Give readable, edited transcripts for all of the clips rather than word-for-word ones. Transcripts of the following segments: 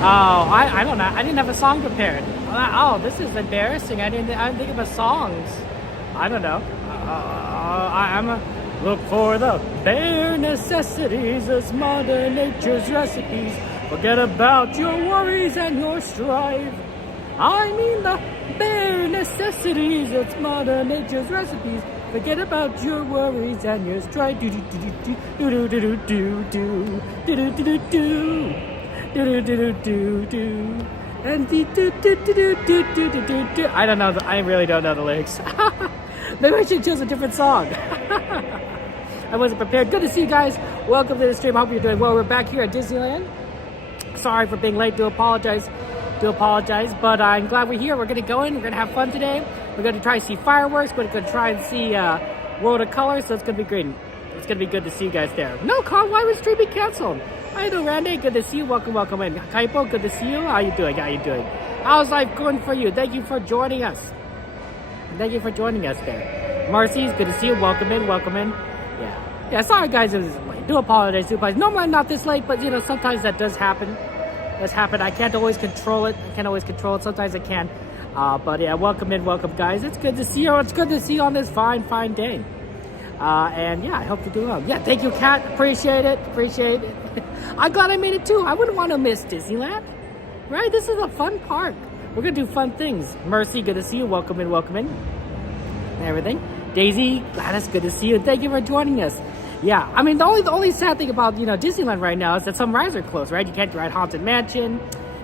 Oh, I don't know. I didn't have a song prepared. Oh, this is embarrassing. I didn't think of a songs. I don't know. I'm a look for the bare necessities as Mother Nature's recipes. Forget about your worries and your strife. I mean the bare necessities. It's Mother Nature's recipes. Forget about your worries and your strife. Do do do do do do do do do do do do. Do do do do do and do do do do do do do do. I don't know. I really don't know the lyrics. Maybe I should choose a different song. I wasn't prepared. Good to see you guys. Welcome to the stream. Hope you're doing well. We're back here at Disneyland. Sorry for being late. Do apologize. But I'm glad we're here. We're gonna go in. We're gonna have fun today. We're gonna try to see fireworks. We're gonna try and see World of Color. So it's gonna be great. It's gonna be good to see you guys there. No, Con, why was streaming canceled? How you doing, Randy? Good to see you. Welcome in. Kaipo, good to see you. How you doing? How's life going for you? Thank you for joining us. There. Marcy's good to see you. Welcome in. Yeah. Sorry, guys. It was late. Do apologize. Normally I'm not this late, but sometimes that does happen. I can't always control it. Sometimes I can. But yeah, welcome in, guys. It's good to see you. It's good to see you on this fine day. And yeah, I hope you're doing well. Yeah, thank you, Kat. Appreciate it. I'm glad I made it too. I wouldn't want to miss Disneyland, right? This is a fun park. We're gonna do fun things. Mercy, good to see you. Welcome in. And everything. Daisy, Gladys, good to see you. Thank you for joining us. Yeah, I mean the only sad thing about Disneyland right now is that some rides are closed, right? You can't ride Haunted Mansion.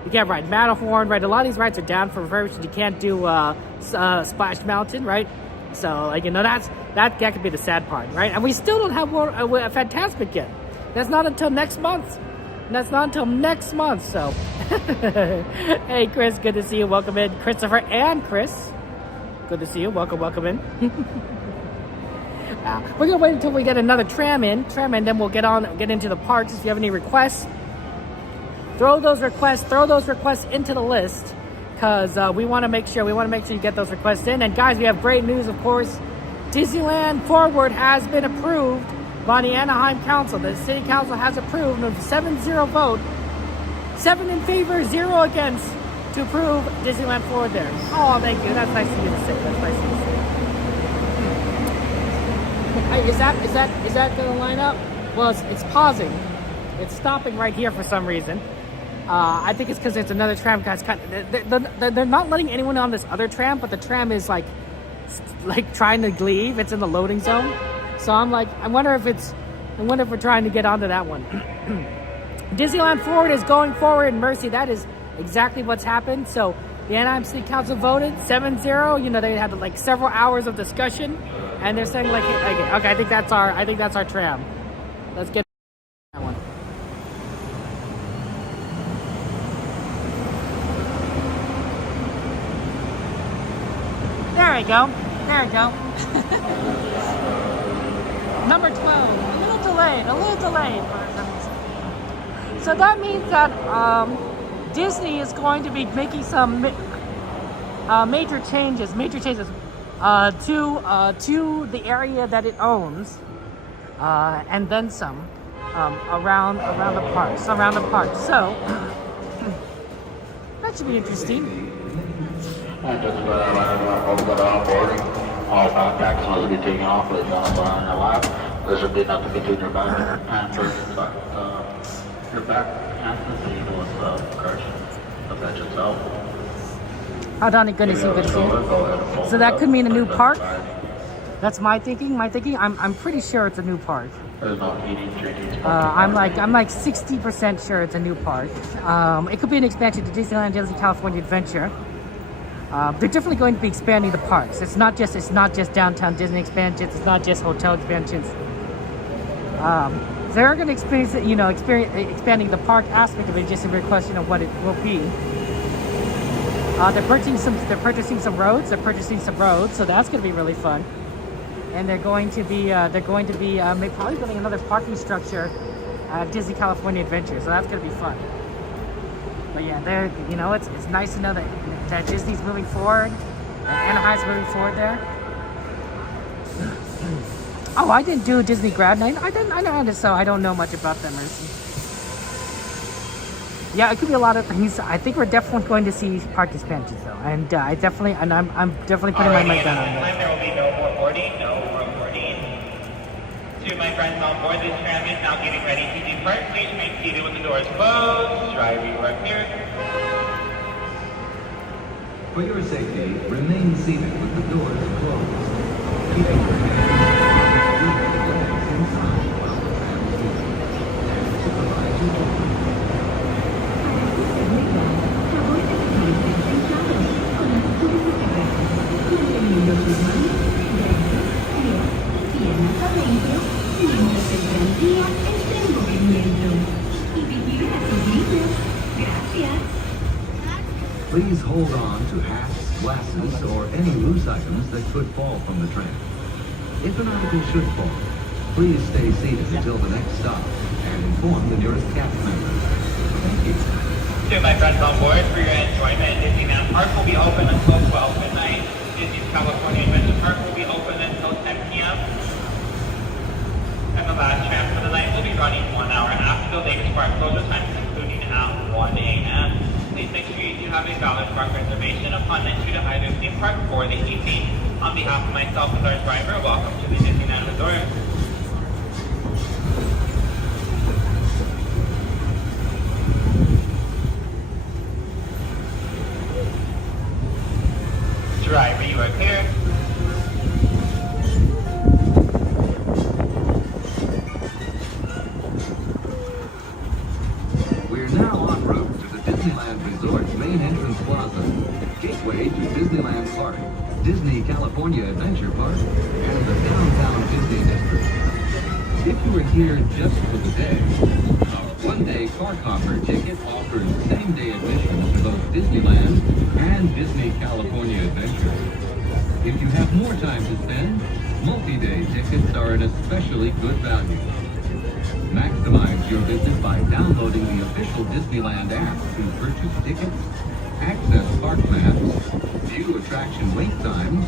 You can't ride Matterhorn, right? A lot of these rides are down for refurbishment. You can't do Splash Mountain, right? So that could be the sad part, right? And we still don't have a Fantasmic yet. That's not until next month. So, hey, Chris, good to see you. Welcome in. Christopher and Chris, good to see you. Welcome in. We're gonna wait until we get another tram in, then we'll get into the parks. If you have any requests, throw those requests into the list, because we want to make sure you get those requests in. And guys, we have great news, of course. Disneyland Forward has been approved by the Anaheim Council. The City Council has approved with a 7-0 vote, 7 in favor, 0 against, to approve Disneyland Forward there. Oh, thank you. That's nice of you to say. Hey, is that going to line up? Well, it's pausing. It's stopping right here for some reason. I think it's because there's another tram. Guys, they're not letting anyone on this other tram, but the tram is like trying to leave. It's in the loading zone. So I'm like, I wonder if we're trying to get onto that one. Disneyland Forward is going forward in Mercy. That is exactly what's happened. So the Anaheim City Council voted 7-0. They had several hours of discussion, and they're saying okay, I think that's our tram. Let's get that one. There we go. Number 12, a little delayed for some reason. So that means that Disney is going to be making some major changes to the area that it owns, and then some around the park. So that should be interesting. All contacts must be taken off with on the lap. There should be nothing between your back and your back and the table itself, correction, the bench itself. Oh, Donnie, good to see you. So that could mean a new park. That's my thinking. I'm pretty sure it's a new park. There's no heating, drinking. I'm like 60% sure it's a new park. It could be an expansion to Disneyland California Adventure. They're definitely going to be expanding the parks. It's not just downtown Disney expansions. It's not just hotel expansions. They're going to expanding the park aspect of it. Just a question of what it will be. They're purchasing some roads. So that's going to be really fun. And they're going to be probably building another parking structure at Disney California Adventure. So that's going to be fun. But yeah, it's nice to know that Disney's moving forward, and Anaheim's moving forward there. Oh, I didn't do Disney Grad Night. I know, so I don't know much about them. Yeah, it could be a lot of things. I think we're definitely going to see park expansions though, and I'm definitely putting my mic down on that. There will be no more boarding. To my friends on board, this tram is now getting ready to depart. Please remain seated when the doors close. Driver, you are clear. For your safety, remain seated with the doors closed. Keep your legs inside while the tram is moving. And supervise your children. Please hold on to hats, glasses, or any loose items that could fall from the tram. If an article should fall, please stay seated until the next stop and inform the nearest cast member. Thank you. To my friends on board, for your enjoyment, Disneyland Park will be open until 12 midnight. Disney's California Adventure Park will be open until 10 p.m. And the last tram for the night will be running 1 hour after the latest park closure time, including at 1 a.m. Please make sure you do have a valid park reservation upon entry to either theme park for the evening. On behalf of myself as our driver, welcome to the Disneyland Resort. Driver, you are clear. We're now en route to the Disneyland Resort's main entrance plaza, gateway to Disneyland Park, Disney California Adventure Park, and the downtown Disney District. If you are here just for the day, our one-day car hopper ticket offers same-day admission to both Disneyland and Disney California Adventure. If you have more time to spend, multi-day tickets are an especially good value. Maximize your visit by downloading the official Disneyland app to purchase tickets, access park maps, view attraction wait times,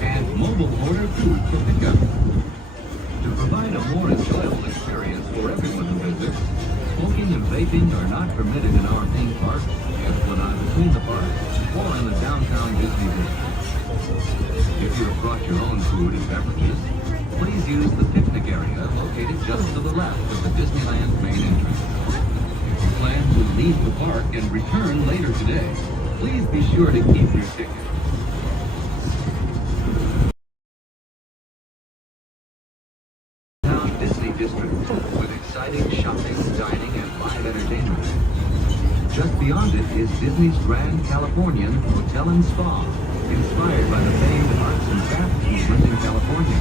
and mobile order food for pickup. To provide a more enjoyable experience for everyone who visits, smoking and vaping are not permitted in our theme parks, Esplanade between the parks, or in the downtown Disney district. If you have brought your own food and beverages, please use the picnic area located just to the left of the Disneyland main entrance. If you plan to leave the park and return later today, please be sure to keep your ticket. Downtown Disney District with exciting shopping, dining, and live entertainment. Just beyond it is Disney's Grand Californian Hotel and Spa, inspired by the famed arts and crafts movement in California.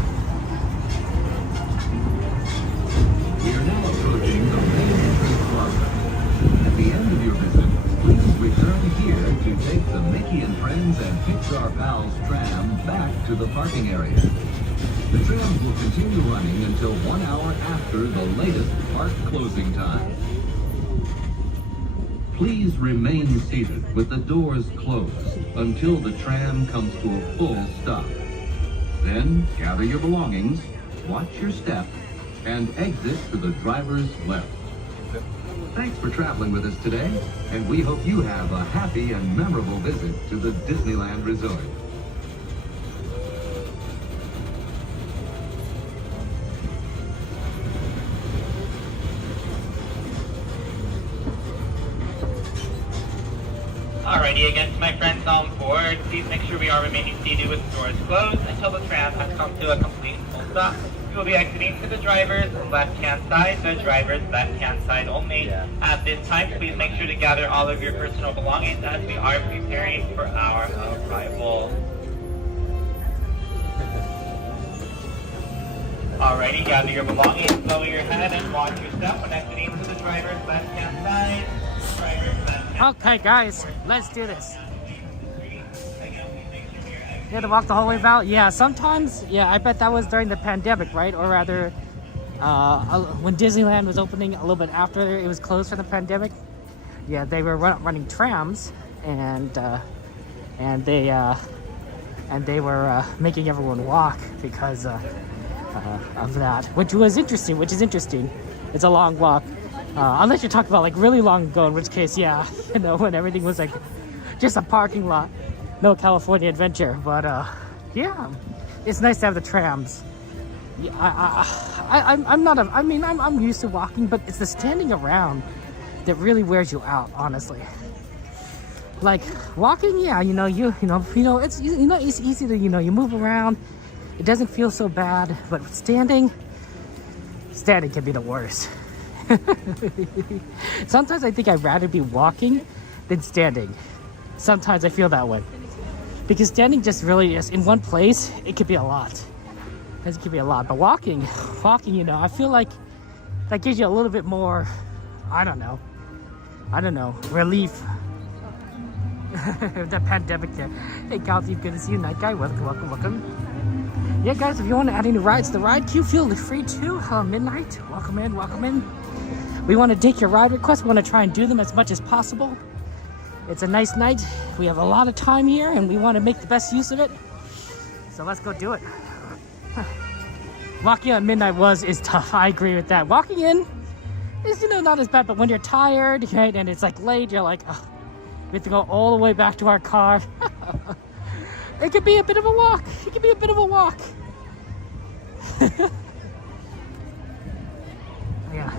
We are now approaching the main entrance plaza. At the end of your visit, please return here to take the Mickey and Friends and Pixar Pals tram back to the parking area. The trams will continue running until 1 hour after the latest park closing time. Please remain seated with the doors closed until the tram comes to a full stop. Then gather your belongings, watch your step, and exit to the driver's left. Thanks for traveling with us today, and we hope you have a happy and memorable visit to the Disneyland Resort. Alrighty, again to my friends on board, please make sure we are remaining seated with the doors closed until the tram has come to a complete full stop. We will be exiting to the driver's left-hand side, the driver's left-hand side only. At this time, please make sure to gather all of your personal belongings as we are preparing for our arrival. Alrighty, gather your belongings, lower your head, and watch your step when exiting to the driver's left-hand side. Okay, guys, let's do this. You had to walk the whole way out? Yeah, sometimes, yeah, I bet that was during the pandemic, right? Or rather, when Disneyland was opening a little bit after it was closed for the pandemic. Yeah, they were running trams, and they were making everyone walk because of that, which is interesting. It's a long walk. Unless you're talking about like really long ago, in which case, yeah, you know, when everything was like just a parking lot, no California adventure. But yeah, it's nice to have the trams. Yeah, I'm not a, I mean, I'm used to walking, but it's the standing around that really wears you out, honestly. Like walking, yeah, you know, it's easy to, you know, you move around, it doesn't feel so bad. But standing can be the worst. Sometimes I think I'd rather be walking than standing. Sometimes I feel that way because standing just really is in one place. It could be a lot. It could be a lot, but walking, you know, I feel like that gives you a little bit more. I don't know, relief. The pandemic there. Hey, Kelsey, good to see you. Night guy, welcome. Yeah, guys, if you want to add any rides, the ride queue, feel free to. Midnight, welcome in. We want to take your ride requests. We want to try and do them as much as possible. It's a nice night. We have a lot of time here, and we want to make the best use of it. So let's go do it. Walking on midnight is tough. I agree with that. Walking in is, you know, not as bad, but when you're tired, right, and it's like late, you're like, oh, we have to go all the way back to our car. It could be a bit of a walk. Yeah.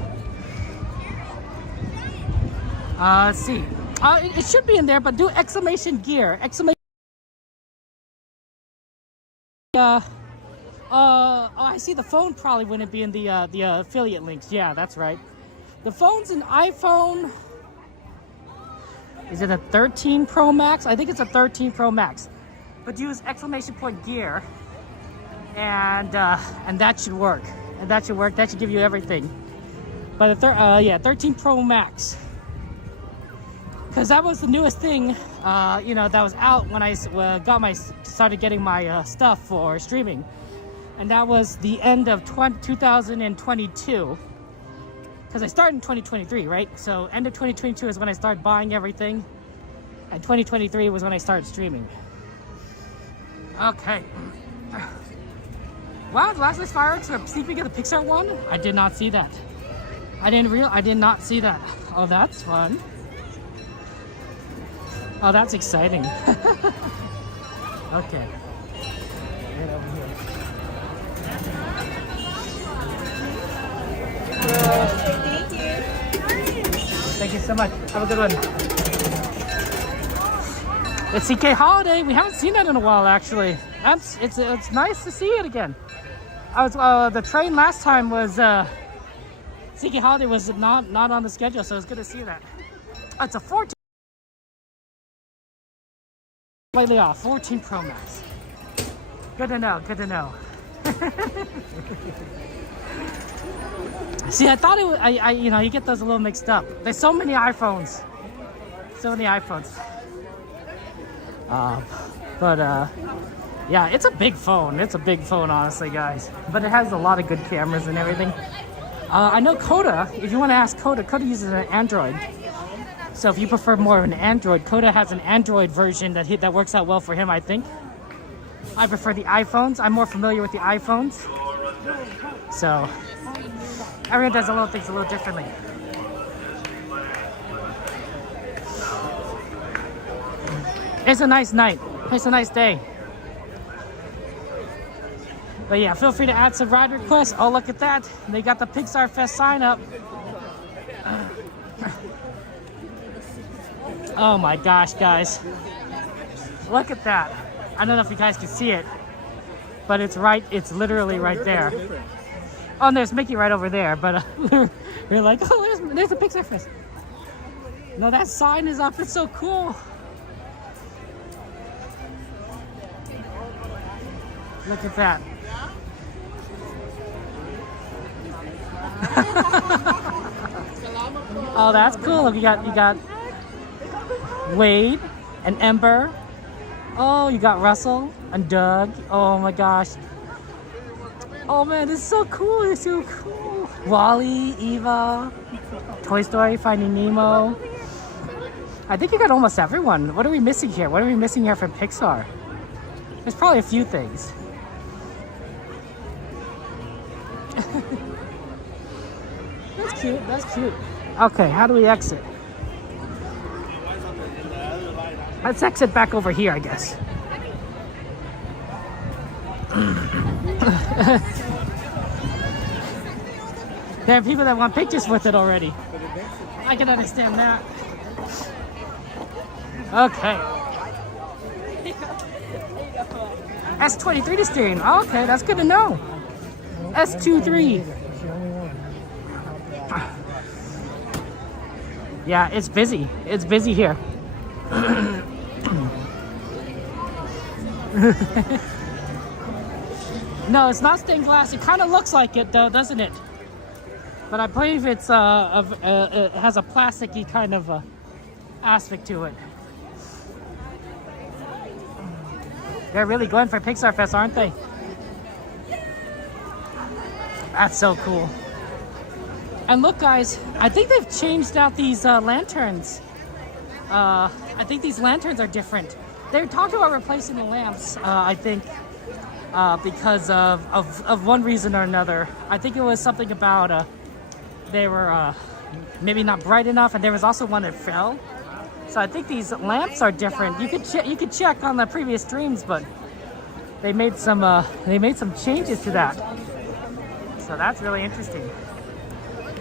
Let's see. It should be in there, but do exclamation gear. I see the phone probably wouldn't be in the affiliate links. Yeah, that's right. The phone's an iPhone. Is it a 13 Pro Max? I think it's a 13 Pro Max. But use exclamation point gear, and that should work. That should give you everything. But the 13 Pro Max, because that was the newest thing, you know, that was out when I started getting my stuff for streaming, and that was the end of 2022. Because I started in 2023, right? So end of 2022 is when I started buying everything, and 2023 was when I started streaming. Okay. Wow, the last night's fireworks are sleeping at the Pixar one? I did not see that. I did not see that. Oh, that's fun. Oh, that's exciting. Okay. Right over here. Thank you so much. Have a good one. It's CK Holiday. We haven't seen that in a while, actually. It's nice to see it again. The train last time was CK Holiday was not on the schedule, so it's good to see that. It's a 14. Slightly off. 14 Pro Max. Good to know. See, I thought it was, you know, you get those a little mixed up. There's so many iPhones. Yeah, it's a big phone. Honestly, guys. But it has a lot of good cameras and everything. I know Coda, if you want to ask Coda uses an Android. So if you prefer more of an Android, Coda has an Android version that works out well for him, I think. I prefer the iPhones. I'm more familiar with the iPhones. So everyone does things a little differently. It's a nice night. It's a nice day. But yeah, feel free to add some ride requests. Oh, look at that. They got the Pixar Fest sign up. Oh my gosh, guys. Look at that. I don't know if you guys can see it, but it's literally right there. Oh, and there's Mickey right over there, but we're like, oh, there's a Pixar Fest. No, that sign is up. It's so cool. Look at that. Oh, that's cool. You got Wade and Ember. Oh, you got Russell and Doug. Oh my gosh. Oh man, this is so cool. It's so cool. Wally, Eva, Toy Story, Finding Nemo. I think you got almost everyone. What are we missing here? From Pixar? There's probably a few things. That's cute. Okay, how do we exit? Let's exit back over here, I guess. There are people that want pictures with it already. I can understand that. Okay. S23 to steering. Oh, okay, that's good to know. S23. Yeah, it's busy. It's busy here. No, it's not stained glass. It kind of looks like it, though, doesn't it? But I believe it's it has a plasticky kind of aspect to it. They're really going for Pixar Fest, aren't they? That's so cool. And look, guys, I think they've changed out these lanterns. I think these lanterns are different. They talked about replacing the lamps, I think, because of one reason or another. I think it was something about they were maybe not bright enough, and there was also one that fell. So I think these lamps are different. You could check on the previous streams, but they made some changes to that. So that's really interesting.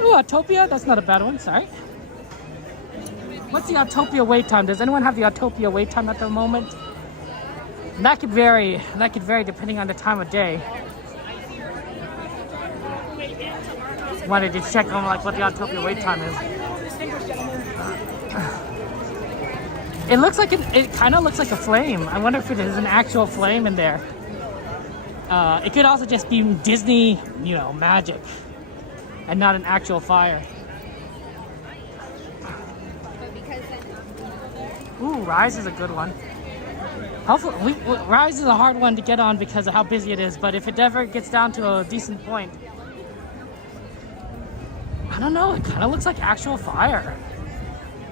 Ooh, Autopia, that's not a bad one. Sorry. What's the Autopia wait time? Does anyone have the Autopia wait time at the moment? And that could vary. That could vary depending on the time of day. Wanted to check on like what the Autopia wait time is. It looks like it kind of looks like a flame. I wonder if it is an actual flame in there. It could also just be Disney, magic, and not an actual fire. Ooh, Rise is a good one. Hopefully, Rise is a hard one to get on because of how busy it is. But if it ever gets down to a decent point, I don't know. It kind of looks like actual fire.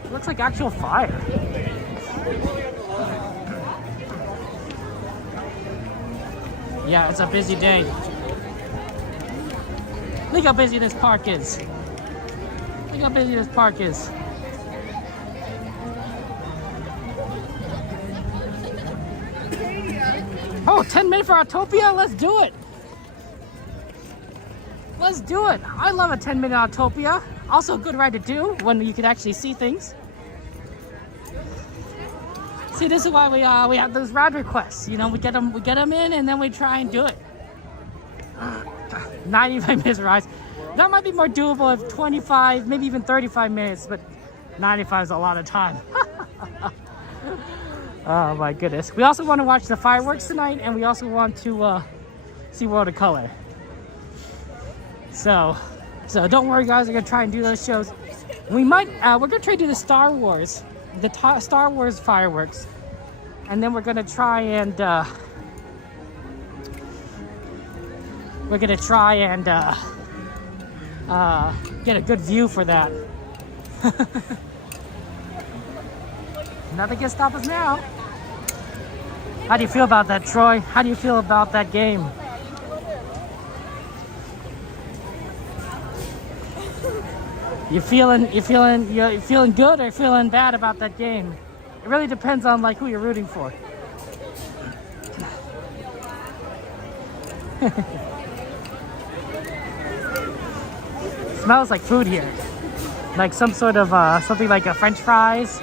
It looks like actual fire. Yeah, it's a busy day. Look how busy this park is. Look how busy this park is. Oh, 10 minutes for Autopia? Let's do it. Let's do it. I love a 10-minute Autopia. Also a good ride to do when you can actually see things. See, this is why we have those ride requests. We get them in, and then we try and do it. 95 minutes rise. That might be more doable if 25, maybe even 35 minutes, but 95 is a lot of time. Oh my goodness. We also want to watch the fireworks tonight, and we also want to see World of Color. So don't worry, guys. We're gonna try and do those shows. We're gonna try to do the Star Wars fireworks, and then we're gonna try and get a good view for that. Nothing can stop us now. How do you feel about that, Troy? How do you feel about that game? You feeling good or feeling bad about that game? It really depends on who you're rooting for. Smells like food here, like some sort of something like a French fries.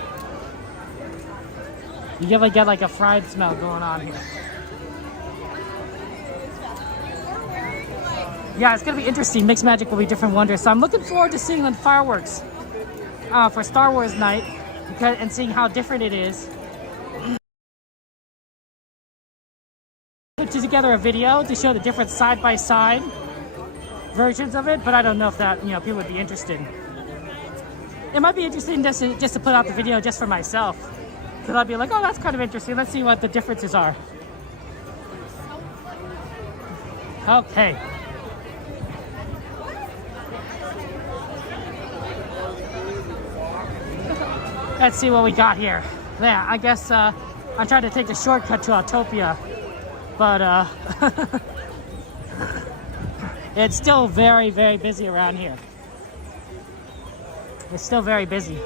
You definitely get a fried smell going on here. Yeah, it's gonna be interesting. Mixed Magic will be different wonders. So I'm looking forward to seeing the fireworks for Star Wars night and seeing how different it is. Put together a video to show the different side-by-side versions of it, but I don't know if that people would be interested. It might be interesting just to put out the video just for myself, because I'd be like, oh, that's kind of interesting. Let's see what the differences are. Okay. Let's see what we got here. Yeah, I guess I tried to take the shortcut to Autopia, but it's still very, very busy around here. It's still very busy.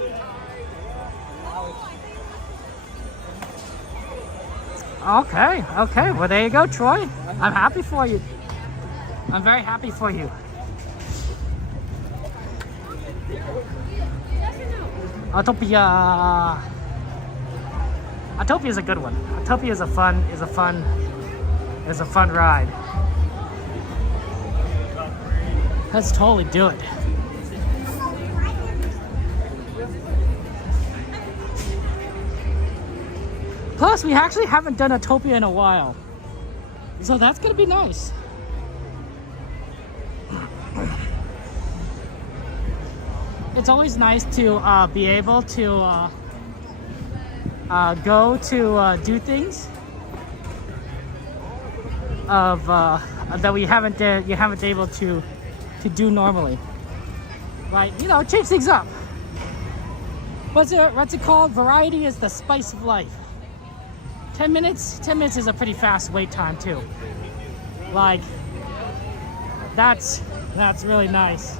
Okay, okay. Well, there you go, Troy. I'm happy for you. I'm very happy for you. Autopia. Autopia is a good one. Autopia is a fun ride. Let's totally do it. Plus, we actually haven't done Autopia in a while, so that's gonna be nice. It's always nice to be able to go to do things of that you haven't been able to do normally, right? You know, change things up. What's it called? Variety is the spice of life. 10 minutes is a pretty fast wait time too. Like, that's really nice.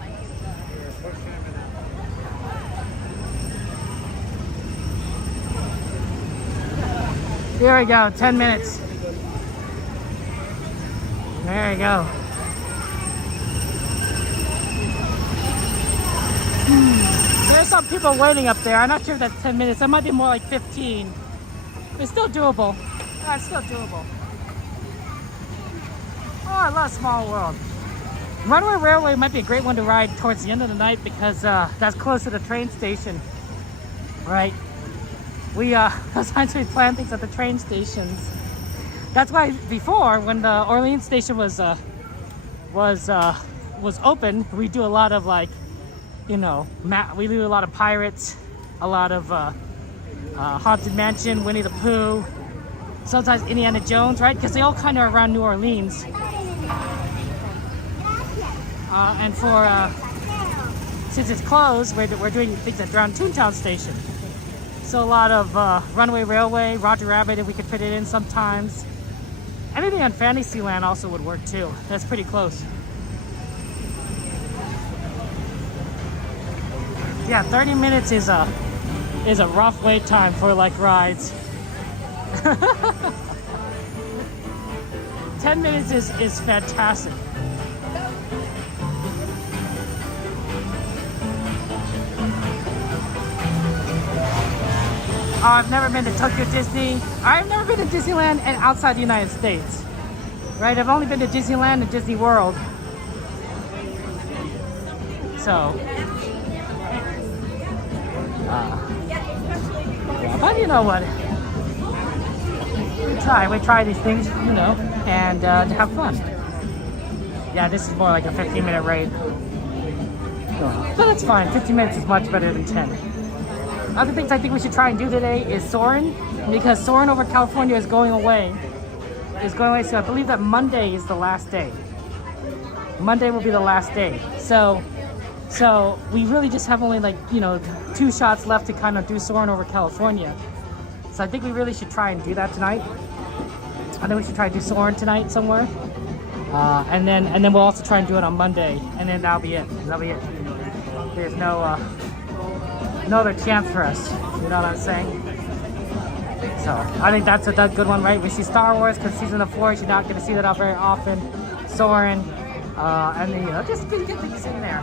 Here we go, 10 minutes. There you go. There's some people waiting up there. I'm not sure if that's 10 minutes. That might be more like 15. It's still doable. Yeah, it's still doable. Oh, I love Small World. Runway Railway might be a great one to ride towards the end of the night because that's close to the train station, right? Sometimes we plan things at the train stations. That's why before, when the Orleans station was open, we do a lot of, like, you know, we do a lot of Pirates, a lot of Haunted Mansion, Winnie the Pooh, sometimes Indiana Jones, right? Because they all kind of are around New Orleans. And since it's closed, we're doing things at around Toontown Station. So a lot of Runway Railway, Roger Rabbit, if we could fit it in sometimes. Anything on Fantasyland also would work too. That's pretty close. Yeah, 30 minutes is a rough wait time for, like, rides. 10 minutes is fantastic. I've never been to Tokyo Disney. I've never been to Disneyland and outside the United States. Right? I've only been to Disneyland and Disney World. So. But you know what? We try these things, you know, and to have fun. Yeah, this is more like a 15-minute ride. But that's fine. 15 minutes is much better than 10. Other things I think we should try and do today is Soarin', because Soarin' over California is going away. So I believe that Monday is the last day. Monday will be the last day. So we really just have only, like, you know, 2 shots left to kind of do Soarin' over California. So I think we really should try and do that tonight. I think we should try to do Soarin' tonight somewhere. And then we'll also try and do it on Monday, and then that'll be it. There's no other chance for us. You know what I'm saying? So I think that's a good one, right? We see Star Wars because season of 4, you're not going to see that out very often. Soarin', and then, you know, just get things in there.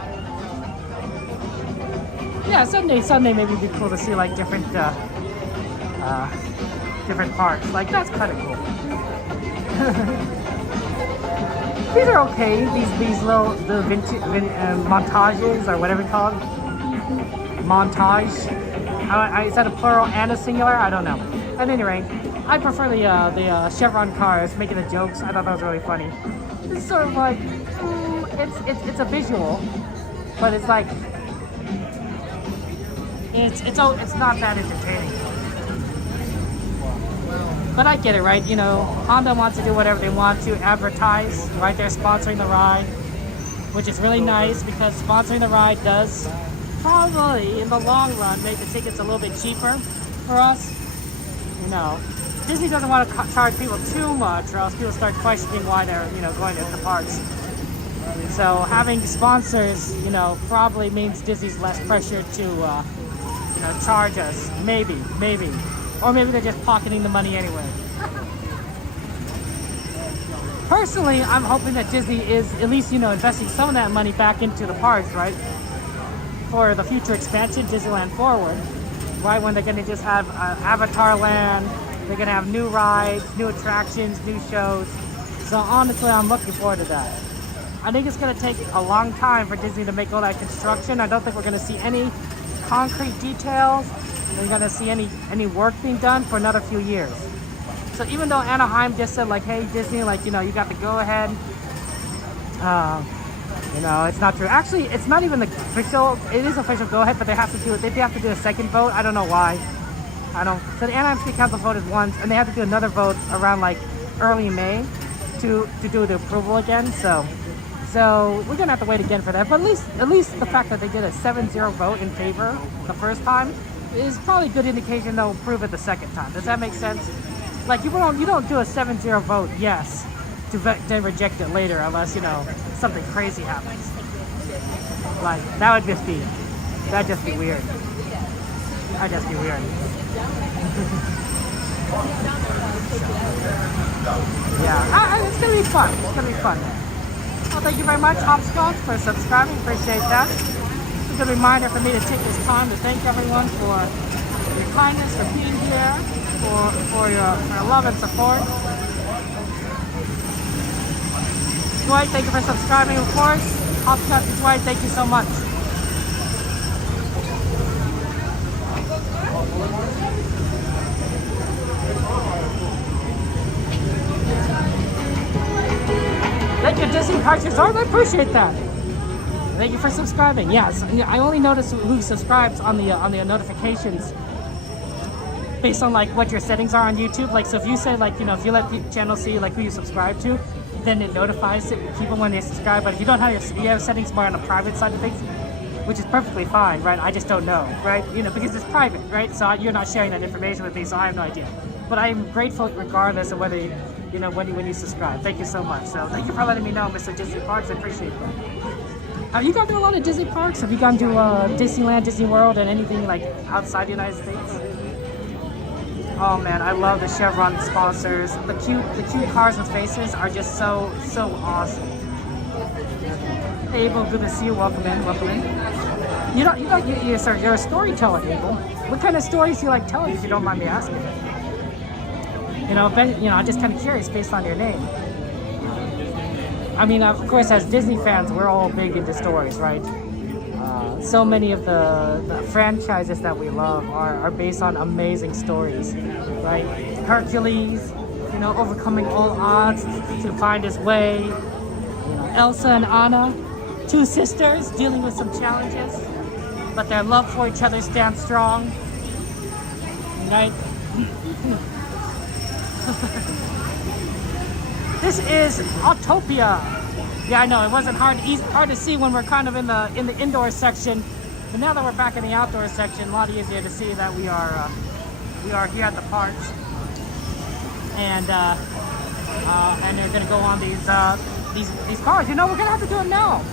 Yeah, Sunday maybe it'd be cool to see, like, different parts. Like, that's kind of cool. These are okay. These little montages, or whatever it's called. Montage. Is that a plural and a singular? I don't know. At any rate, I prefer the Chevron cars making the jokes. I thought that was really funny. It's sort of like, it's a visual, but it's like, it's not that entertaining. But I get it, right? You know, Honda wants to do whatever they want to advertise, right? They're sponsoring the ride, which is really nice because sponsoring the ride does probably, in the long run, make the tickets a little bit cheaper for us. You know, Disney doesn't want to charge people too much, or else people start questioning why they're, you know, going to the parks. So having sponsors, you know, probably means Disney's less pressure to, you know, charge us. Maybe. Or maybe they're just pocketing the money anyway. Personally, I'm hoping that Disney is at least, you know, investing some of that money back into the parks, right? For the future expansion, Disneyland Forward, right? When they're going to just have Avatar Land, they're going to have new rides, new attractions, new shows. So honestly, I'm looking forward to that. I think it's going to take a long time for Disney to make all that construction. I don't think we're going to see any concrete details. We're going to see any work being done for another few years. So even though Anaheim just said like, hey Disney, like, you know, you got the go ahead, you know, it's not true. Actually, it's not even the official, it is official go ahead, but they have to do it. They have to do a second vote. I don't know why. So the Anaheim City Council voted once, and they have to do another vote around like early May to do the approval again. So we're gonna have to wait again for that. But at least the fact that they did a 7-0 vote in favor the first time is probably a good indication they'll approve it the second time. Does that make sense? Like you don't do a 7-0 vote yes to then reject it later unless, you know, something crazy happens. Like that'd just be weird. That'd just be weird. Yeah, it's gonna be fun. It's gonna be fun. Well, thank you very much, Hopscotch, for subscribing. Appreciate that. It's a good reminder for me to take this time to thank everyone for your kindness, for being here, for your love and support. Dwight, thank you for subscribing, of course. Hopscotch and Dwight, thank you so much. Thank you, Disney Parks Resort. I appreciate that. Thank you for subscribing. Yes, I only notice who subscribes on the notifications based on like what your settings are on YouTube. Like, so if you say like, you know, if you let the channel see like who you subscribe to, then it notifies people when they subscribe. But if you don't have you have settings more on the private side of things, which is perfectly fine, right? I just don't know, right? You know, because it's private, right? So you're not sharing that information with me, so I have no idea. But I am grateful regardless of whether you know when you subscribe. Thank you so much. So thank you for letting me know, Mr. Disney Parks. I appreciate that. Have you gone to a lot of Disney parks? Have you gone to Disneyland, Disney World, and anything like outside the United States? Oh man, I love the Chevron sponsors. The cute cars with faces are just so awesome. Hey Abel, good to see you. Welcome in. You're a storyteller, Abel. What kind of stories do you like telling, if you don't mind me asking? You know, I'm just kind of curious based on your name. I mean, of course, as Disney fans, we're all big into stories, right? So many of the franchises that we love are based on amazing stories, right? Hercules, you know, overcoming all odds to find his way. You know, Elsa and Anna, two sisters dealing with some challenges, but their love for each other stands strong, right? This is Autopia. Yeah, I know it wasn't hard to see when we're kind of in the indoor section, but now that we're back in the outdoor section, a lot easier to see that we are here at the parks, and they're gonna go on these cars. You know, we're gonna have to do it now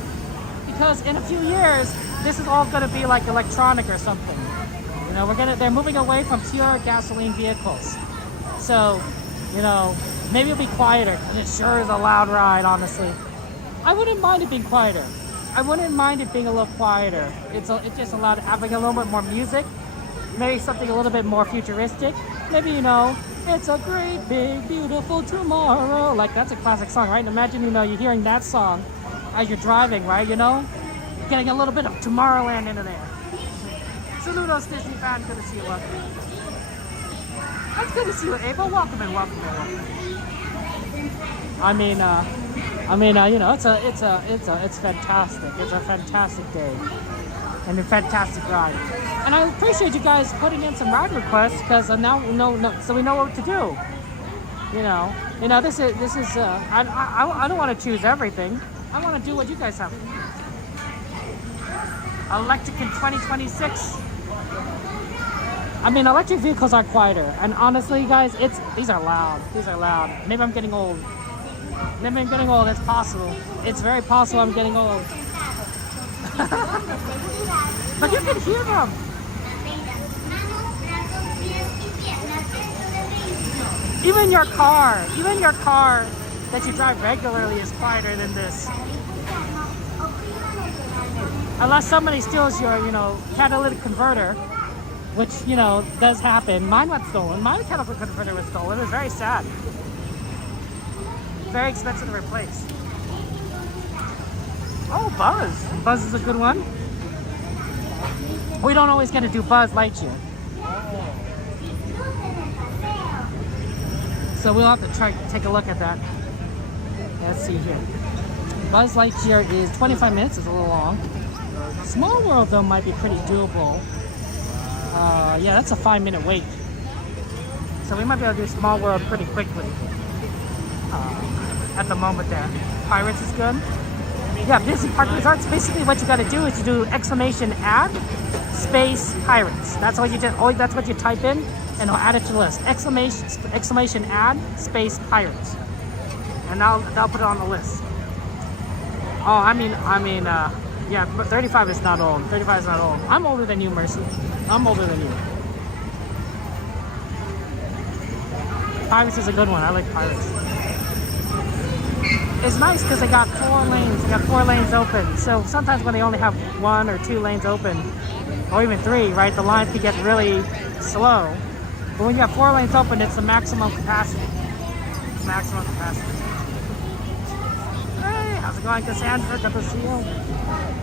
because in a few years this is all gonna be like electronic or something. You know, they're moving away from pure gasoline vehicles, so you know. Maybe it'll be quieter, and it sure is a loud ride, honestly. I wouldn't mind it being quieter. I wouldn't mind it being a little quieter. It's just allowed having a little bit more music, maybe something a little bit more futuristic. Maybe, you know, it's a great, big, beautiful tomorrow. Like, that's a classic song, right? And imagine, you know, you're hearing that song as you're driving, right? You know? Getting a little bit of Tomorrowland into there. Saludos, Disney fan. Good to see you. Welcome. It's good to see you, Abel. Welcome in. I mean, you know, it's fantastic. It's a fantastic day and a fantastic ride. And I appreciate you guys putting in some ride requests because now so we know what to do. You know, this is. I don't want to choose everything. I want to do what you guys have. Electric in 2026. I mean, electric vehicles are quieter, and honestly, guys, these are loud. Maybe I'm getting old. Maybe I'm getting old. It's possible. It's very possible I'm getting old. But you can hear them. Even your car that you drive regularly is quieter than this. Unless somebody steals your, catalytic converter, which, does happen. Mine got stolen. My catalytic converter was stolen. It was very sad. Very expensive to replace. Oh, Buzz. Buzz is a good one. We don't always get to do Buzz Lightyear. So we'll have to try to take a look at that. Let's see here. Buzz Lightyear is 25 minutes. It's a little long. Small World, though, might be pretty doable. Yeah, that's a 5-minute wait. So we might be able to do Small World pretty quickly. At the moment there. Pirates is good. Yeah, Disney Park Resorts, basically what you got to do is you do exclamation add space pirates. That's what you did. That's what you type in, and it'll add it to the list. Exclamation add space pirates, and they'll put it on the list. Oh, yeah, but 35 is not old. 35 is not old. I'm older than you, Mercy. I'm older than you. Pirates is a good one. I like Pirates. It's nice because they got 4 lanes. They got 4 lanes open. So sometimes when they only have 1 or 2 lanes open, or even 3, right, the lines can get really slow. But when you have 4 lanes open, it's the maximum capacity. Maximum capacity. Hey, how's it going, Cassandra? Good to see you.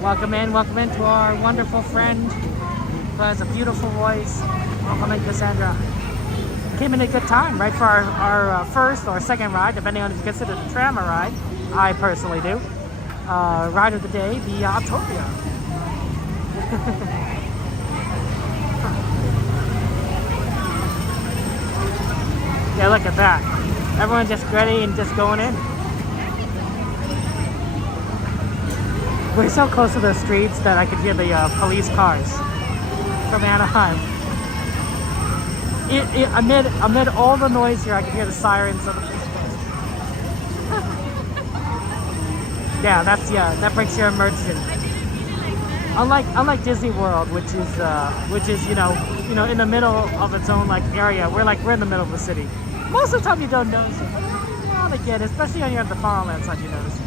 Welcome in to our wonderful friend who has a beautiful voice. Welcome in, Cassandra. Came in a good time, right, for our first or second ride, depending on if you consider the Tram a ride. I personally do. Ride of the day, the Autopia. Yeah, look at that. Everyone's just ready and just going in. We're so close to the streets that I could hear the police cars from Anaheim. Amid all the noise here, I can hear the sirens of the police cars. That breaks your immersion. Unlike Disney World, which is in the middle of its own area. We're in the middle of the city. Most of the time you don't notice it, but now and again, especially when you're at the Farmland side, you notice it.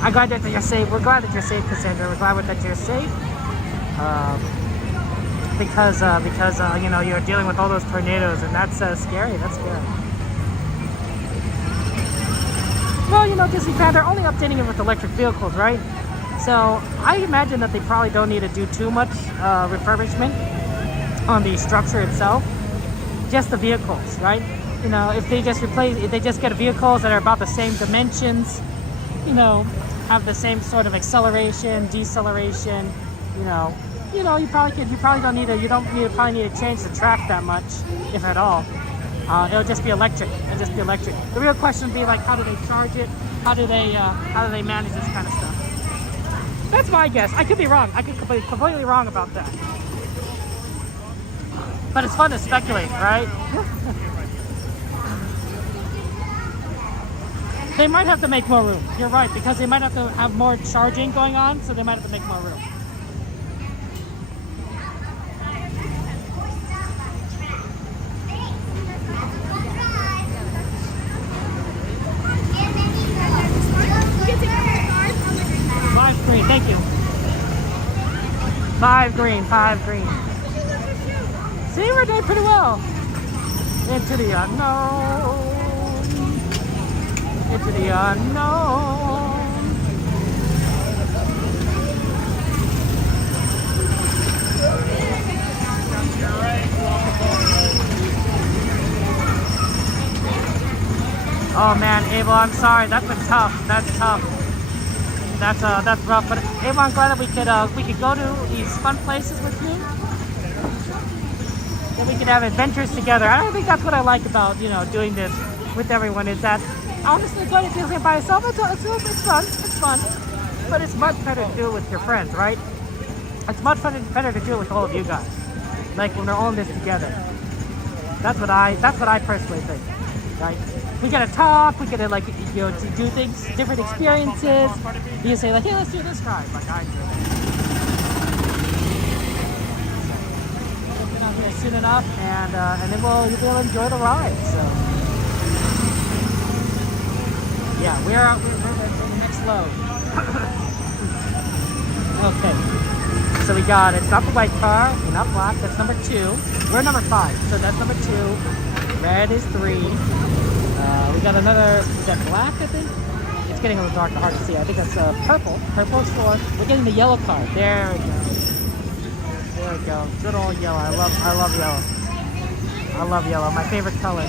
I'm glad that you're safe. We're glad that you're safe, Cassandra. We're glad that you're safe. Because you're dealing with all those tornadoes, and that's scary. That's scary. Well, Disneyland, they're only updating it with electric vehicles, right? So I imagine that they probably don't need to do too much refurbishment on the structure itself. Just the vehicles, right? If they just get vehicles that are about the same dimensions, have the same sort of acceleration, deceleration, you probably don't need to change the track that much, if at all. It'll just be electric. The real question would be how do they charge it? How do they manage this kind of stuff? That's my guess. I could be wrong. I could be completely wrong about that. But it's fun to speculate, right? They might have to make more room. You're right, because they might have to have more charging going on, so they might have to make more room. Green, thank you. 5 green. See, we're doing pretty well. Into the unknown. Oh man, Abel, I'm sorry. That's been tough. That's tough. That's rough. But Abel, I'm glad that we could go to these fun places with you. That we could have adventures together. I think that's what I like about doing this with everyone, is that honestly going to Disneyland by yourself, it's fun. But it's much better to do it with your friends, right? It's much better to do it with all of you guys. like when they're all in this together. That's what I personally think, right? We gotta talk, we gotta like, you know, to do things, different experiences. You say like, hey, let's do this ride. Like I enjoy it. So, we'll get out here soon enough, and then you'll be able to enjoy the ride. So yeah, we're at the next load. Okay. So we got, it's not the white car, we're not black, that's number 2. We're number 5, so that's number 2. Red is 3. We got another, is that black, I think? It's getting a little dark, hard to see. I think that's purple. Purple is 4. We're getting the yellow car. There we go. There we go. Good old yellow. I love yellow. I love yellow. My favorite color.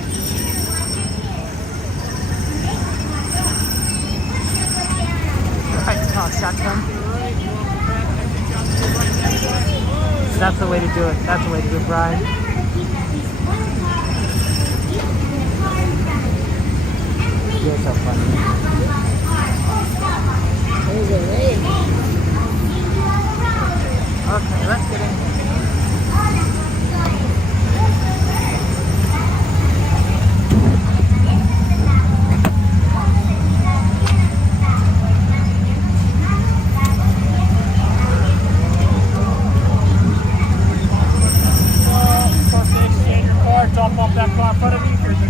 Right, shotgun. That's the way to do it. That's the way to do it, Brian. You're so funny. Okay, let's get in. Drop off that car in front of me. Here's the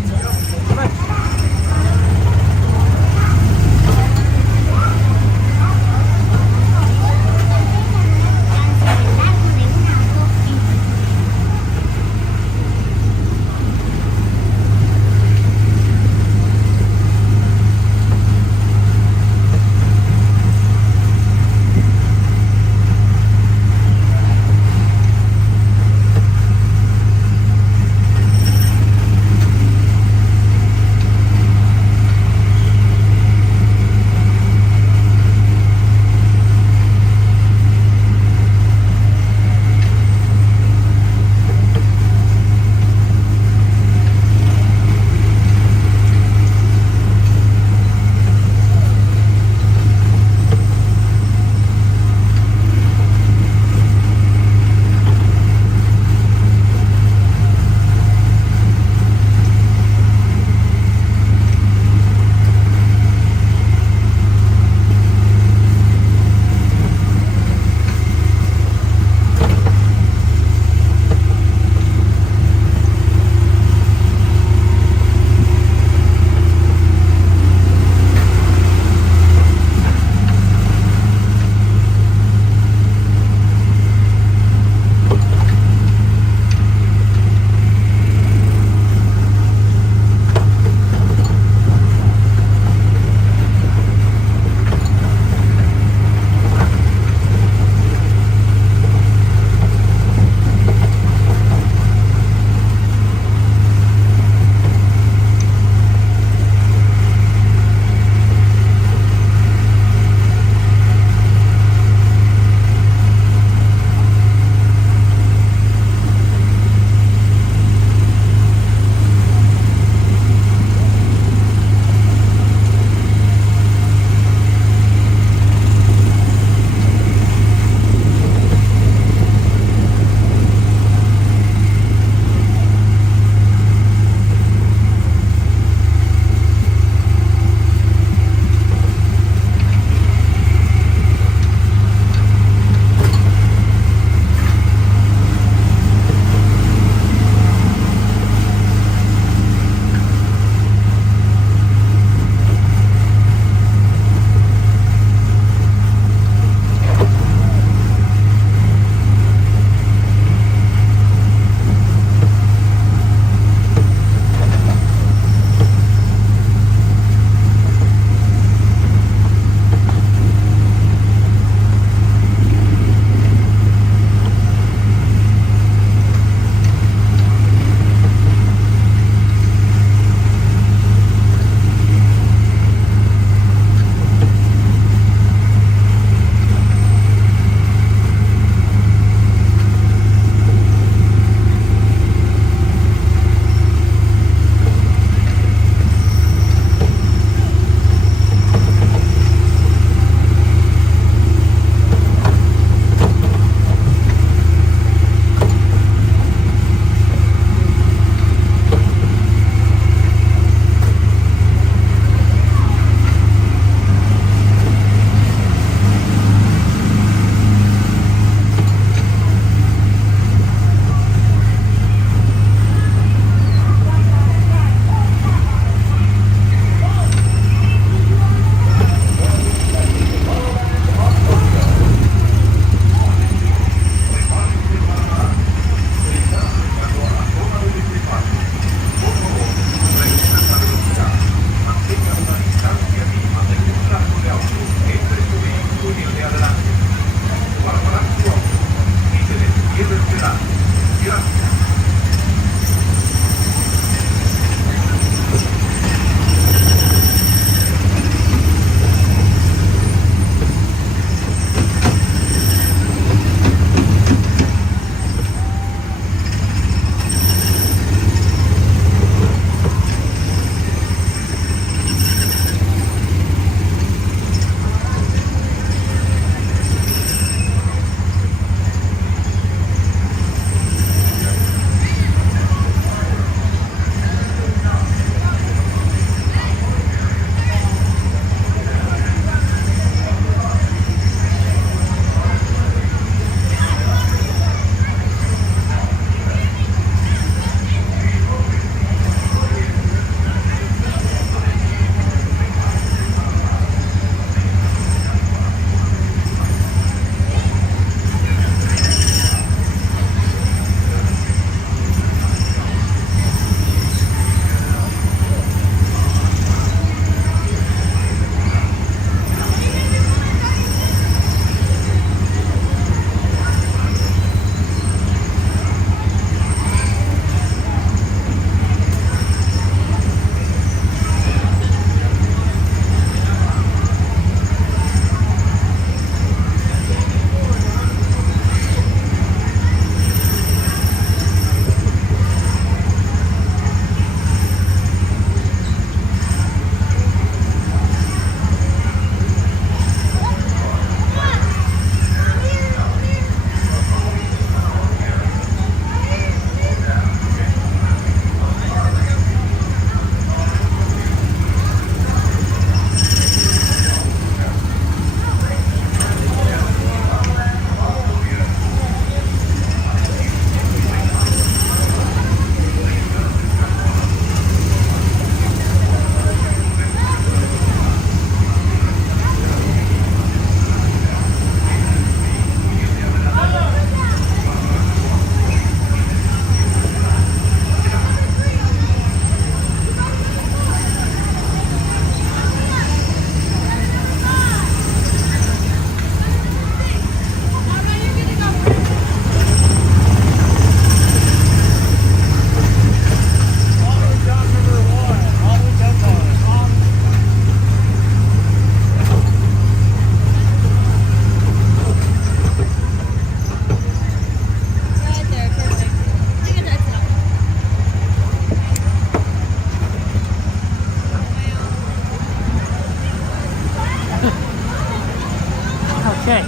Okay.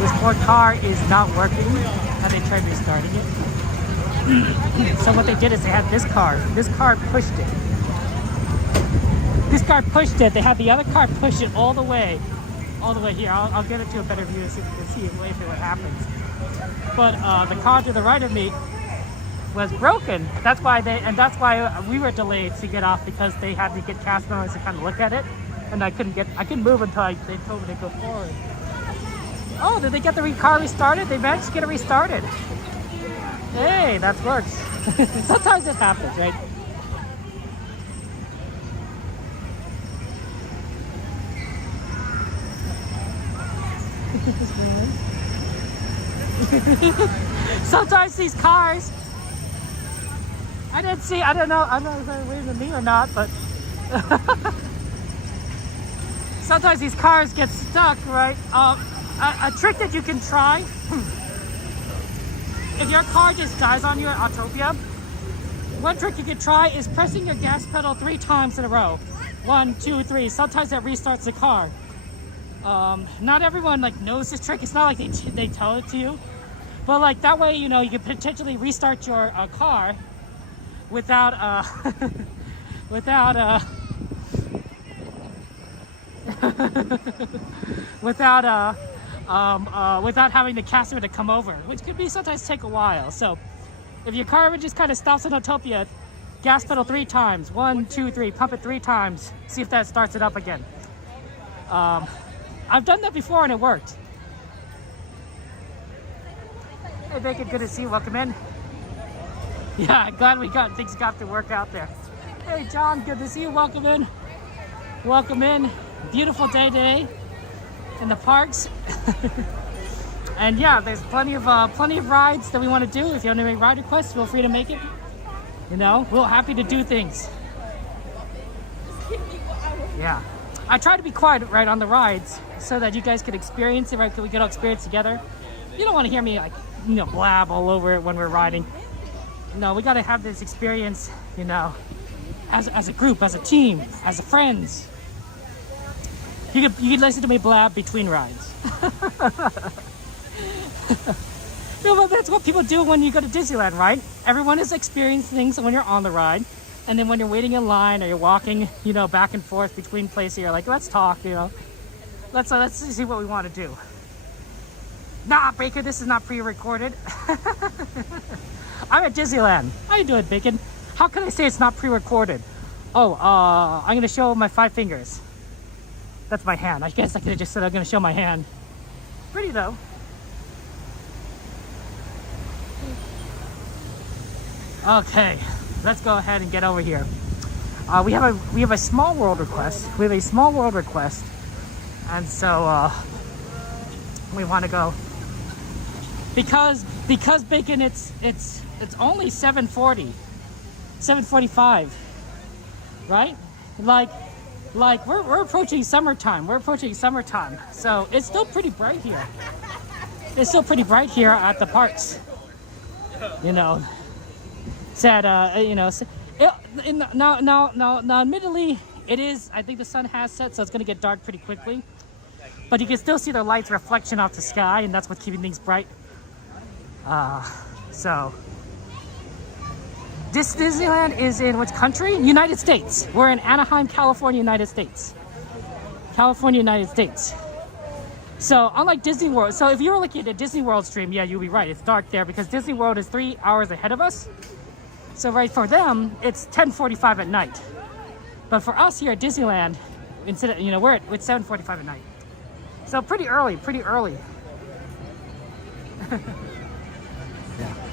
This poor car is not working, and they tried restarting it. So what they did is they had this car. This car pushed it. This car pushed it. They had the other car push it all the way here. I'll get it to a better view to see what happens. But the car to the right of me was broken. That's why we were delayed to get off, because they had to get cast members to kind of look at it, and I couldn't move until they told me to go forward. Oh, did they get the car restarted? They managed to get it restarted. Hey, that works. Sometimes it happens, right? Sometimes these cars, I don't know if they're waving at me or not, but sometimes these cars get stuck, right? A trick that you can try, if your car just dies on you at Autopia, one trick you can try is pressing your gas pedal 3 times in a row. 1, 2, 3. Sometimes that restarts the car. Not everyone knows this trick. It's not like they tell it to you, but that way, you can potentially restart your car without without having the caster to come over, which could be sometimes take a while. So if your car just kind of stops in Autopia, gas pedal 3 times. 1, 2, 3. Pump it 3 times. See if that starts it up again. I've done that before and it worked. Hey Bacon, good to see you. Welcome in. Yeah, glad things got to work out there. Hey John, good to see you. Welcome in. Welcome in. Beautiful day today in the parks. And yeah, there's plenty of rides that we want to do. If you want to make ride requests, feel free to make it. We're happy to do things. Yeah. I try to be quiet right on the rides so that you guys can experience it, right? We can all experience together. You don't want to hear me blab all over it when we're riding. No, we got to have this experience, as a group, as a team, as a friends. You can listen to me blab between rides. Well, that's what people do when you go to Disneyland, right? Everyone is experiencing things when you're on the ride. And then when you're waiting in line or you're walking, back and forth between places, you're like, let's talk, Let's see what we want to do. Nah, Bacon, this is not pre-recorded. I'm at Disneyland. How you doing, Bacon? How can I say it's not pre-recorded? Oh, I'm going to show my 5 fingers. That's my hand. I guess I could have just said I'm going to show my hand. Pretty, though. Okay. Let's go ahead and get over here. We have a small world request. We have a small world request, and so we want to go because Bacon. It's only 7:40, 7:45, right? Like we're approaching summertime. We're approaching summertime, so it's still pretty bright here. It's still pretty bright here at the parks. Said, now, admittedly, it is, I think the sun has set, so it's going to get dark pretty quickly. But you can still see the light's reflection off the sky, and that's what's keeping things bright. So, this Disneyland is in which country? United States. We're in Anaheim, California, United States. California, United States. So, unlike Disney World, so if you were looking at a Disney World stream, yeah, you'll be right. It's dark there because Disney World is 3 hours ahead of us. So right for them, it's 10:45 at night. But for us here at Disneyland, instead of, it's 7:45 at night. So pretty early.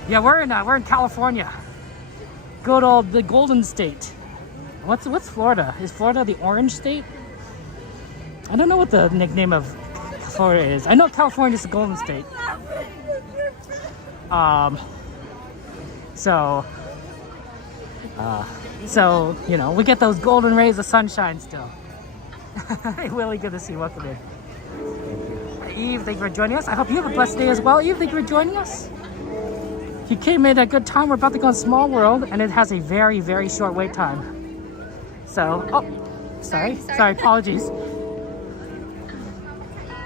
Yeah, we're in California. Good old the Golden State. What's Florida? Is Florida the Orange State? I don't know what the nickname of Florida is. I know California is the Golden State. So, we get those golden rays of sunshine still. Hey, Willie, good to see you. Welcome in. Eve, thank you for joining us. I hope you have a blessed day as well. Eve, thank you for joining us. You came in at a good time. We're about to go on Small World, and it has a very, very short wait time. So, sorry, apologies.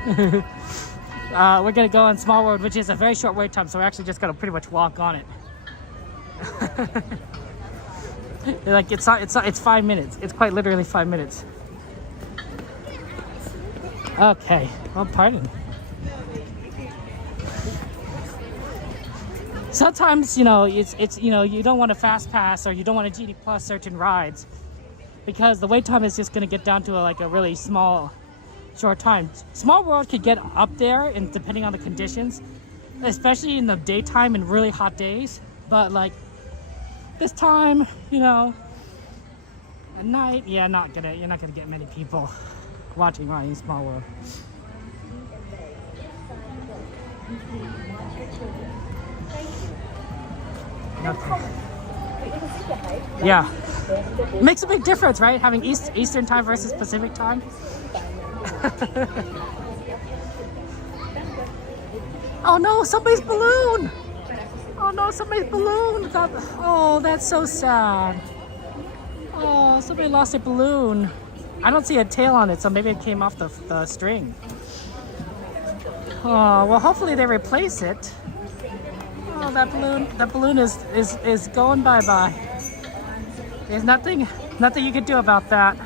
We're gonna go on Small World, which is a very short wait time, so we're actually just gonna pretty much walk on it. Like it's 5 minutes. It's quite literally 5 minutes. Okay, well, pardon. Sometimes, you know, it's you know, you don't want a fast pass or you don't want a GD plus certain rides because the wait time is just gonna get down to a really small, short time. Small World could get up there, and depending on the conditions, especially in the daytime and really hot days. But like this time, you know, at night, yeah, you're not gonna get many people watching right in Small World. Okay. Yeah, it makes a big difference, right? Having Eastern time versus Pacific time. Oh no, somebody's balloon! Oh no, somebody's balloon! Oh, that's so sad. Oh, somebody lost a balloon. I don't see a tail on it, so maybe it came off the string. Oh, well, hopefully they replace it. Oh, that balloon is going bye-bye. There's nothing you can do about that.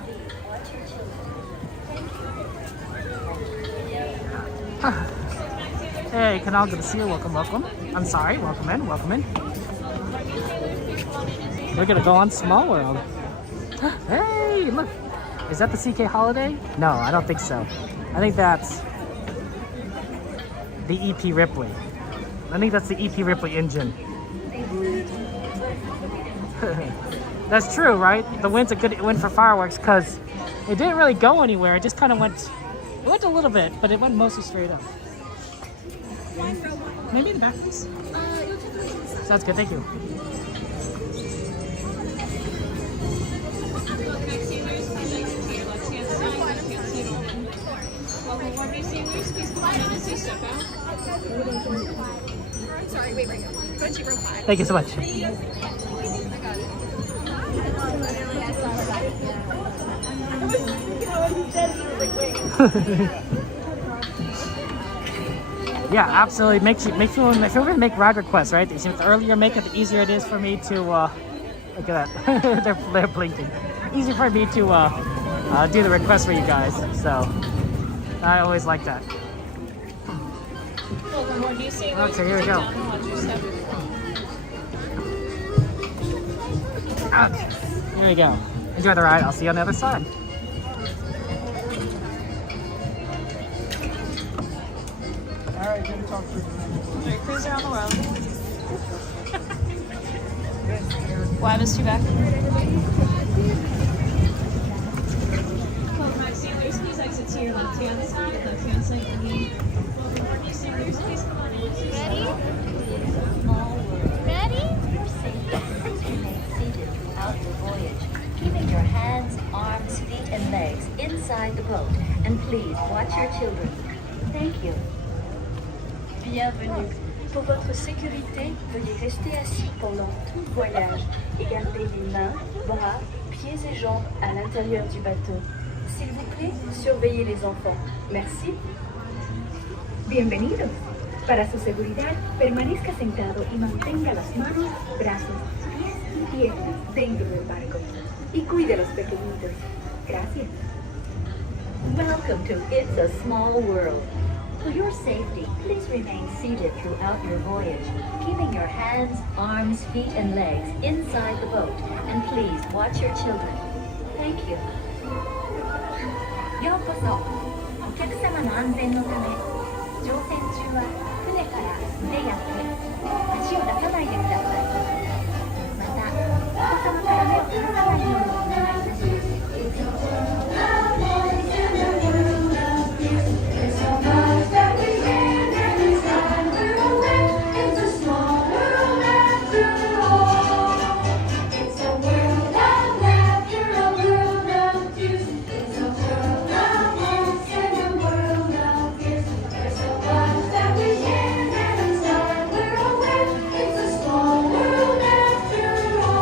Hey, Canal, good to see you. Welcome, welcome. I'm sorry, welcome in. We're gonna go on Small World. Hey, look. Is that the CK Holiday? No, I don't think so. I think that's the EP Ripley. I think that's the EP Ripley engine. That's true, right? The wind's a good win for fireworks because it didn't really go anywhere. It just kind of went. It went a little bit, but it went mostly straight up. Maybe in the back, please. Sounds good. Thank you. Sorry, wait. Go to row 5. Thank you so much. Yeah, absolutely. If you're gonna make ride requests, right? The earlier you make it, the easier it is for me to look at that. they're blinking. Easy for me to do the request for you guys. So I always like that. Okay, here we go. Okay, here we go. Enjoy the ride. I'll see you on the other side. Alright, good to talk to you. Alright, cruise around the world. Why is she back? Sailors, please exit to your left-hand side. Left-hand side only. New sailors, please come on in. Ready? Ready? Your safety remain seated throughout your voyage, keeping your hands, arms, feet, and legs inside the boat. And please watch your children. Thank you. Bienvenue. Pour votre sécurité, veuillez rester assis pendant tout le voyage et garder les mains, bras, pieds et jambes à l'intérieur du bateau. S'il vous plaît, surveillez les enfants. Merci. Bienvenidos. Para su seguridad, permanezca sentado y mantenga las manos, brazos, pies y piernas dentro del barco. Y cuide a los pequeñitos. Gracias. Welcome to It's a Small World. For your safety, please remain seated throughout your voyage, keeping your hands, arms, feet, and legs inside the boat. And please watch your children. Thank you. ようこそ。お客様の安全のため、乗船中は船から腕や手、足を出さないでください。また、お子様から目を離さないようにお願いいたします。It's a small world after all.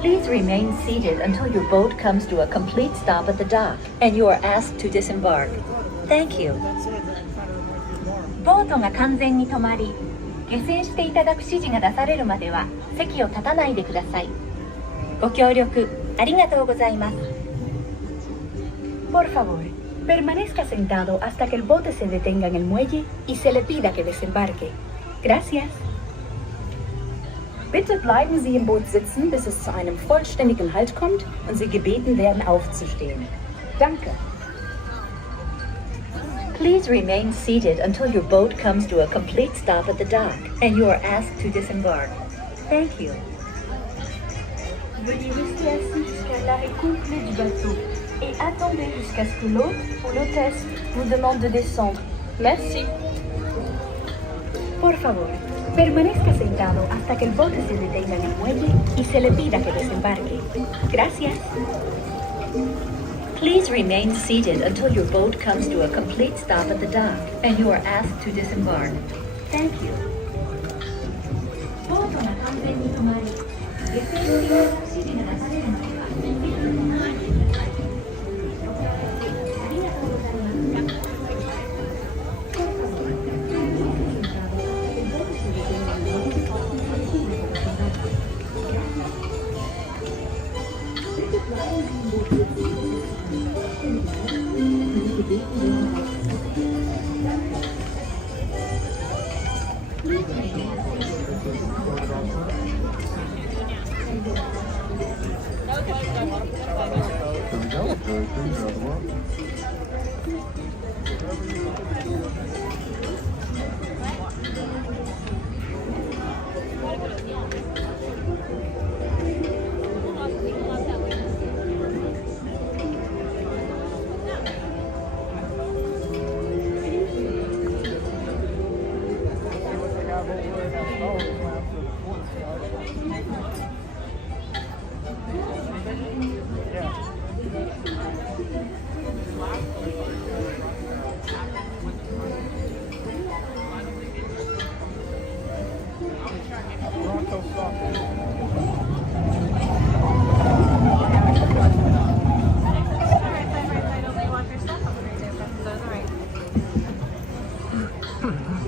Please remain seated until your boat comes to a complete stop at the dock and you are asked to disembark. Thank you. ボートが完全に止まり、下船していただく指示が出されるまでは席を立たないでください。ご協力ありがとうございます。Por favor, permanezca sentado hasta que el bote se detenga en el muelle y se le pida que desembarque. Gracias. Bitte bleiben Sie im Boot sitzen, bis es zu einem vollständigen Halt kommt und Sie gebeten werden, aufzustehen. Danke. Please remain seated until your boat comes to a complete stop at the dock and you are asked to disembark. Thank you. Veuillez rester assis jusqu'à l'arrêt complet du bateau et attendez jusqu'à ce que l'hôte ou l'hôtesse vous demande de descendre. Merci. Por favor, permanezca sentado hasta que el bote se detenga en el muelle y se le pida que desembarque. Gracias. Please remain seated until your boat comes to a complete stop at the dock and you are asked to disembark. Thank you. ボートが完全に止まり、下船していただく指示が出されるまでは席を立たないでください。ありがとうございます。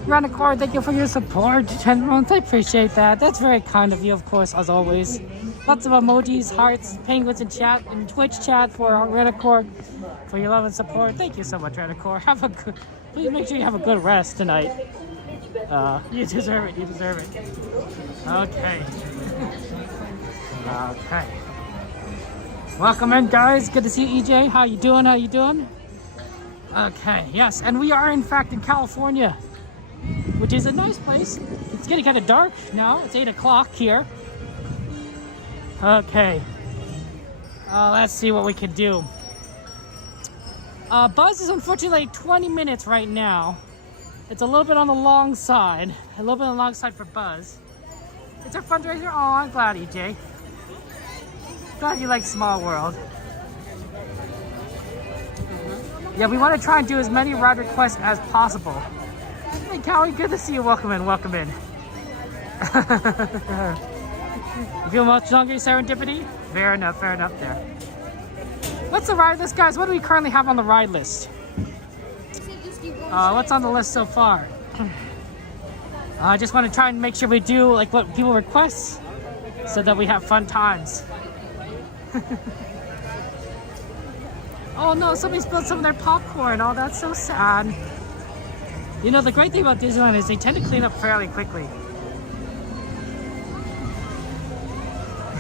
Unicorn, thank you for your support, gentlemen. I appreciate that. That's very kind of you, of course, as always. Lots of emojis, hearts, penguins in chat, and Twitch chat for Unicorn, for your love and support. Thank you so much, Unicorn. Have a good. Please make sure you have a good rest tonight. You deserve it. You deserve it. Okay. Okay. Welcome in, guys. Good to see you, EJ. How you doing? How you doing? Okay. Yes, and we are in fact in California, which is a nice place. It's getting kind of dark now. It's 8 o'clock here. Okay. Let's see what we can do. Buzz is unfortunately like 20 minutes right now. It's a little bit on the long side. A little bit on the long side for Buzz. It's our fundraiser. Oh, I'm glad, EJ. Glad you like Small World. Yeah, we want to try and do as many ride requests as possible. Hey, Callie, good to see you. Welcome in, welcome in. You feel much longer serendipity? Fair enough there. What's the ride list, guys? What do we currently have on the ride list? What's on the list so far? I just want to try and make sure we do like what people request so that we have fun times. Oh no, somebody spilled some of their popcorn. Oh, that's so sad. You know, the great thing about Disneyland is they tend to clean up fairly quickly.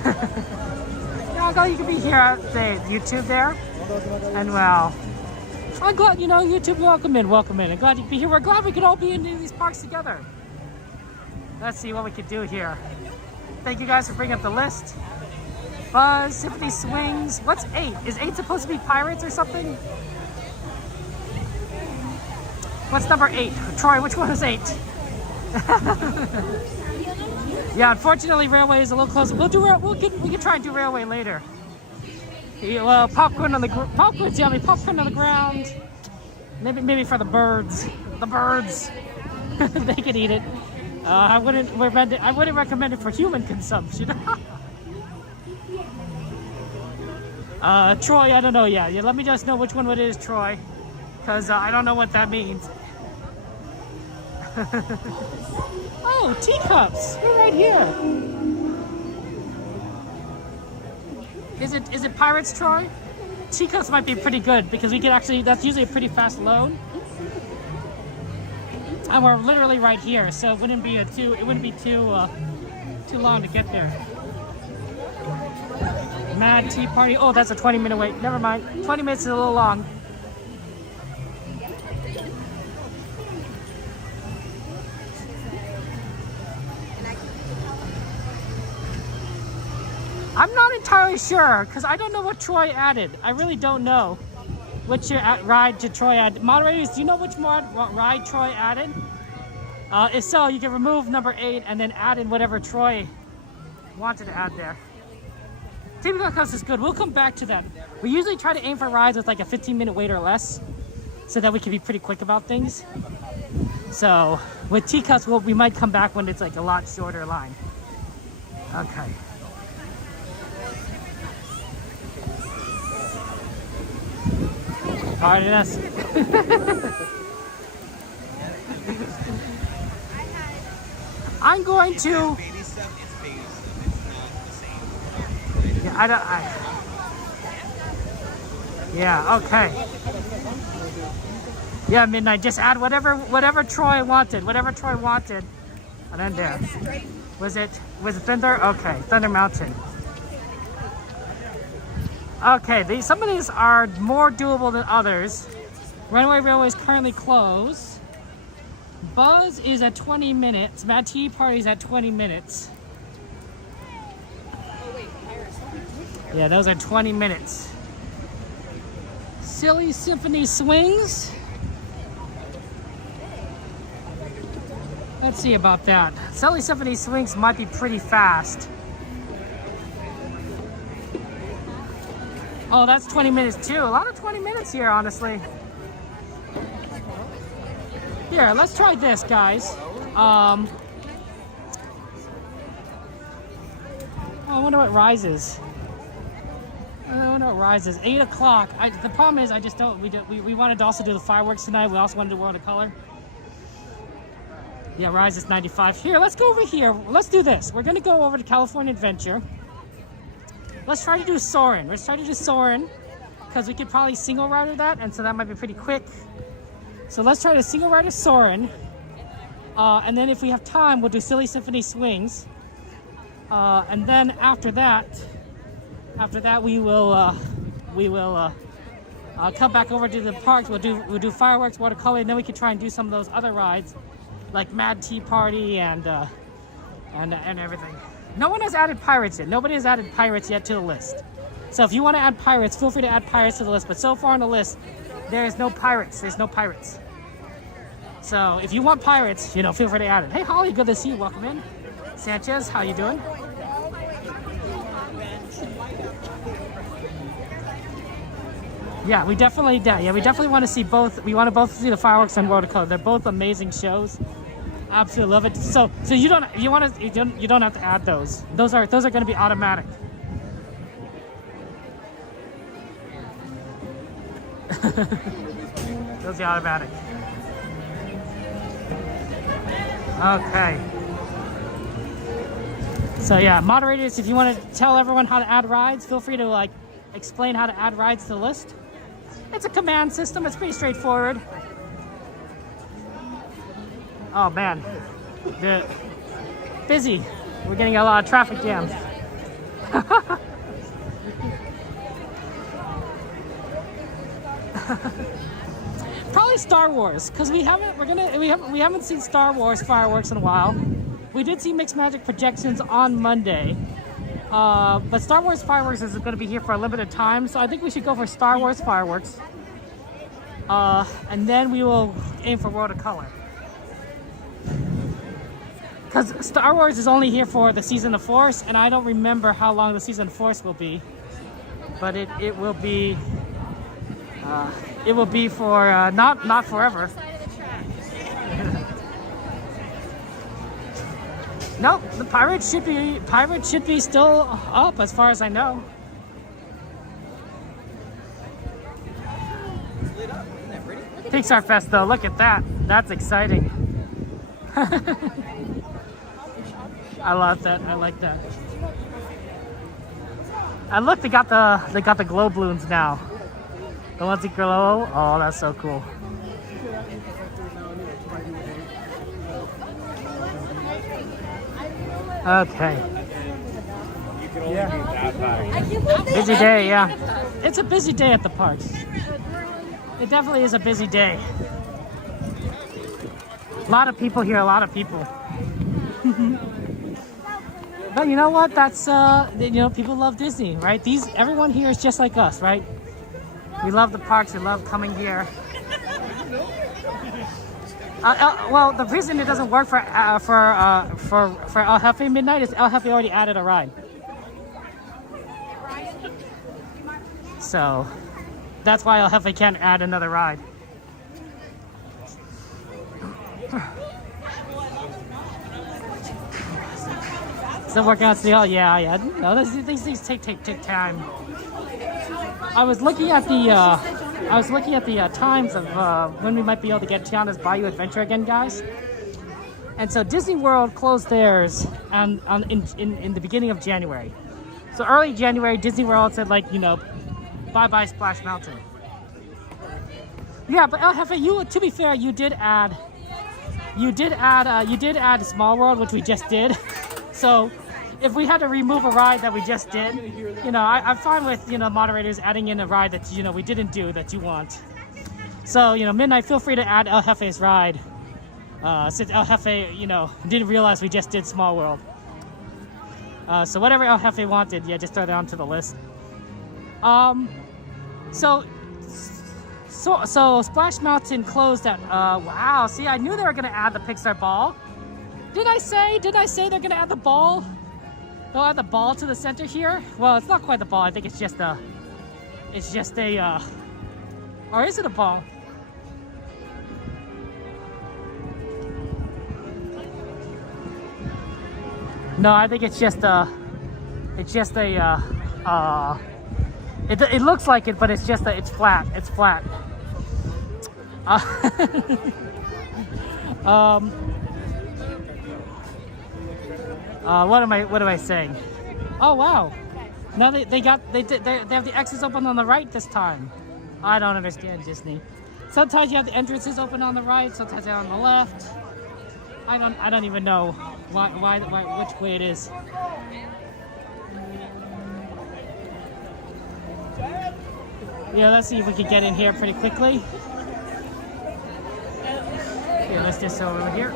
Yeah, I'm glad you can be here at the YouTube there. And well, I'm glad, you know, YouTube, welcome in. I'm glad you can be here. We're glad we could all be in these parks together. Let's see what we can do here. Thank you guys for bringing up the list. Buzz, Symphony Swings. What's 8? Is 8 supposed to be Pirates or something? What's number 8? Troy, which one is 8? Yeah, unfortunately, Railway is a little closer. We can try and do Railway later. Yeah, well, popcorn on the popcorn's yummy. Popcorn on the ground. Maybe for the birds. The birds, they can eat it. I wouldn't recommend it for human consumption. Troy, I don't know. Yeah, let me just know which one it is, Troy, because I don't know what that means. Oh, teacups. We're right here. Is it Pirates, Troy? Teacups might be pretty good because we can actually. That's usually a pretty fast load. And we're literally right here, so it wouldn't be too long to get there. Mad Tea Party. Oh, that's a 20-minute wait. Never mind. 20 minutes is a little long. I'm not entirely sure because I don't know what Troy added. I really don't know which ride to Troy added. Moderators, do you know which ride Troy added? If so, you can remove number 8 and then add in whatever Troy wanted to add there. Typical cost is good. We'll come back to that. We usually try to aim for rides with like a 15-minute wait or less so that we can be pretty quick about things. So with teacups, we might come back when it's like a lot shorter line. Okay. Pardon us. I'm going to. Yeah, yeah, okay. Yeah, Midnight. Just add whatever Troy wanted. And then there. Was it Thunder? Okay, Thunder Mountain. Okay, some of these are more doable than others. Runaway Railway is currently closed. Buzz is at 20 minutes. Mad Tea Party is at 20 minutes. Yeah, those are 20 minutes. Silly Symphony Swings. Let's see about that. Silly Symphony Swings might be pretty fast. Oh, that's 20 minutes too. A lot of 20 minutes here, honestly. Here, let's try this, guys. I wonder what rises. 8 o'clock. The problem is, I just don't. We wanted to also do the fireworks tonight. We also wanted to World of Color. Yeah, Rise is 95. Here, let's go over here. Let's do this. We're gonna go over to California Adventure. Let's try to do Soarin'. Because we could probably single rider that, and so that might be pretty quick. So let's try to single rider Soarin'. And then if we have time, we'll do Silly Symphony Swings. And then after that we will come back over to the parks. We'll do fireworks, watercolor, and then we can try and do some of those other rides, like Mad Tea Party and everything. No one has added Pirates yet. Nobody has added Pirates yet to the list. So if you want to add Pirates, feel free to add Pirates to the list. But so far on the list, there is no Pirates. There's no Pirates. So if you want Pirates, feel free to add it. Hey Holly, good to see you. Welcome in. Sanchez, how you doing? Yeah, we definitely want to see both. We want to both see the fireworks and World of Color. They're both amazing shows. Absolutely love it. So you don't have to add those. Those are going to be automatic. Those are automatic. Okay. So yeah, moderators, if you want to tell everyone how to add rides, feel free to like explain how to add rides to the list. It's a command system. It's pretty straightforward. Oh man, busy. We're getting a lot of traffic jams. Probably Star Wars, because we haven't seen Star Wars fireworks in a while. We did see Mixed Magic projections on Monday, but Star Wars fireworks is going to be here for a limited time, so I think we should go for Star Wars fireworks, and then we will aim for World of Color. Because Star Wars is only here for the Season of Force, and I don't remember how long the Season of Force will be, but it will be for not forever. Nope, the pirates should be still up as far as I know. Pixar Fest though, look at that. That's exciting. I love that. I like that. And look, they got the glow balloons now. The ones that glow. Oh, that's so cool. Okay. Yeah. Busy day, yeah. It's a busy day at the parks. It definitely is a busy day. A lot of people here, a lot of people. But you know what? That's people love Disney, right? Everyone here is just like us, right? We love the parks. We love coming here. Well, the reason it doesn't work for El Jefe Midnight is El Jefe already added a ride. So that's why El Jefe can't add another ride. Still working on City Hall? Yeah. No, these things take time. I was looking at the times of when we might be able to get Tiana's Bayou Adventure again, guys. And so Disney World closed theirs in the beginning of January. So early January, Disney World said bye-bye Splash Mountain. Yeah, but El Jefe, to be fair, you did add Small World, which we just did. So if we had to remove a ride that we just did, I'm fine with, moderators adding in a ride that, we didn't do that you want. So, Midnight, feel free to add El Jefe's ride. Since El Jefe, didn't realize we just did Small World. So whatever El Jefe wanted, just throw that onto the list. So Splash Mountain closed at, wow, see, I knew they were going to add the Pixar ball. Did I say they're going to add the ball? They'll add the ball to the center here? Well, it's not quite the ball. I think it's just a, or is it a ball? No, I think it's just a, it looks like it, but it's flat. It's flat. What am I saying? Oh wow! Now they have the X's open on the right this time. I don't understand Disney. Sometimes you have the entrances open on the right, sometimes they're on the left. I don't even know why which way it is. Yeah, let's see if we can get in here pretty quickly. Okay, let's just over here.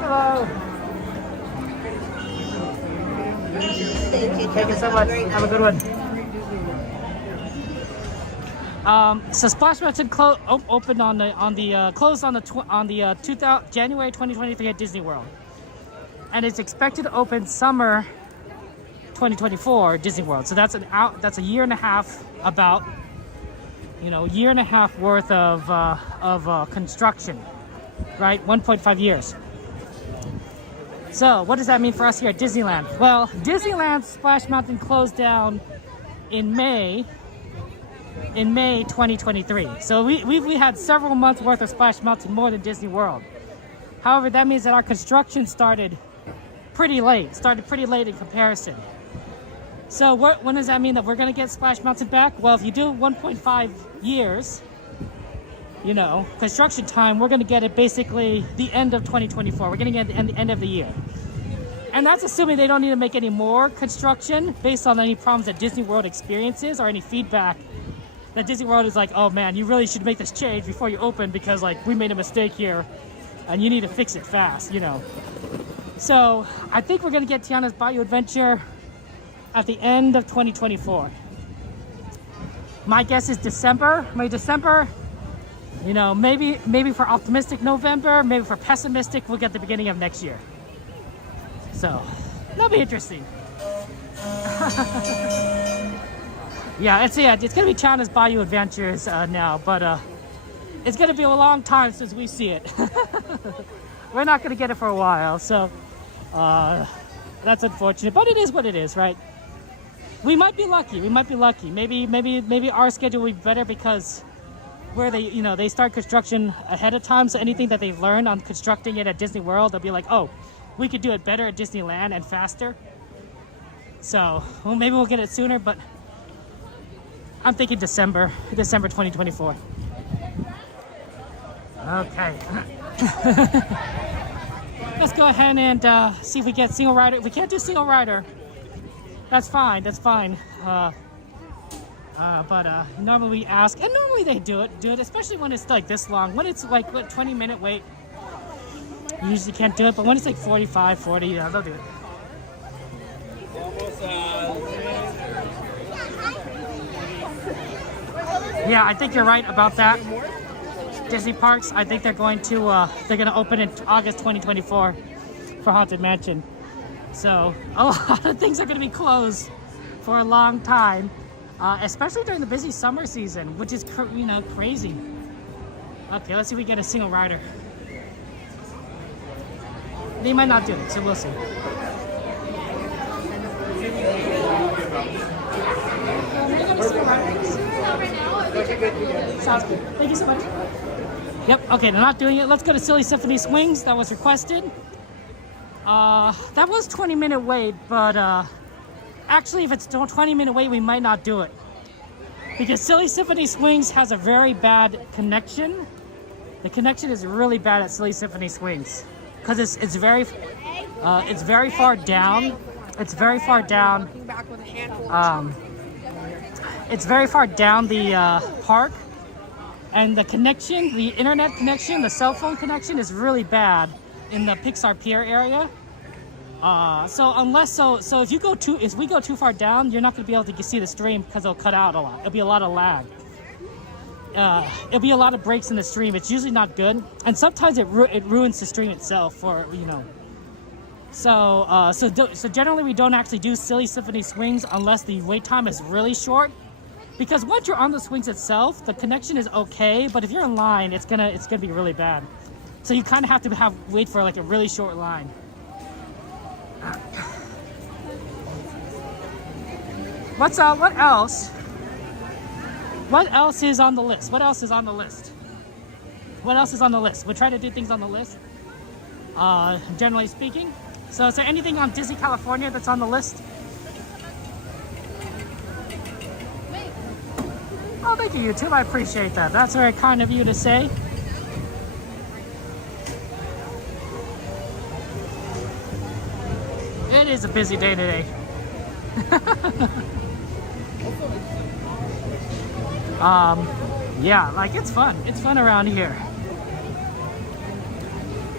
Hello. Thank you so much. Have a good one. So Splash Mountain opened closed on the January 2023 at Disney World, and it's expected to open summer 2024 Disney World. So that's a year and a half, about year and a half worth of construction, right? 1.5 years. So what does that mean for us here at Disneyland? Well, Disneyland Splash Mountain closed down in May. in May 2023. So we had several months worth of Splash Mountain more than Disney World. However, that means that our construction started pretty late in comparison. So when does that mean that we're going to get Splash Mountain back? Well, if you do 1.5 years, you know, construction time, we're going to get it basically the end of 2024. We're going to get it at the end of the year. And that's assuming they don't need to make any more construction based on any problems that Disney World experiences or any feedback that Disney World is like, oh man, you really should make this change before you open because like we made a mistake here and you need to fix it fast, you know. So I think we're going to get Tiana's Bayou Adventure at the end of 2024. My guess is December, you know, maybe for optimistic November, maybe for pessimistic, we'll get the beginning of next year. So that'll be interesting. Yeah, it's gonna be Tiana's Bayou Adventures now, but it's gonna be a long time since we see it. We're not gonna get it for a while, so that's unfortunate. But it is what it is, right? We might be lucky. Maybe our schedule will be better because where they start construction ahead of time. So anything that they've learned on constructing it at Disney World, they'll be like, oh, we could do it better at Disneyland and faster. So well, maybe we'll get it sooner, but I'm thinking December 2024. Okay. Let's go ahead and see if we get single rider. If we can't do single rider, that's fine. But normally we ask, and normally they do it, especially when it's like this long. When it's like, what, 20-minute wait, you usually can't do it, but when it's like 45, 40, yeah, they'll do it. Yeah, I think you're right about that. Disney parks, I think they're going to open in August 2024 for Haunted Mansion. So a lot of things are going to be closed for a long time, especially during the busy summer season, which is crazy. Okay, let's see if we get a single rider. They might not do it, so we'll see. Sounds good. Thank you so much. Yep, okay, they're not doing it. Let's go to Silly Symphony Swings. That was requested. That was 20-minute wait, but actually if it's 20-minute wait, we might not do it. Because Silly Symphony Swings has a very bad connection. The connection is really bad at Silly Symphony Swings. Because it's very far down. It's very far down. It's very far down the park. And the connection, the internet connection, the cell phone connection is really bad in the Pixar Pier area. So if we go too far down, you're not going to be able to see the stream because it'll cut out a lot. It'll be a lot of lag. It'll be a lot of breaks in the stream. It's usually not good, and sometimes it ruins the stream itself. So generally we don't actually do Silly Symphony Swings unless the wait time is really short. Because once you're on the swings itself, the connection is okay, but if you're in line, it's gonna be really bad. So you kind of have to wait for like a really short line. What else? What else is on the list? We're trying to do things on the list, generally speaking. So is there anything on Disney California that's on the list? Oh, thank you, YouTube. I appreciate that. That's very kind of you to say. It is a busy day today. Yeah, like it's fun. It's fun around here.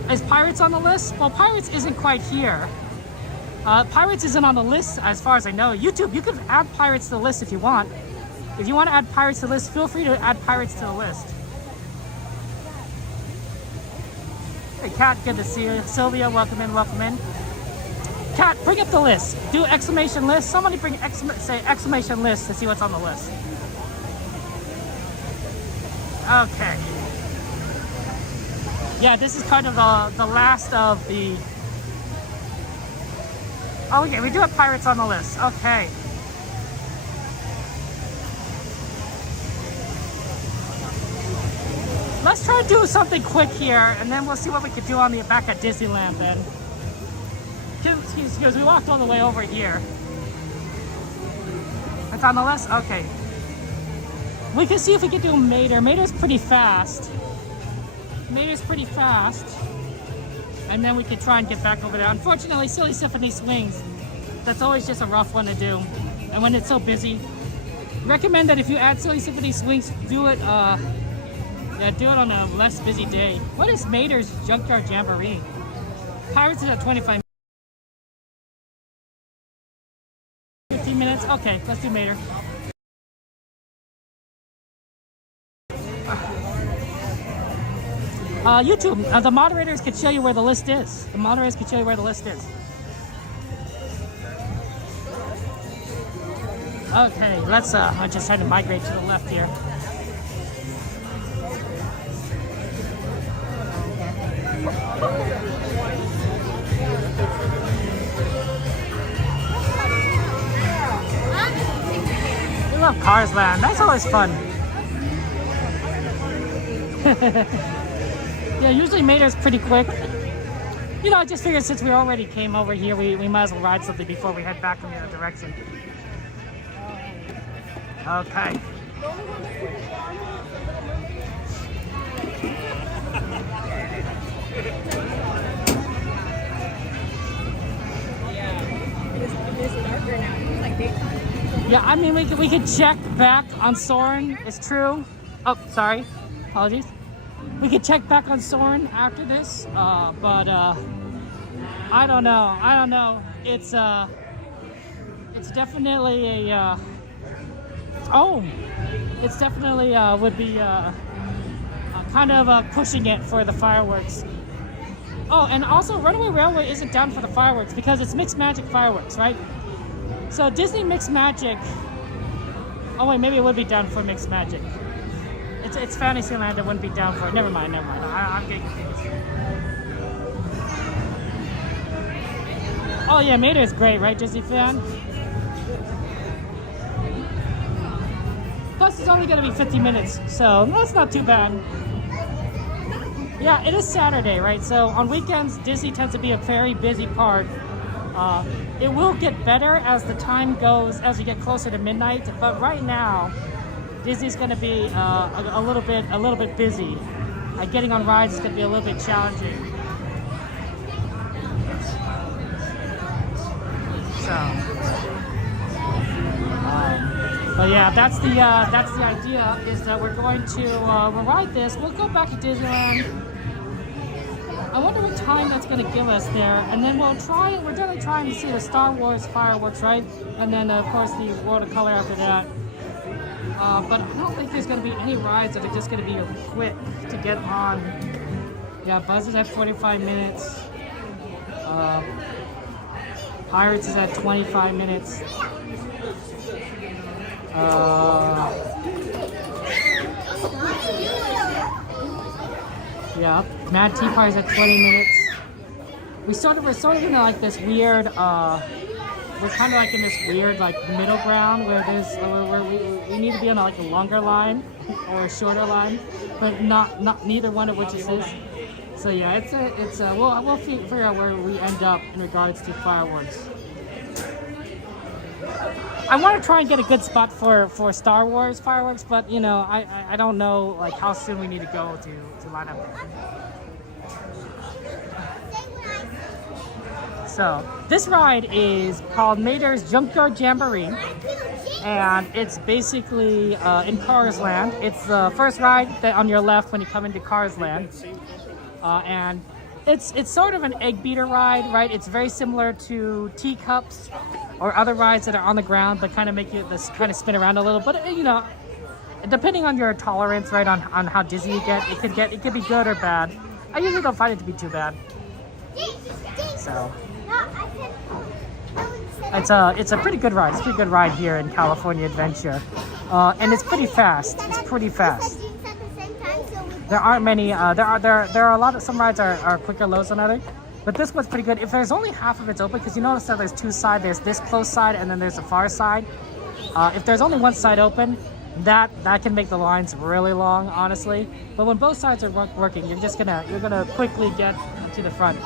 Is Pirates on the list? Well, Pirates isn't quite here. Pirates isn't on the list as far as I know. YouTube, you can add Pirates to the list if you want. If you want to add Pirates to the list, feel free to add Pirates to the list. Hey, Kat, good to see you. Sylvia, welcome in. Kat, bring up the list. Do exclamation list. Somebody say exclamation list to see what's on the list. Okay. Yeah, this is kind of the last of the... Oh, yeah, we do have Pirates on the list. Okay. Let's try to do something quick here, and then we'll see what we can do on the back at Disneyland then. Because we walked all the way over here. It's on the list? Okay. We can see if we can do Mater. Mater's pretty fast. Mater's pretty fast. And then we can try and get back over there. Unfortunately, Silly Symphony Swings, that's always just a rough one to do. And when it's so busy, recommend that if you add Silly Symphony Swings, do it do it on a less busy day. What is Mater's Junkyard Jamboree? Pirates is at 25 15 minutes? Okay, let's do Mater. YouTube, the moderators can show you where the list is. The moderators can show you where the list is. Okay, let's, I just had to migrate to the left here. We love Cars Land. That's always fun. Yeah, usually Mater's pretty quick. You know, I just figured since we already came over here, we might as well ride something before we head back in the other direction. Okay. Yeah, I mean, we could check back on Soarin'. It's true. Oh, sorry. Apologies. We could check back on Soarin' after this, but I don't know. I don't know. It's definitely a it's definitely would be kind of pushing it for the fireworks. Oh, and also Runaway Railway isn't down for the fireworks because it's Mixed Magic fireworks, right? So Disney Mixed Magic. Oh wait, maybe it would be down for Mixed Magic. It's Fantasyland. It wouldn't be down for it. Never mind. Never mind. I'm getting confused. Oh yeah, Mater is great, right, Disney fan? Plus, it's only going to be 50 minutes, so that's not too bad. Yeah, it is Saturday, right? So on weekends, Disney tends to be a very busy park. It will get better as the time goes, as we get closer to midnight. But right now, Disney's going to be a little bit busy. Getting on rides is going to be a little bit challenging. So. But yeah, that's the idea, is that we're going to we'll ride this. We'll go back to Disneyland. I wonder what time that's going to give us there, and then we're definitely trying to see the Star Wars fireworks, right? And then of course the World of Color after that. But I don't think there's going to be any rides that are just going to be quick to get on. Yeah, Buzz is at 45 minutes. Pirates is at 25 minutes. Yeah, Mad Tea Party's at 20 minutes. We're sort of in like this weird, we're kind of like in this weird like middle ground where we need to be on like a longer line or a shorter line, but not neither one of which is this. So yeah, we'll figure out where we end up in regards to fireworks. I want to try and get a good spot for Star Wars fireworks, but you know, I don't know like how soon we need to go to line up there. So this ride is called Mater's Junkyard Jamboree, and it's basically in Cars Land. It's the first ride that on your left when you come into Cars Land, and it's sort of an egg beater ride, right? It's very similar to Teacups or other rides that are on the ground but kind of make you this kind of spin around a little. But you know, depending on your tolerance, right, on how dizzy you get, it could be good or bad. I usually don't find it to be too bad. So it's a pretty good ride. It's a pretty good ride here in California Adventure, and it's pretty fast. It's pretty fast. There aren't many. There are a lot of, some rides are quicker lows than others, but this one's pretty good. If there's only half of it's open, because you notice that there's two sides. There's this close side and then there's the far side. If there's only one side open, that can make the lines really long, honestly. But when both sides are working, you're gonna quickly get to the front.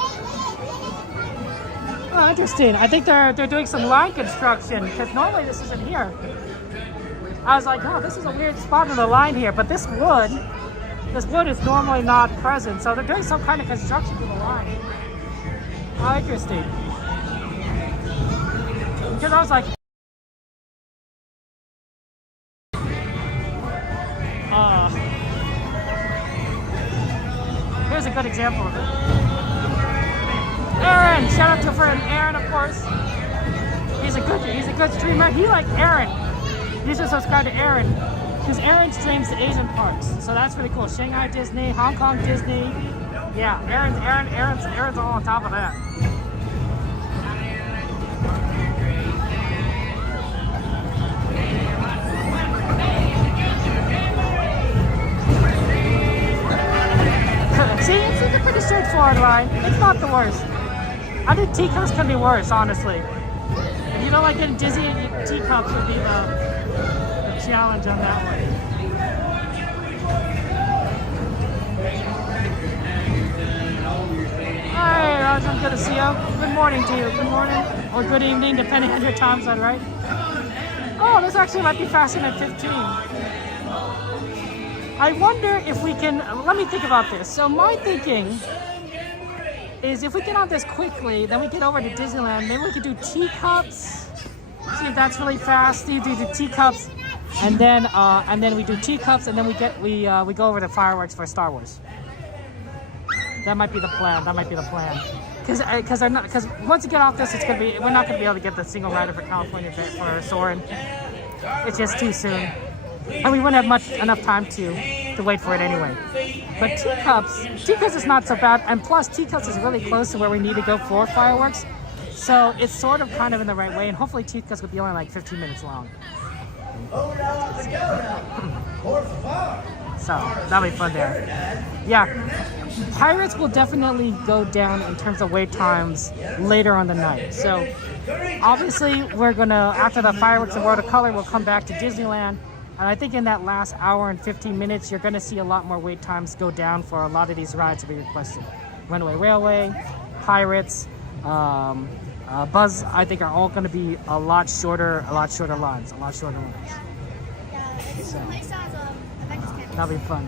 Oh, interesting. I think they're doing some line construction because normally this isn't here. I was like, oh, this is a weird spot in the line here, but this wood is normally not present, so they're doing some kind of construction to the line. Oh, interesting. Because I was like, here's a good example of it. Aaron, shout out to friend Aaron, of course. He's a good streamer. He like Aaron. You should subscribe to Aaron because Aaron streams the Asian parks, so that's really cool. Shanghai Disney, Hong Kong Disney. Yeah, Aaron's all on top of that. See, it's a pretty straightforward line. It's not the worst. I think teacups can be worse, honestly. If you don't like getting dizzy, teacups would be the challenge on that one. Hi, Rajan, good to see you. Good morning to you. Good morning or good evening, depending on your time zone, right? Oh, this actually might be faster than 15. I wonder if we can, let me think about this. So my thinking is if we get on this quickly, then we get over to Disneyland, maybe we could do teacups. See if that's really fast. You do the teacups, and then we do teacups, and then we go over to fireworks for Star Wars. That might be the plan. Because once you get off this, we're not gonna be able to get the single rider for California for Soarin'. It's just too soon. And we wouldn't have enough time to wait for it anyway. But teacups is not so bad, and plus teacups is really close to where we need to go for fireworks, so it's sort of kind of in the right way, and hopefully teacups would be only like 15 minutes long. So that'll be fun there. Yeah, Pirates will definitely go down in terms of wait times later on the night. So obviously we're gonna, after the fireworks and World of Color, we'll come back to Disneyland. And I think in that last hour and 15 minutes, you're going to see a lot more wait times go down for a lot of these rides that we requested. Runaway Railway, Pirates, Buzz, I think are all going to be a lot shorter lines. So, that'll be fun.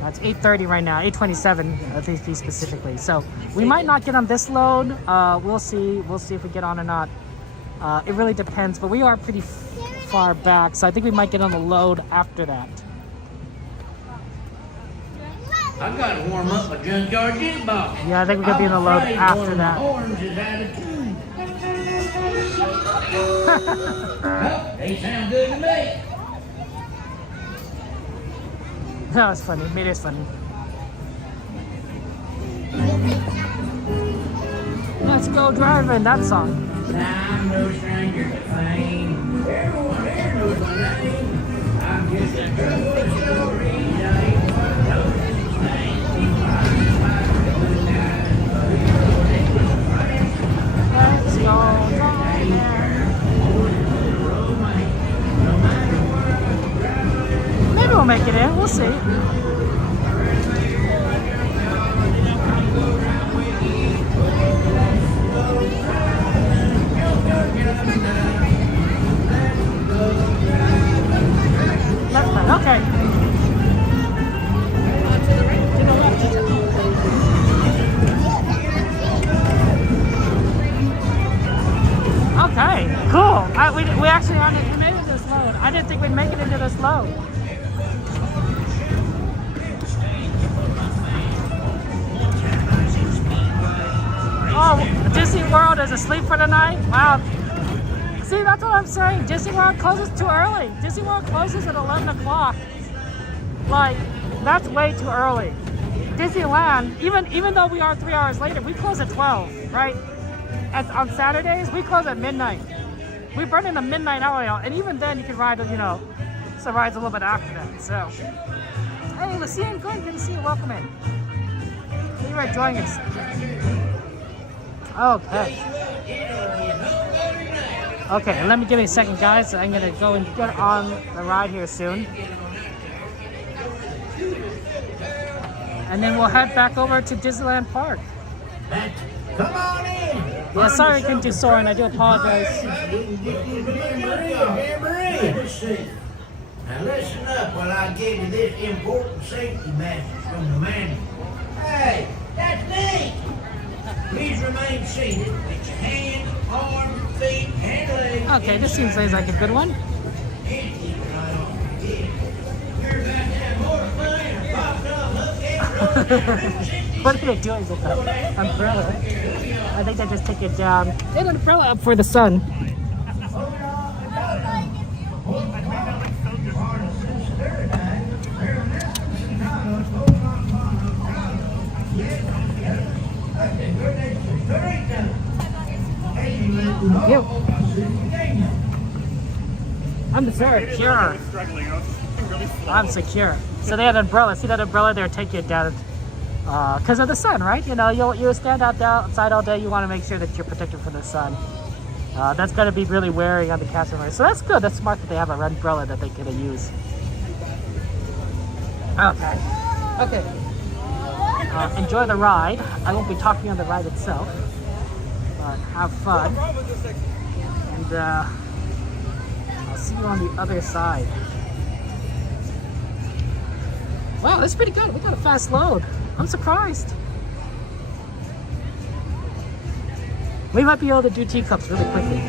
That's 8:30 right now, 8:27 I think specifically. So we might not get on this load. We'll see if we get on or not. It really depends, but we are pretty far back, so I think we might get on the load after that. I gotta warm up my Junkyard jukebox. Yeah, I think we're gonna be in the load after that. Horns is out of tune. Well, they sound good to me. That was funny. It is funny. Let's go driving, that song. I'm no stranger to fame. Everyone there knows my name. I'm just a trouble story. I ain't one of those things. Let's go driving. Maybe we'll make it in. We'll see. Okay. Okay, cool. We actually made it this load. I didn't think we'd make it into this load. Oh, Disney World is asleep for the night? Wow. See, that's what I'm saying. Disney World closes too early. Disney World closes at 11 o'clock. Like, that's way too early. Disneyland, even though we are 3 hours later, we close at 12, right? On Saturdays, we close at midnight. We burn in the midnight hour, and even then you can ride, some rides a little bit after that. So, hey, Lucian, good to see you. Welcome in. You are enjoying it. Okay. Okay, let me give me a second, guys. I'm gonna go and get on the ride here soon. And then we'll head back over to Disneyland Park. Come on in. Yeah, sorry I couldn't do Soarin'. I do apologize. Jamboree. Now listen up while I give you this important safety message from the manual. Hey, that's me. Please remain seated with your hands, arms, feet, and legs. Okay, this seems like a good one. What are they doing with the umbrella? I think they're just taking down an umbrella up for the sun. Yep. I'm secure. I'm secure. So they had an umbrella. See that umbrella? They're taking it down because of the sun, right? You know, you stand outside all day. You want to make sure that you're protected from the sun. That's going to be really wearing on the cast members. So that's good. That's smart that they have an umbrella that they can use. Okay. Okay. Enjoy the ride. I won't be talking on the ride itself. But have fun. And I'll see you on the other side. Wow, that's pretty good. We got a fast load. I'm surprised. We might be able to do teacups really quickly.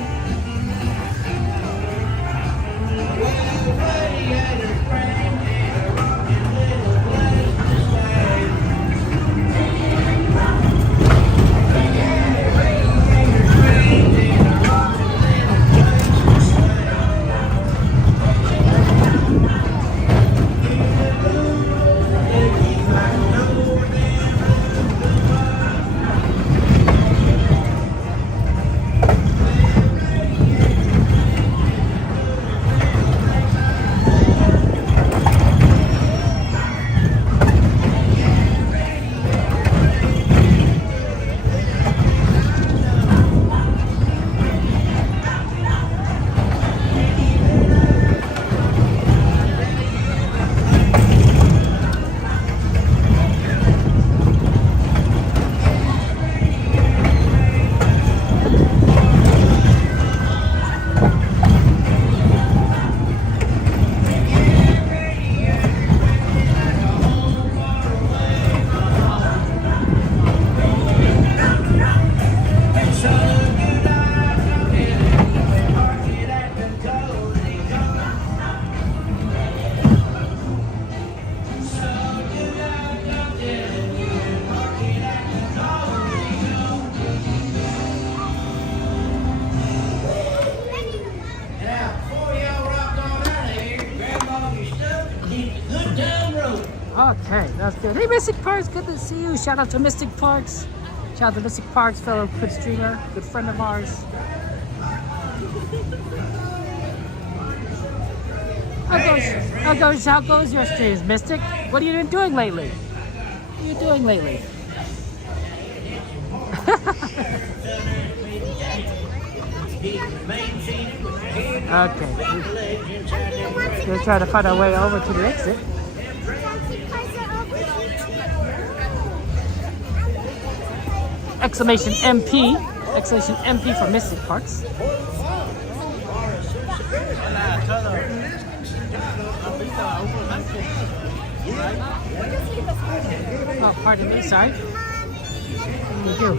Okay, that's good. Hey, Mystic Parks, good to see you. Shout out to Mystic Parks. Shout out to Mystic Parks, fellow good streamer, good friend of ours. How goes your streams, Mystic? What have you been doing lately? What are you doing lately? Okay. We're trying to find our way over to the exit. Exclamation MP. Exclamation MP for Mystic Parks. Oh, pardon me, sorry. What do you do?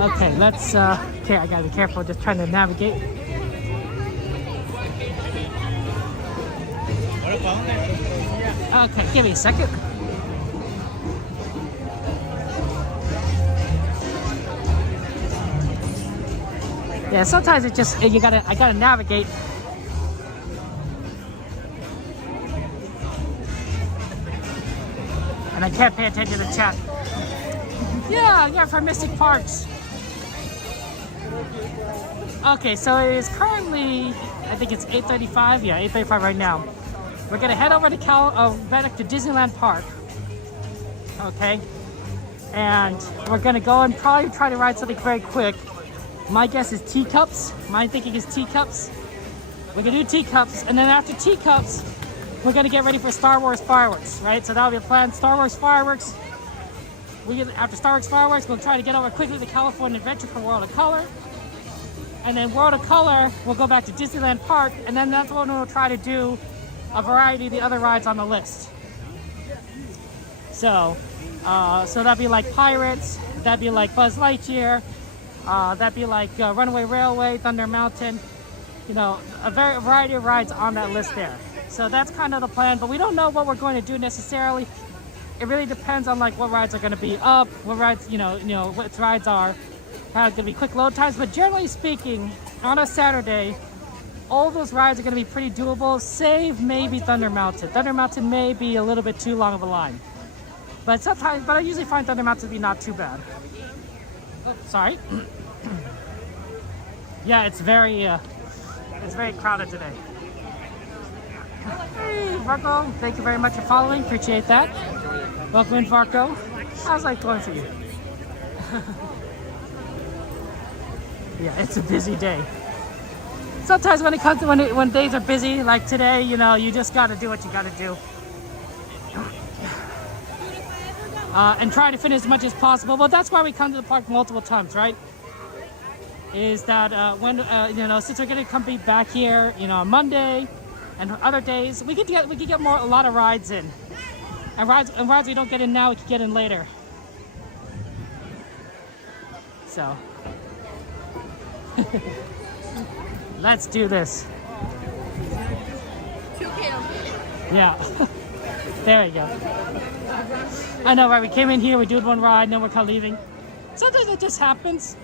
Okay, let's, okay, I gotta be careful, just trying to navigate. Okay, give me a second. Yeah, sometimes it just, I gotta navigate. And I can't pay attention to the chat. Yeah, for Mystic Parks. Okay, so it is currently, I think it's 8:35. Yeah, 8:35 right now. We're gonna head over to back to Disneyland Park. Okay, and we're gonna go and probably try to ride something very quick. My guess is teacups. My thinking is teacups. We're gonna do teacups, and then after teacups, we're gonna get ready for Star Wars fireworks, right? So that'll be a plan. Star Wars fireworks. After Star Wars fireworks, we'll try to get over quickly to California Adventure for World of Color. And then World of Color, we'll go back to Disneyland Park, and then that's when we'll try to do a variety of the other rides on the list. So that'd be like Pirates, that'd be like Buzz Lightyear, that'd be like Runaway Railway, Thunder Mountain, you know, a variety of rides on that list there. So that's kind of the plan, but we don't know what we're going to do necessarily. It really depends on like what rides are going to be up, what rides, you know, what rides are. How it's going to be quick load times, but generally speaking, on a Saturday, all those rides are going to be pretty doable, save maybe Thunder Mountain. Thunder Mountain may be a little bit too long of a line. But I usually find Thunder Mountain to be not too bad. Oh, sorry. Yeah, it's very crowded today. Hey, Varco, thank you very much for following. Appreciate that. Welcome in, Varco. How's life going for you? Yeah, it's a busy day. Sometimes when it comes to when days are busy, like today, you know, you just got to do what you got to do. And try to finish as much as possible. But that's why we come to the park multiple times, right? Is that when you know, since we're gonna come be back here, you know, on Monday and other days, we could get a lot of rides in, and rides we don't get in now, we could get in later. So let's do this. Yeah. There we go. I know, right? We came in here, we did one ride, and then we're kind of leaving. Sometimes it just happens.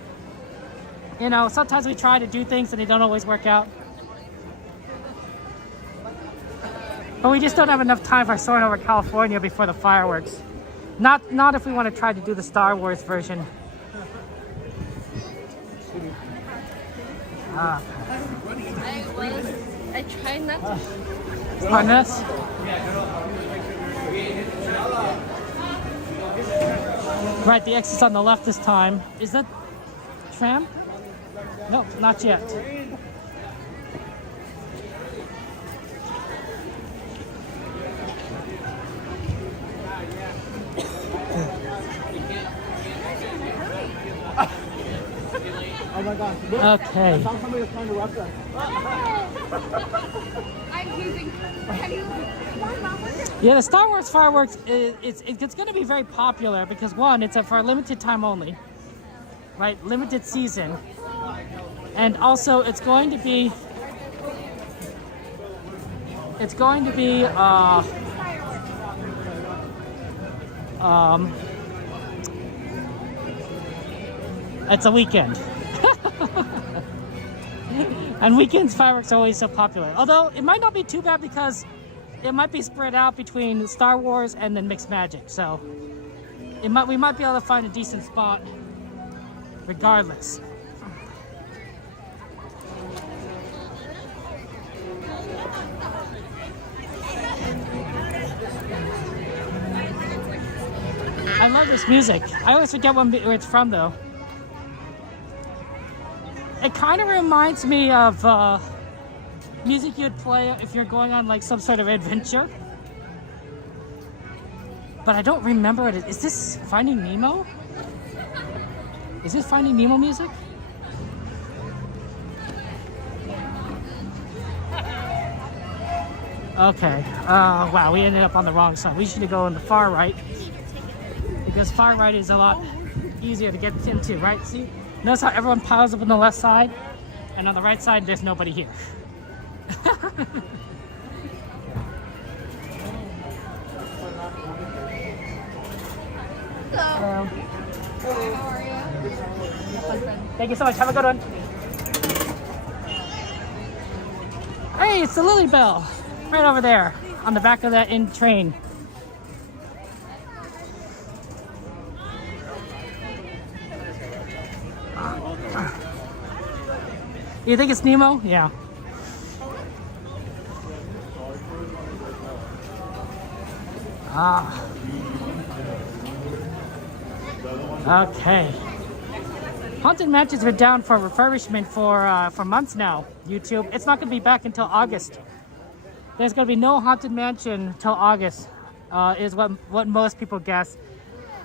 You know, sometimes we try to do things and they don't always work out. But we just don't have enough time for soaring over California before the fireworks. Not if we want to try to do the Star Wars version. I try not to. Harness. Right, the exit's on the left this time. Is that Tram? No, not yet. Oh my gosh. Okay. I saw somebody was trying to rush us. I'm using. Yeah, the Star Wars fireworks, it's going to be very popular because one, it's for a limited time only, right? Limited season. And also it's going to be it's a weekend. And weekends fireworks are always so popular. Although it might not be too bad because it might be spread out between Star Wars and then Mixed Magic. So we might be able to find a decent spot regardless. I love this music. I always forget where it's from though. It kind of reminds me of music you'd play if you're going on like some sort of adventure. But I don't remember it. Is this Finding Nemo? Is this Finding Nemo music? Okay. Wow, we ended up on the wrong side. We should go on the far right. Because far right is a lot easier to get into, right? See? Notice how everyone piles up on the left side, and on the right side, there's nobody here. Hello. How are you? Thank you so much. Have a good one. Hey, it's the Lily Bell. Right over there on the back of that train. You think it's Nemo? Yeah. Okay. Haunted Mansion's been down for refurbishment for months now. YouTube. It's not going to be back until August. There's going to be no Haunted Mansion till August. Is what most people guess.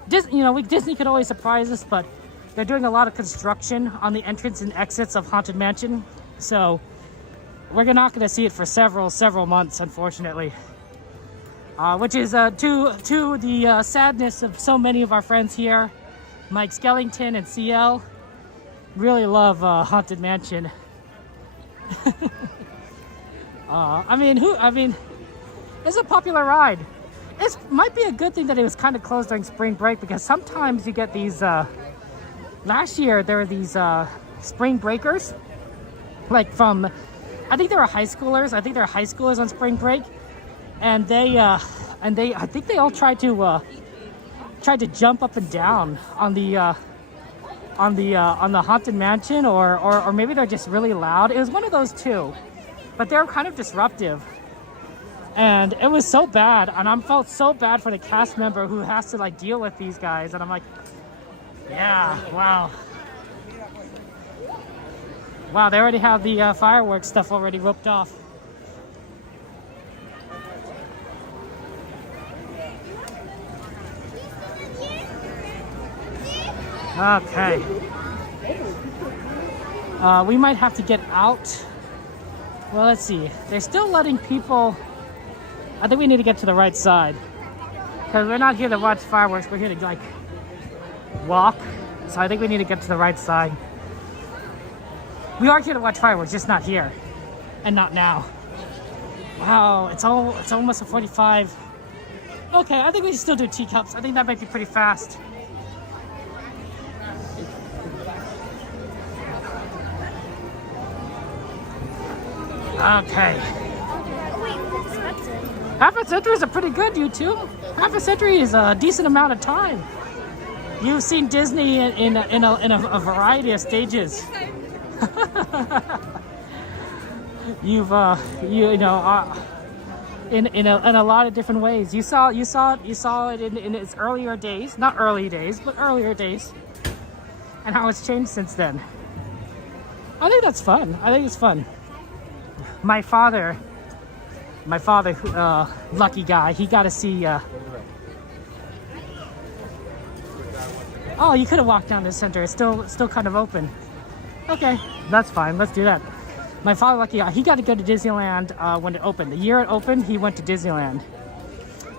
Disney could always surprise us, but they're doing a lot of construction on the entrance and exits of Haunted Mansion, so we're not going to see it for several months, unfortunately. Which is to the sadness of so many of our friends here. Mike Skellington and CL really love Haunted Mansion. It's a popular ride. It might be a good thing that it was kind of closed during spring break, because sometimes you get these, last year there were these spring breakers, like from, I think they were high schoolers. I think they were high schoolers on spring break, and I think they all tried to jump up and down on the Haunted Mansion, or maybe they're just really loud. It was one of those two, but they were kind of disruptive. And it was so bad, and I felt so bad for the cast member who has to like deal with these guys. And I'm like, yeah, wow. Wow, they already have the fireworks stuff already roped off. Okay. We might have to get out. Well, let's see. They're still letting people... I think we need to get to the right side, because we're not here to watch fireworks. We're here to like walk. So I think we need to get to the right side. We are here to watch fireworks, just not here, and not now. Wow, it's almost a 45. Okay, I think we should still do teacups. I think that might be pretty fast. Okay. Half a century is a pretty good, YouTube. Half a century is a decent amount of time. You've seen Disney in a variety of stages. You've in a lot of different ways. You saw it in its earlier days, not early days, but earlier days, and how it's changed since then. I think that's fun. I think it's fun. My father, lucky guy, he got to see. Oh, you could have walked down the center. It's still kind of open. Okay, that's fine. Let's do that. My father, lucky guy, he got to go to Disneyland when it opened. The year it opened, he went to Disneyland.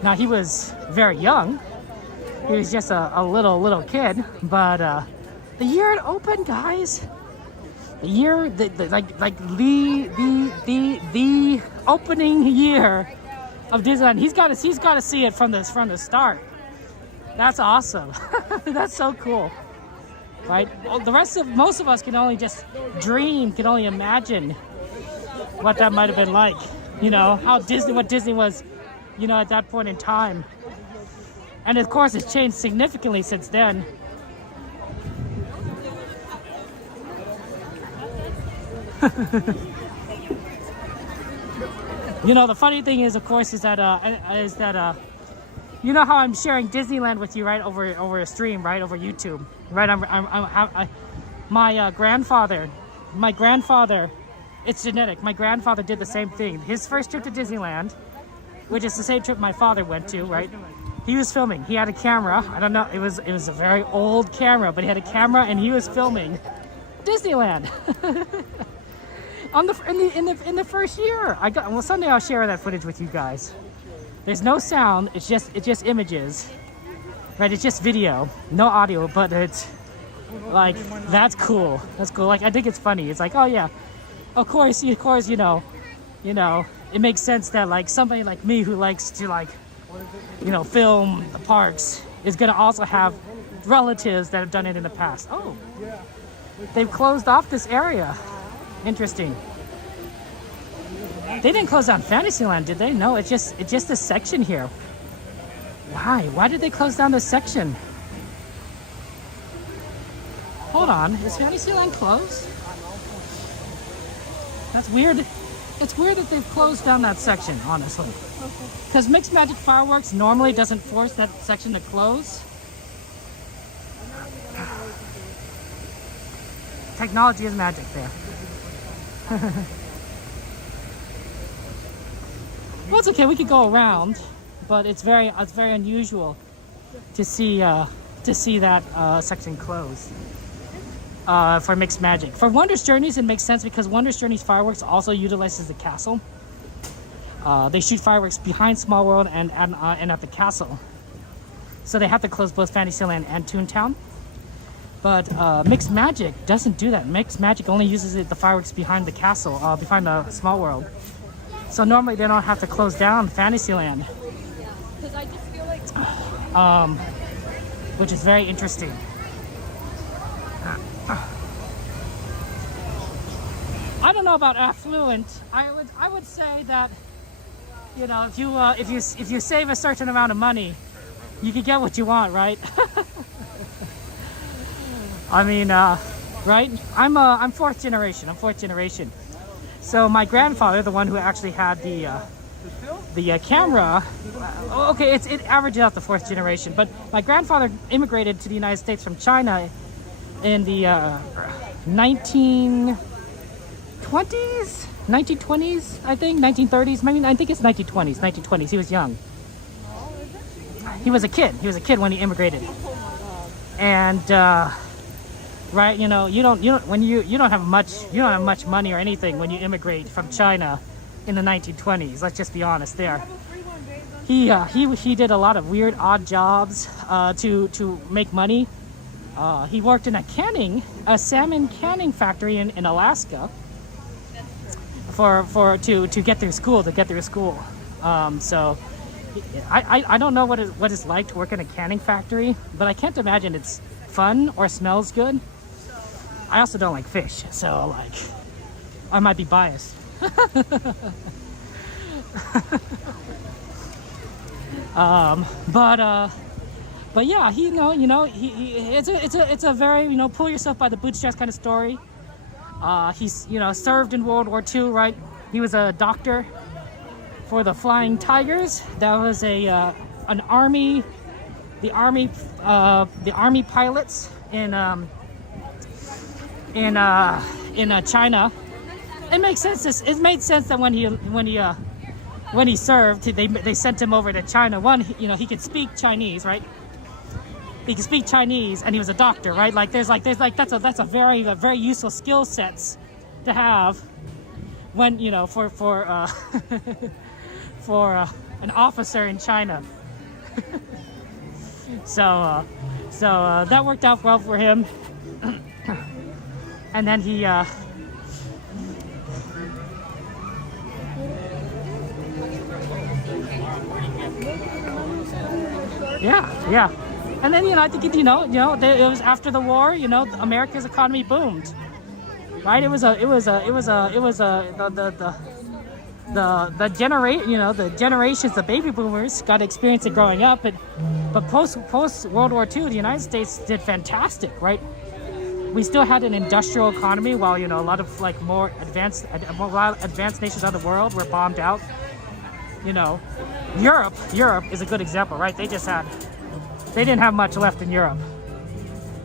Now, he was very young. He was just a little kid. But the year it opened, guys, the year, the opening year of Disneyland, he's got to see it from the start. That's awesome. That's so cool, right? Most of us can only just dream, can only imagine what that might have been like. You know, what Disney was, at that point in time. And of course, it's changed significantly since then. The funny thing is, of course, is that you know how I'm sharing Disneyland with you, right, over a stream, right, over YouTube, right? My grandfather, it's genetic. My grandfather did the same thing. His first trip to Disneyland, which is the same trip my father went to, right? He was filming. He had a camera. I don't know. It was a very old camera, but he had a camera and he was filming Disneyland. In the first year, someday I'll share that footage with you guys. There's no sound. It's just images, right? It's just video, no audio. But it's like that's cool. That's cool. Like I think it's funny. It's like, oh yeah, of course, it makes sense that like somebody like me who likes to film the parks is gonna also have relatives that have done it in the past. Oh, they've closed off this area. Interesting. They didn't close down Fantasyland, did they? No, it's just this section here. Why? Why did they close down this section? Hold on, is Fantasyland closed? That's weird. It's weird that they've closed down that section, honestly. Because Mixed Magic Fireworks normally doesn't force that section to close. technology is magic there. Well, it's okay. We could go around, but it's very unusual to see that section closed for Mixed Magic. For Wondrous Journeys, it makes sense because Wondrous Journeys fireworks also utilizes the castle. They shoot fireworks behind Small World and at the castle, so they have to close both Fantasyland and Toontown. But Mixed Magic doesn't do that. Mixed Magic only uses the fireworks behind the castle, behind the Small World. So normally they don't have to close down Fantasyland, which is very interesting. I don't know about affluent. I would say that, you know, if you save a certain amount of money, you can get what you want, right? I mean, right? I'm fourth generation. So my grandfather, the one who actually had the camera, okay, it averages out the fourth generation. But my grandfather immigrated to the United States from China in the 1920s, I think, 1930s. Maybe I think it's 1920s. He was young. He was a kid when he immigrated, and. Right, you know, you don't have much money or anything when you immigrate from China in the 1920s. Let's just be honest there. He did a lot of weird, odd jobs to make money. He worked in a salmon canning factory in Alaska to get through school. So I don't know what it's like to work in a canning factory, but I can't imagine it's fun or smells good. I also don't like fish, so like I might be biased. But yeah, it's a very, you know, pull yourself by the bootstraps kind of story. He's, you know, served in World War II, right? He was a doctor for the Flying Tigers. That was the army pilots in China. It makes sense. It made sense that when he served, they sent him over to China. One, you know, he could speak Chinese, right? He could speak Chinese, and he was a doctor, right? That's a very useful skill sets to have when, you know, for an officer in China. So that worked out well for him. And then he yeah. And then, you know, I think, you know, it was after the war, you know, America's economy boomed. Right? The generations, the baby boomers got to experience it growing up, but post World War II, the United States did fantastic, right? We still had an industrial economy, while, you know, a lot of like more advanced nations of the world were bombed out. You know, Europe is a good example, right? They didn't have much left in Europe.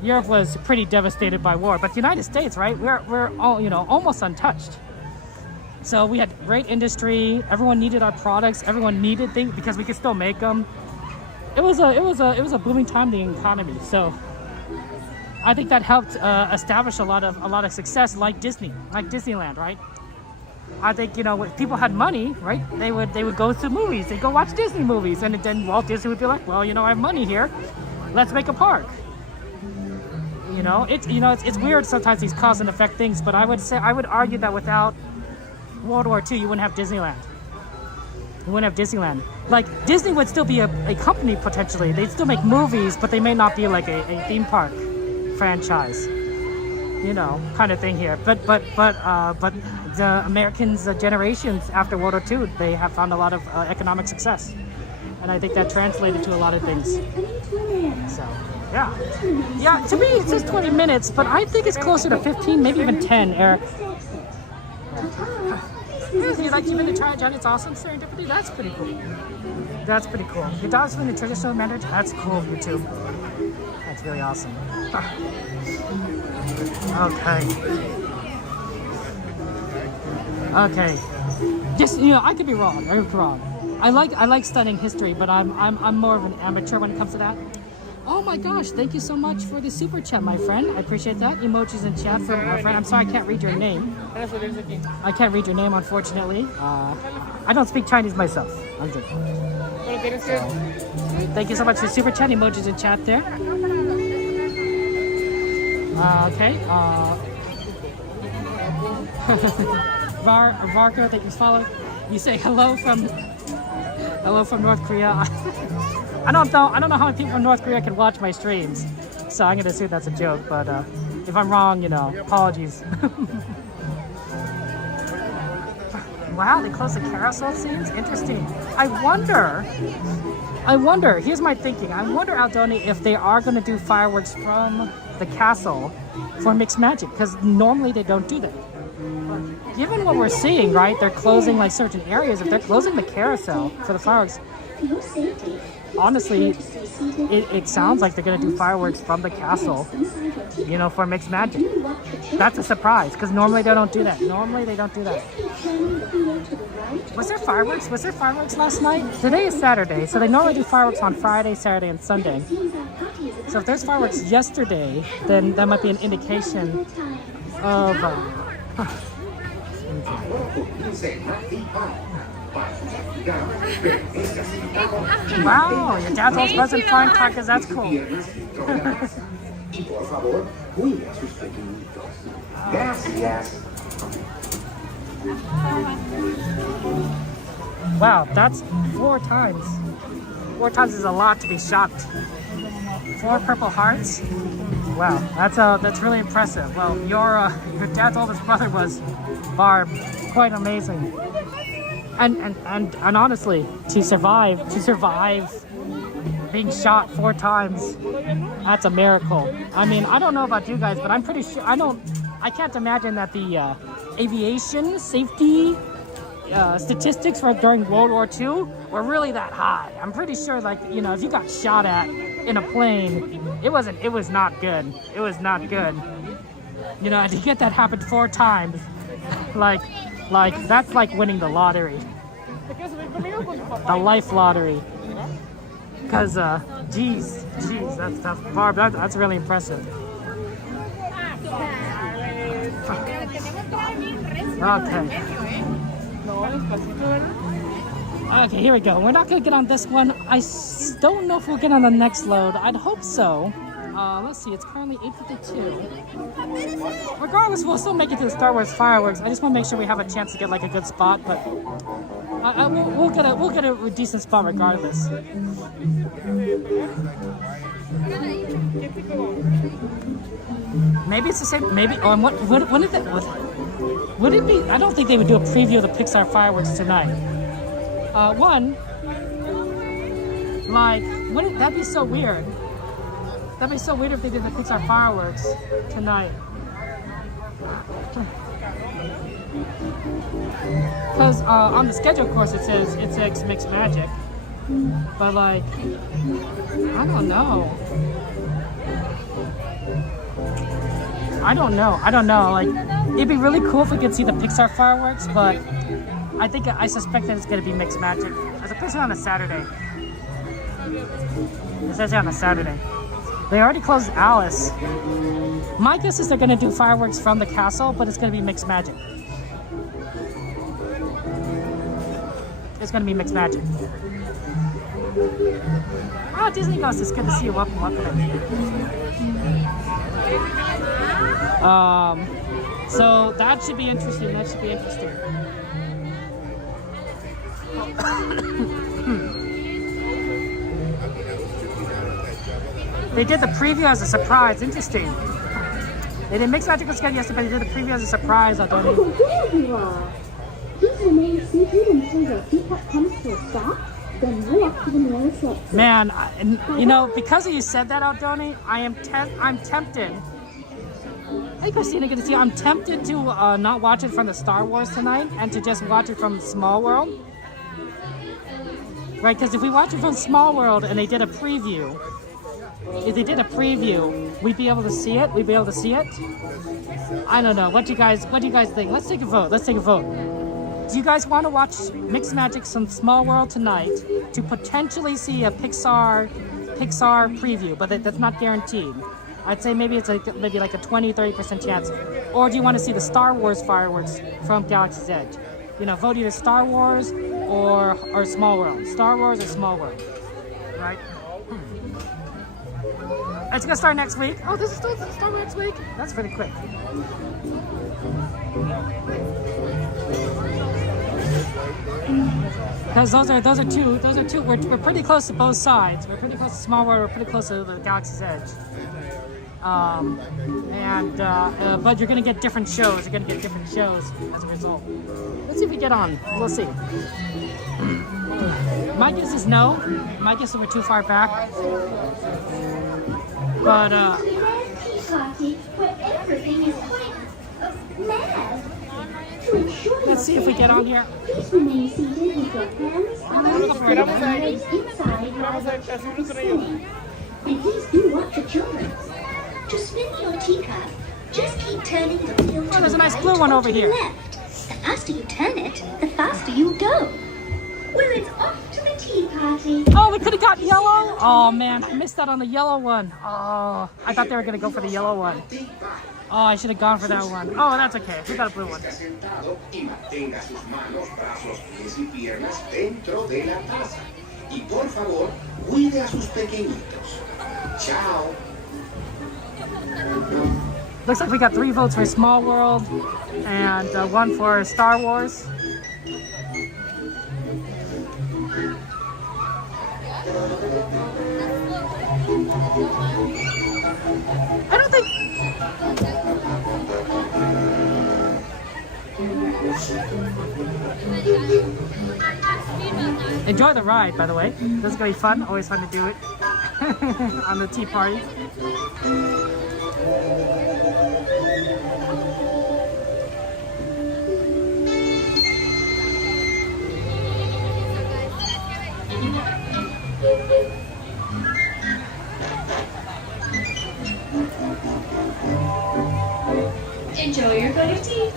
Europe was pretty devastated by war, but the United States, right? We're all, you know, almost untouched. So we had great industry. Everyone needed our products. Everyone needed things because we could still make them. It was a booming time in the economy. So I think that helped establish a lot of success, like Disneyland, right? I think, you know, when people had money, right? They would go to movies. They'd go watch Disney movies, and then Walt Disney would be like, well, you know, I have money here. Let's make a park. You know, it's weird sometimes, these cause and effect things, but I would argue that without World War II, you wouldn't have Disneyland. Like, Disney would still be a company potentially. They'd still make movies, but they may not be like a theme park franchise, you know, kind of thing here. But the Americans, generations after World War II, they have found a lot of economic success, and I think that translated to a lot of things. So yeah. To me, it says 20 minutes, but I think it's closer to 15, maybe even 10. Eric. You like you've been to try Johnny's Awesome Serendipity? That's pretty cool. Your dog's been in traditional manner? That's cool, you too. That's really awesome. Okay. Okay. Just, you know, I could be wrong. I could be wrong. I like studying history, but I'm more of an amateur when it comes to that. Oh my gosh, thank you so much for the super chat, my friend. I appreciate that. Emojis in chat from my friend. I'm sorry I can't read your name. I can't read your name, unfortunately. I don't speak Chinese myself. I'm joking. So, thank you so much for super chat. Emojis in chat there. Okay. Varka, that you follow. You say hello from North Korea. I don't know how many people from North Korea can watch my streams, so I'm gonna assume that's a joke. But if I'm wrong, you know, apologies. Wow, they closed the carousel scenes. Interesting. I wonder. Here's my thinking. I wonder, Aldoni, if they are gonna do fireworks from the castle for Mixed Magic, because normally they don't do that. Given what we're seeing, right? They're closing like certain areas. If they're closing the carousel for the fireworks, honestly, it sounds like they're gonna do fireworks from the castle, you know, for Mixed Magic. That's a surprise, because normally they don't do that. Was there fireworks? Was there fireworks last night? Today is Saturday, so they normally do fireworks on Friday, Saturday, and Sunday. So if there's fireworks yesterday, then that might be an indication of... Wow, your dad's always buzzing flying crackers, that's cool. Wow, that's 4 times. 4 times is a lot to be shocked. 4 purple hearts? Wow, that's really impressive. Well, your dad's oldest brother was Barb, quite amazing. And honestly, to survive being shot 4 times, that's a miracle. I mean, I don't know about you guys, but I'm pretty sure I can't imagine that the aviation safety statistics for during World War II were really that high. I'm pretty sure, like, you know, if you got shot at in a plane, it was not good. It was not good. You know, to get that happen 4 times, like that's like winning the lottery, the life lottery. Because, geez, that's tough. Barb, that's really impressive. Okay, here we go. We're not gonna get on this one. I don't know if we'll get on the next load. I'd hope so. Let's see, it's currently 8:52. Regardless, we'll still make it to the Star Wars fireworks. I just want to make sure we have a chance to get like a good spot, but we'll get a decent spot regardless. Maybe it's the same. Maybe. Oh, and what if it would it be? I don't think they would do a preview of the Pixar fireworks tonight. That'd be so weird. That'd be so weird if they did the Pixar fireworks tonight. Because on the schedule, of course, it says Mixed Magic. But like, I don't know. I don't know. Like, it'd be really cool if we could see the Pixar fireworks, but I suspect that it's gonna be Mixed Magic, especially on a Saturday. Especially on a Saturday. They already closed Alice. My guess is they're gonna do fireworks from the castle, but it's gonna be Mixed Magic. It's gonna be Mixed Magic. Oh, Disney Ghost, it's good to see you. Welcome. So that should be interesting. They did the preview as a surprise. Interesting. They didn't Mixed Magic was good yesterday, but they did the preview as a surprise. I don't know. Man, you know, because you said that, Aldoni, I'm tempted. Hey, Christina, good to see you. I'm tempted to not watch it from the Star Wars tonight and to just watch it from Small World. Right, because if we watch it from Small World and they did a preview, if they did a preview, we'd be able to see it. We'd be able to see it. I don't know. What do you guys think? Let's take a vote. Let's take a vote. Do you guys want to watch Mixed Magic some Small World tonight to potentially see a Pixar preview, but that's not guaranteed? I'd say maybe it's like a 20-30% chance. Or do you want to see the Star Wars fireworks from Galaxy's Edge? You know, vote either Star Wars or Small World. Star Wars or Small World. Right? It's gonna start next week. Oh, this is still start next week? That's pretty quick. Because those are two. We're pretty close to both sides. We're pretty close to Small World. We're pretty close to the Galaxy's Edge. But you're gonna get different shows. You're gonna get different shows as a result. Let's see if we get on. We'll see. My guess is no. My guess is we're too far back. But let's see if we get on here. Please remain seated with your hands, arms, feet, and legs inside while the children sing. And please do watch the children. To spin your teacup, just keep turning the wheel to there's a the nice right blue one or over to the here. left. The faster you turn it, the faster you go. Well, it's off to the tea party. Oh, we could have got yellow. Oh man, I missed out on the yellow one. Oh, I thought they were gonna go for the yellow one. Oh, I should have gone for that one. Oh, that's okay. We got a blue one. Looks like we got 3 votes for Small World and 1 for Star Wars. I don't think... Enjoy the ride, by the way. This is gonna be fun. Always fun to do it on the tea party. Enjoy your cup of tea.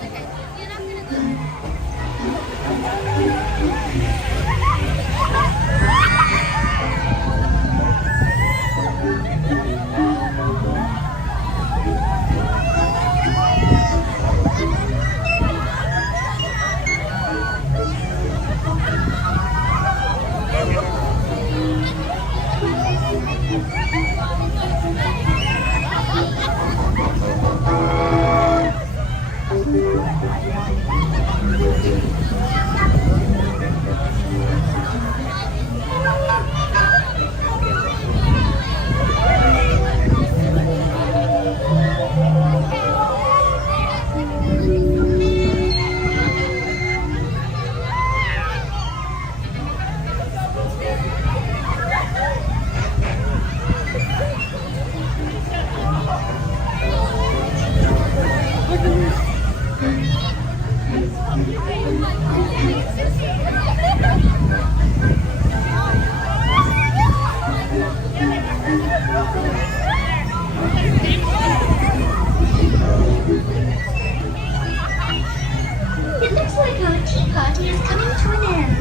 It looks like our tea party is coming to an end.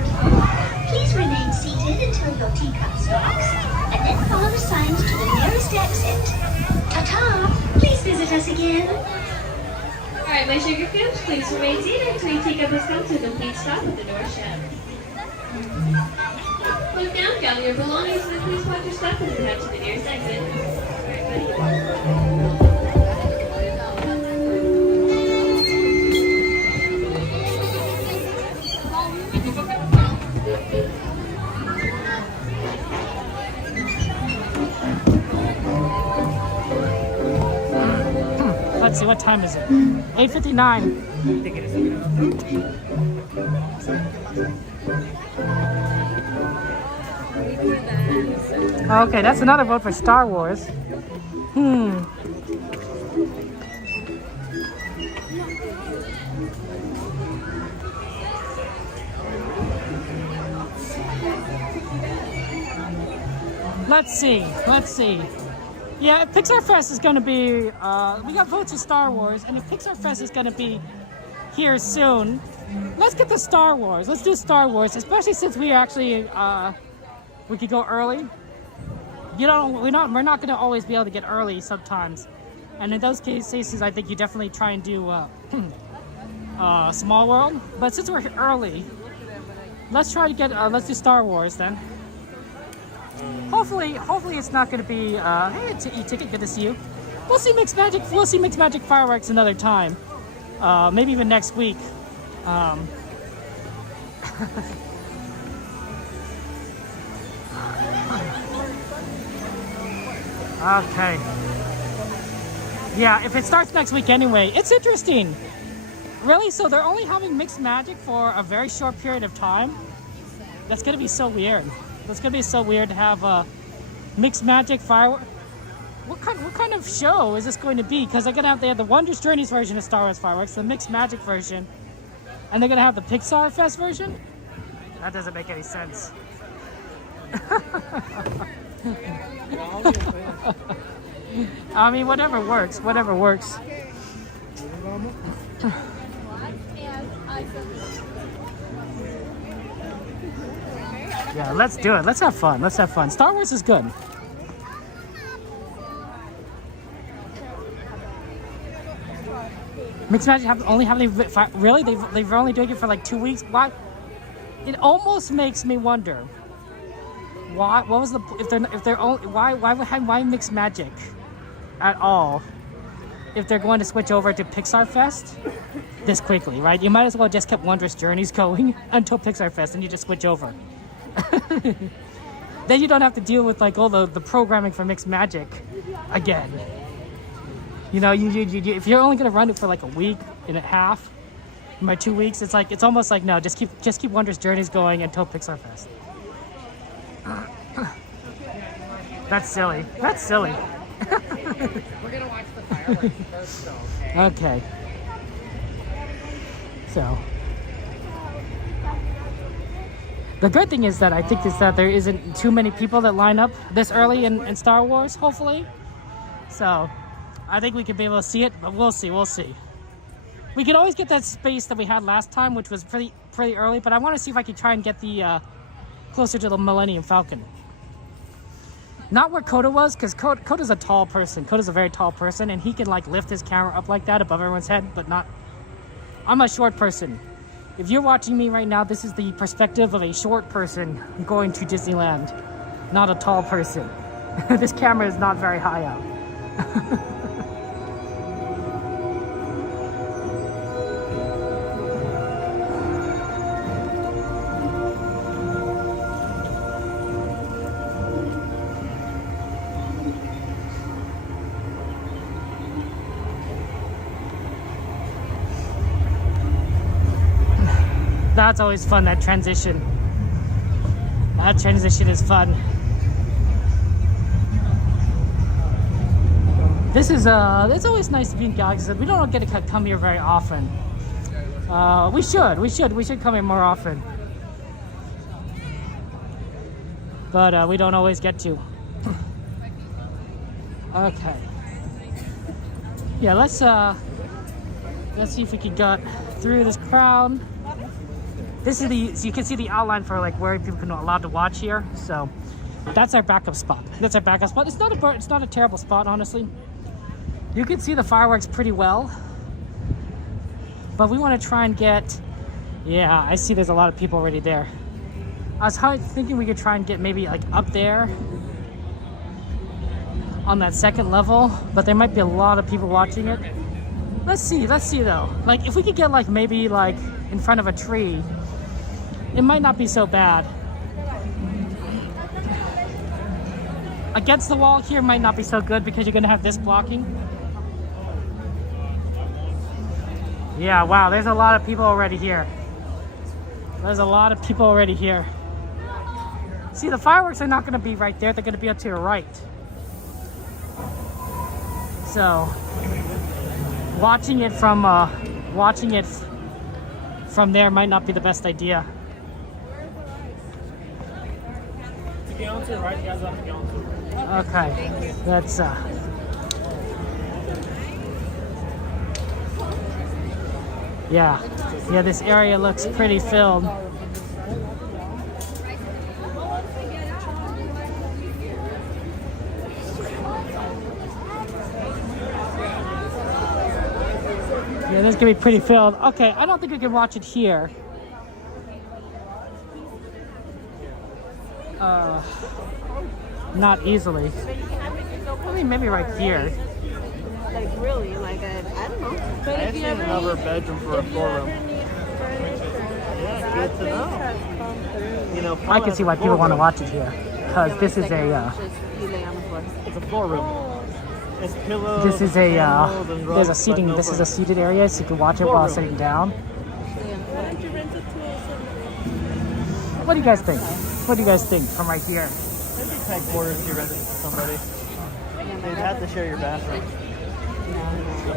Please remain seated until your teacup stops, and then follow the signs to the nearest exit. Ta-ta! Please visit us again. Alright, my sugar cubes, please remain seated until your teacup has come to a complete stop with the door shut. Look down, gather your belongings, and then please watch your step as we head to the nearest exit. Alright, buddy. Let's see, what time is it? 8:59. Okay, that's another vote for Star Wars. Let's see. Yeah, if Pixar Fest is going to be, we got votes of Star Wars, and if Pixar Fest is going to be here soon, let's get the Star Wars. Let's do Star Wars, especially since we actually, we could go early. We're not going to always be able to get early sometimes. And in those cases, I think you definitely try and do Small World. But since we're early, let's try to get, let's do Star Wars then. Hopefully it's not going to be, hey, E-Ticket, good to see you. We'll see Mixed Magic Fireworks another time. Maybe even next week. Okay. Yeah, if it starts next week anyway, it's interesting. Really? So they're only having Mixed Magic for a very short period of time? That's gonna be so weird. That's gonna be so weird to have a Mixed Magic fireworks. What kind of show is this going to be? Because they have the Wondrous Journeys version of Star Wars fireworks, the Mixed Magic version, and they're gonna have the Pixar Fest version? That doesn't make any sense. I mean, whatever works. Yeah, let's do it. Let's have fun. Star Wars is good. Mixed Magic only have really? They've only doing it for like 2 weeks. Why? It almost makes me wonder. Why? What was if they're only why Mixed Magic at all if they're going to switch over to Pixar Fest this quickly, right? You might as well just keep Wondrous Journeys going until Pixar Fest and you just switch over. Then you don't have to deal with like all the programming for Mixed Magic again. You know, you if you're only gonna run it for like a week and a half, by 2 weeks, it's almost like no, just keep Wondrous Journeys going until Pixar Fest. That's silly. We're gonna watch the fireworks first, though, okay? Okay. So the good thing is that I think is that there isn't too many people that line up this early in Star Wars, hopefully. So I think we could be able to see it, but we'll see. We could always get that space that we had last time, which was pretty early, but I want to see if I can try and get the closer to the Millennium Falcon. Not where Coda was, because Coda's a tall person. Coda's a very tall person, and he can like lift his camera up like that above everyone's head, but not... I'm a short person. If you're watching me right now, this is the perspective of a short person going to Disneyland, not a tall person. This camera is not very high up. That's always fun, that transition. That transition is fun. This is, it's always nice to be in Galaxy. We don't get to come here very often. We should come here more often. But we don't always get to. Okay. Yeah, let's see if we can get through this crowd. This is so you can see the outline for like where people can allowed to watch here. So that's our backup spot. It's not a terrible spot, honestly. You can see the fireworks pretty well. But we want to try and get, yeah, I see there's a lot of people already there. I was thinking we could try and get maybe like up there on that second level, but there might be a lot of people watching it. Let's see though. Like if we could get like maybe like in front of a tree, it might not be so bad. Against the wall here might not be so good because you're gonna have this blocking. Yeah, wow, there's a lot of people already here. See, the fireworks are not gonna be right there, they're gonna be up to your right. So, watching it from there might not be the best idea. To be on to the right, you guys have to be on to the right. Okay, let's yeah, this area looks pretty filled. Yeah, this can be pretty filled. Okay, I don't think we can watch it here. Not easily. I mean, maybe right here. Like really, like I don't know. But I if actually you ever have a need, bedroom for a if you floor ever room. need furniture, Yeah, good to that know. place has come through. You know, I can see why people want to watch it here, because this is a Just you lay on the floor. It's a floor room. It's pillows. this is a candles, and there's rugs, a but seating. no This is a furniture. seated area, so you can watch it while sitting down. Why don't you rent it to us? What do you guys think? What do you guys think from right here? It'd be peg quarters if you rented it to somebody. They'd have to share your bathroom.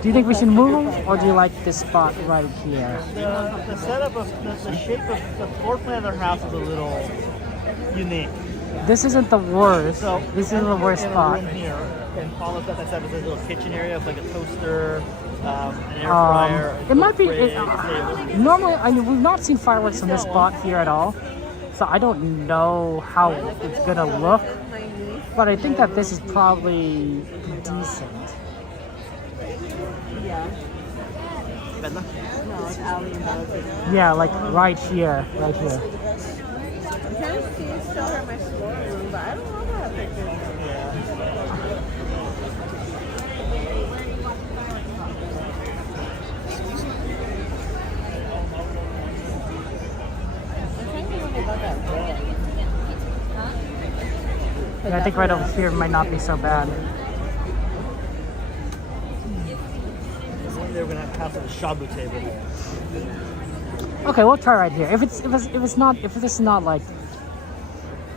Do you think we should move, or do you like this spot right here? The setup of the shape of the floor plan of their house is a little unique. This isn't the worst. So This isn't the worst in a spot. room here, and all the stuff I said was a little kitchen area with like a toaster, an air fryer. It might be. fridge, table. Normally, I mean, we've not seen fireworks in this spot here at all, so I don't know how it's gonna look. But I think that this is probably decent. Yeah. No, it's alley and balcony. Yeah, like right here, right here. I'm trying to see, show her my storeroom, but I don't know how to picture it. Yeah, I think right over here might not be so bad. One day we're gonna have a shabu table. Okay, we'll try right here. If this is not like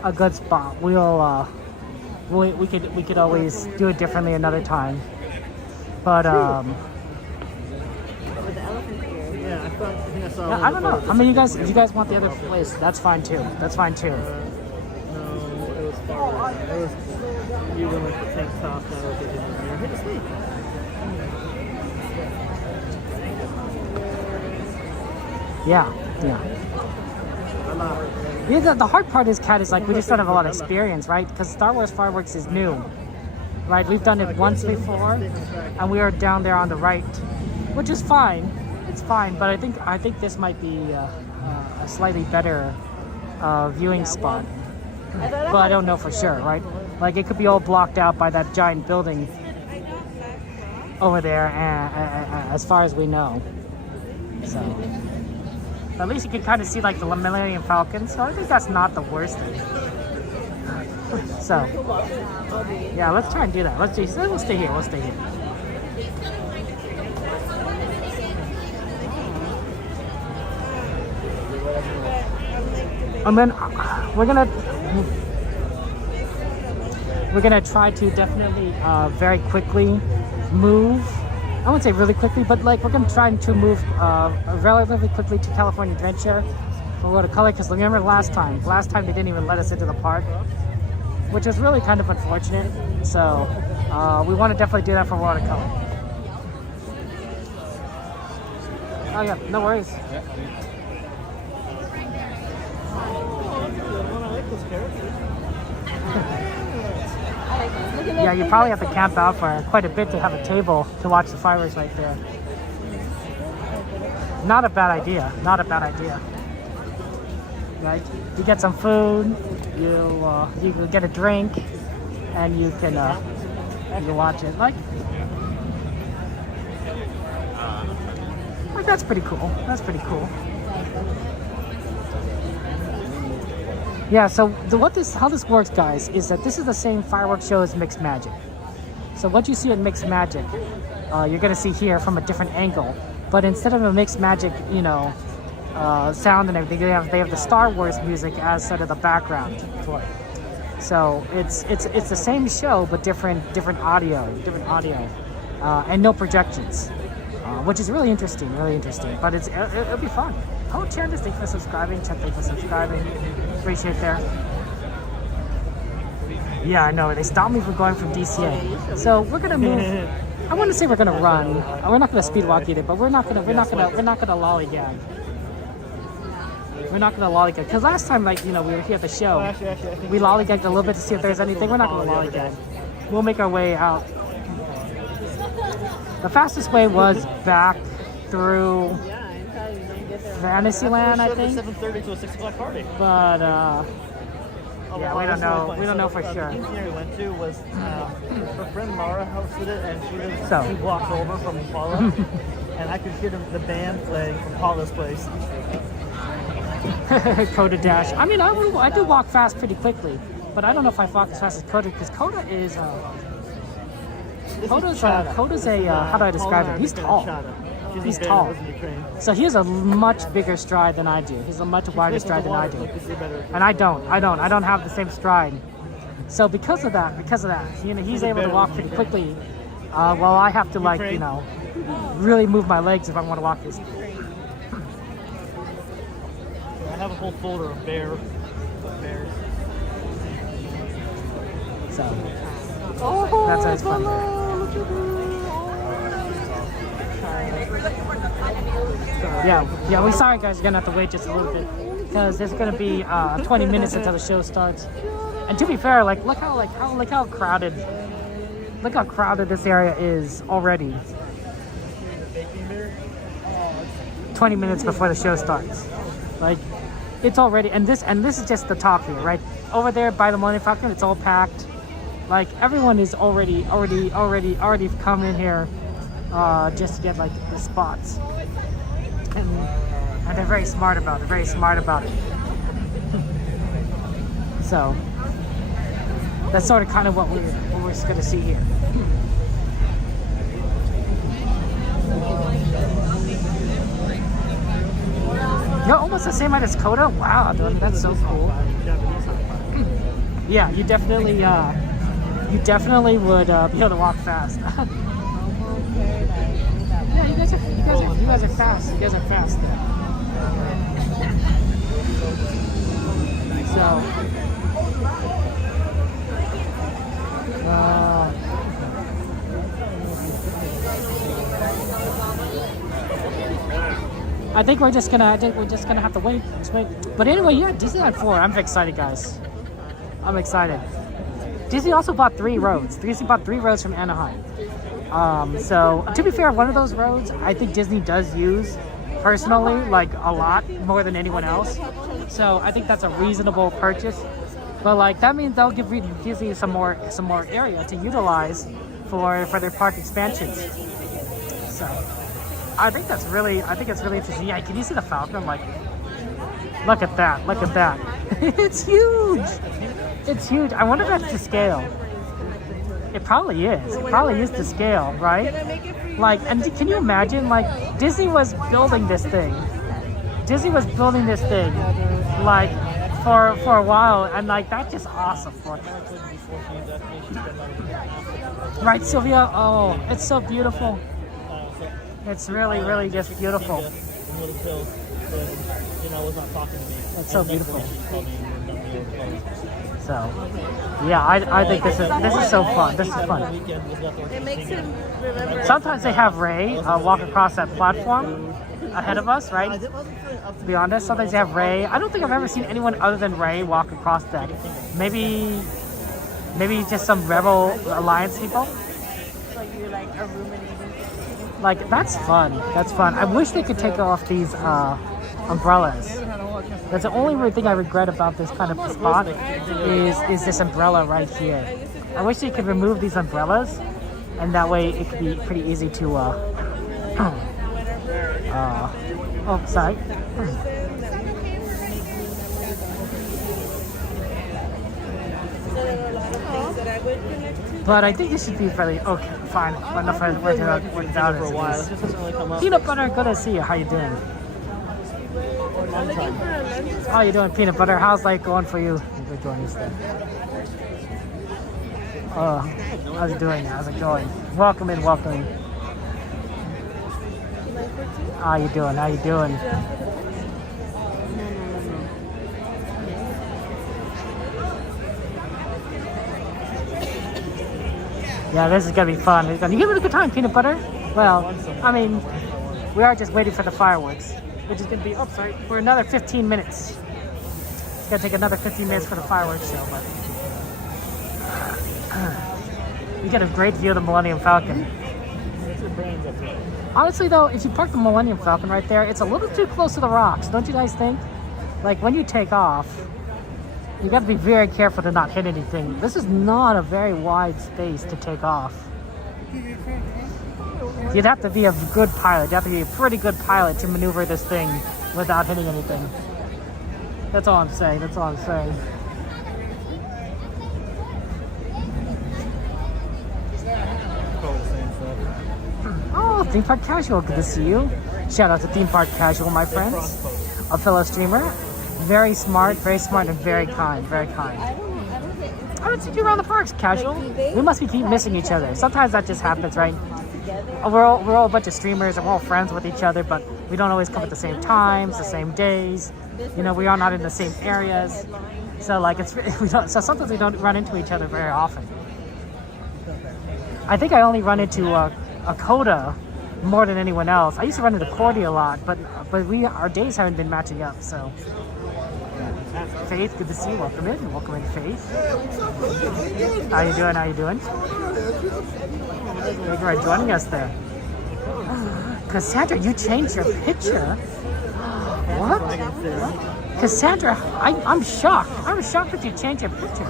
a good spot, we could always do it differently another time. But With the elephant ear. Yeah, I think I saw. yeah, I don't know. I mean, if you guys want the other place, that's fine too. That's fine too. No, it was far away. It was you were like the tank top. Now look at it here. Hey, it's me. Yeah. Yeah, the hard part is, Kat, is like we just don't have a lot of experience, right? Because Star Wars fireworks is new, right? We've done it once before, and we are down there on the right, which is fine. It's fine, but I think this might be a slightly better viewing spot. But I don't know for sure, right? Like it could be all blocked out by that giant building over there, as far as we know. So. At least you can kind of see like the Millennium Falcon, so I think that's not the worst thing. So, yeah, let's try and do that. We'll stay here. We'll stay here. And then we're gonna try to definitely very quickly move. I wouldn't say really quickly, but like we're gonna try to move relatively quickly to California Adventure for Watercolor, because remember last time they didn't even let us into the park, which was really kind of unfortunate. So we want to definitely do that for Watercolor. Oh yeah, no worries. Yeah, you probably have to camp out for quite a bit to have a table to watch the fireworks right there. Not a bad idea. Not a bad idea. Right? You get some food. You can get a drink, and you can watch it. Like that's pretty cool. That's pretty cool. Yeah, so how this works, guys, is that this is the same fireworks show as Mixed Magic. So what you see at Mixed Magic, you're gonna see here from a different angle. But instead of a Mixed Magic, sound and everything, they have the Star Wars music as sort of the background for it. So it's the same show but different audio, and no projections, which is really interesting. But it'll be fun. Oh, Chandler, thanks for subscribing. Chet, thanks for subscribing. Appreciate there. Yeah, I know. They stopped me from going from DCA. So we're gonna move. I want to say we're gonna run. We're not gonna speed walk either, but we're not gonna lollygag. We're not gonna lollygag because last time, like we were here at the show, we lollygagged a little bit to see if there's anything. We're not gonna lollygag. We'll make our way out. The fastest way was back through Fantasyland, I think. 7:30 to a 6 o'clock party. But yeah, we don't know. We don't know for sure. The engineer we went to was her friend Laura hosted it, and she lives So. 2 blocks over from Paula, and I could hear the band playing from Paula's place. Coda Dash. I mean, I do walk fast pretty quickly, but I don't know if I walk as fast as Coda because Coda is. Coda's a how do I describe it? He's tall. He's tall. So he has a much bigger stride than I do. He's a much wider stride than I do. And I don't have the same stride. So because of that, he's able to walk pretty quickly. While I have to really move my legs if I want to walk this. I have a whole folder of bears. So that's always fun. Yeah. We're sorry, guys. You're gonna have to wait just a little bit because there's gonna be 20 minutes until the show starts. And to be fair, look how crowded this area is already. 20 minutes before the show starts, it's already. And this is just the top here, right? Over there by the Millennium Falcon, it's all packed. Everyone is already come in here just to get the spots. And they're very smart about it. So that's sort of kind of what we're going to see here. You're almost the same height as Coda? Wow, dude, that's so cool. Yeah, you definitely would be able to walk fast. Yeah, you guys are fast. You guys are fast. So, I think we're just gonna have to wait. Just wait. But anyway, yeah, Disneyland Forward. I'm excited, guys. I'm excited. Disney also bought 3 roads. Disney bought 3 roads from Anaheim. So to be fair, one of those roads I think Disney does use personally, a lot more than anyone else. So I think that's a reasonable purchase. But that means they'll give Disney some more area to utilize for their park expansions. So I think it's really interesting. Yeah, can you see the Falcon? Look at that. It's huge. It's huge. I wonder if that's to scale. It probably is. It probably is to scale, right? And can you imagine, Disney was building this thing. For a while, and that's just awesome. Right, Sylvia? Oh, it's so beautiful. It's really just beautiful. It's so beautiful. So, yeah, I think this is so fun. This is fun. It makes him remember. Sometimes they have Ray walk across that platform ahead of us, right? To be honest, sometimes they have Ray. I don't think I've ever seen anyone other than Ray walk across that. Maybe just some Rebel Alliance people. You're a ruminating. That's fun. That's fun. I wish they could take off these umbrellas. That's the only thing I regret about this kind of spot is this umbrella right here. I wish they could remove these umbrellas, and that way it could be pretty easy to oh, sorry. But I think this should be fairly okay. Fine. But enough work it out for a while. Peanut Butter, good to see you. How you doing? How you doing, Peanut Butter? How's life going for you? You're joining us there. How's it doing? How's it going? Welcome in. How you doing? Yeah, this is gonna be fun. You having a good time, peanut butter? Well, I mean, we are just waiting for the fireworks, which is gonna be, oh, sorry, for another 15 minutes. It's gonna take another 15 minutes for the fireworks show, but you get a great view of the Millennium Falcon. Honestly though, if you park the Millennium Falcon right there, it's a little too close to the rocks, don't you guys think? Like when you take off, you got to be very careful to not hit anything. This is not a very wide space to take off. You'd have to be a good pilot. You'd have to be a pretty good pilot to maneuver this thing without hitting anything. That's all I'm saying. That's all I'm saying. Oh, Theme Park Casual, good to see you. Shout out to Theme Park Casual, my friends. A fellow streamer. Very smart, and very kind, very kind. I don't see you around the parks, Casual. We must keep missing each other. Sometimes that just happens, right? We're all a bunch of streamers and we're all friends with each other, but we don't always come at the same times, the same days. You know, we are not in the same areas. So like so sometimes we don't run into each other very often. I think I only run into Coda more than anyone else. I used to run into Cordy a lot, but our days haven't been matching up, so. Faith, good to see you. Welcome in, Faith. How you doing? How you doing? Thank you for joining us there. Cassandra, you changed your picture. What? Cassandra, I'm shocked. I'm shocked that you changed your picture.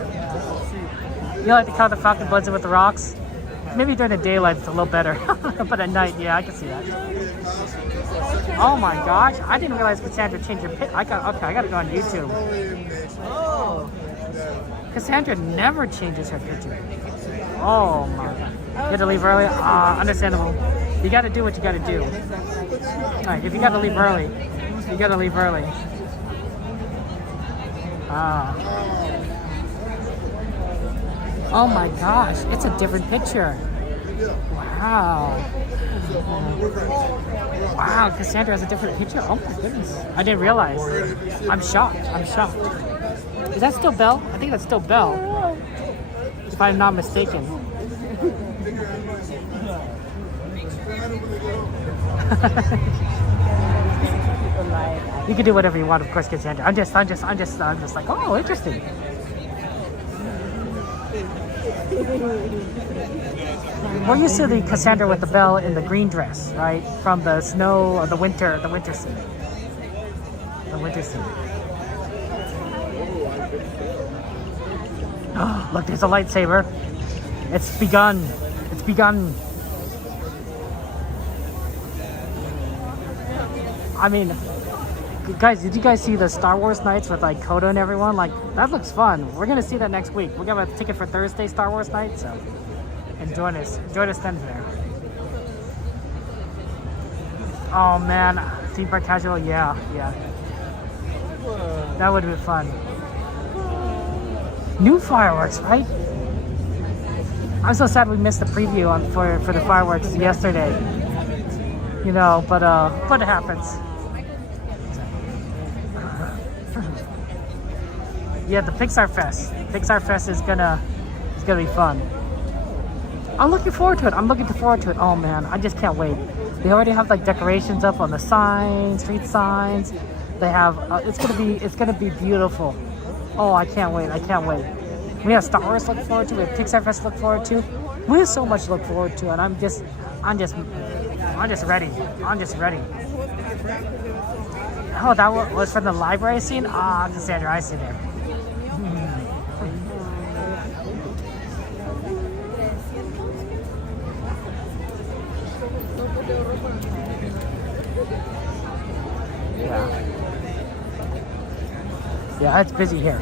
You like to count the Falcon blends in with the rocks? Maybe during the daylight it's a little better, but at night, yeah, I can see that. Oh my gosh, I didn't realize Cassandra changed her picture. I gotta go on YouTube. Oh. Cassandra never changes her picture. Oh my god. You had to leave early? Understandable. You gotta do what you gotta do. Alright, if you gotta leave early, you gotta leave early. Oh my gosh, it's a different picture. Wow. Wow, Cassandra has a different picture? Oh my goodness. I didn't realize. I'm shocked. Is that still Belle? I think that's still Belle. If I'm not mistaken. You can do whatever you want, of course, Cassandra. I'm just like, oh, interesting. We're used to the Cassandra with the bell in the green dress, right? From the snow or the winter scene. The winter scene. Oh, look, there's a lightsaber. It's begun. It's begun. I mean, guys, did you guys see the Star Wars nights with like Coda and everyone? Like, that looks fun. We're gonna see that next week. We're gonna have a ticket for Thursday Star Wars night, so join us then there. Oh man, Theme Park Casual, yeah. That would be fun. New fireworks, right? I'm so sad we missed the preview for the fireworks yesterday. You know, but it happens. Yeah, the Pixar Fest. Pixar Fest is gonna be fun. I'm looking forward to it. Oh man, I just can't wait. They already have like decorations up on the signs, street signs. They have it's gonna be beautiful. Oh, I can't wait. We have Star Wars to look forward to. We have Pixar Fest to look forward to. We have so much to look forward to, and I'm just ready. Oh, that was from the library scene? Cassandra, I see there. Yeah, it's busy here.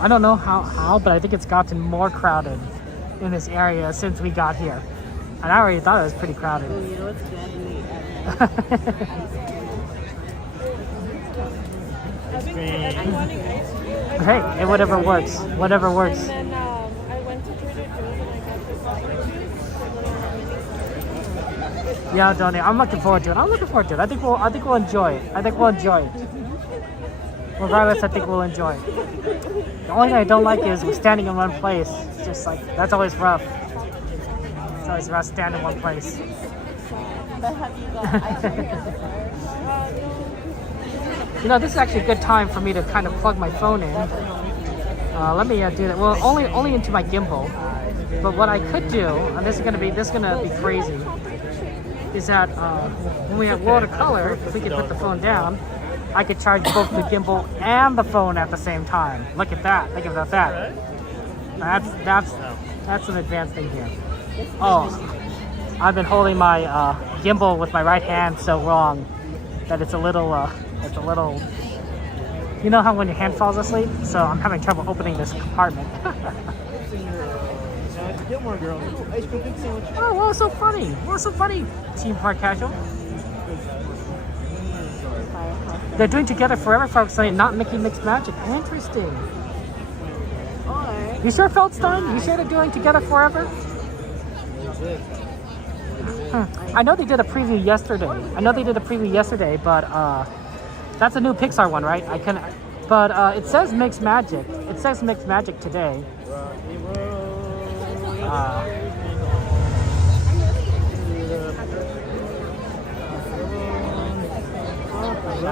I don't know how, but I think it's gotten more crowded in this area since we got here. And I already thought it was pretty crowded. Oh, you know what's Hey, whatever works. And then I went to Trader Joe's and I got this orange juice. Yeah, Donnie, I'm looking forward to it. I think we'll enjoy it. Regardless, I think we'll enjoy it. The only thing I don't like is we're standing in one place. It's just like, that's always rough. It's always about standing in one place. But have you got ice cream in the fire? You know, this is actually a good time for me to kind of plug my phone in. Let me do that. Well, only into my gimbal. But what I could do, and this is gonna be crazy, is that when we have watercolor, if we could put the phone down, I could charge both the gimbal and the phone at the same time. Look at that! Think about that. That's an advanced thing here. Oh, I've been holding my gimbal with my right hand so wrong that it's a little. You know how when your hand falls asleep? So I'm having trouble opening this compartment. Oh, what was so funny? What was so funny? Team Park Casual. They're doing Together Forever, folks, saying not Mickey Mixed Magic. Interesting. You sure, Feldstein? You sure they're doing Together Forever? I know they did a preview yesterday. But that's a new Pixar one, right? But it says Mixed Magic. It says Mixed Magic today.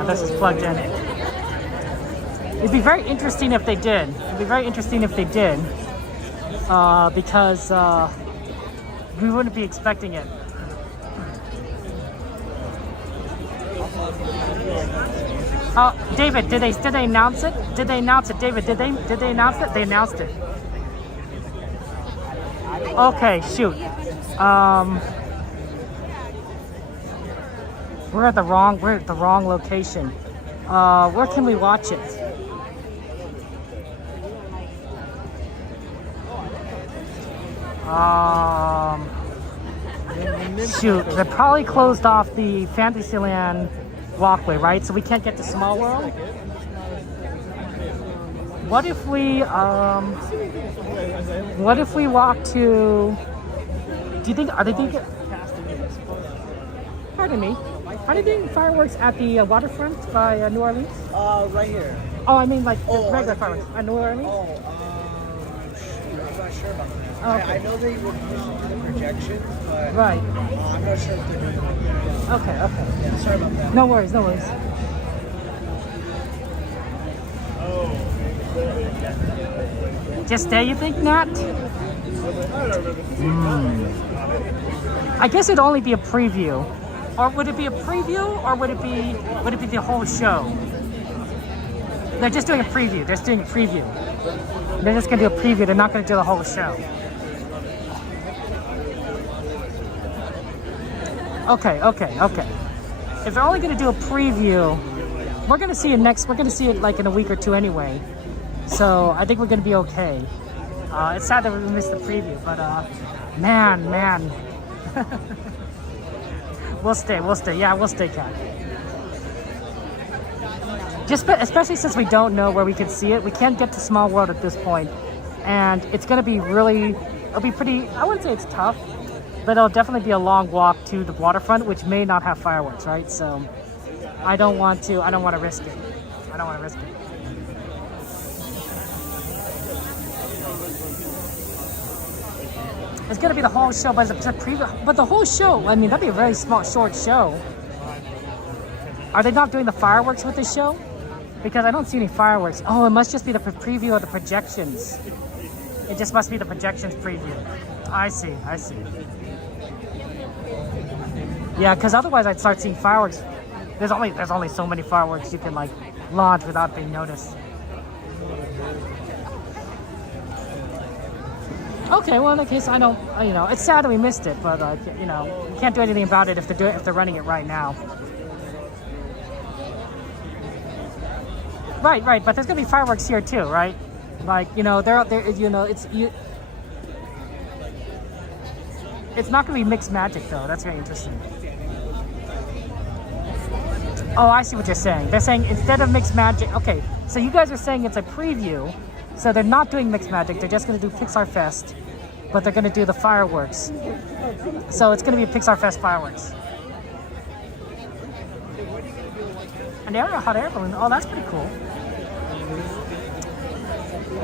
This is plugged in. It'd be very interesting if they did. Because we wouldn't be expecting it. David, did they announce it? Did they announce it, David? Did they announce it? They announced it. Okay, shoot. We're at the wrong location. Where can we watch it? Shoot, they probably closed off the Fantasyland walkway, right? So we can't get to Small World. What if we walk to? Do you think? Are they thinking? Pardon me. Are they doing fireworks at the waterfront by New Orleans? Right here. Oh, I mean like regular fireworks at New Orleans. I'm not sure about that. Oh, okay. I know they were used to do the projections, but right. I'm not sure if they're doing it. Okay. Yeah, sorry about that. No worries. Just there, you think not? I guess it'd only be a preview. Or would it be a preview, or would it be the whole show? They're just doing a preview. They're just gonna do a preview. They're not gonna do the whole show. Okay. If they're only gonna do a preview, we're gonna see it like in a week or two anyway. So I think we're gonna be okay. It's sad that we missed the preview, but man. We'll stay. Yeah, we'll stay, Kat. Especially since we don't know where we can see it. We can't get to Small World at this point. And it's going to be it'll be pretty, I wouldn't say it's tough, but it'll definitely be a long walk to the waterfront, which may not have fireworks, right? So I don't want to risk it. It's gonna be the whole show, but it's a preview. But the whole show, I mean, that'd be a very short show. Are they not doing the fireworks with this show? Because I don't see any fireworks. Oh, it must just be the preview of the projections. It just must be the projections preview. I see. Yeah, because otherwise I'd start seeing fireworks. There's only so many fireworks you can like launch without being noticed. Okay, well in that case, I don't. It's sad that we missed it, but we can't do anything about it if they're running it right now. Right. But there's gonna be fireworks here too, right? Like it's not gonna be mixed magic though. That's very interesting. Oh, I see what you're saying. They're saying instead of mixed magic. Okay, so you guys are saying it's a preview, so they're not doing mixed magic. They're just gonna do Pixar Fest. But they're going to do the fireworks. So it's going to be a Pixar Fest fireworks. An hot air balloon. Oh, that's pretty cool.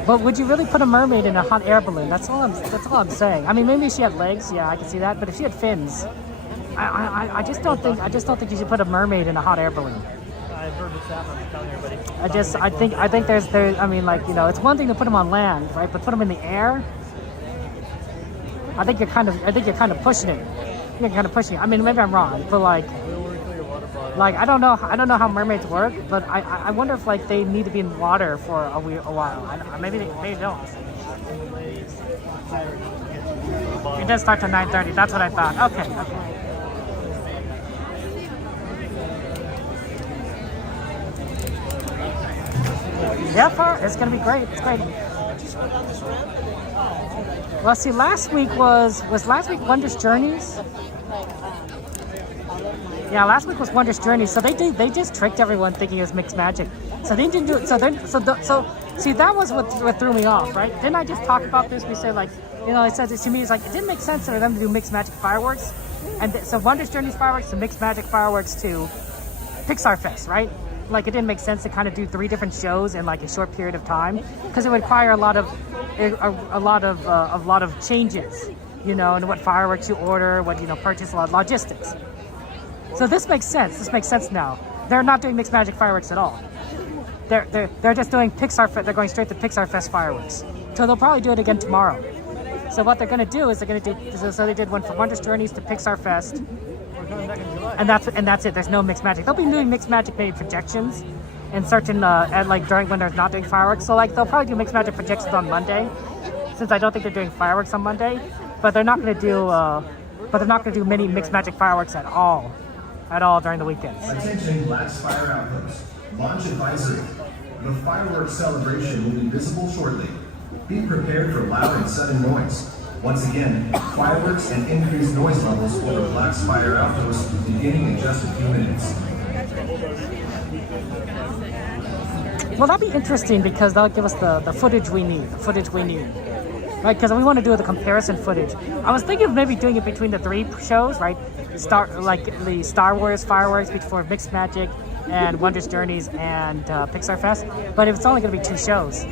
But would you really put a mermaid in a hot air balloon? That's all I'm saying. I mean, maybe if she had legs, yeah, I can see that. But if she had fins, I just don't think you should put a mermaid in a hot air balloon. I've heard this happen. I'm telling everybody. I think there's I mean, like, you know, it's one thing to put them on land, right? But put them in the air. I think you're kind of pushing it. You're kind of pushing it. I mean, maybe I'm wrong, but like I don't know how mermaids work, but I wonder if like they need to be in water for a while. Maybe they don't. It does start at 9:30. That's what I thought. Okay. Yeah, it's gonna be great. It's great. Well, see, last week was Wondrous Journeys. Yeah, last week was Wondrous Journeys. So they just tricked everyone thinking it was Mixed Magic. So they didn't do it. So see, that was what threw me off, right? Didn't I just talk about this? We said, like, you know, it says it to me, it's like it didn't make sense for them to do Mixed Magic fireworks, and so Wondrous Journeys fireworks to Mixed Magic fireworks to Pixar Fest, right? Like, it didn't make sense to kind of do 3 different shows in like a short period of time, because it would require a lot of changes, you know, and what fireworks you order, what, you know, purchase, a lot of logistics. So this makes sense. This makes sense now. They're not doing Mixed Magic fireworks at all. They're just doing Pixar. They're going straight to Pixar Fest fireworks. So they'll probably do it again tomorrow. So what they're going to do is so they did one from Wondrous Journeys to Pixar Fest. And that's it. There's no Mixed Magic. They'll be doing Mixed Magic maybe projections in certain during when they're not doing fireworks. So like they'll probably do Mixed Magic projections on Monday, since I don't think they're doing fireworks on Monday. But they're not going to do many Mixed Magic fireworks at all during the weekends. Attention, Glass Fire Outpost. Launch advisory. The fireworks celebration will be visible shortly. Be prepared for loud and sudden noise. Once again, fireworks and increased noise levels over Black's Fire Outpost beginning in just a few minutes. Well, that'll be interesting because they'll give us the footage we need. Right, because we want to do the comparison footage. I was thinking of maybe doing it between the 3 shows, right? The Star Wars fireworks before Mixed Magic and Wondrous Journeys and Pixar Fest. But if it's only going to be 2 shows,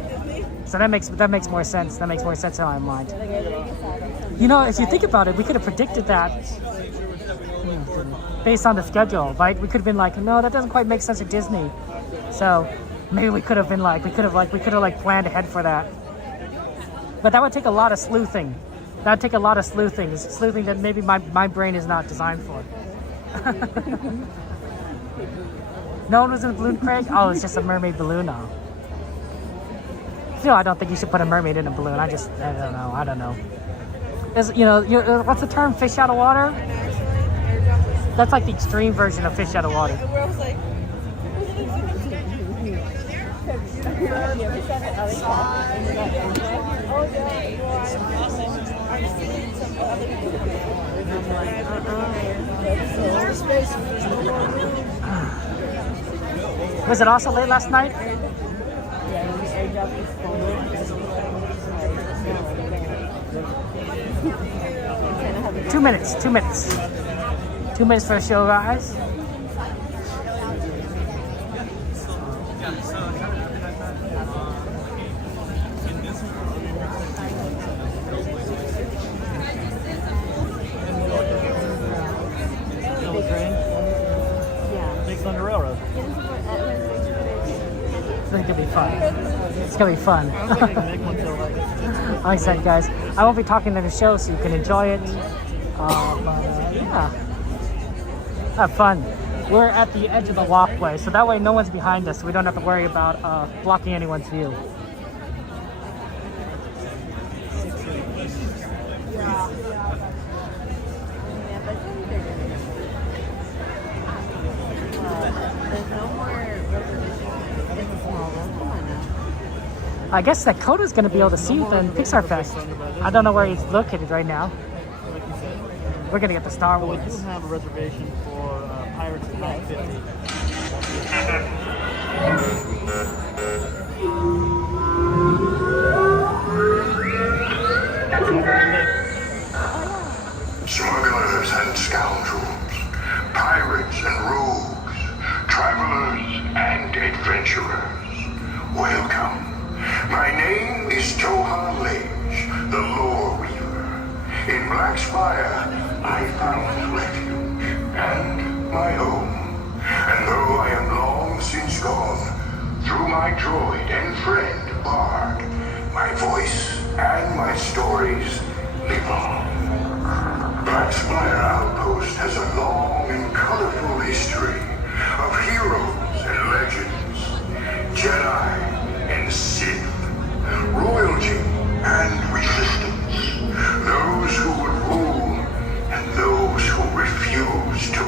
so that makes more sense. That makes more sense in my mind. You know, if you think about it, we could have predicted that based on the schedule, right? We could have been like, no, that doesn't quite make sense at Disney. So maybe we could have planned ahead for that. But that would take a lot of sleuthing. That would take a lot of sleuthing that maybe my brain is not designed for. No one was in the balloon, Craig? Oh, it's just a mermaid balloon now. Still, I don't think you should put a mermaid in a balloon. I don't know. What's the term? Fish out of water? That's like the extreme version of fish out of water. Was it also late last night? 2 minutes. 2 minutes. 2 minutes for a show, guys. Disneyland Railroad. I think it'll be fun. It's gonna be fun. Like I said, guys, I won't be talking to the show, so you can enjoy it. Yeah, have fun. We're at the edge of the walkway, so that way no one's behind us. So we don't have to worry about blocking anyone's view. I guess Dakota's going to be able to see it in Pixar Fest. I don't know where he's located right now. We're going to get the Star Wars. We do have a reservation for Pirates at 9:50. Smugglers and scoundrels, pirates and rogues, travelers and adventurers, welcome. My name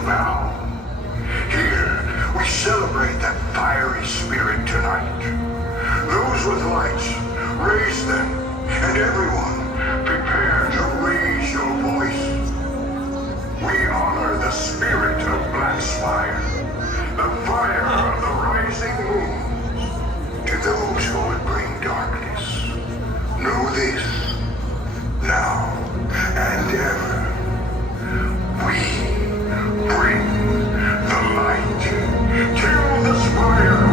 vow. Here, we celebrate that fiery spirit tonight. Those with lights, raise them, and everyone, prepare to raise your voice. We honor the spirit of Black Spire, the fire of the rising moon. To those who would bring darkness, know this, now and ever, we bring the light. Kill the spire.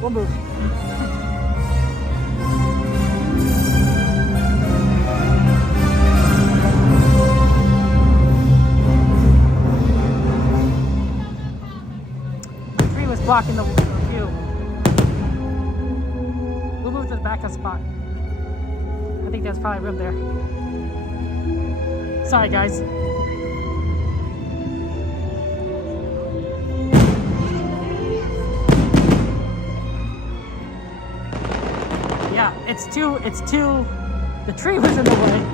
We'll move. The tree was blocking the view. We'll move to the backup spot. I think there's probably room there. Sorry, guys. Yeah, it's too, the tree was in the way.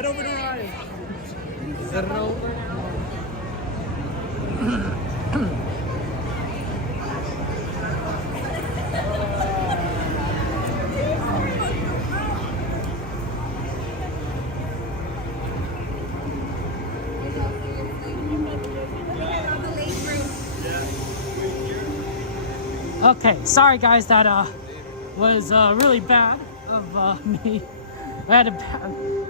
Head over to Ryan. Head over. Okay, sorry guys, that was really bad of me.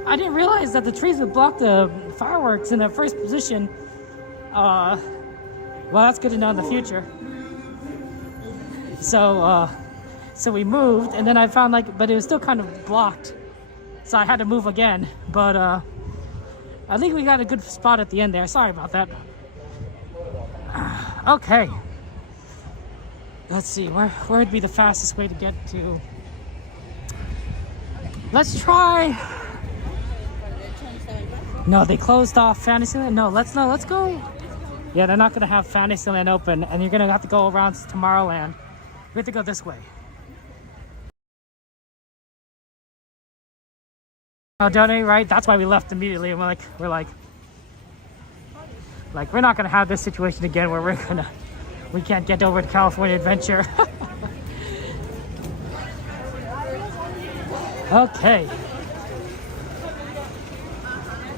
I didn't realize that the trees would block the fireworks in their first position. Well, that's good to know in the future. So we moved, and then I found but it was still kind of blocked. So I had to move again, but I think we got a good spot at the end there. Sorry about that. Okay. Let's see, where would be the fastest way to get to? Let's try. No, they closed off Fantasyland. No, let's go. Yeah, they're not gonna have Fantasyland open, and you're gonna have to go around Tomorrowland. We have to go this way. Oh, donate, right? That's why we left immediately. And we're like, we're not gonna have this situation again where we can't get over to California Adventure. Okay.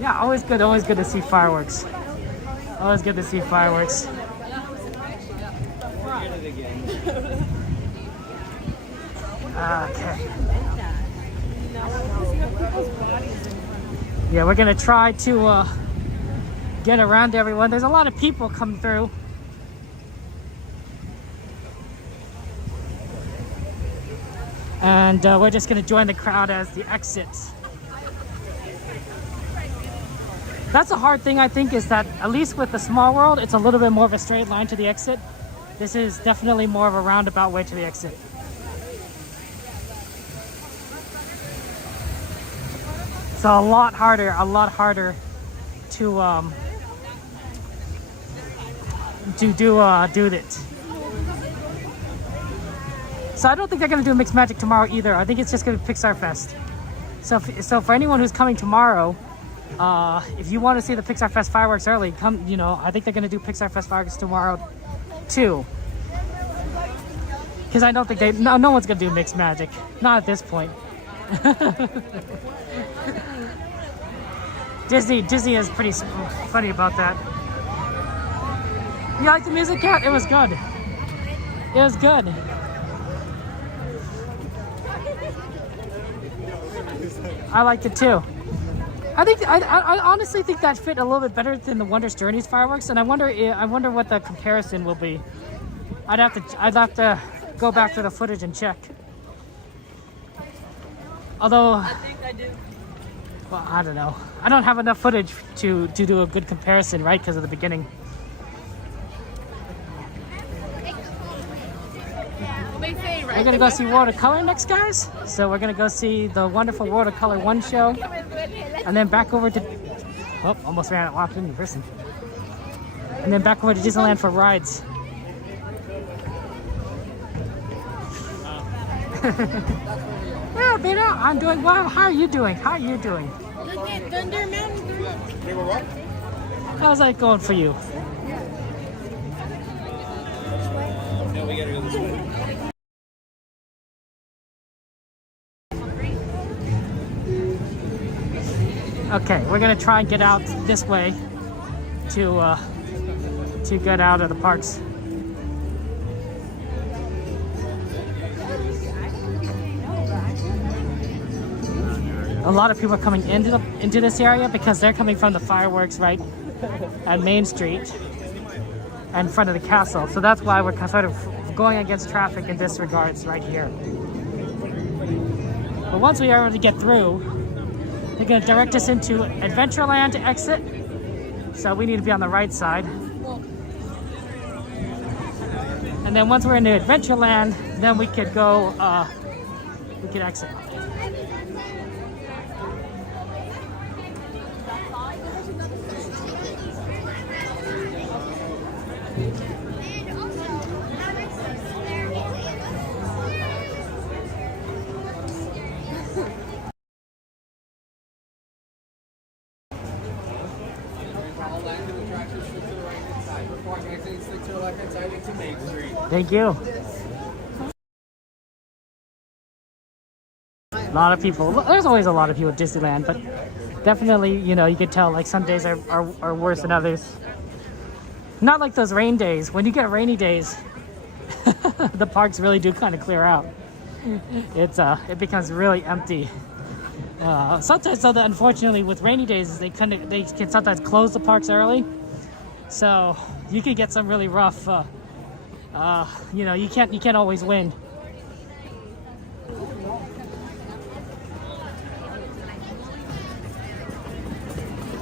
Yeah, always good to see fireworks. Always good to see fireworks. Okay. Yeah, we're gonna try to get around everyone. There's a lot of people coming through. And we're just gonna join the crowd as the exits. That's a hard thing, I think, is that at least with the Small World, it's a little bit more of a straight line to the exit. This is definitely more of a roundabout way to the exit. So a lot harder to do it. So I don't think they're gonna do Mixed Magic tomorrow either. I think it's just gonna be Pixar Fest. So for anyone who's coming tomorrow, if you want to see the Pixar Fest fireworks early, come. I think they're gonna do Pixar Fest fireworks tomorrow too. Because I don't think no one's gonna do Mixed Magic, not at this point. Disney is pretty funny about that. You like the music, Cat? It was good. It was good. I liked it too. I honestly think that fit a little bit better than the Wondrous Journeys fireworks, and I wonder what the comparison will be. I'd have to go back to the footage and check. Although I think I do. Well, I don't know. I don't have enough footage to do a good comparison, right? Because of the beginning. We're gonna go see World of Color next, guys. So we're gonna go see the wonderful World of Color 1 show, and then back over to. Oh, almost walked into person. And then back over to Disneyland for rides. Yeah, Beta, I'm doing well. How are you doing? Look at Thunder Mountain Group. How's that going for you? No, we gotta go this way. Okay, we're gonna try and get out this way to get out of the parks. A lot of people are coming into this area because they're coming from the fireworks right at Main Street in front of the castle. So that's why we're sort of going against traffic in this regards right here. But once we are able to get through, they're going to direct us into Adventureland to exit. So we need to be on the right side. And then once we're into Adventureland, then we could go, we could exit. Thank you. A lot of people. There's always a lot of people at Disneyland, but definitely, you know, you can tell like some days are worse than others. Not like those rain days. When you get rainy days, the parks really do kind of clear out. It becomes really empty. Sometimes, so that unfortunately with rainy days, they can sometimes close the parks early, so you can get some really rough. You know, you can't always win.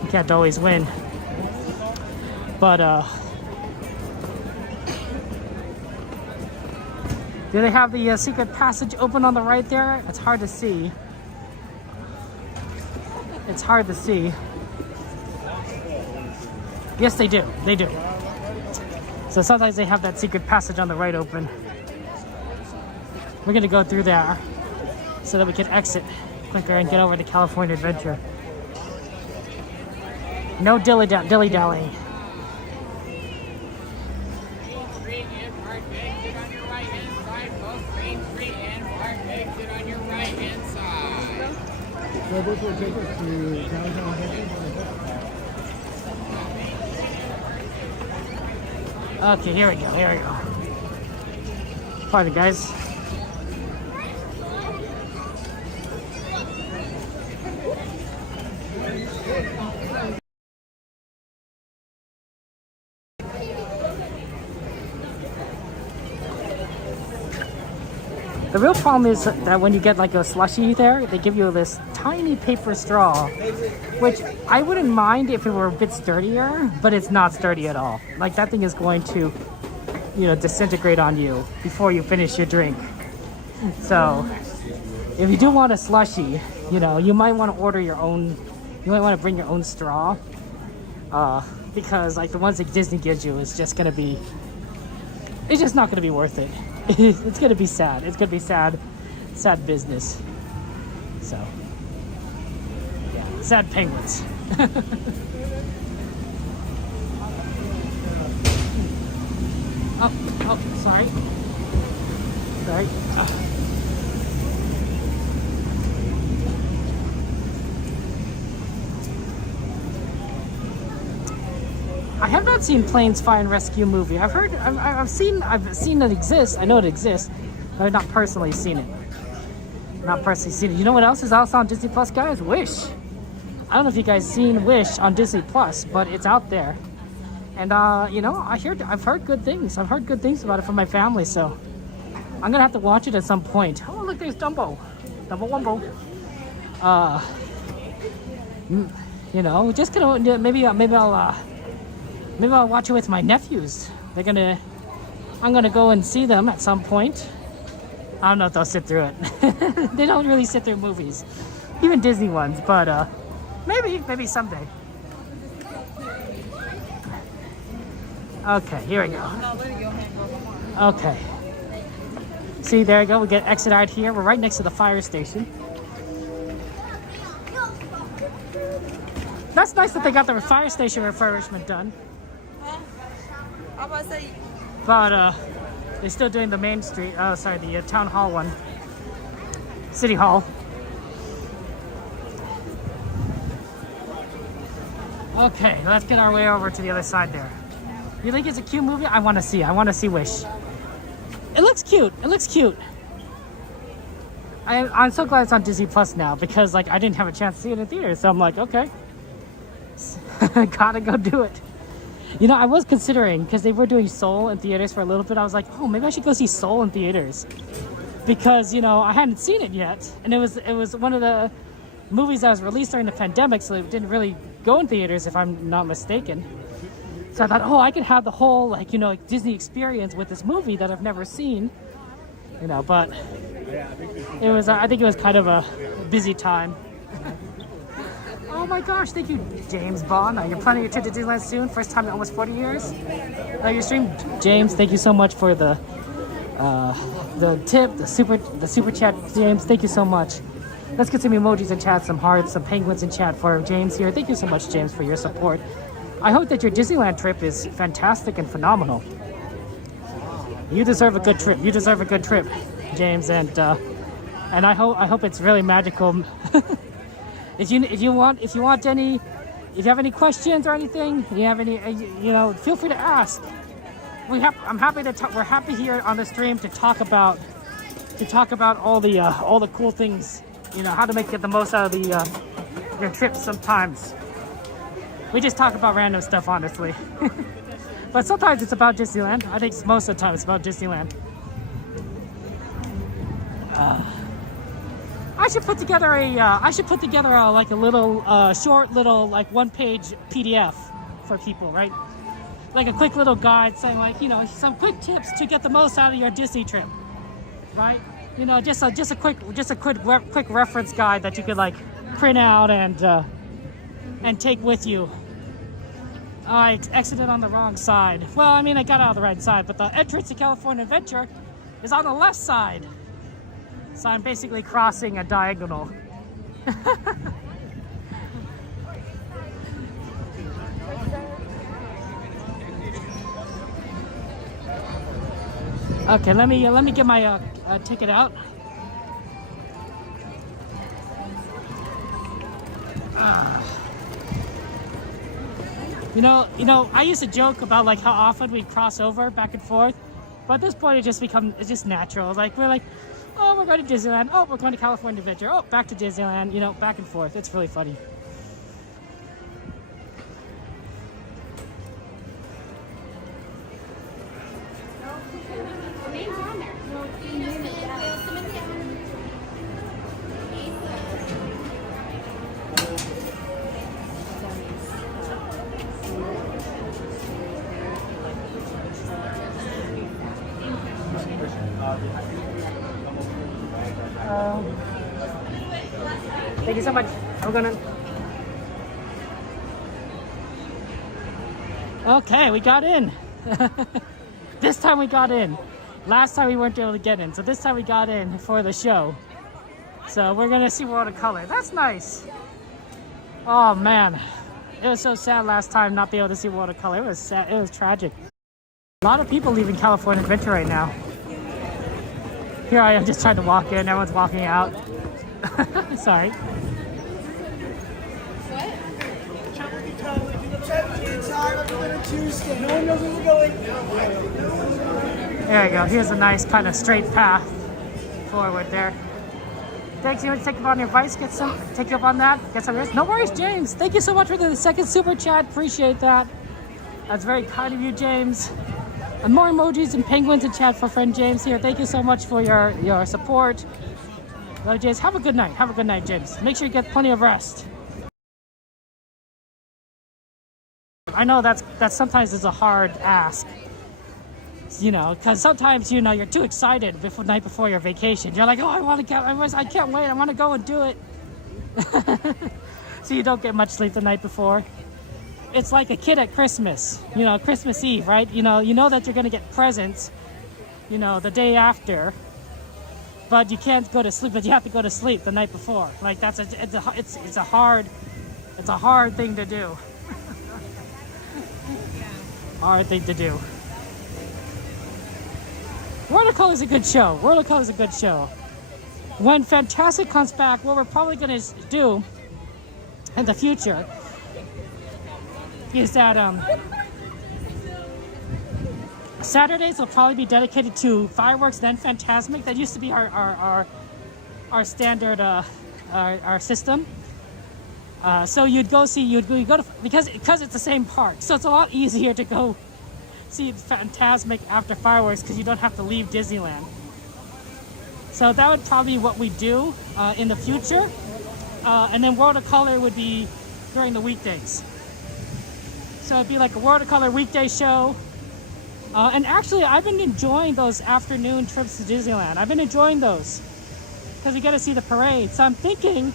You can't always win, but do they have the secret passage open on the right there? It's hard to see. It's hard to see. Yes, they do. They do. So sometimes they have that secret passage on the right open. We're gonna go through there so that we can exit quicker and get over to California Adventure. No dilly-dallying. Okay, here we go. Pardon, guys. The real problem is that when you get like a slushie there, they give you this tiny paper straw, which I wouldn't mind if it were a bit sturdier, but it's not sturdy at all. Like that thing is going to, you know, disintegrate on you before you finish your drink. So if you do want a slushie, you know, you might want to order your own, you might want to bring your own straw, because like the ones that Disney gives you is just going to be, it's just not going to be worth it. It's gonna be sad. It's gonna be sad business. So, yeah, sad penguins. Oh, sorry. I have not seen Planes Fire and Rescue movie. I've seen it exists. I know it exists, but I've not personally seen it. You know what else is also on Disney Plus, guys? Wish. I don't know if you guys seen Wish on Disney Plus, but it's out there. And you know, I've heard good things. I've heard good things about it from my family, so I'm gonna have to watch it at some point. Oh, look, there's Dumbo. Wumbo. You know, just gonna maybe I'll watch it with my nephews. I'm gonna go and see them at some point. I don't know if they'll sit through it. They don't really sit through movies, even Disney ones, but maybe someday. Okay, here we go. Okay. See, there you go. We get exit out here. We're right next to the fire station. That's nice that they got the fire station refurbishment done. But they're still doing the main street. Oh, sorry, the town hall one. City Hall. Okay, let's get our way over to the other side there. You think it's a cute movie? I want to see Wish. It looks cute. I'm so glad it's on Disney Plus now, because like I didn't have a chance to see it in theaters, so I'm like, okay, gotta go do it. You know, I was considering, because they were doing Soul in theaters for a little bit, I was like, oh, maybe I should go see Soul in theaters, because, you know, I hadn't seen it yet, and it was one of the movies that was released during the pandemic, so it didn't really go in theaters, if I'm not mistaken. So I thought, oh, I could have the whole, like, you know, like Disney experience with this movie that I've never seen, you know, but it was, I think it was kind of a busy time. Oh my gosh, thank you, James Bond. You're planning your trip to Disneyland soon? First time in almost 40 years? Your stream? James, thank you so much for the tip, the super chat, James. Thank you so much. Let's get some emojis in chat, some hearts, some penguins in chat for James here. Thank you so much, James, for your support. I hope that your Disneyland trip is fantastic and phenomenal. You deserve a good trip. You deserve a good trip, James, and I hope it's really magical. If you have any questions or anything, you have any, feel free to ask. We're happy here on the stream to talk about all the cool things, how to get the most out of your trips. Sometimes we just talk about random stuff, honestly. But sometimes it's about Disneyland. I think most of the time it's about Disneyland. I should put together like a little short little like one-page PDF for people, right? Like a quick little guide saying like, some quick tips to get the most out of your Disney trip, right? Just a quick reference guide that you could like print out and take with you. I exited on the wrong side. Well, I mean, I got out of the right side, but the entrance to California Adventure is on the left side. So I'm basically crossing a diagonal. Okay, let me get my ticket out. I used to joke about like how often we cross over back and forth, but at this point it's just natural. Like we're like, oh, we're going to Disneyland. Oh, we're going to California Adventure. Oh, back to Disneyland. Back and forth. It's really funny. Thank you so much. Okay, we got in. This time we got in. Last time we weren't able to get in, so this time we got in for the show. So we're gonna see World of Color. That's nice. Oh man, it was so sad last time not being able to see World of Color. It was sad. It was tragic. A lot of people leaving California Adventure right now. Here I am just trying to walk in. Everyone's walking out. Sorry. There you go. Here's a nice kind of straight path forward there. Thanks. You want to take up on your advice? Take you up on that? Get some of this? No worries, James. Thank you so much for the second super chat. Appreciate that. That's very kind of you, James. And more emojis and penguins in chat for friend James here. Thank you so much for your support. Well, James, have a good night. Have a good night, James. Make sure you get plenty of rest. I know that sometimes is a hard ask, because sometimes you're too excited the night before your vacation. You're like, oh, I can't wait. I want to go and do it. So you don't get much sleep the night before. It's like a kid at Christmas, Christmas Eve, right? You know that you're gonna get presents, the day after, but you can't go to sleep. But you have to go to sleep the night before. Like it's a hard thing to do. Hard thing to do. World of Color is a good show. World of Color is a good show. When Fantastic comes back, what we're probably gonna do in the future is that Saturdays will probably be dedicated to fireworks, then Fantasmic. That used to be our standard our system. So you'd go to because it's the same park, so it's a lot easier to go see Fantasmic after fireworks because you don't have to leave Disneyland. So that would probably be what we do in the future, and then World of Color would be during the weekdays. So it'd be like a World of Color weekday show. And actually, I've been enjoying those afternoon trips to Disneyland. I've been enjoying those because you get to see the parade. So I'm thinking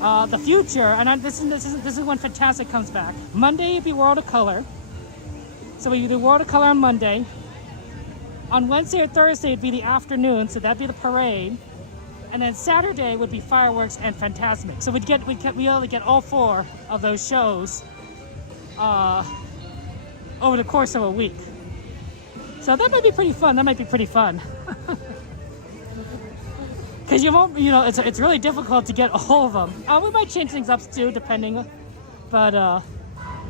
the future, and this is when Fantastic comes back. Monday would be World of Color. So we do World of Color on Monday. On Wednesday or Thursday would be the afternoon, so that'd be the parade. And then Saturday would be fireworks and Fantasmic. So we only get all four of those shows over the course of a week. So that might be pretty fun. That might be pretty fun. Because you won't, it's really difficult to get all of them. We might change things up too, depending. But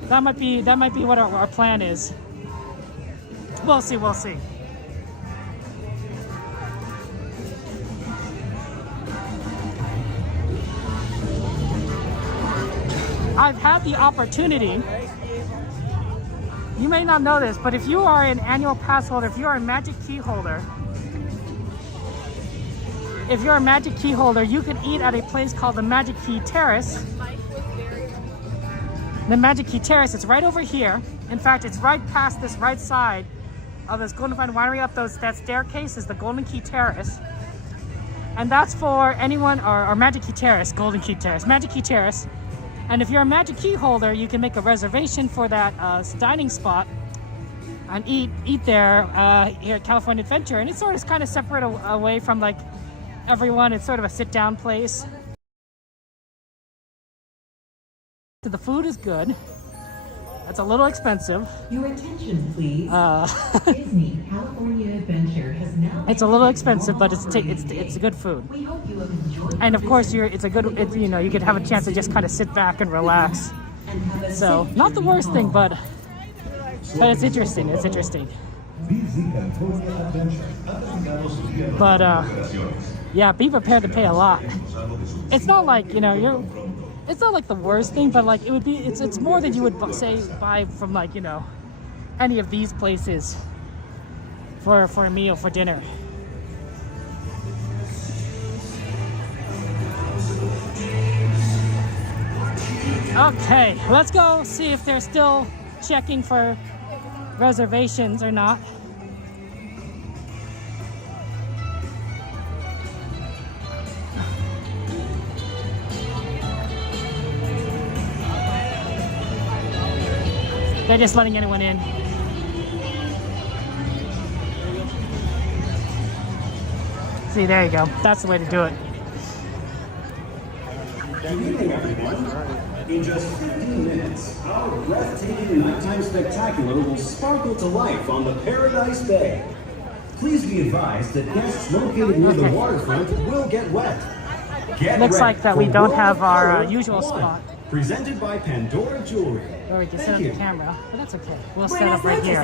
that might be what our plan is. We'll see. We'll see. I've had the opportunity. You may not know this, but if you are an annual pass holder, if you are a Magic Key holder, you can eat at a place called the Magic Key Terrace. The Magic Key Terrace, it's right over here. In fact, it's right past this right side of this Golden Vine Winery. Up that staircase is the Golden Key Terrace. And that's for anyone, or Magic Key Terrace, Golden Key Terrace, Magic Key Terrace. And if you're a Magic Key holder, you can make a reservation for that dining spot and eat there here at California Adventure. And it's sort of kind of separate away from like everyone. It's sort of a sit-down place. The food is good. It's a little expensive. Your attention, please. Disney California Adventure has now. It's a little expensive, but it's good food. We hope you have enjoyed. And of course, you could have a chance to just kind of sit back and relax. So not the worst thing, but it's interesting. It's interesting. But yeah, be prepared to pay a lot. It's not like it's not like the worst thing, but like it's more than you would buy from like any of these places for a meal, for dinner. Okay, let's go see if they're still checking for reservations or not. They're just letting anyone in. See, there you go. That's the way to do it. Good evening, everyone. In just 15 minutes, our breathtaking nighttime spectacular will sparkle to life on the Paradise Bay. Please be advised that guests located near the waterfront will get wet. Looks like that we don't have our usual spot. Presented by Pandora Jewelry. Or we can set up the camera, but that's okay. We'll set up right here.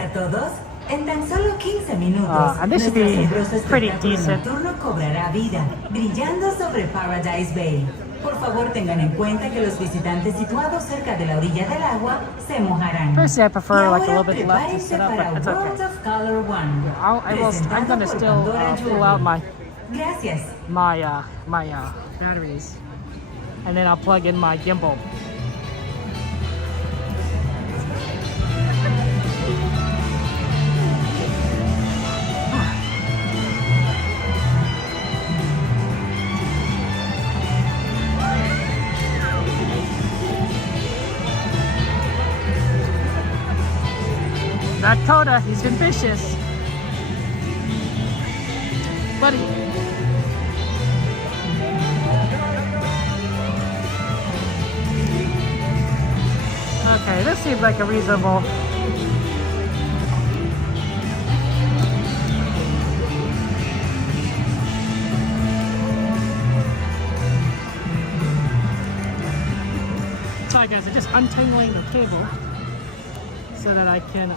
En tan solo 15 minutos, and this should be pretty decent. Cobrará vida, brillando sobre Paradise Bay. Por favor, tengan en cuenta que los visitantes situados cerca de la orilla del agua se mojarán. Personally, I prefer like a little bit left to set up, but it's okay. I'm gonna still pull out my batteries, and then I'll plug in my gimbal. That Coda, he's been vicious. Buddy. Okay, this seems like a reasonable. Sorry guys, I'm just untangling the cable so that I can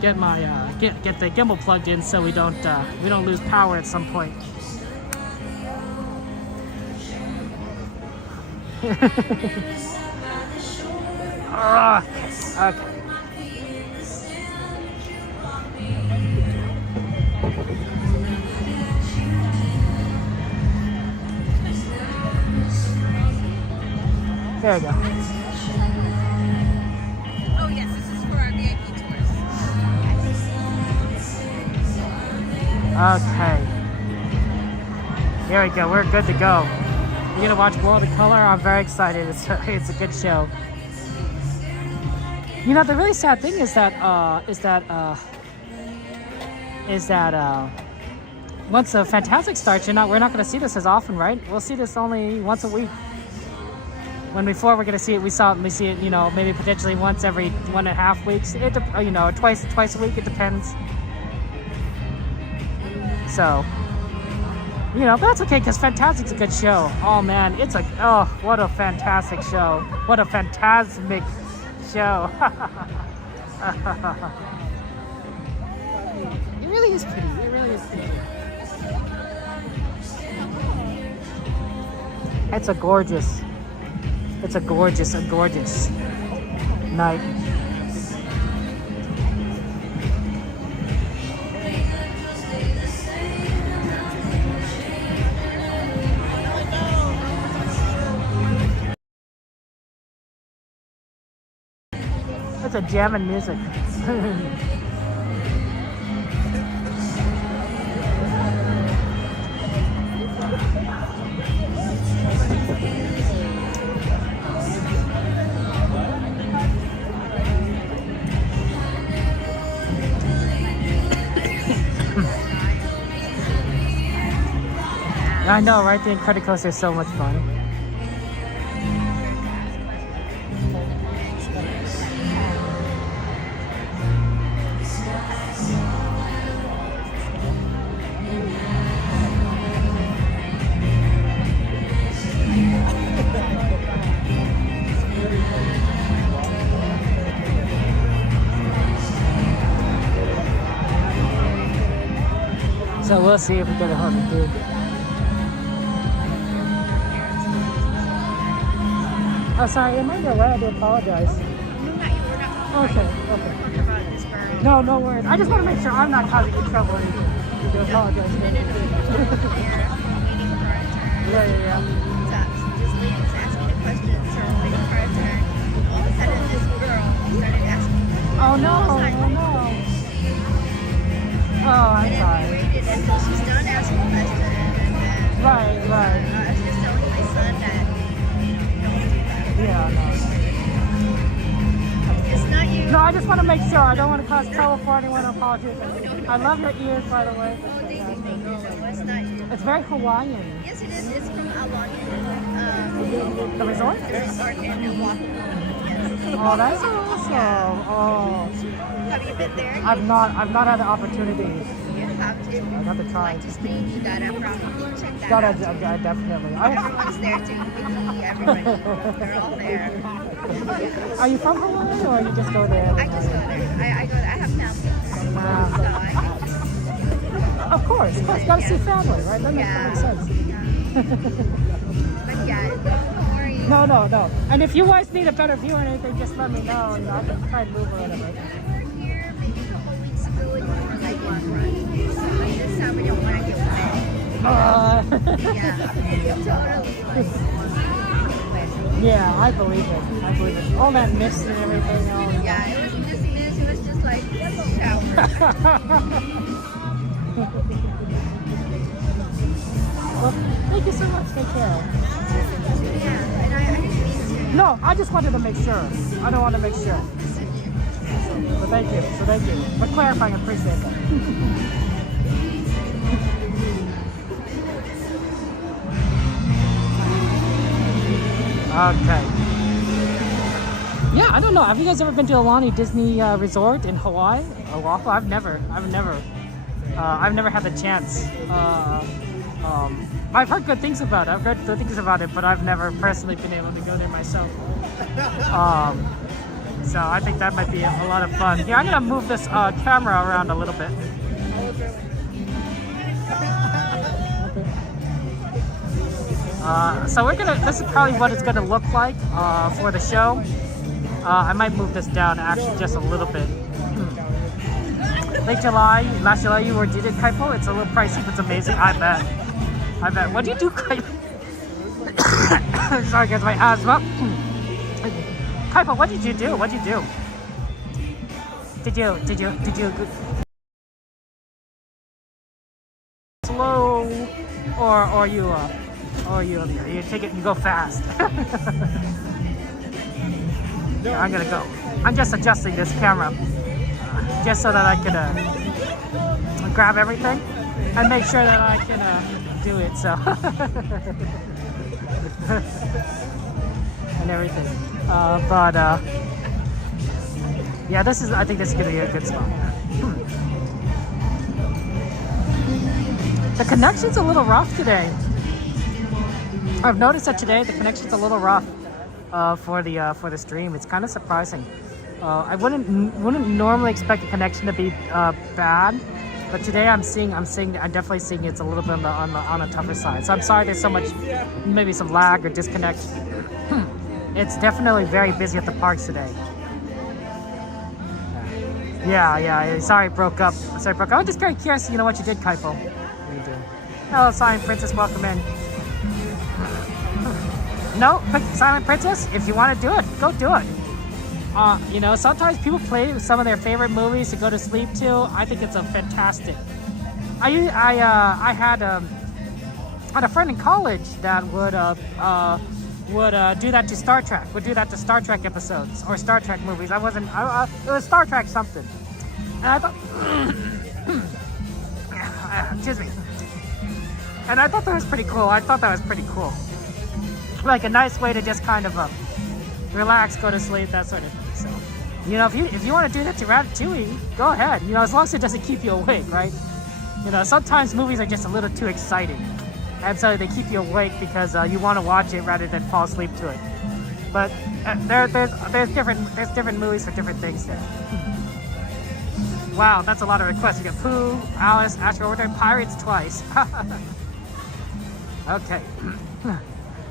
get my get the gimbal plugged in so we don't lose power at some point. Okay. There we go. Oh yes, this is for our VIP tours. Okay. Here we go. We're good to go. We're gonna watch World of Color. I'm very excited. It's a good show. You know, the really sad thing is that once the Fantastic starts, we're not gonna see this as often, right? We'll see this only once a week. When before we're gonna see it, we see it, you know, maybe potentially once every 1.5 weeks. You know, twice a week. It depends. So, you know, but that's okay because Fantastic's a good show. Oh man, it's like, oh, what a fantastic show! What a phantasmic show! It really is pretty. It really is pretty. It's a gorgeous night. It's a jamming music. I know, right? The Incredicoaster is so much fun. So we'll see if we get a hug, dude. Oh, sorry, am I in your way? I do apologize. Okay. No, no worries. I just want to make sure I'm not causing you trouble or anything. I do apologize. Yeah. Just Lee was asking a question, so waiting for her turn. All of a sudden, this girl started asking. Oh no! Oh, I'm sorry. Waited until she's done asking a question, and then. Right. I was just telling my son that. Yeah, no. It's not you. No, I just want to make sure. I don't want to cause trouble for anyone. I apologize. I love your ears, by the way. Oh, thank you. No, it's not you. It's very Hawaiian. Yes, it is. It's from Alani. The resort? The resort in Oahu. Yes. Oh, that's awesome. Oh. Have you been there? I've not had the opportunity. You have to. I got to try. Just me. You gotta probably check that Gotta, out. definitely. Everyone's there too. Mickey, everybody. They're all there. Are you from Hawaii or you just go there? I just go there. I go there. I have family. So Of course. Gotta see family, right? That makes sense. But yeah, don't worry. No. And if you guys need a better view or anything, just let me know. You know, I can try and move or whatever. We were here maybe a couple weeks ago and we were like on run. So this time we don't want to get wet. Yeah, I believe it. All that mist and everything. Yeah, it was just mist. It was just like shower. Well, thank you so much. Take care. Yeah, and I didn't mean to. No, I just wanted to make sure. I don't want to make sure. So thank you. For clarifying, I appreciate that. Okay. Yeah, I don't know. Have you guys ever been to Alani Disney Resort in Hawaii? Oahu? I've never had the chance. I've heard good things about it. But I've never personally been able to go there myself. So I think that might be a lot of fun. Yeah, I'm gonna move this camera around a little bit. So this is probably what it's gonna look like for the show. I might move this down actually just a little bit. Last July you were did it, Kaipo? It's a little pricey, but it's amazing. I bet. What do you do, Kaipo? Sorry guys, my asthma. Kaipo, what did you do? Did you slow or you take it and go fast? Yeah, I'm gonna go. I'm just adjusting this camera just so that I can grab everything and make sure that I can do it. So and everything. Yeah, I think this is gonna be a good spot. The connection's a little rough today. I've noticed that today the connection's a little rough for the stream. It's kind of surprising. I wouldn't normally expect the connection to be bad, but today I'm definitely seeing it's a little bit on the tougher side. So I'm sorry there's so much, maybe some lag or disconnect. It's definitely very busy at the parks today. Yeah. Sorry, it broke up. I'm just very curious, what you did, Kaipo. What are you doing? Hello, Silent Princess. Welcome in. No, Silent Princess. If you want to do it, go do it. Sometimes people play some of their favorite movies to go to sleep to. I think it's a fantastic. I had a friend in college that would do that to Star Trek. Would do that to Star Trek episodes or Star Trek movies. It was Star Trek something, and I thought, excuse me, and I thought that was pretty cool. Like a nice way to just kind of relax, go to sleep, that sort of thing. So, if you want to do that to Ratatouille, go ahead. As long as it doesn't keep you awake, right? Sometimes movies are just a little too exciting, and so they keep you awake because you want to watch it rather than fall asleep to it. But there's different movies for different things there. Wow, that's a lot of requests. You got Pooh, Alice, Astro Order, and Pirates twice. Okay.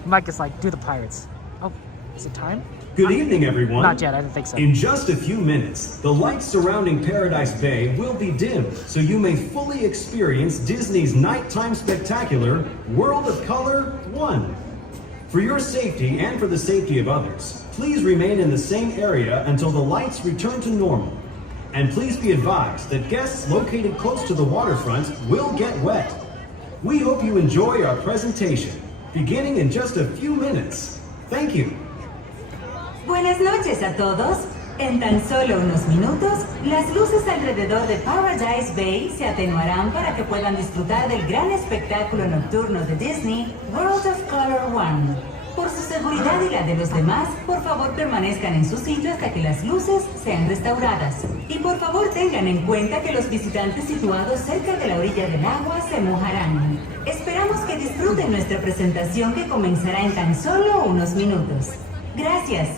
Mike is like, do the Pirates. Oh, is it time? Good evening, everyone. Not yet, I didn't think so. In just a few minutes, the lights surrounding Paradise Bay will be dimmed, so you may fully experience Disney's nighttime spectacular, World of Color 1. For your safety and for the safety of others, please remain in the same area until the lights return to normal. And please be advised that guests located close to the waterfront will get wet. We hope you enjoy our presentation, beginning in just a few minutes. Thank you. Buenas noches a todos. En tan solo unos minutos, las luces alrededor de Paradise Bay se atenuarán para que puedan disfrutar del gran espectáculo nocturno de Disney, World of Color 1. Por su seguridad y la de los demás, por favor permanezcan en su sitio hasta que las luces sean restauradas. Y por favor tengan en cuenta que los visitantes situados cerca de la orilla del agua se mojarán. Esperamos que disfruten nuestra presentación que comenzará en tan solo unos minutos. Gracias.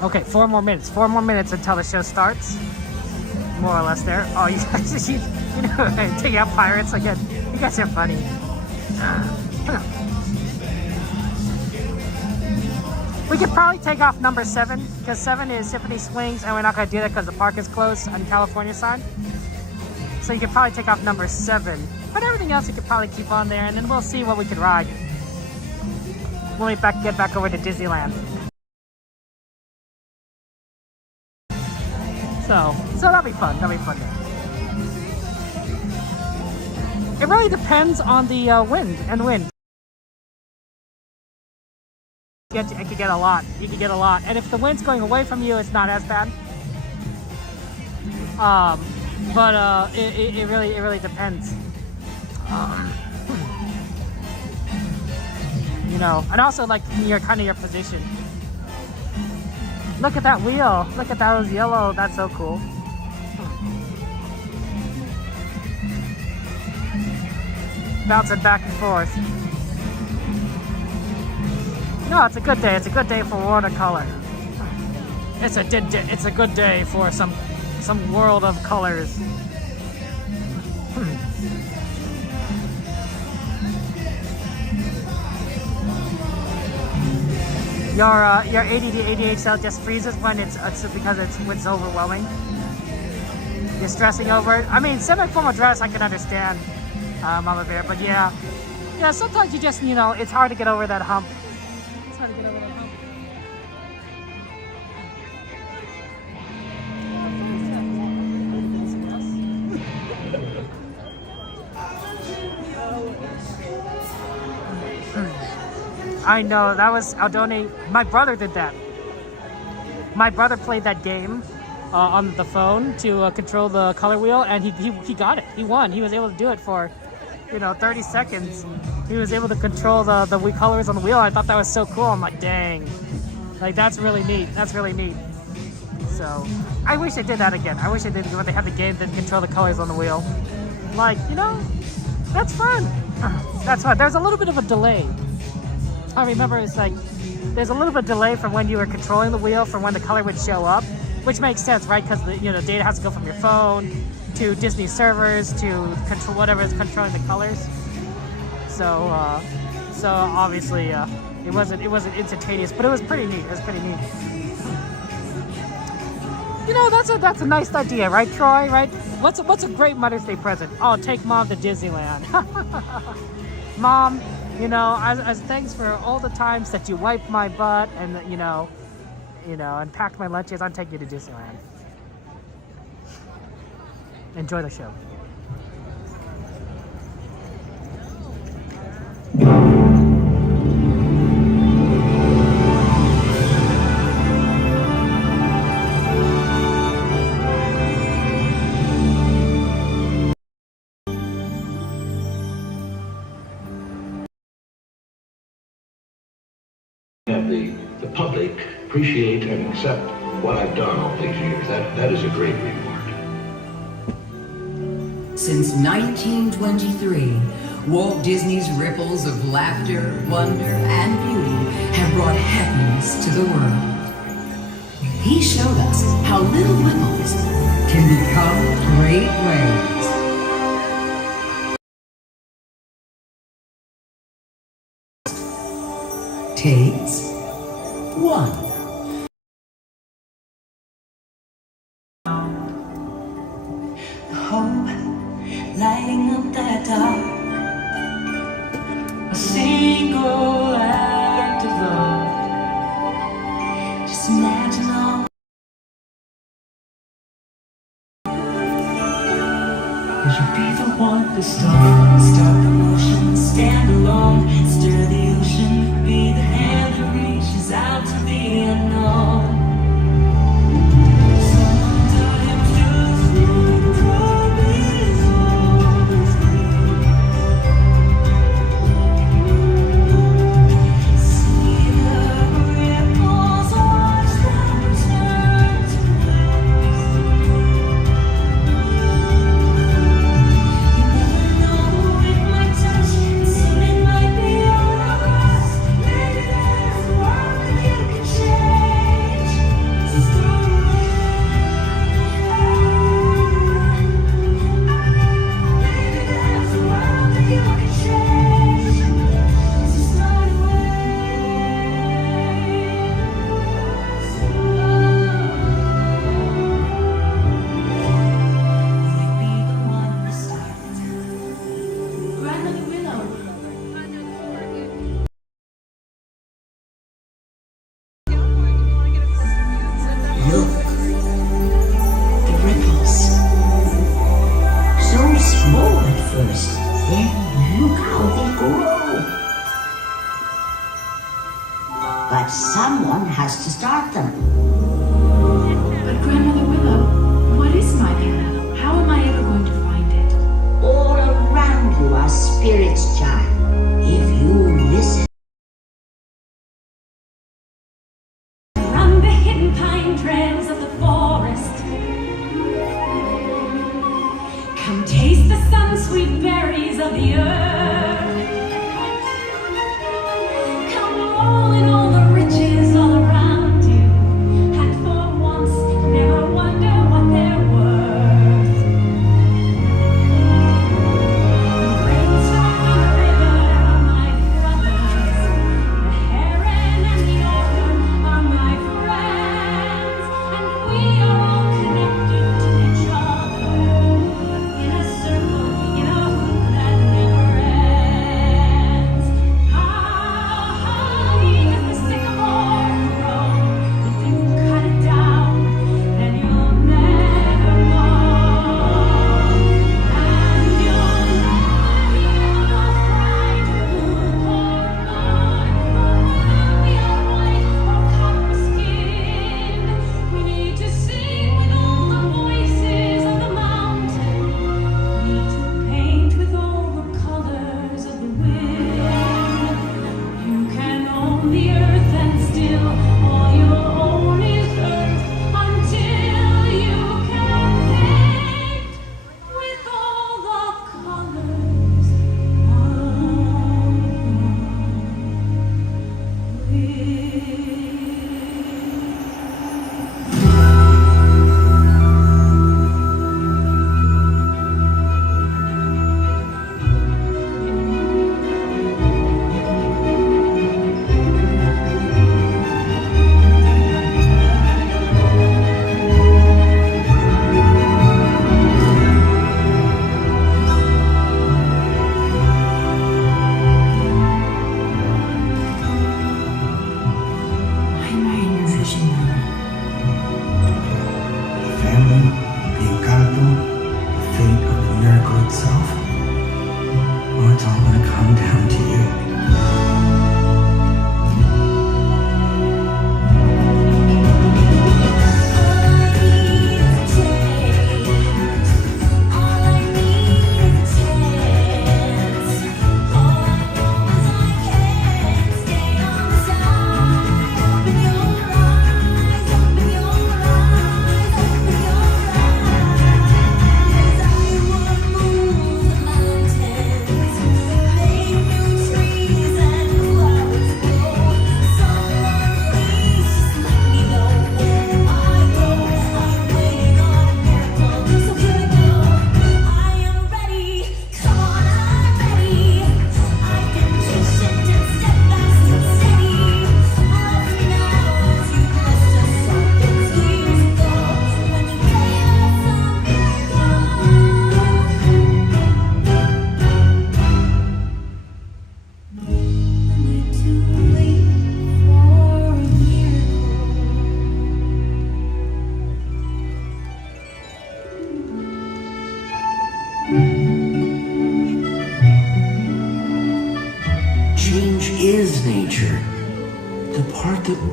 Okay, 4 more minutes. 4 more minutes until the show starts. More or less there. Oh, you guys, taking out Pirates again. You guys are funny. We could probably take off number 7, because 7 is Symphony Swings, and we're not going to do that because the park is closed on California side. So you could probably take off number 7. But everything else you could probably keep on there, and then we'll see what we could ride when we get back over to Disneyland. So that'll be fun. That'll be fun there. It really depends on the wind. It could get a lot. You could get a lot. And if the wind's going away from you, it's not as bad. But it really depends. And also like your position. Look at that wheel. Look at those yellow. That's so cool. Bouncing back and forth. No, it's a good day. It's a good day for watercolor. It's a good day for some world of colors. Your ADD ADHD just freezes when it's because it's overwhelming. You're stressing over it. I mean, semi-formal dress I can understand, Mama Bear, but yeah, sometimes you just it's hard to get over that hump. It's hard to get over that hump. I know, that was Aldoni. My brother did that. My brother played that game on the phone to control the color wheel, and he got it. He won. He was able to do it for 30 seconds, he was able to control the colors on the wheel. I thought that was so cool. I'm like, dang, like that's really neat. That's really neat. So I wish they did that again. I wish they did when they had the game that control the colors on the wheel. Like, that's fun. That's fun. There's a little bit of a delay. I remember it's like there's a little bit of delay from when you were controlling the wheel from when the color would show up, which makes sense, right? Because the data has to go from your phone to Disney servers to control whatever is controlling the colors. So obviously it wasn't instantaneous, but it was pretty neat. It was pretty neat. That's a nice idea, right, Troy? Right? What's a great Mother's Day present? Oh, take Mom to Disneyland. Mom, as thanks for all the times that you wiped my butt and and packed my lunches, I'll take you to Disneyland. Enjoy the show. Have the public appreciate and accept what I've done all these years. That is a great reward. Since 1923, Walt Disney's ripples of laughter, wonder, and beauty have brought happiness to the world. He showed us how little ripples can become great waves. Takes one. Hope lighting up that dark. A single act of love. Just imagine all. Would you be the one to start the motion, stand alone, stir the ocean, be the hand that reaches out to the unknown. But someone has to start them. But Grandmother Willow, what is my path? How am I ever going to find it? All around you are spirits, child. If you listen. Run the hidden pine trails of the forest. Come taste the sun-sweet berries of the earth. Come roll in all the riches all around you. And for once, never wonder what they're worth. The rainstorm and the river are my brothers. The heron and the orphan are my friends. And we are all connected to each other. In a circle, in a hoop that never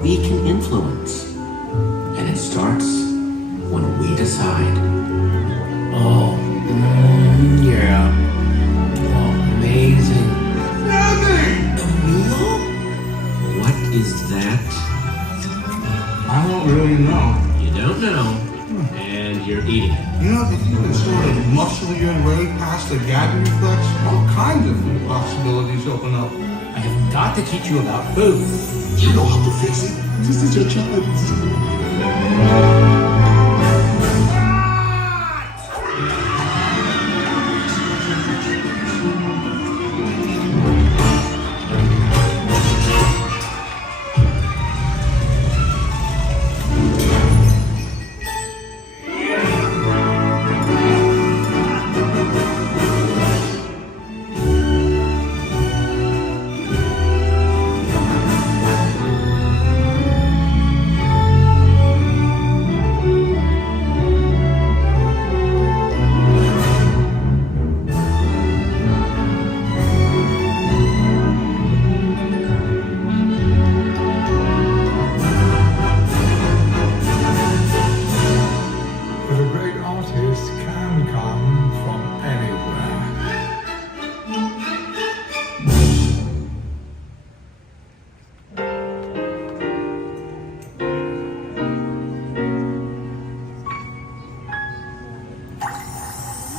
we can influence. And it starts when we decide. Oh, yeah. Oh, amazing. What is that? I don't really know. You don't know, and you're eating it. You know, if you can sort of muscle your way past the gag reflex, all kinds of new possibilities open up. I have got to teach you about food. You know how to fix it. This is your chance.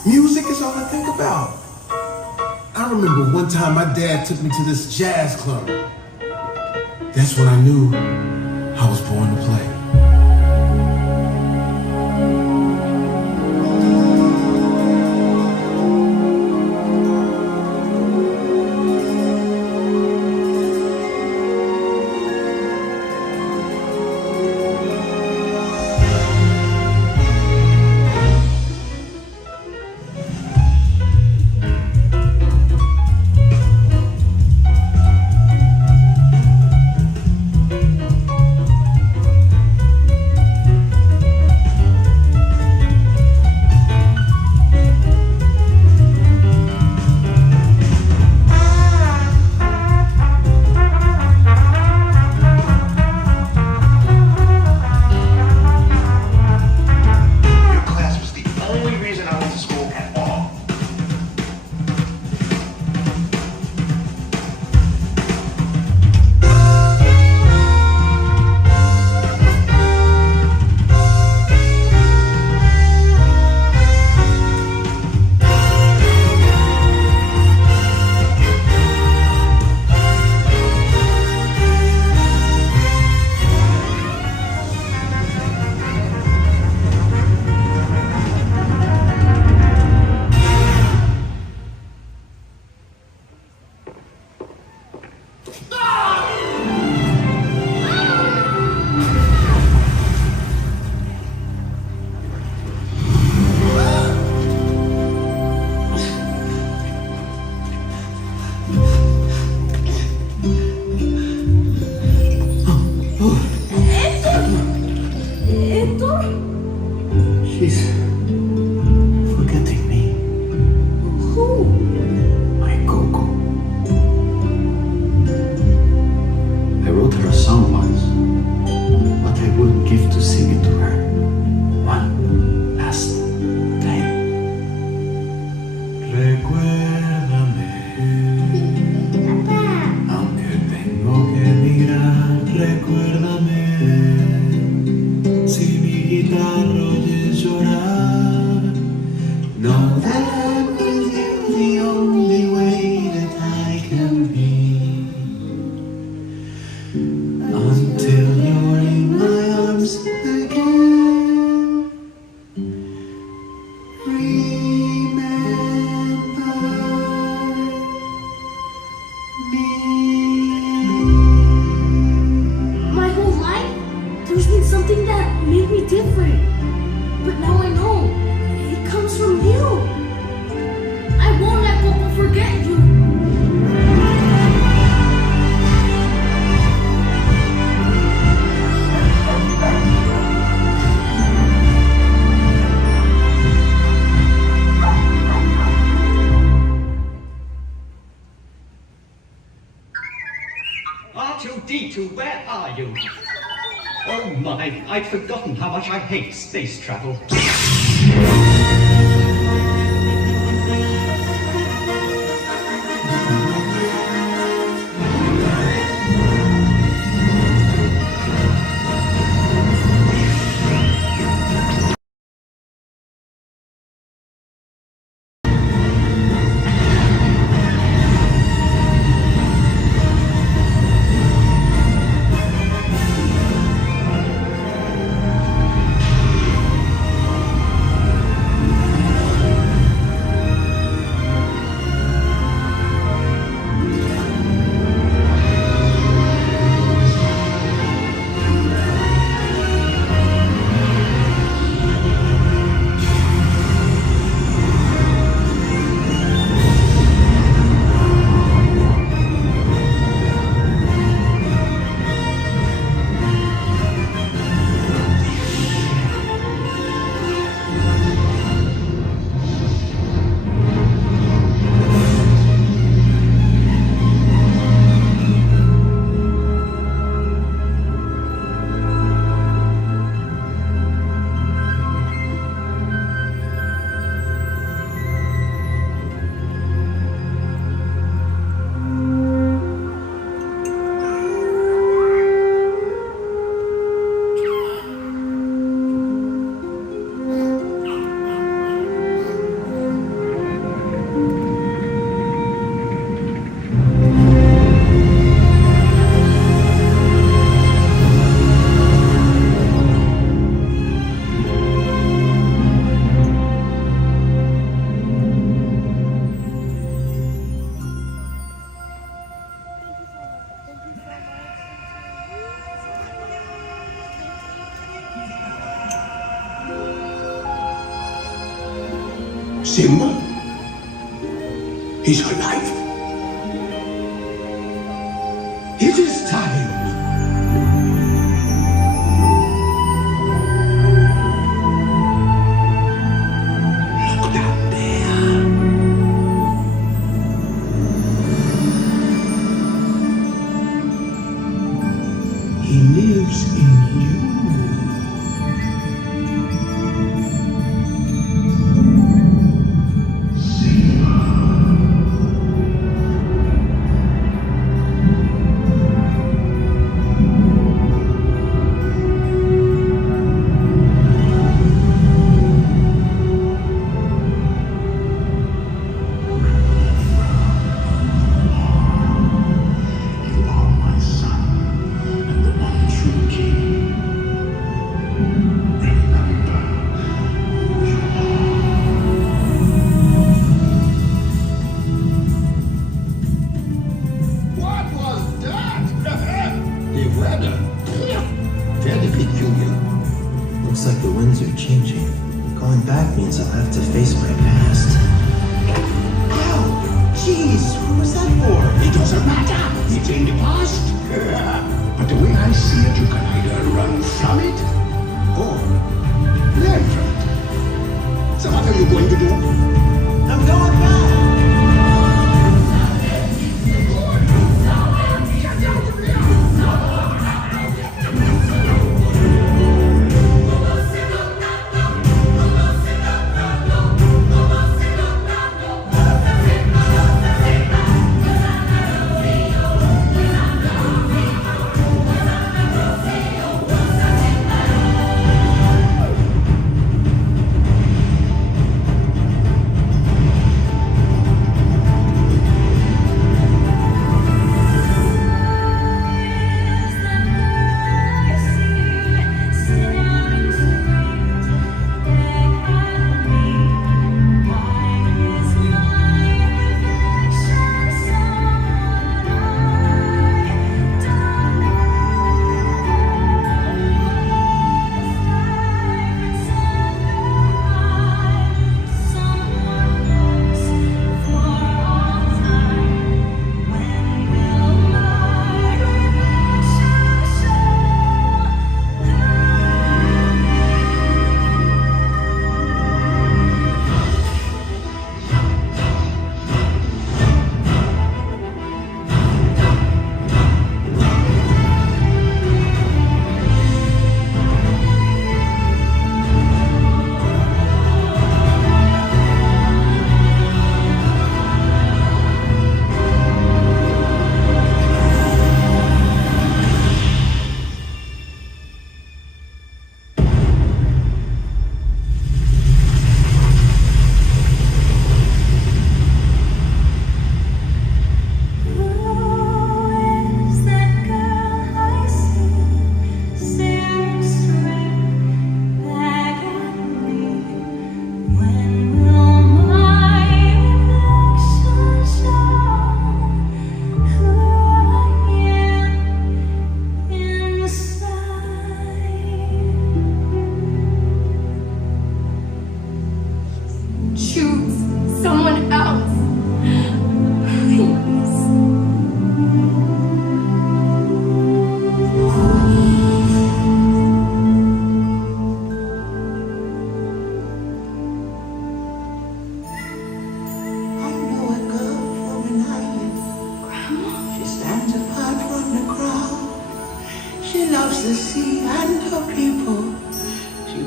Music is all I think about. I remember one time my dad took me to this jazz club. That's when I knew I was born to play. She's forgetting me. Who? My Coco. I wrote her a song once, but I wouldn't give to sing it to her. One last time. Recuérdame, aunque tengo que mirar, recuérdame. Si mi guitarra oyes llorar, know that with you the only way that I can be. Until you're in my arms again. My whole life, there's been something that made me different. But now I know it comes from you. I won't let Coco forget you. R2-D2, where are you? Oh my, I'd forgotten how much I hate space travel. Simba? He's alive. It is time. Look down there. He lives in you.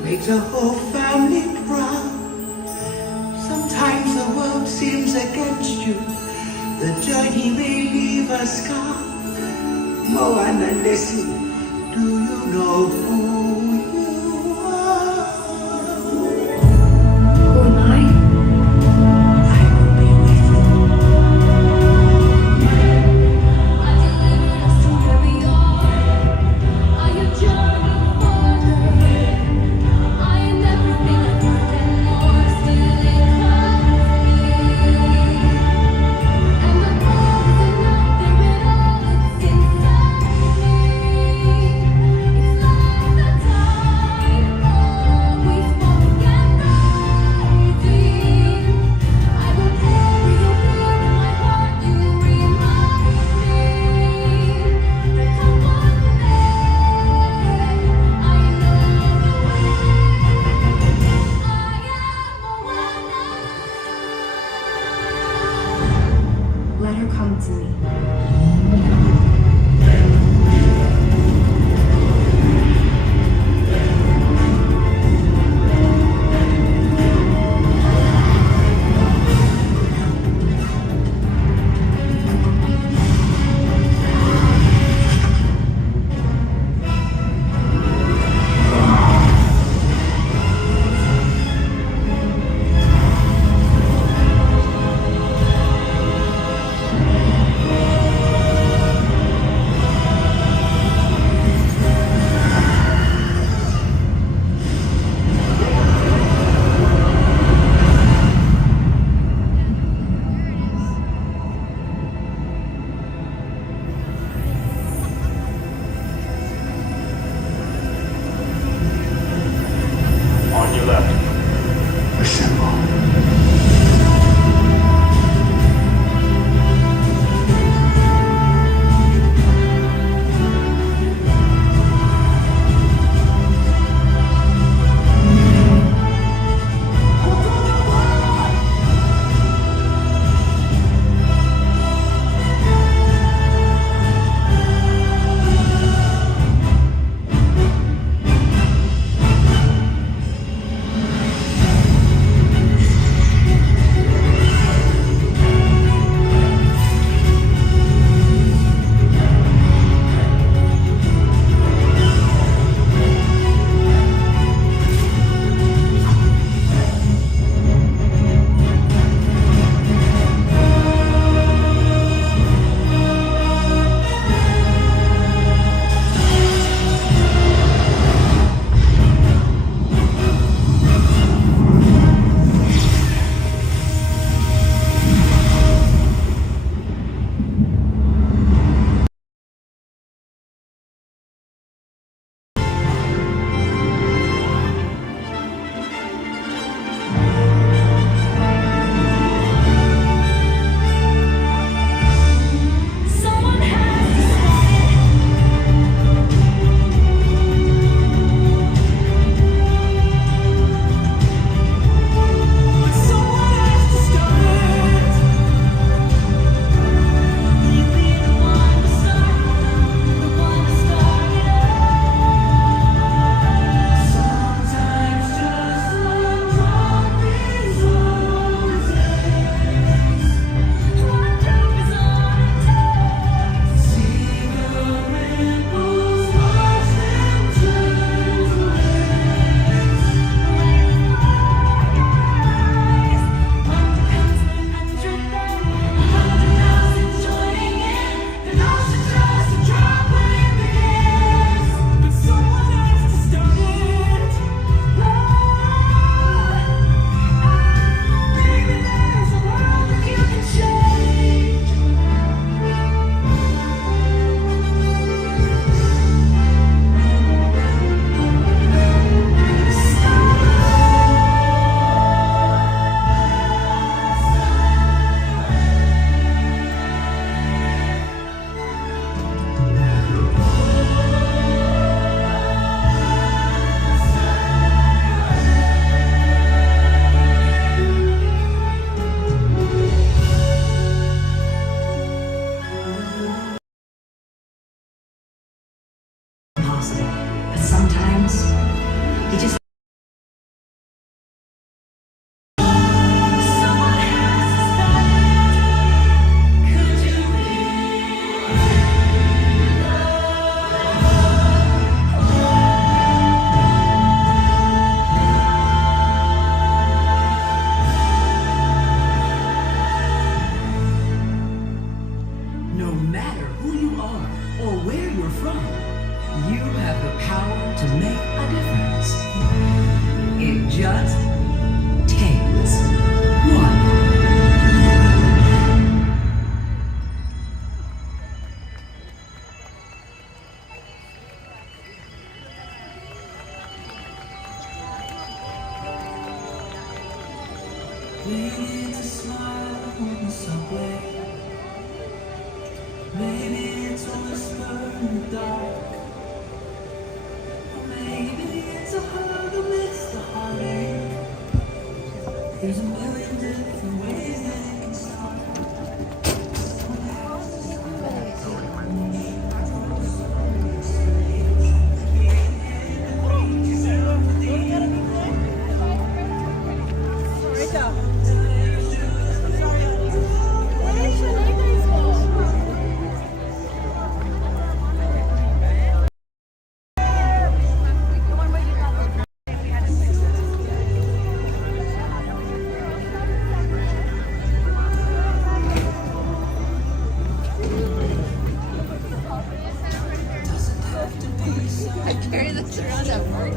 makes a whole family proud. Sometimes the world seems against you. The journey may leave a scar. Moana Nessie, do you know who you are? Who am I? It's Maybe it's a smile on the subway. Maybe it's a whisper in the dark. Or maybe it's a hug amidst the heartache. There's a million different ways that it can start. I carry this around at work.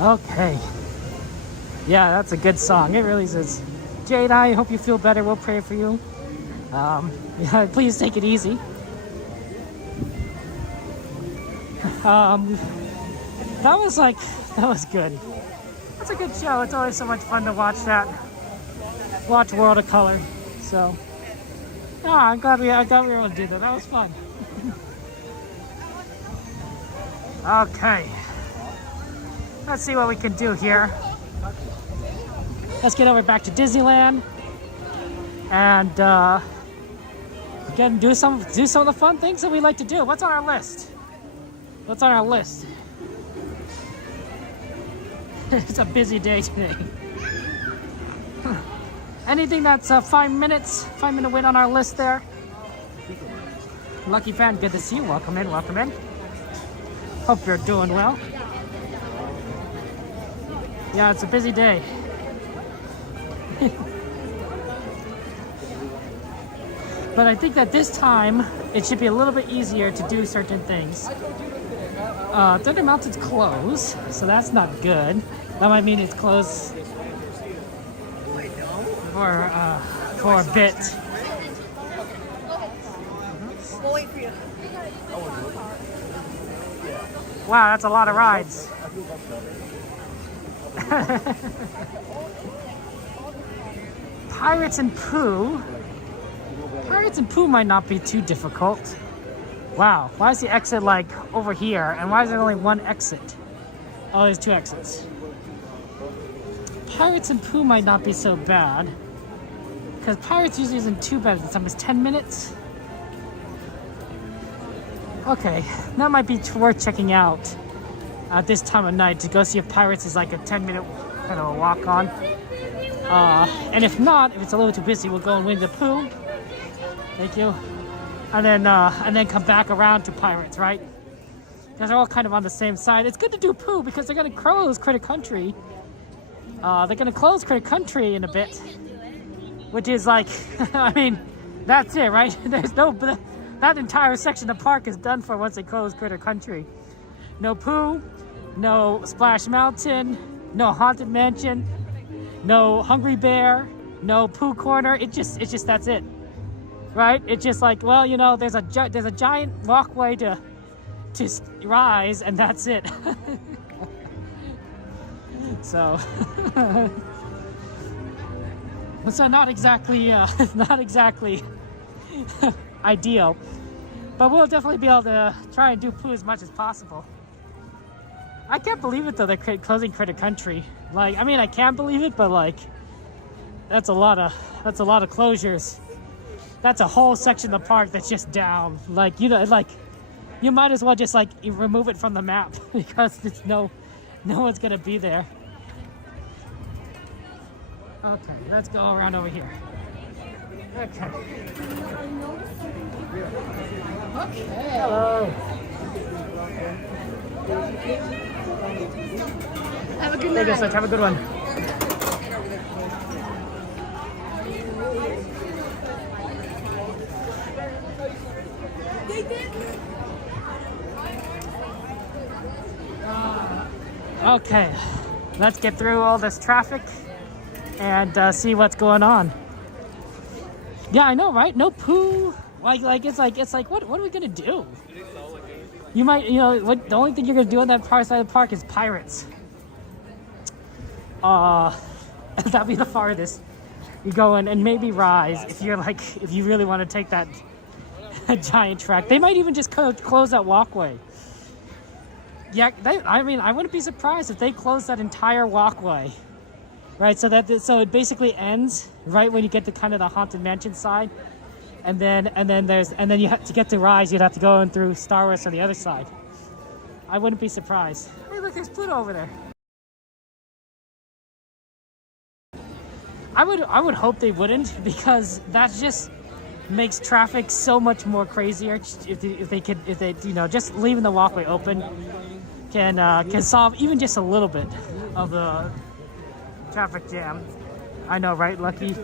Okay. Yeah, that's a good song. It really is. Jade, I hope you feel better. We'll pray for you. Yeah, please take it easy. That was good. That's a good show. It's always so much fun to watch that. Watch World of Color. So, yeah, I'm glad we were able to do that. That was fun. Okay. Let's see what we can do here. Let's get over back to Disneyland and again do some of the fun things that we like to do. What's on our list? What's on our list? It's a busy day today. Anything that's 5 minutes, 5 minute wait on our list there. Lucky fan, good to see you. Welcome in, welcome in. Hope you're doing well. Yeah, it's a busy day. But I think that this time it should be a little bit easier to do certain things. Thunder Mountain's closed, so that's not good. That might mean it's closed for a bit. We'll wait for you. Wow, that's a lot of rides. Pirates and Pooh. Pirates and Pooh might not be too difficult. Wow, why is the exit like over here? And why is there only one exit? Oh, there's two exits. Pirates and Pooh might not be so bad. Because Pirates usually isn't too bad. It's almost 10 minutes. Okay, that might be worth checking out at this time of night to go see if Pirates is like a 10-minute kind of a walk on. And if not, if it's a little too busy, we'll go and win the Pooh. Thank you. And then come back around to Pirates, right? Because they're all kind of on the same side. It's good to do Pooh because they're going to close Critter Country. They're going to close Critter Country in a bit. Which is like, I mean, that's it, right? There's no, that entire section of the park is done for once they close Critter Country. No Pooh, no Splash Mountain, no Haunted Mansion, no Hungry Bear, no Pooh Corner. It's just that's it, right? It's just like, well, you know, there's a giant walkway to rise, and that's it. So. So not exactly ideal, but we'll definitely be able to try and do Pooh as much as possible. I can't believe it though, they're closing Critter Country. Like, I mean, I can believe it, but like, that's a lot of closures. That's a whole section of the park that's just down. Like, you know, like, you might as well just like remove it from the map because it's no one's gonna be there. Okay, let's go around over here. Okay. Okay. Hello. Have a good night. night. Have a good one. Okay, let's get through all this traffic and see what's going on. Yeah, I know, right? No Pooh. Like it's like what are we gonna do? You might, you know, the only thing you're gonna do on that far side of the park is Pirates. That'd be the farthest. You go in and maybe Rise if you really want to take that giant track. They might even just close that walkway. Yeah, I mean, I wouldn't be surprised if they close that entire walkway. Right, so it basically ends right when you get to kind of the Haunted Mansion side, and then you have to get to Rise. You'd have to go in through Star Wars on the other side. I wouldn't be surprised. Hey, look, there's Pluto over there. I would hope they wouldn't, because that just makes traffic so much more crazier. If they you know, just leaving the walkway open can solve even just a little bit of the traffic jam. I know, right, Lucky?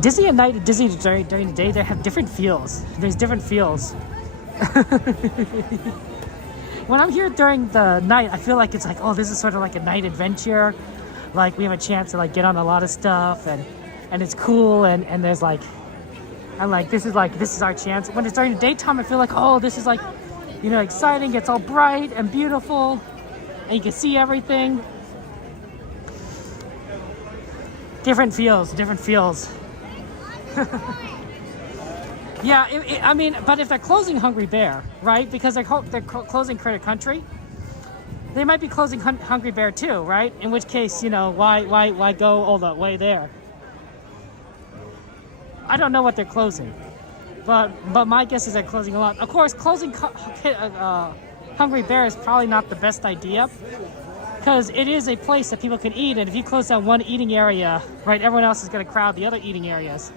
Disney at night and Disney during the day, they have different feels. There's different feels. When I'm here during the night, I feel like it's like, oh, this is sort of like a night adventure. Like, we have a chance to like get on a lot of stuff, and it's cool, and there's like, I'm like, this is our chance. When it's during the daytime, I feel like, oh, this is like, you know, exciting. It's all bright and beautiful, and you can see everything. Different feels. Yeah, I mean, but if they're closing Hungry Bear, right? Because they're closing Critter Country, they might be closing Hungry Bear too, right? In which case, you know, why go all the way there? I don't know what they're closing, but my guess is they're closing a lot. Of course, closing Hungry Bear is probably not the best idea, because it is a place that people can eat, and if you close down one eating area, right, everyone else is going to crowd the other eating areas.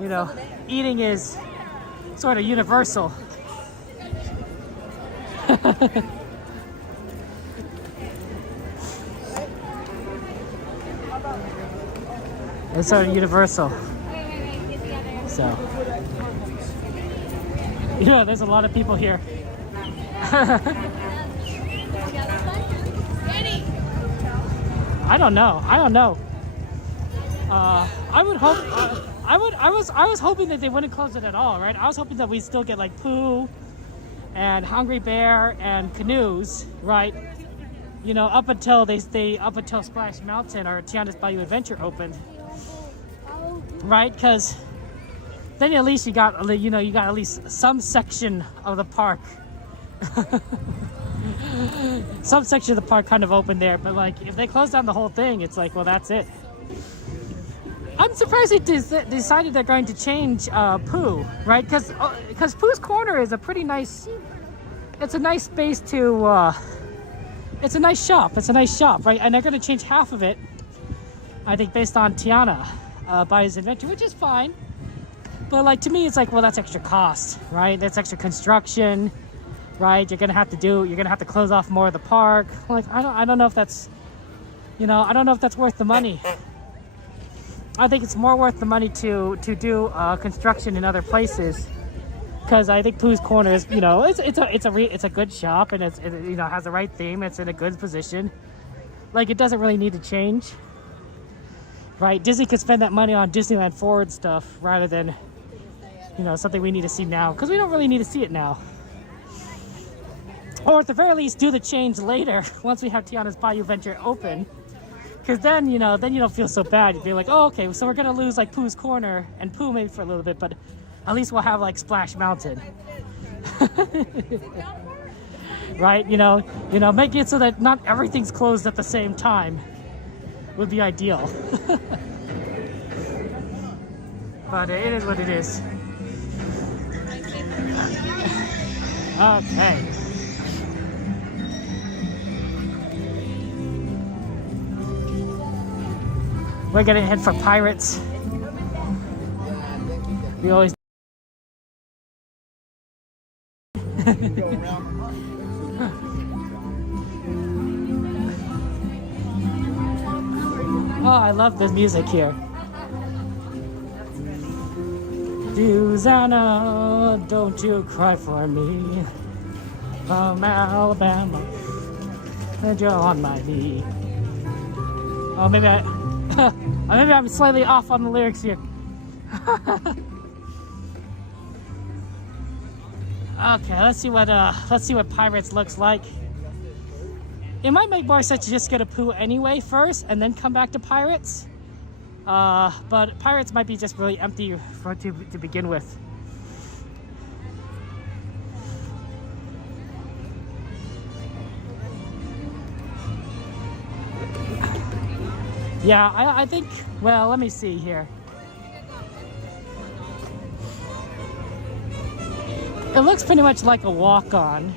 You know, eating is sort of universal. It's sort of universal. So, you know, there's a lot of people here. I don't know. I would hope. I was hoping that they wouldn't close it at all, right? I was hoping that we still get like Pooh, and Hungry Bear and Canoes, right? You know, up until Splash Mountain or Tiana's Bayou Adventure opened, right? Because then at least you got at least some section of the park. Some section of the park kind of open there, but like if they close down the whole thing, it's like, well, that's it. I'm surprised they decided they're going to change Pooh, right? Because Pooh's Corner is a pretty nice. It's a nice space to. It's a nice shop. It's a nice shop, right? And they're going to change half of it, I think, based on Tiana Bayou's Adventure, which is fine. But like to me, it's like, well, that's extra cost, right? That's extra construction. Right, you're gonna have to close off more of the park. Like, I don't know if that's, I don't know if that's worth the money. I think it's more worth the money to do construction in other places, because I think Pooh's Corner is, it's a good shop, and it has the right theme. It's in a good position. Like, it doesn't really need to change. Right, Disney could spend that money on Disneyland Forward stuff rather than, something we need to see now, because we don't really need to see it now. Or at the very least, do the change later once we have Tiana's Bayou Adventure open. Because then, you don't feel so bad. You'd be like, oh, okay, so we're going to lose, like, Pooh's Corner and Pooh maybe for a little bit, but at least we'll have, like, Splash Mountain. Right? Make it so that not everything's closed at the same time would be ideal. But it is what it is. Okay. We're gonna head for Pirates. We always. Oh, I love the music here. Susanna, don't you cry for me. From Alabama, and you're on my knee. Oh, maybe maybe I'm slightly off on the lyrics here. Okay, let's see what Pirates looks like. It might make more sense to just go to Pooh anyway first, and then come back to Pirates. But Pirates might be just really empty to begin with. Yeah, I think, well, let me see here. It looks pretty much like a walk-on.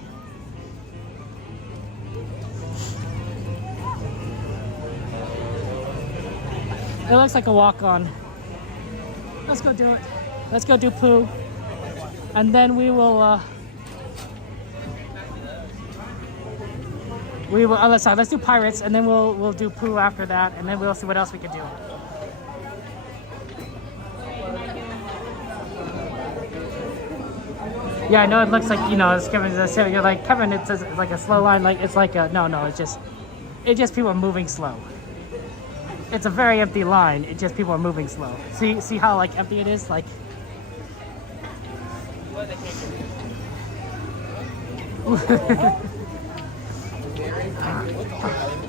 It looks like a walk-on. Let's go do it. Let's go do Pooh. And then we will, let's do Pirates, and then we'll do Pooh after that, and then we'll see what else we can do. Yeah, I know it looks like, as Kevin said, you're like, Kevin, it's like a slow line, like, it's like a, no, it's just people are moving slow. It's a very empty line, it's just people are moving slow. See how, like, empty it is? Like,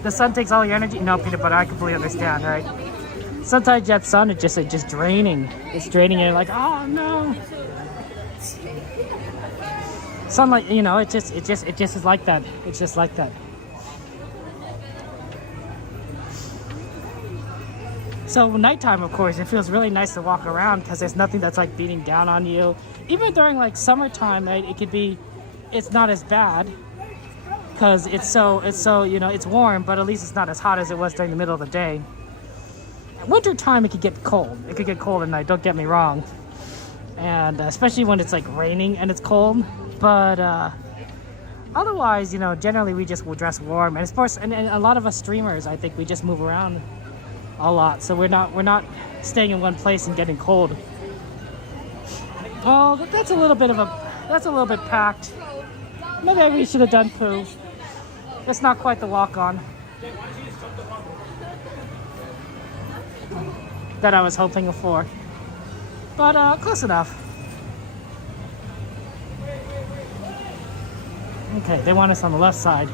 the sun takes all your energy. No, peanut butter, I completely understand, right? Sometimes that sun, it's just draining. It's draining, and you're like, oh no. Sunlight, it just is like that. It's just like that. So nighttime, of course, it feels really nice to walk around because there's nothing that's like beating down on you. Even during like summertime, right, it could be, it's not as bad because it's so it's warm, but at least it's not as hot as it was during the middle of the day. Wintertime, it could get cold. It could get cold at night. Don't get me wrong, and especially when it's like raining and it's cold. But otherwise, generally we just will dress warm, and of course, and a lot of us streamers, I think we just move around a lot, so we're not staying in one place and getting cold. Oh, that's a little bit packed. Maybe we should have done Pooh. It's not quite the walk-on that I was hoping for, but close enough. Okay, they want us on the left side.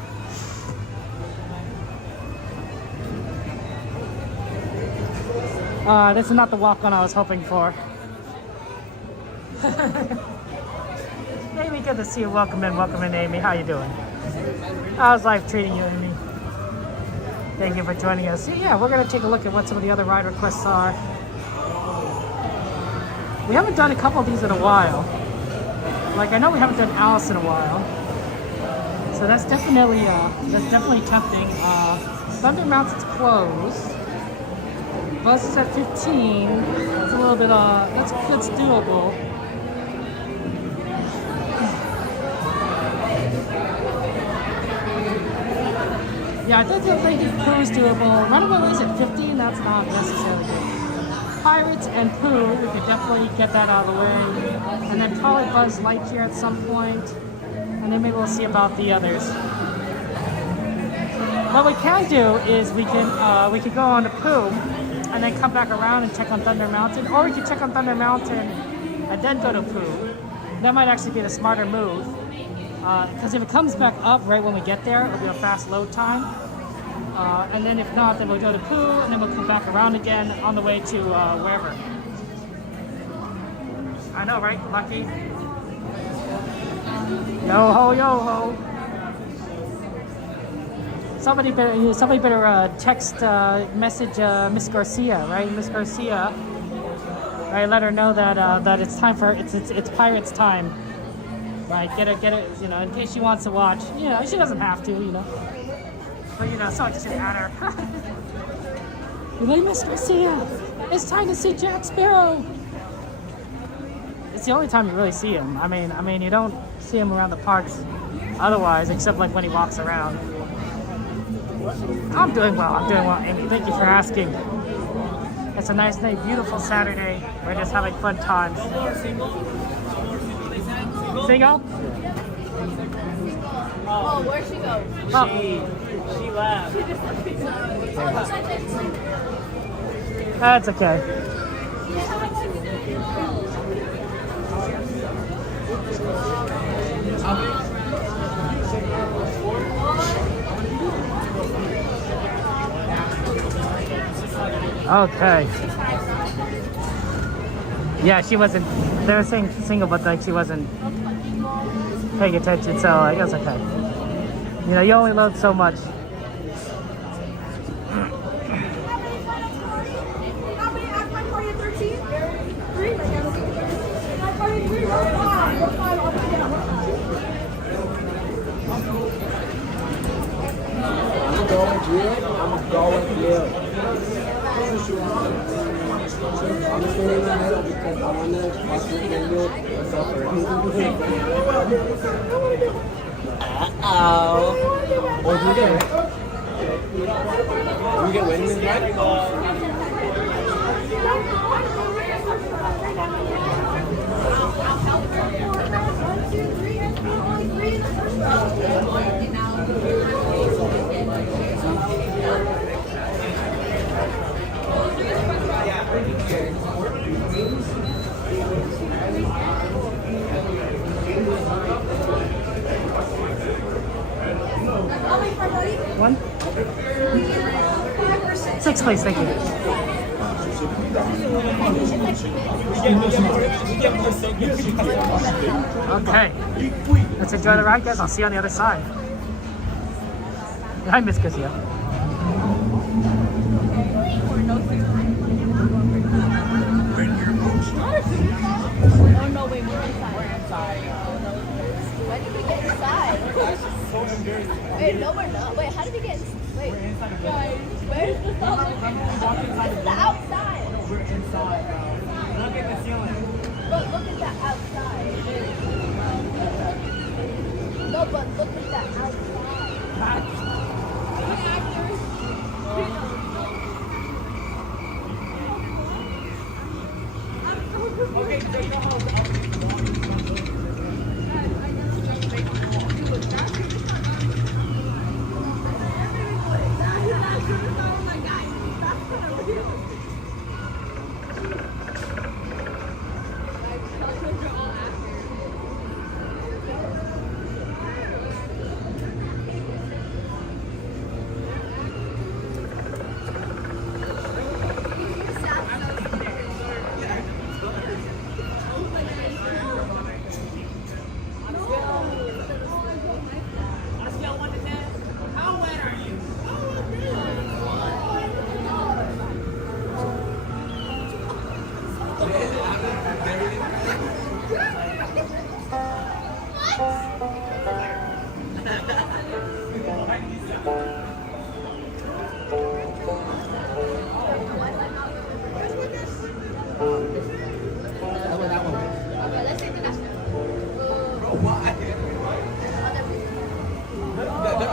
This is not the walk-on I was hoping for. Amy, good to see you. Welcome in, Amy. How you doing? How's life treating you, Amy? Thank you for joining us. Yeah, we're gonna take a look at what some of the other ride requests are. We haven't done a couple of these in a while. Like I know we haven't done Alice in a while, so that's definitely tempting. Thunder Mountain's closed. Buzz is at 15. That's a little bit that's doable. Yeah, I think Pooh's doable. Runaway is at 15. That's not necessarily good. Pirates and Pooh, we could definitely get that out of the way. And then probably Buzz Lightyear at some point. And then maybe we'll see about the others. What we can do is we could go on to Pooh and then come back around and check on Thunder Mountain. Or we could check on Thunder Mountain and then go to Pooh. That might actually be the smarter move. Because if it comes back up right when we get there, it'll be a fast load time. And then if not, then we'll go to Pooh, and then we'll come back around again on the way to wherever. I know, right, Lucky? Yo ho, yo ho. Somebody better text, message Miss Garcia, right? Miss Garcia, right? Let her know that it's time for it's Pirates time. Right, get it, you know, in case she wants to watch. You know, she doesn't have to, you know. But, you know, someone just gonna add her. You're like, Miss Garcia, it's time to see Jack Sparrow. It's the only time you really see him. I mean, you don't see him around the parks otherwise, except like when he walks around. I'm doing well, Amy. Thank you for asking. It's a nice day, beautiful Saturday. We're just having fun times. Single? Oh, where'd she go? Oh. She left. That's okay. Okay. Yeah, she wasn't. They were saying single, but like she wasn't paying attention, so I guess okay. You know, you only load so much. I'm going good. I'm just going in my head because I want to watch the video and suffer. Uh-oh. Oh, you get wings, right? One? 6, please, thank you. Okay. Let's enjoy the ride, guys. I'll see you on the other side. Hi, Miss Garcia. Oh no, wait, we're inside. We're inside. When did we get inside? Wait, no, we're not. Wait, how did we get inside? Wait, guys, where's the This is the outside. No, we're inside, bro. Look at the ceiling. But look at the outside. No, but look at the outside. Okay, take the house up.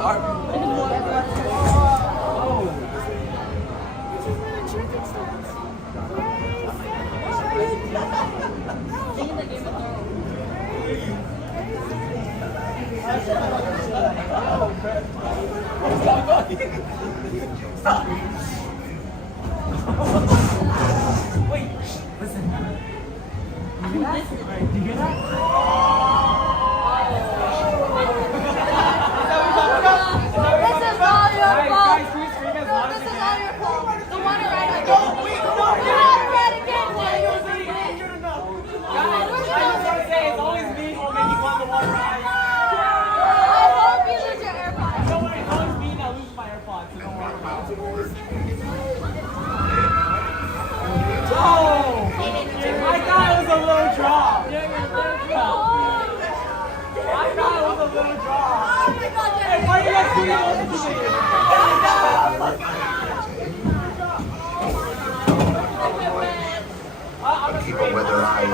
Wait, listen. Did you hear that? Did you hear that? This is all your fault. This is all your fault. The water ride again. The water ride again. It's always me who make you want the water ride. I hope you lose your AirPods. Don't worry, it's always me that loses my AirPods. So don't worry about it. Oh! I thought it was a little drop. I thought it was a little drop. Oh my God, Hey, why are you guys doing Keep a weather eye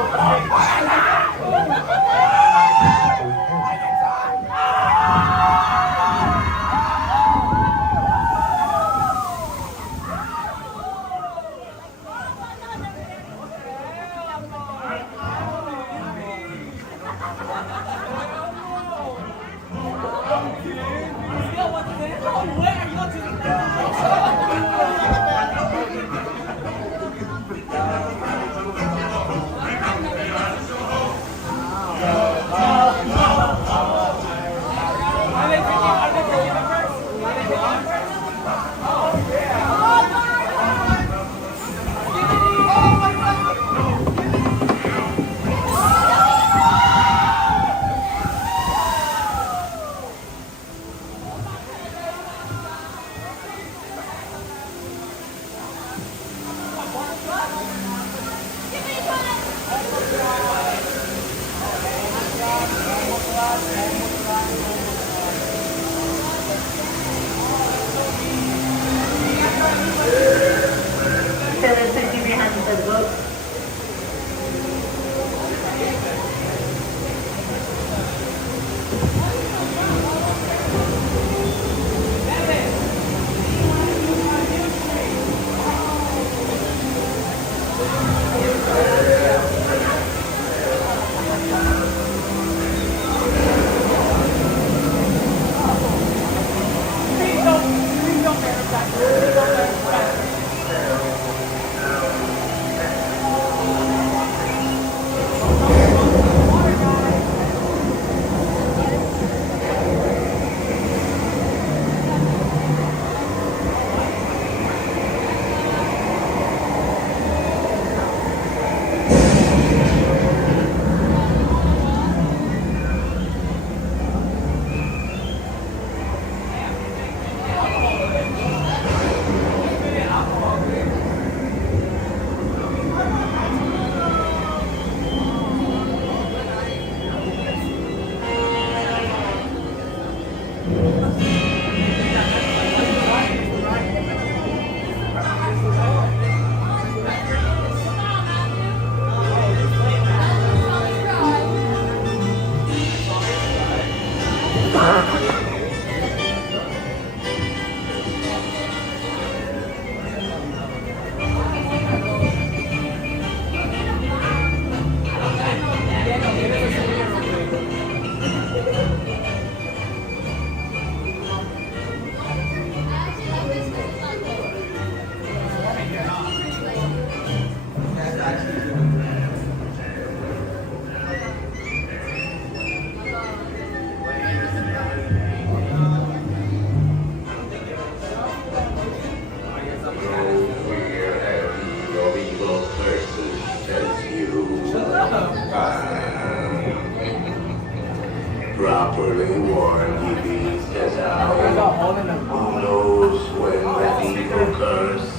properly warned ye beast as how who knows when the evil curse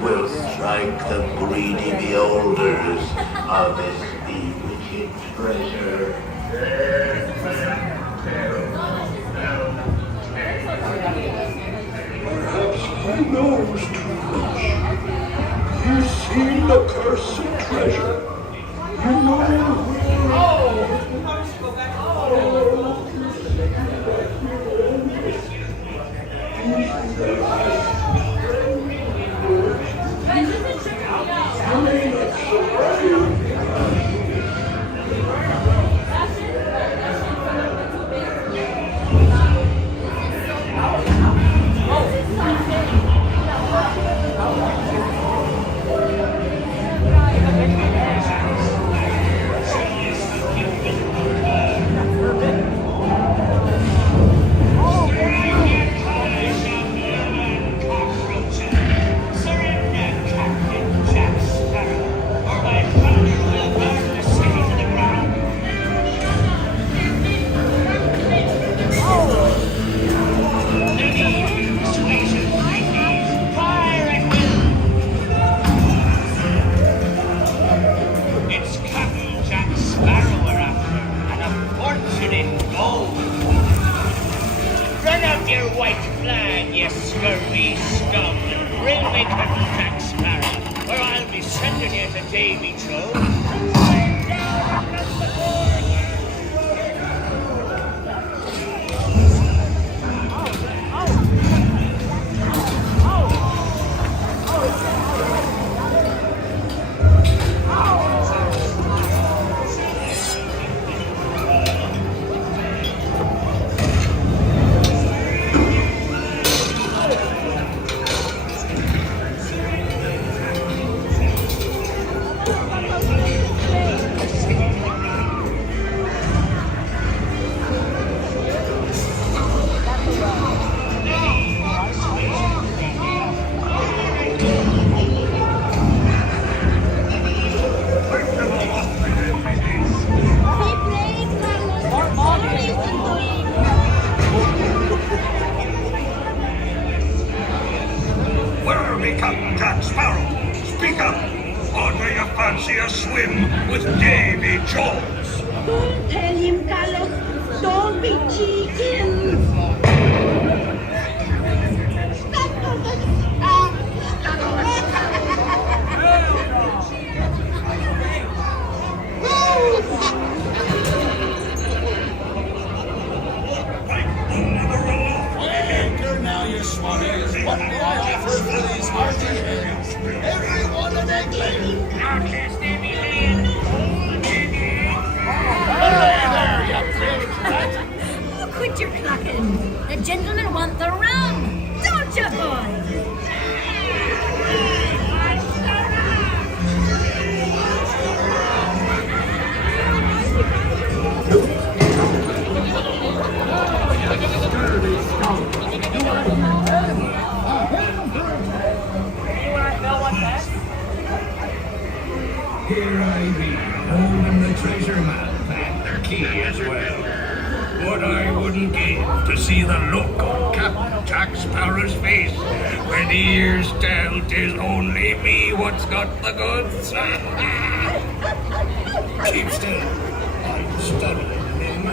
will strike the greedy beholders of this bewitching treasure. Perhaps he knows too much. He's seen the cursed treasure. You know white flag, you scurvy scum. Railway Colonel Jack Sparrow, or I'll be sending you to Davy Jones. Here I be, holding the treasure map and their key as well. What I wouldn't give to see the look on Captain Jack Sparrow's face when he hears tell 'tis only me what's got the goods. Keep still, I'm studying him.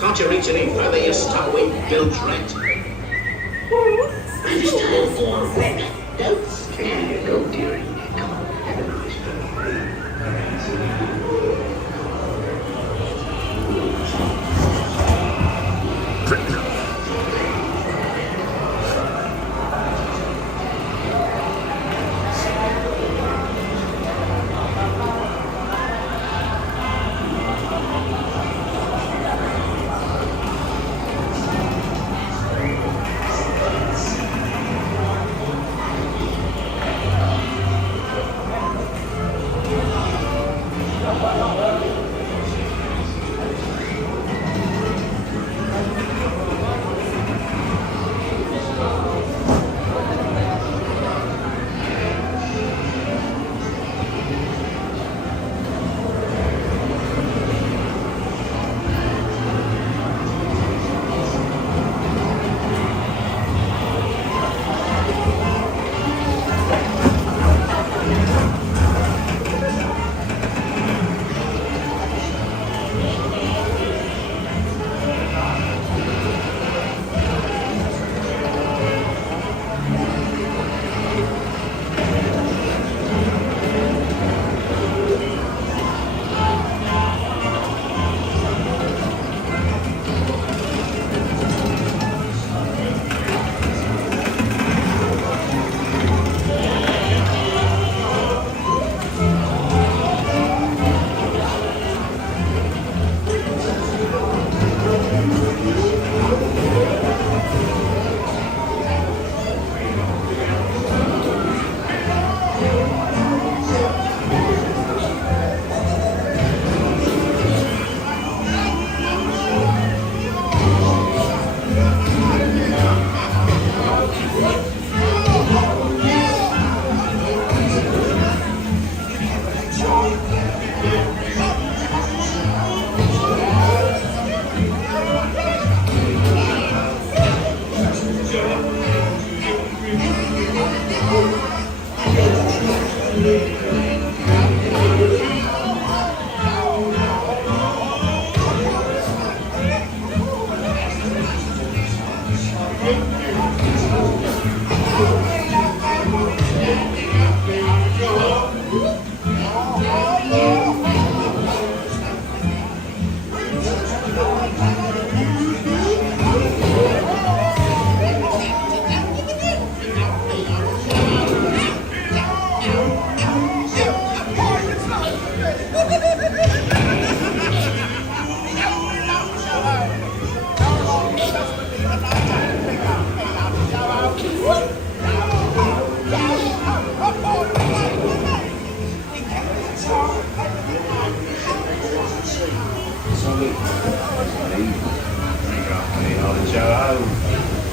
Can't you reach any further, you starwing bilge-rat? I'm just time for red. Don't scare you, go, dearie. Come on, have a nice birthday.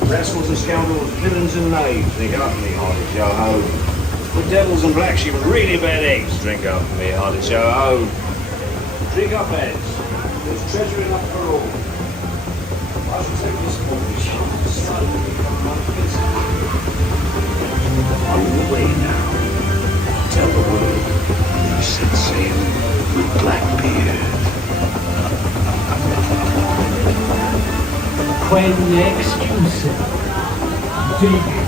Rascals and scoundrels, villains and knaves, drink up me, hearty yo-ho. The devils and black sheep with really bad eggs, drink up me, hearty yo-ho. Drink up, lads. There's treasure enough for all. I shall take this mortgage. On the way now. Tell the world you set sail with Blackbeard. Quelle excuse. Dig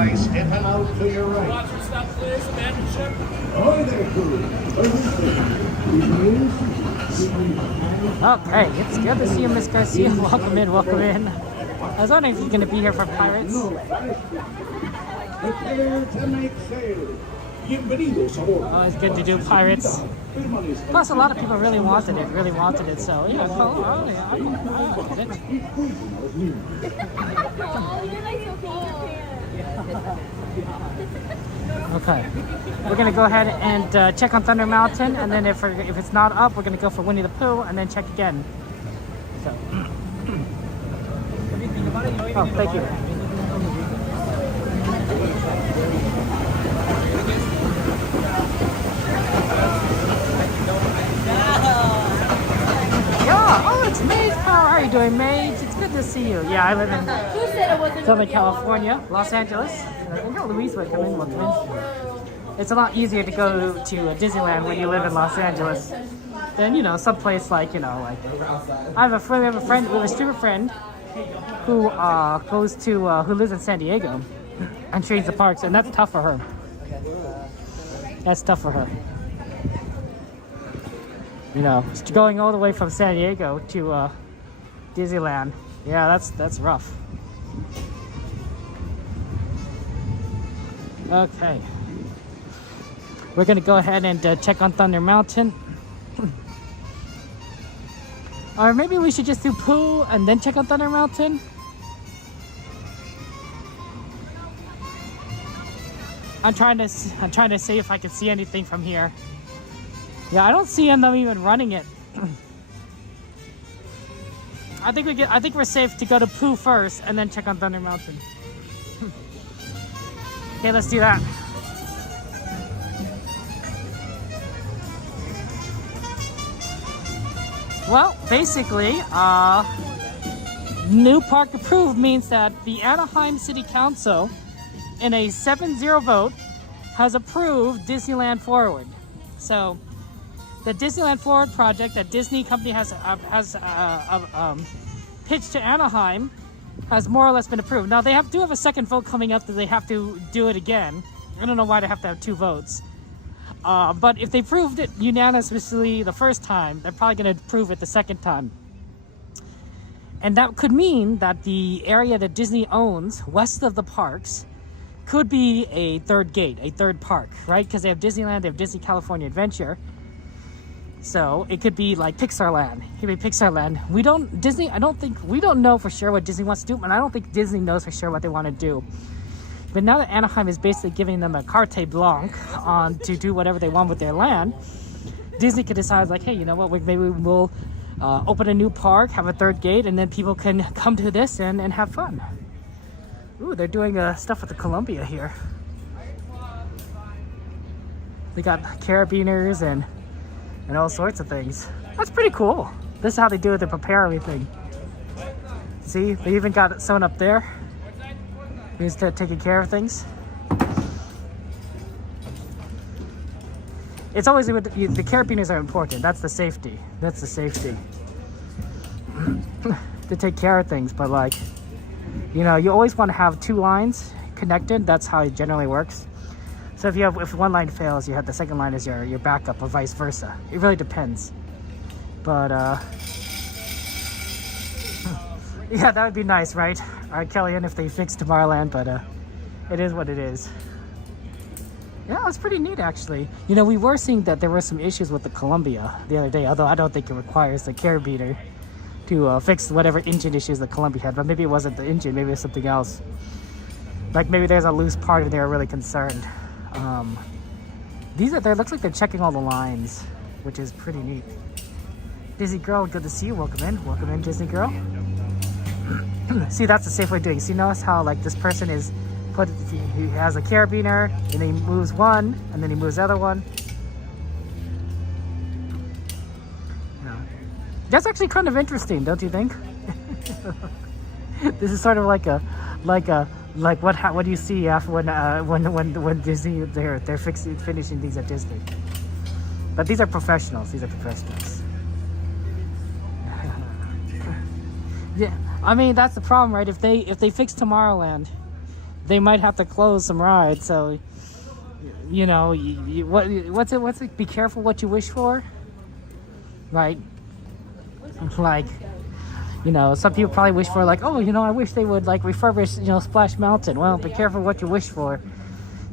by stepping out to your right. Watch your step, please. Abandon ship. Ahoy there, crew. Okay, it's good to see you, Miss Garcia. Welcome in, welcome in. I was wondering if you're going to be here for Pirates. Prepare to make sail. Bienvenidos a bordo. Always good to do Pirates. Plus, a lot of people really wanted it, so yeah, well, I did it. Okay, we're gonna go ahead and check on Thunder Mountain, and then if it's not up, we're gonna go for Winnie the Pooh, and then check again. So, oh, thank you. Yeah, oh, it's Maze. How are you doing, Maze? It's good to see you. Yeah, I live in Southern California, Los Angeles. I know Louise would come in. It's a lot easier to go to Disneyland when you live in Los Angeles than, you know, someplace like, you know, like we have a streamer friend who who lives in San Diego and trains the parks, and that's tough for her. That's tough for her. You know, going all the way from San Diego to Disneyland. Yeah, that's rough. Okay. We're gonna go ahead and check on Thunder Mountain. Or maybe we should just do Pooh and then check on Thunder Mountain. I'm trying to see if I can see anything from here. Yeah, I don't see them even running it. I think we're safe to go to Pooh first and then check on Thunder Mountain. Okay, let's do that. Well, basically, new park approved means that the Anaheim City Council, in a 7-0 vote, has approved Disneyland Forward. So, the Disneyland Forward project that Disney company has pitched to Anaheim has more or less been approved. Now, they do have a second vote coming up that they have to do it again. I don't know why they have to have two votes. But if they proved it unanimously the first time, they're probably going to approve it the second time. And that could mean that the area that Disney owns west of the parks could be a third gate, a third park, right? Because they have Disneyland, they have Disney California Adventure. So it could be like Pixar Land. It could be Pixar Land. We don't know for sure what Disney wants to do, and I don't think Disney knows for sure what they want to do. But now that Anaheim is basically giving them a carte blanche to do whatever they want with their land, Disney could decide, like, hey, you know what, maybe we'll open a new park, have a third gate, and then people can come to this and have fun. Ooh, they're doing stuff at the Columbia here. They got carabiners and all sorts of things. That's pretty cool. This is how they do it, they prepare everything. See, they even got someone up there who's taking care of things. It's always, the carabiners are important. That's the safety. That's the safety. To take care of things, but like, you know, you always want to have two lines connected. That's how it generally works. So if one line fails, you have the second line as your backup, or vice versa. It really depends. But yeah, that would be nice, right? All right, Kellyanne, if they fix Tomorrowland, but it is what it is. Yeah, it's pretty neat, actually. You know, we were seeing that there were some issues with the Columbia the other day, although I don't think it requires the carabiner to fix whatever engine issues the Columbia had, but maybe it wasn't the engine, maybe it was something else. Like maybe there's a loose part and they were really concerned. Looks like they're checking all the lines, which is pretty neat. Disney Girl, good to see you. Welcome in, Disney Girl. See, that's the safe way of doing it. See, notice how like this person is he has a carabiner, and then he moves one, and then he moves the other one. Yeah. That's actually kind of interesting, don't you think? This is sort of like what do you see after when Disney they're finishing things at Disney. But these are professionals. Yeah, I mean that's the problem, right? If they fix Tomorrowland, they might have to close some rides. So, you know, what's it? Be careful what you wish for, right? Like, you know, some people probably wish for like, oh, you know, I wish they would like refurbish, you know, Splash Mountain. Well, be careful what you wish for,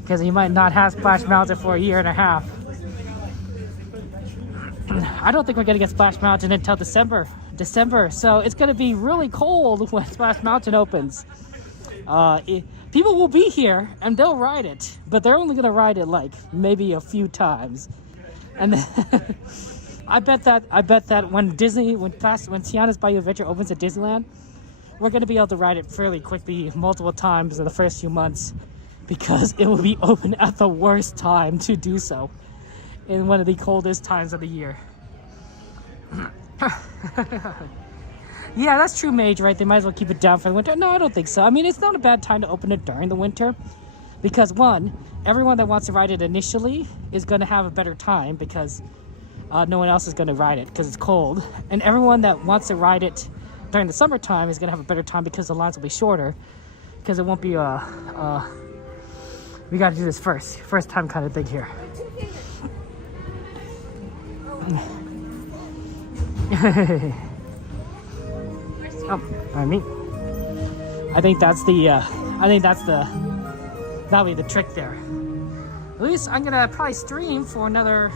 because you might not have Splash Mountain for a year and a half. I don't think we're gonna get Splash Mountain until December. So it's gonna be really cold when Splash Mountain opens. People will be here and they'll ride it, but they're only gonna ride it like maybe a few times. And then I bet that when Tiana's Bayou Adventure opens at Disneyland, we're gonna be able to ride it fairly quickly, multiple times in the first few months, because it will be open at the worst time to do so, in one of the coldest times of the year. Yeah, that's true, Mage, right? They might as well keep it down for the winter. No, I don't think so. I mean, it's not a bad time to open it during the winter, because one, everyone that wants to ride it initially is going to have a better time, because no one else is going to ride it because it's cold. And everyone that wants to ride it during the summertime is going to have a better time, because the lines will be shorter, because it won't be we got to do this first time kind of thing here. Oh, pardon me. I think that'll be the trick there. At least I'm gonna probably stream for another,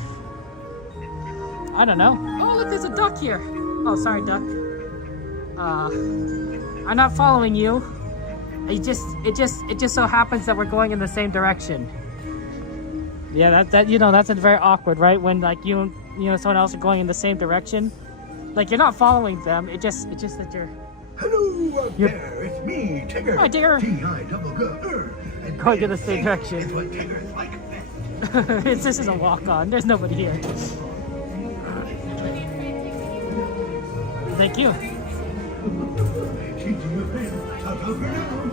I don't know. Oh, look, there's a duck here. Oh, sorry, duck. I'm not following you. It just so happens that we're going in the same direction. Yeah, that you know, that's very awkward, right? When like you know someone else are going in the same direction. Like, you're not following them. It's just that you're... Hello up there, it's me, Tigger. Hi, Tigger. T-I-double-G-R. Going in the same direction. Is what Tigger's like. This is a walk-on. There's nobody here. Thank you.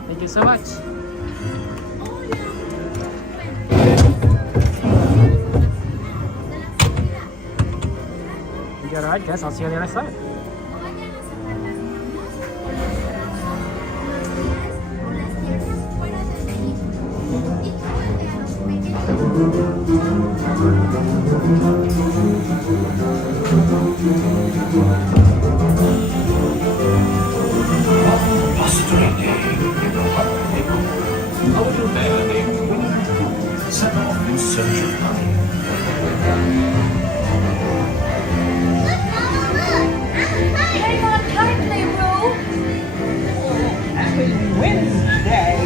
Thank you so much. You got a ride, guys. I'll see you on the other side. A little bear named Winnie set off in search of honey. Hang on tightly, Roo. Happy Wednesday.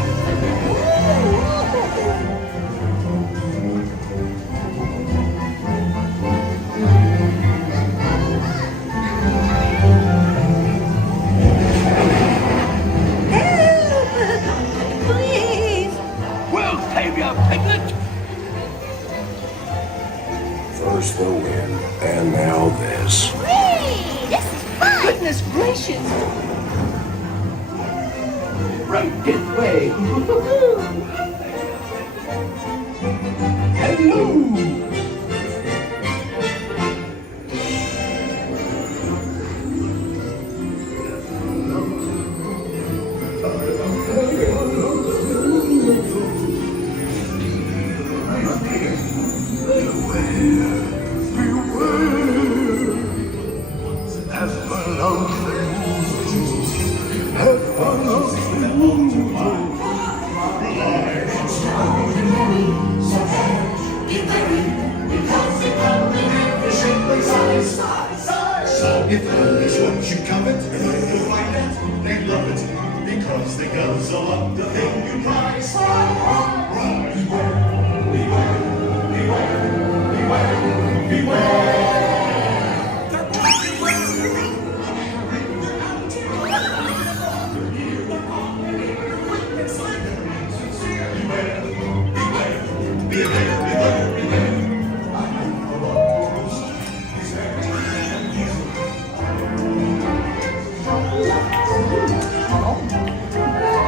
Please. We'll save you, Piglet! First the wind, and now this. Whee! This is fun. Goodness gracious. Right this way. Hello. If love is what you covet, you find it, they love it, because they guzzle up the thing you prize. Beware, beware, beware, beware, beware.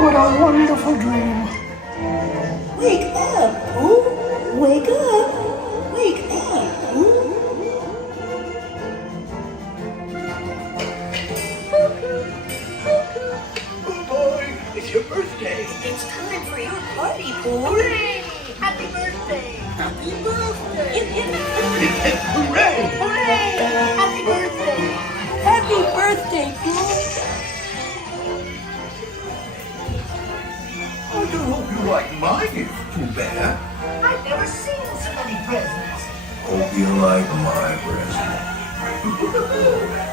What a wonderful dream. Wake up, Pooh! Wake up! Wake up, Pooh! Oh boy, if you're birthday. It's time for your party, Pooh. Hooray! Happy birthday! Happy birthday! Hooray! Hooray! Happy birthday! Happy birthday, Pooh! I do hope you like my gift, Pooh Bear. I've never seen so many presents. Hope you like my present.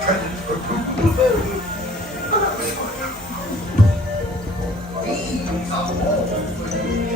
Presents for Pooh. Oh, that was fun. These are all for you.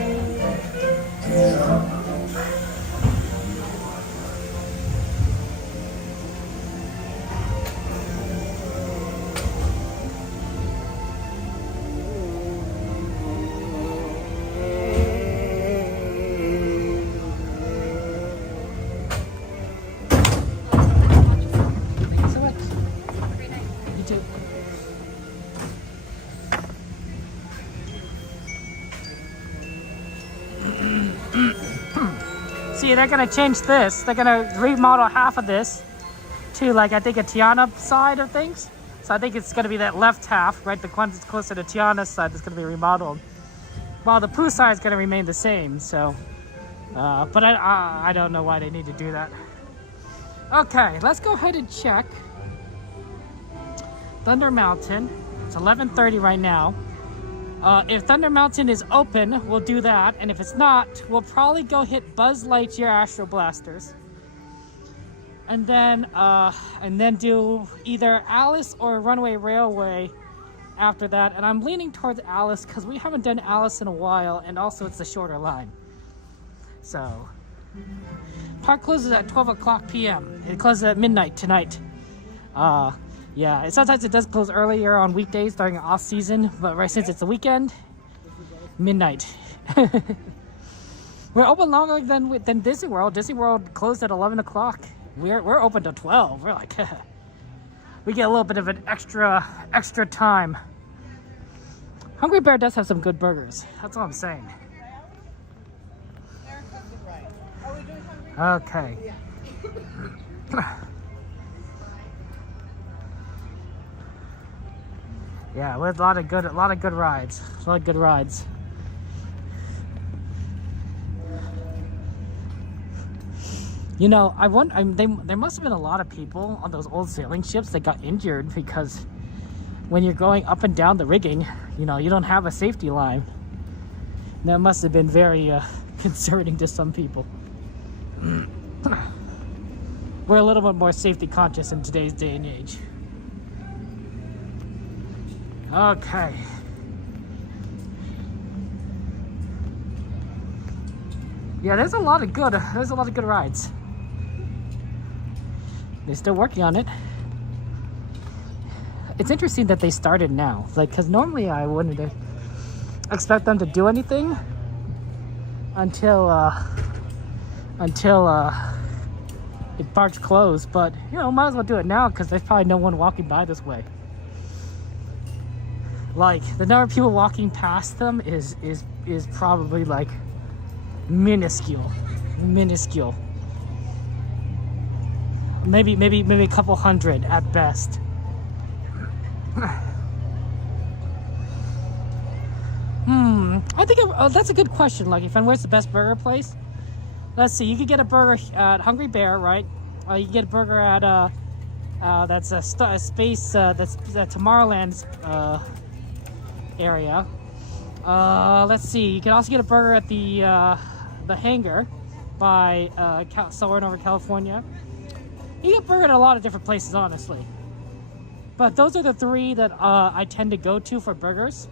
See, they're gonna change this. They're gonna remodel half of this to, like, I think a Tiana side of things. So I think it's gonna be that left half, right? The one that's closer to Tiana's side that's gonna be remodeled, while the Pooh side is gonna remain the same. So, but I don't know why they need to do that. Okay, let's go ahead and check Thunder Mountain. It's 11:30 right now. If Thunder Mountain is open, we'll do that, and if it's not, we'll probably go hit Buzz Lightyear Astro Blasters, and then do either Alice or Runaway Railway after that. And I'm leaning towards Alice because we haven't done Alice in a while, and also it's a shorter line. So, park closes at 12 o'clock p.m. It closes at midnight tonight. Yeah, sometimes it does close earlier on weekdays during off season, but right since it's a weekend, midnight. We're open longer than Disney World. Disney World closed at 11 o'clock. We're open to 12. We're like, we get a little bit of an extra time. Hungry Bear does have some good burgers. That's all I'm saying. Okay. Yeah, with a lot of good rides. A lot of good rides. You know, there must have been a lot of people on those old sailing ships that got injured because when you're going up and down the rigging, you know, you don't have a safety line. That must have been very concerning to some people. We're a little bit more safety conscious in today's day and age. Okay. Yeah, there's a lot of good rides. They're still working on it. It's interesting that they started now, like, because normally I wouldn't expect them to do anything until it parks closed. But you know, might as well do it now because there's probably no one walking by this way. Like, the number of people walking past them is probably like minuscule. Maybe a couple hundred at best. I think that's a good question, Lucky Fan. Where's the best burger place? Let's see. You could get a burger at Hungry Bear, right? You can get a burger at that's a space that's Tomorrowland's area. Let's see. You can also get a burger at the Hangar by Soarin' Over California. You get a burger at a lot of different places, honestly. But those are the three that I tend to go to for burgers.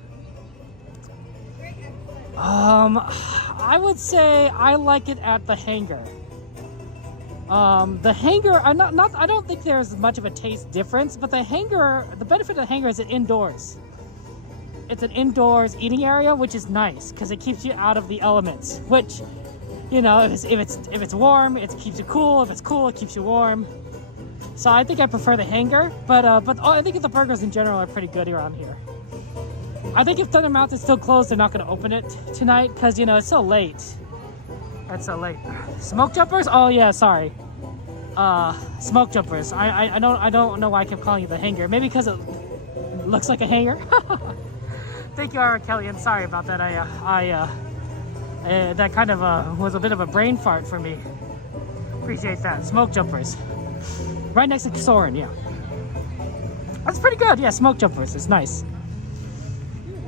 I would say I like it at the Hangar. The Hangar, I don't think there's much of a taste difference, but the Hangar, the benefit of the Hangar is it's indoors. It's an indoors eating area, which is nice because it keeps you out of the elements. Which, you know, if it's warm, it keeps you cool. If it's cool, it keeps you warm. So I think I prefer the Hangar, but I think the burgers in general are pretty good around here. I think if Thunder Mountain's still closed, they're not going to open it tonight because, you know, it's so late. It's so late. Smoke jumpers? Oh yeah, sorry. Smoke jumpers. I don't know why I kept calling it the Hangar. Maybe because it looks like a hangar. Thank you, R. Kelly, and sorry about that. That kind of was a bit of a brain fart for me. Appreciate that. Smoke jumpers. Right next to Soarin', yeah. That's pretty good, yeah, smoke jumpers. It's nice.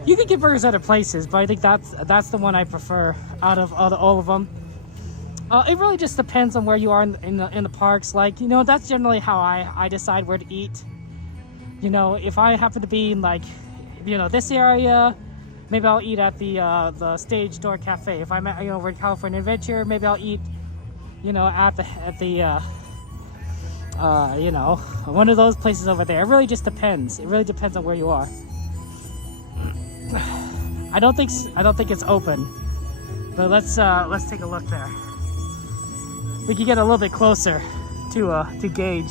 You could get burgers other places, but I think that's the one I prefer out of all of them. It really just depends on where you are in the parks. Like, you know, that's generally how I decide where to eat. You know, if I happen to be in, like, you know, this area, maybe I'll eat at the Stage Door Cafe. If I'm at, you know, over at California Adventure, maybe I'll eat, you know, at the you know, one of those places over there. It really just depends. It really depends on where you are. I don't think it's open, but let's take a look there. We can get a little bit closer to gauge,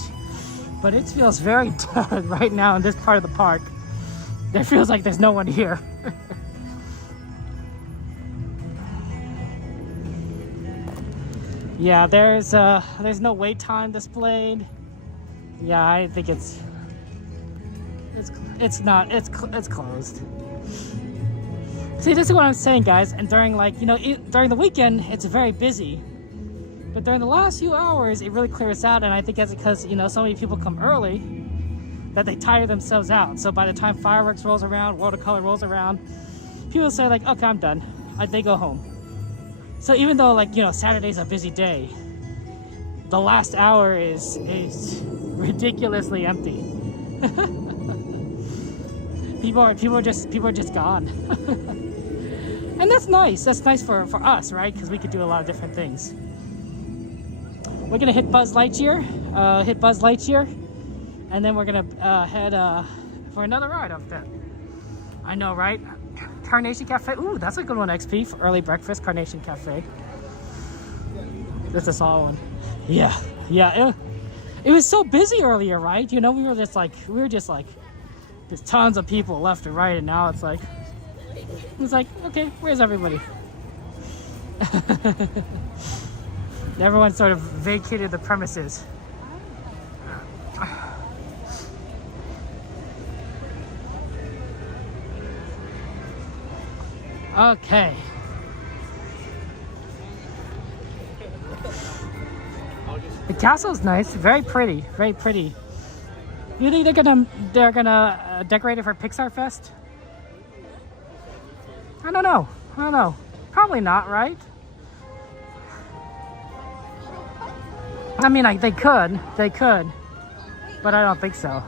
but it feels very dead right now in this part of the park. It feels like there's no one here. Yeah, there's no wait time displayed. Yeah, I think it's closed. See, this is what I'm saying, guys. And during, like, you know, during the weekend, it's very busy. But during the last few hours, it really clears out, and I think that's because, you know, so many people come early that they tire themselves out. So by the time fireworks rolls around, watercolor rolls around, people say, like, okay, I'm done. They go home. So even though, like, you know, Saturday's a busy day, the last hour is ridiculously empty. people are just gone. And that's nice. That's nice for us, right? Because we could do a lot of different things. We're gonna hit Buzz Lightyear, and then we're gonna head for another ride up there. I know, right? Carnation Cafe. Ooh, that's a good one, XP, for early breakfast. Carnation Cafe. That's a solid one. Yeah. It was so busy earlier, right? You know, we were just like, there's tons of people left and right, and now it's like, okay, where's everybody? Everyone sort of vacated the premises. Okay. The castle's nice, very pretty, very pretty. You think they're gonna decorate it for Pixar Fest? I don't know. Probably not, right? I mean, they could, but I don't think so.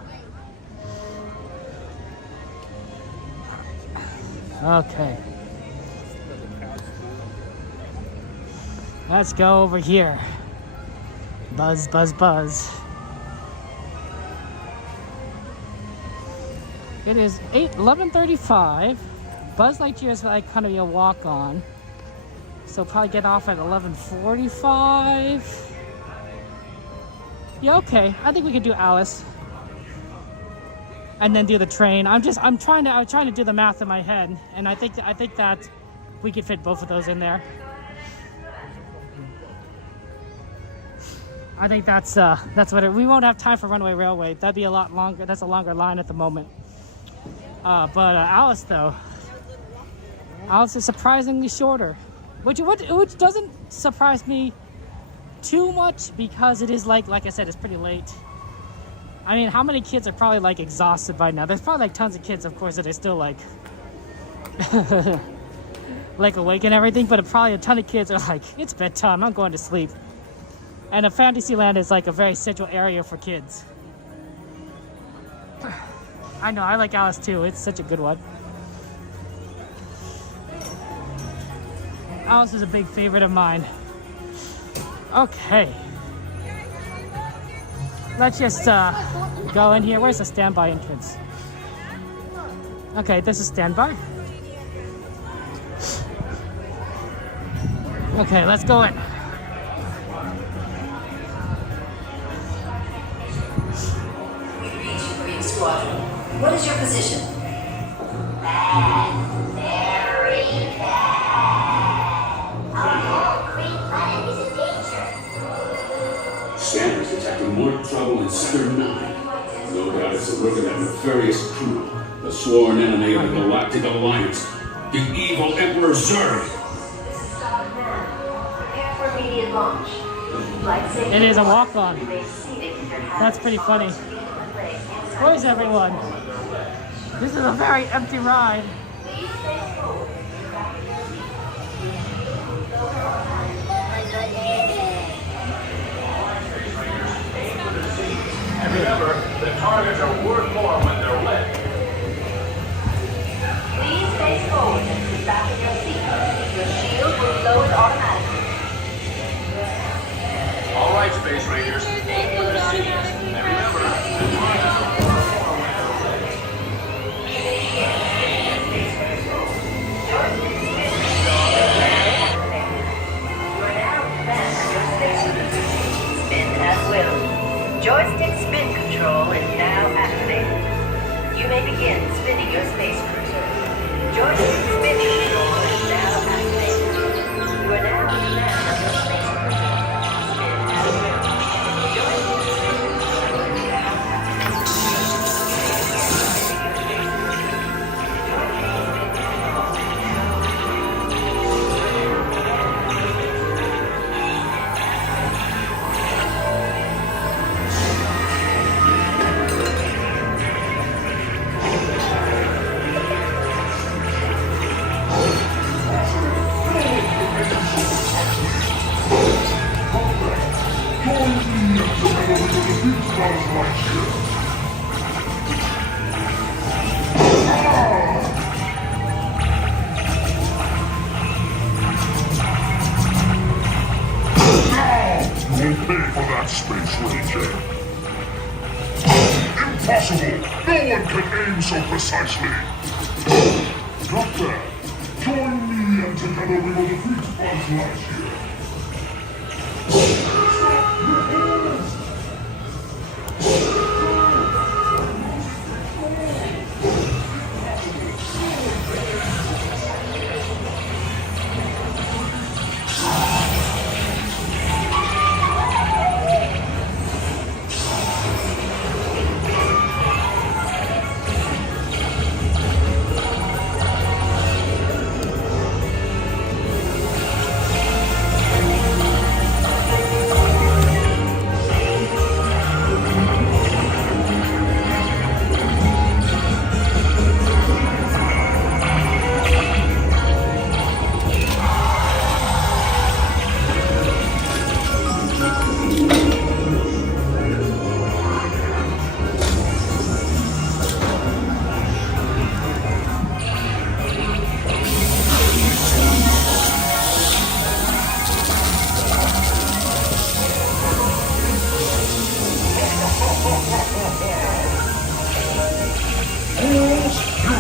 Okay. Let's go over here. Buzz. It is 11:35. Buzz Lightyear is like kind of your walk on. So probably get off at 11:45. Yeah, okay. I think we could do Alice. And then do the train. I'm trying to do the math in my head, and I think that we could fit both of those in there. I think that's what we won't have time for Runaway Railway. That'd be a lot longer. That's a longer line at the moment. But Alice, though, Alice is surprisingly shorter, which doesn't surprise me too much because it is like I said, it's pretty late. I mean, how many kids are probably like exhausted by now? There's probably like tons of kids, of course, that are still like like awake and everything, but probably a ton of kids are like, it's bedtime, I'm going to sleep. And a Fantasyland is like a very central area for kids. I know, I like Alice too. It's such a good one. Alice is a big favorite of mine. Okay. Let's just go in here. Where's the standby entrance? Okay, this is standby. Okay, let's go in. Squadron. What is your position? Bad. Very bad. Our whole green planet is in danger. Scanners detecting more trouble in Sector 9. No doubt it's the to look at that nefarious crew, the sworn enemy of the Galactic Alliance, the evil Emperor Zurg. Prepare for immediate launch. Flight safety. It is a walk-on. That's pretty funny. Where's everyone? This is a very empty ride. And remember, the targets are worth more when they're wet. Please face forward and sit back in your seat. Your shield will be lowered automatically. All right, Space Rangers, aim for the seats. And remember, the targets are worth more when they're wet. Spin at will. Joystick spin control is now activated. You may begin spinning your space cruiser. Joystick spin control is now activated. You are now in command of your space cruiser. Spin at will. Joystick spin control is now We'll pay for that, Space Ranger. Impossible! No one can aim so precisely! Not bad. Join me and together we will defeat Buzz Lightyear.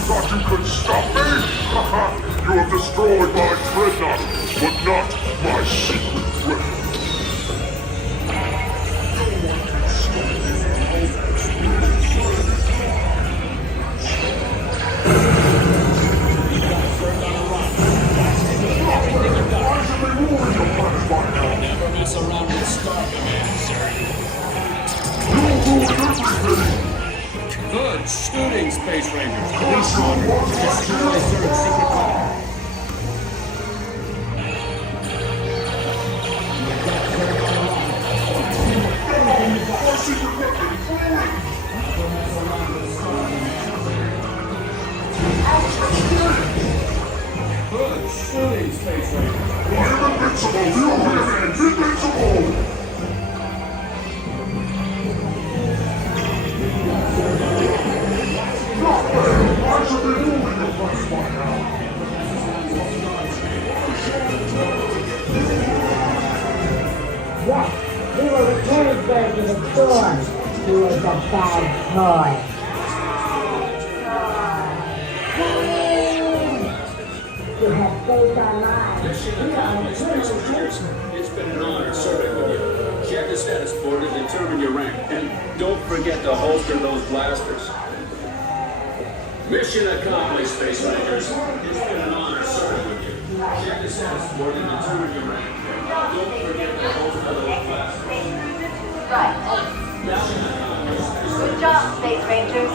thought you could stop me? You have destroyed my dreadnought, but not my secret weapon. Never mess around with Star-Command, sir. Good shooting, Space Rangers. This one just my secret weapon. Good shooting, Space Rangers. I am invincible! You are invincible! I should be moving your place by now. Yes, we will return Bird to the store. He was a bad boy. You have saved our lives. It's been an honor serving with you. Check the status board to determine your rank. And don't forget to holster those blasters. Mission accomplished, Space Rangers. It's been an honor serving with you. Check the status board to determine your rank. And don't forget to holster those blasters. Right. Mission accomplished. Good job, Space Rangers.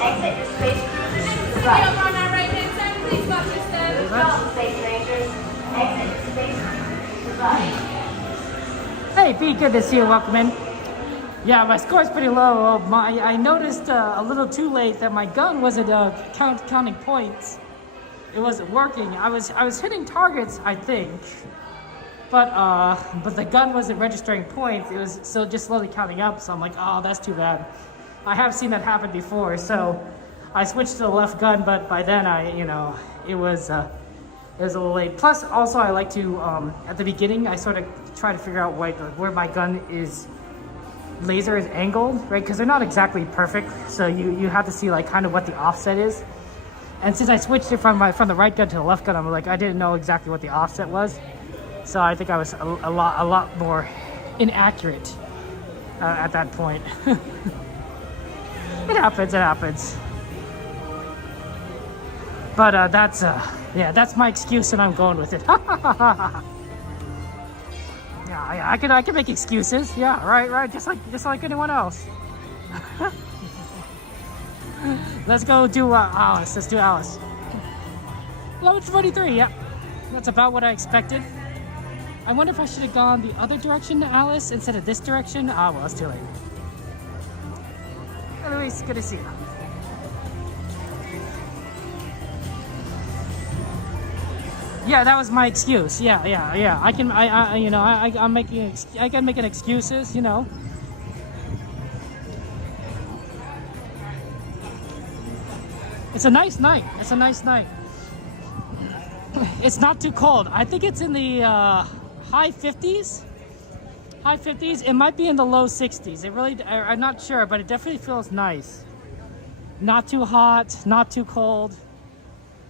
Exit your space cruiser to the right. On our right-hand side, please watch your step. Good job, Space Rangers. Exit your space cruiser to the right. Hey, B, good to see you. Welcome in. Yeah, my score's pretty low. I noticed a little too late that my gun wasn't counting points. It wasn't working. I was hitting targets, I think, but the gun wasn't registering points. It was still just slowly counting up. So I'm like, oh, that's too bad. I have seen that happen before. So I switched to the left gun, but by then it was a little late. Plus, also I like to at the beginning I sort of try to figure out where my gun is. Laser is angled, right? Because they're not exactly perfect, so you have to see like kind of what the offset is. And since I switched it from the right gun to the left gun, I'm like, I didn't know exactly what the offset was, so I think I was a lot more inaccurate at that point. It happens. But that's my excuse, and I'm going with it. Yeah, I can make excuses. Yeah, right. Just like anyone else. Let's go do Alice. Let's do Alice. Level 23. Yep, that's about what I expected. I wonder if I should have gone the other direction to Alice instead of this direction. Ah, well, it's too late. Anyways, good to see you. Yeah, that was my excuse. Yeah. I can make excuses, you know. It's a nice night. It's not too cold. I think it's in the high 50s. It might be in the low 60s. I'm not sure, but it definitely feels nice. Not too hot, not too cold.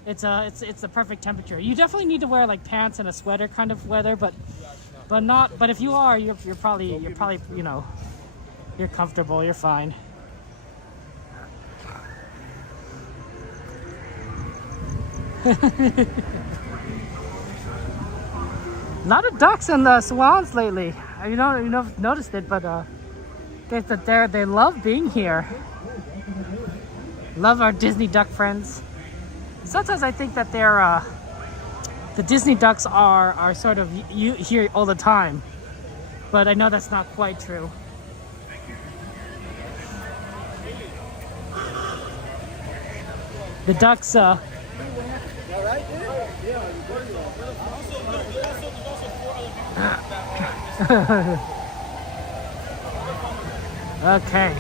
It's the perfect temperature. You definitely need to wear like pants and a sweater kind of weather, but if you are, you're probably you're comfortable. You're fine. Lot of ducks and swans lately. You noticed it, but they love being here. Love our Disney duck friends. Sometimes I think that they're the Disney ducks are sort of here all the time, but I know that's not quite true. The ducks. Okay.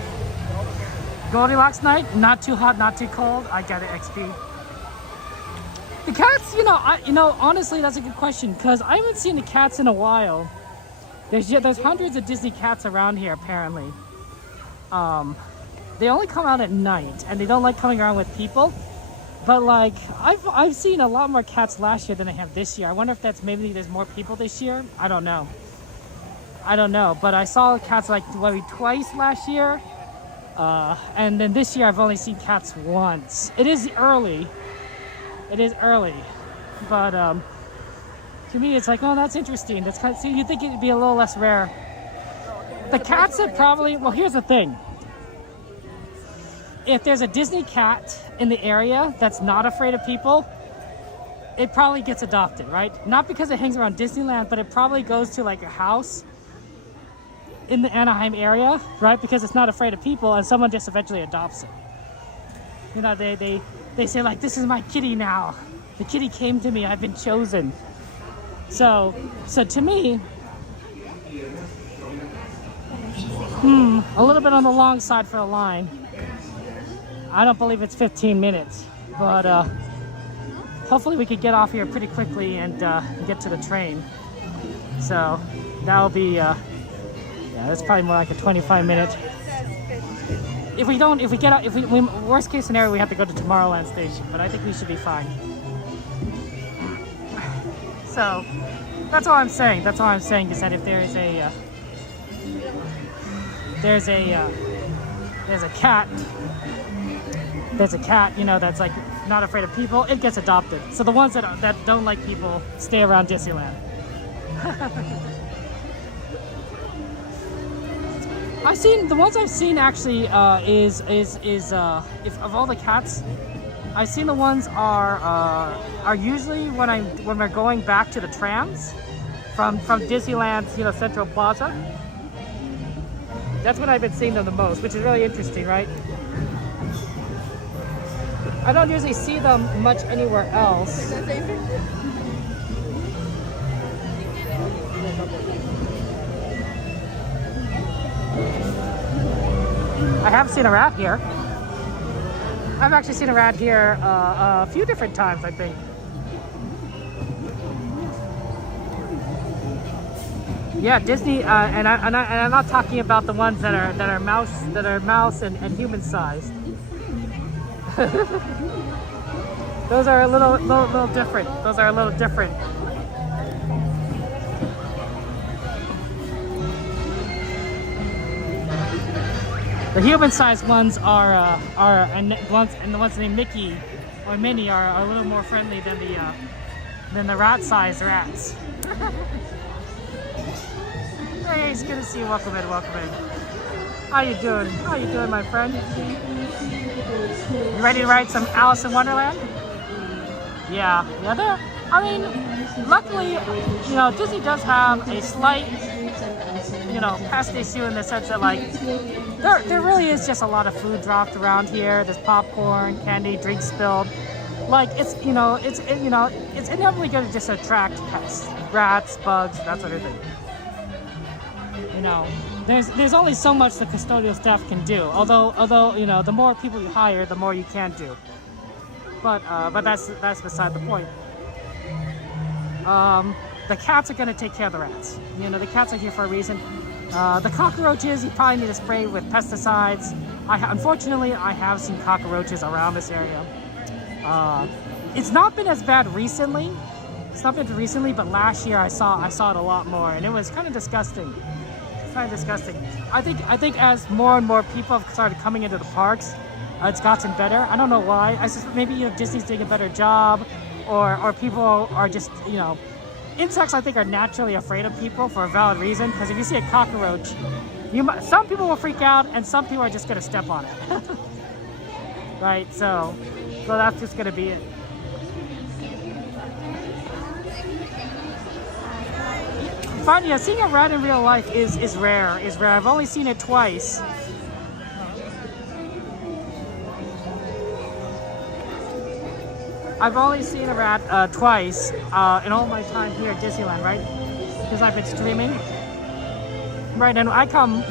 Goldilocks night. Not too hot, not too cold. I got it. XP. The cats, honestly, that's a good question because I haven't seen the cats in a while. There's hundreds of Disney cats around here apparently. They only come out at night and they don't like coming around with people. But like I've seen a lot more cats last year than I have this year. I wonder if that's maybe there's more people this year. I don't know. But I saw cats like maybe twice last year, and then this year I've only seen cats once. It is early, but to me it's like, oh, that's interesting. That's kind of, so you think it'd be a little less rare. The cats have probably, well, here's the thing. If there's a Disney cat in the area that's not afraid of people, it probably gets adopted, right? Not because it hangs around Disneyland, but it probably goes to like a house in the Anaheim area, right? Because it's not afraid of people and someone just eventually adopts it. They say like, this is my kitty now. The kitty came to me, I've been chosen. So to me, a little bit on the long side for the line. I don't believe it's 15 minutes, but hopefully we could get off here pretty quickly and get to the train. So that'll be, that's probably more like a 25-minute. If we get out, worst case scenario, we have to go to Tomorrowland Station, but I think we should be fine. So that's all I'm saying. That's all I'm saying is that if there's a cat, that's like not afraid of people, it gets adopted. So the ones that don't like people stay around Disneyland. I've seen the ones I've seen actually is if of all the cats, I've seen the ones are usually when we're going back to the trams from Disneyland's Central Plaza. That's when I've been seeing them the most, which is really interesting, right? I don't usually see them much anywhere else. I have seen a rat here. I've actually seen a rat here a few different times, I think. Yeah, Disney, and I'm not talking about the ones that are mouse and human sized. Those are a little different. Those are a little different. The human-sized ones and the ones named Mickey or Minnie are a little more friendly than the rat-sized rats. Hey, it's good to see you. Welcome in, welcome in. How you doing? How you doing, my friend? You ready to ride some Alice in Wonderland? Yeah. I mean, luckily, Disney does have a slight, pest issue in the sense that there really is just a lot of food dropped around here. There's popcorn, candy, drinks spilled. It's inevitably going to just attract pests, rats, bugs, that sort of thing. There's only so much the custodial staff can do. Although the more people you hire, the more you can do. But that's beside the point. The cats are going to take care of the rats. The cats are here for a reason. The cockroaches, you probably need to spray with pesticides. Unfortunately, I have seen cockroaches around this area. It's not been as bad recently. But last year I saw it a lot more, and it was kind of disgusting. I think as more and more people have started coming into the parks, it's gotten better. I don't know why. I suspect maybe Disney's doing a better job, or people are just insects. I think are naturally afraid of people for a valid reason. Because if you see a cockroach, some people will freak out, and some people are just gonna step on it. Right. So that's just gonna be it. Funny, seeing a rat in real life is rare. I've only seen it twice. I've only seen a rat twice in all my time here at Disneyland, right? Because I've been streaming. Right, and I come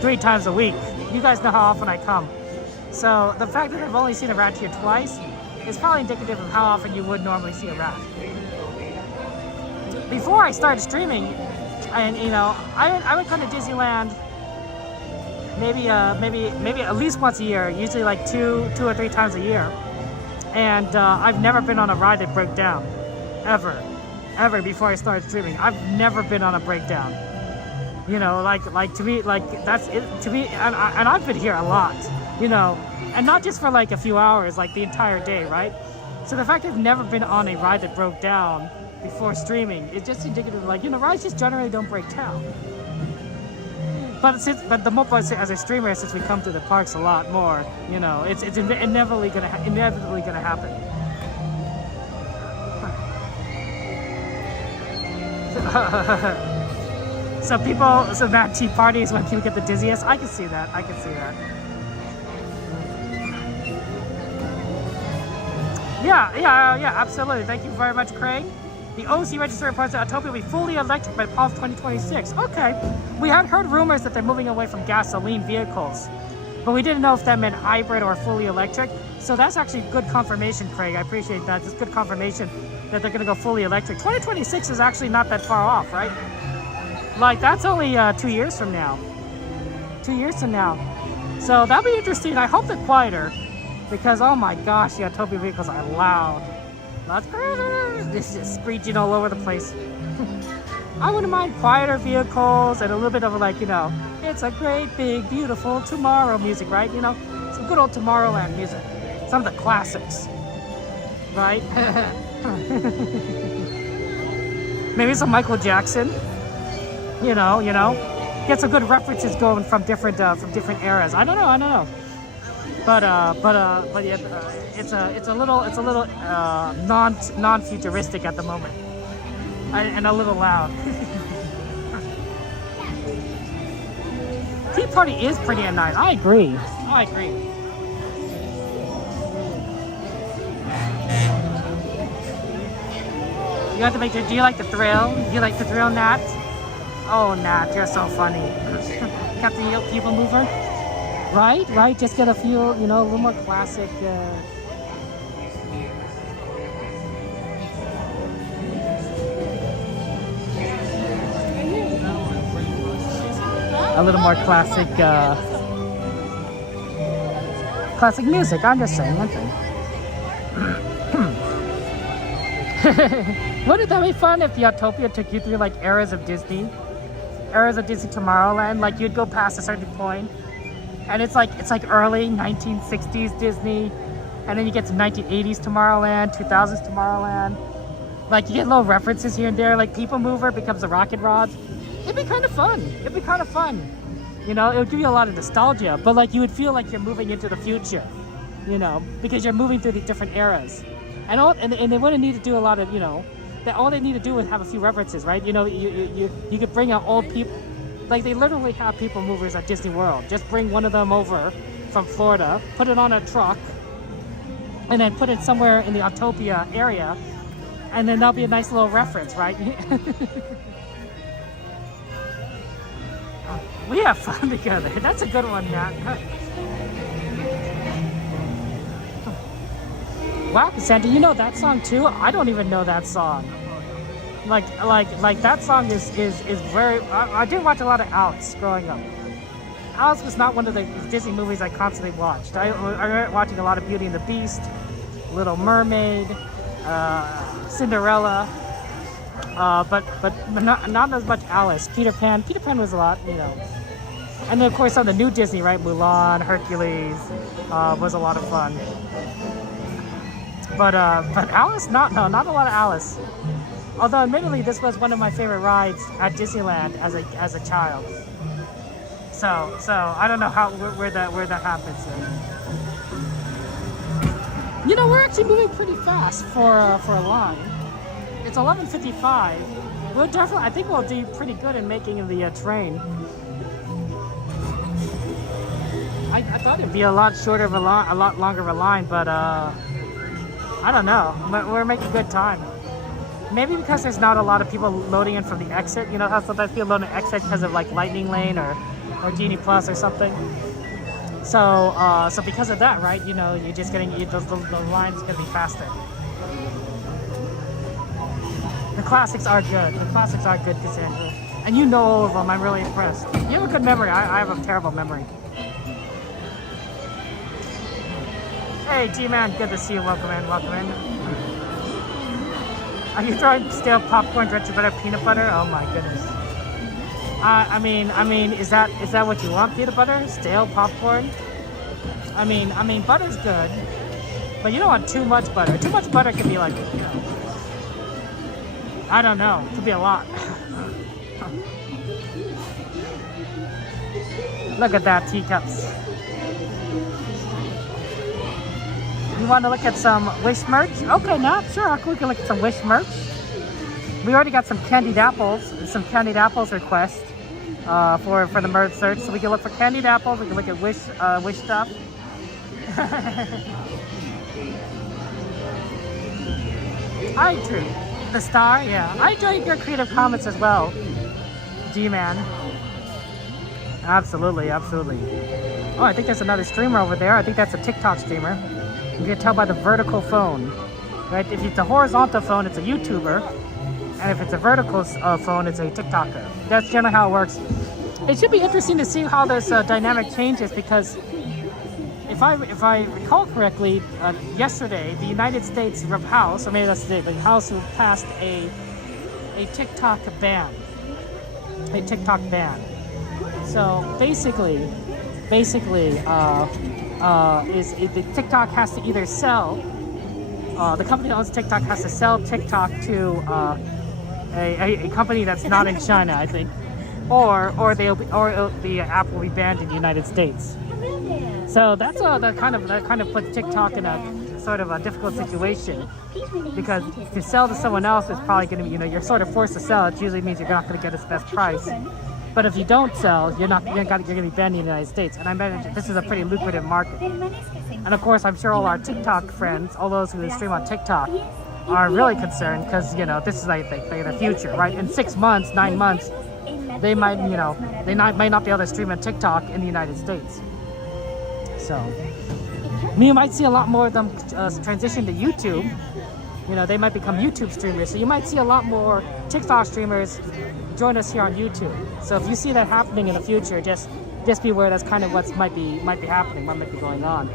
3 times a week. You guys know how often I come. So the fact that I've only seen a rat here twice is probably indicative of how often you would normally see a rat. Before I started streaming, and I would come to Disneyland maybe at least once a year, usually like two or 3 times a year. And I've never been on a ride that broke down, ever before I started streaming. I've never been on a breakdown. To me, that's it. To me, and I've been here a lot, and not just for like a few hours, like the entire day, right? So the fact I've never been on a ride that broke down before streaming, it's just indicative of rides just generally don't break down. But the more as a streamer, since we come to the parks a lot more, it's inevitably gonna happen. Some bad tea parties when people get the dizziest. I can see that. Yeah, absolutely. Thank you very much, Craig. The OC register reports that Autopia will be fully electric by fall of 2026. Okay. We had heard rumors that they're moving away from gasoline vehicles, but we didn't know if that meant hybrid or fully electric. So that's actually good confirmation, Craig. I appreciate that. Just good confirmation that they're going to go fully electric. 2026 is actually not that far off, right? That's only 2 years from now. 2 years from now. So that'll be interesting. I hope they're quieter, because oh my gosh, the Autopia vehicles are loud. It's just screeching all over the place. I wouldn't mind quieter vehicles and a little bit of it's a great, big, beautiful tomorrow music, right? Some good old Tomorrowland music. Some of the classics, right? Maybe some Michael Jackson. get some good references going from different eras. I don't know. But yeah, it's a little non-futuristic at the moment, and a little loud. Tea Party is pretty at night. I agree. You have to make. Do you like the thrill? Do you like the thrill, Nat? Oh, Nat, you're so funny. Captain People Mover. Right. Just get a few, a little more classic. A little more classic. Classic music. I'm just saying. Wouldn't that be fun if the Autopia took you through like eras of Disney Tomorrowland? Like you'd go past a certain point, and it's like early 1960s Disney, and then you get to 1980s Tomorrowland, 2000s Tomorrowland. Like you get little references here and there. Like People Mover becomes a Rocket Rods. It'd be kind of fun. It would give you a lot of nostalgia, but like you would feel like you're moving into the future, because you're moving through the different eras. And they wouldn't need to do a lot of, that all they need to do is have a few references, right? You could bring out old people, like they literally have People Movers at Disney World. Just bring one of them over from Florida, put it on a truck, and then put it somewhere in the Autopia area, and then that'll be a nice little reference, right? We have fun together. That's a good one, Matt. Wow, Cassandra, you know that song too? I don't even know that song. Like that song is very. I didn't watch a lot of Alice growing up. Alice was not one of the Disney movies I constantly watched. I remember watching a lot of Beauty and the Beast, Little Mermaid, Cinderella, but not as much Alice. Peter Pan was a lot, And then of course on the new Disney, right? Mulan, Hercules was a lot of fun. But Alice, not a lot of Alice. Although admittedly, this was one of my favorite rides at Disneyland as a child. So I don't know where that happens. We're actually moving pretty fast for a line. It's 11:55. I think we'll do pretty good in making the train. I thought it'd be a lot shorter of a lot longer of a line, but I don't know. We're making good time. Maybe because there's not a lot of people loading in from the exit. How sometimes people load an exit because of like Lightning Lane or Genie Plus or something. So because of that, right? You're just getting the line's gonna be faster. The classics are good. Cassandra. And you know all of them. I'm really impressed. You have a good memory. I have a terrible memory. Hey, G-Man, good to see you. Welcome in. Are you throwing stale popcorn drenched with butter peanut butter? Oh my goodness. I mean, is that what you want? Peanut butter? Stale popcorn? I mean, butter's good, but you don't want too much butter. Too much butter can be like, I don't know. It could be a lot. Look at that, teacups. You want to look at some Wish merch? Okay, now sure. We can look at some Wish merch. We already got some candied apples request for the merge search. So we can look for candied apples. We can look at Wish stuff. I do. The star, yeah. I enjoy your Creative Comments as well, G-Man. Absolutely. Oh, I think there's another streamer over there. I think that's a TikTok streamer. You can tell by the vertical phone, right? If it's a horizontal phone, it's a YouTuber, and if it's a vertical phone, it's a TikToker. That's generally how it works. It should be interesting to see how this dynamic changes, because if I recall correctly, yesterday the United States House, or maybe that's today, the House passed a TikTok ban. So basically, the TikTok has to either sell, the company that owns TikTok has to sell TikTok to a company that's not in China, I think. or the app will be banned in the United States. So that kind of puts TikTok in a sort of a difficult situation, because to sell to someone else is probably going to be, you're sort of forced to sell. It usually means you're not going to get its best price. But if you don't sell, you're going to be banned in the United States. And I imagine this is a pretty lucrative market. And of course, I'm sure all our TikTok friends, all those who stream on TikTok, are really concerned, because this is like the future, right? In 6 months, 9 months, they might might not be able to stream on TikTok in the United States. So you might see a lot more of them transition to YouTube. They might become YouTube streamers. So you might see a lot more TikTok streamers join us here on YouTube. So if you see that happening in the future, just be aware that's kind of what might be happening, what might be going on.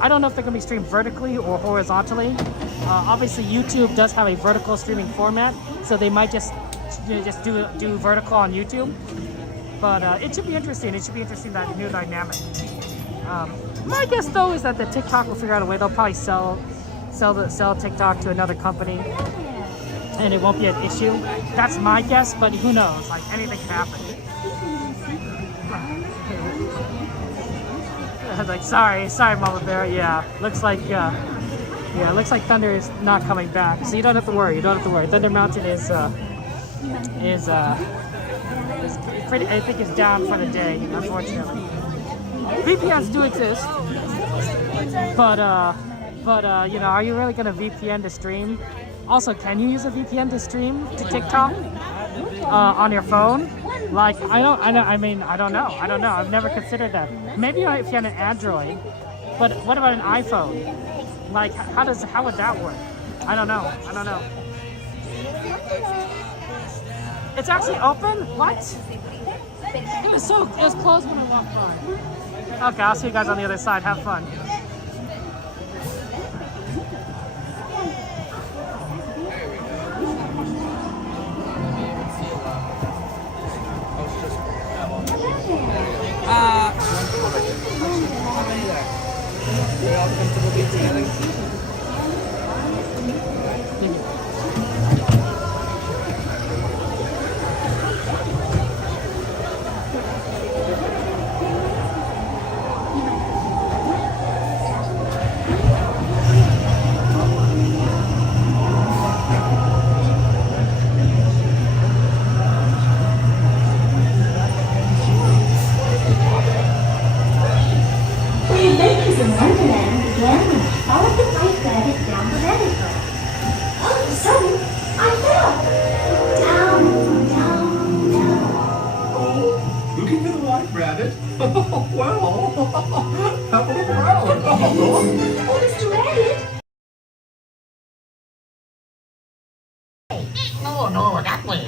I don't know if they're going to be streamed vertically or horizontally. Obviously, YouTube does have a vertical streaming format, so they might just do vertical on YouTube. But it should be interesting. It should be interesting, that new dynamic. My guess though is that the TikTok will figure out a way. They'll probably sell TikTok to another company, and it won't be an issue. That's my guess, but who knows? Like, anything can happen. Like, sorry, Mama Bear. Yeah, looks like Thunder is not coming back. So you don't have to worry. Thunder Mountain is pretty. I think is down for the day, unfortunately. VPNs do exist, but are you really gonna VPN to stream? Also, can you use a VPN to stream to TikTok on your phone? Like, I don't know. I've never considered that. Maybe if you had an Android, but what about an iPhone? Like, how would that work? I don't know. It's actually open? What? It was closed when I walked by. Okay, I'll see you guys on the other side. Have fun. Wonderland began, followed the white rabbit down the rabbit hole. All of a sudden, I fell. Down. Looking for the white rabbit? Well, have a look around. Oh, Mr. Rabbit. No, that way.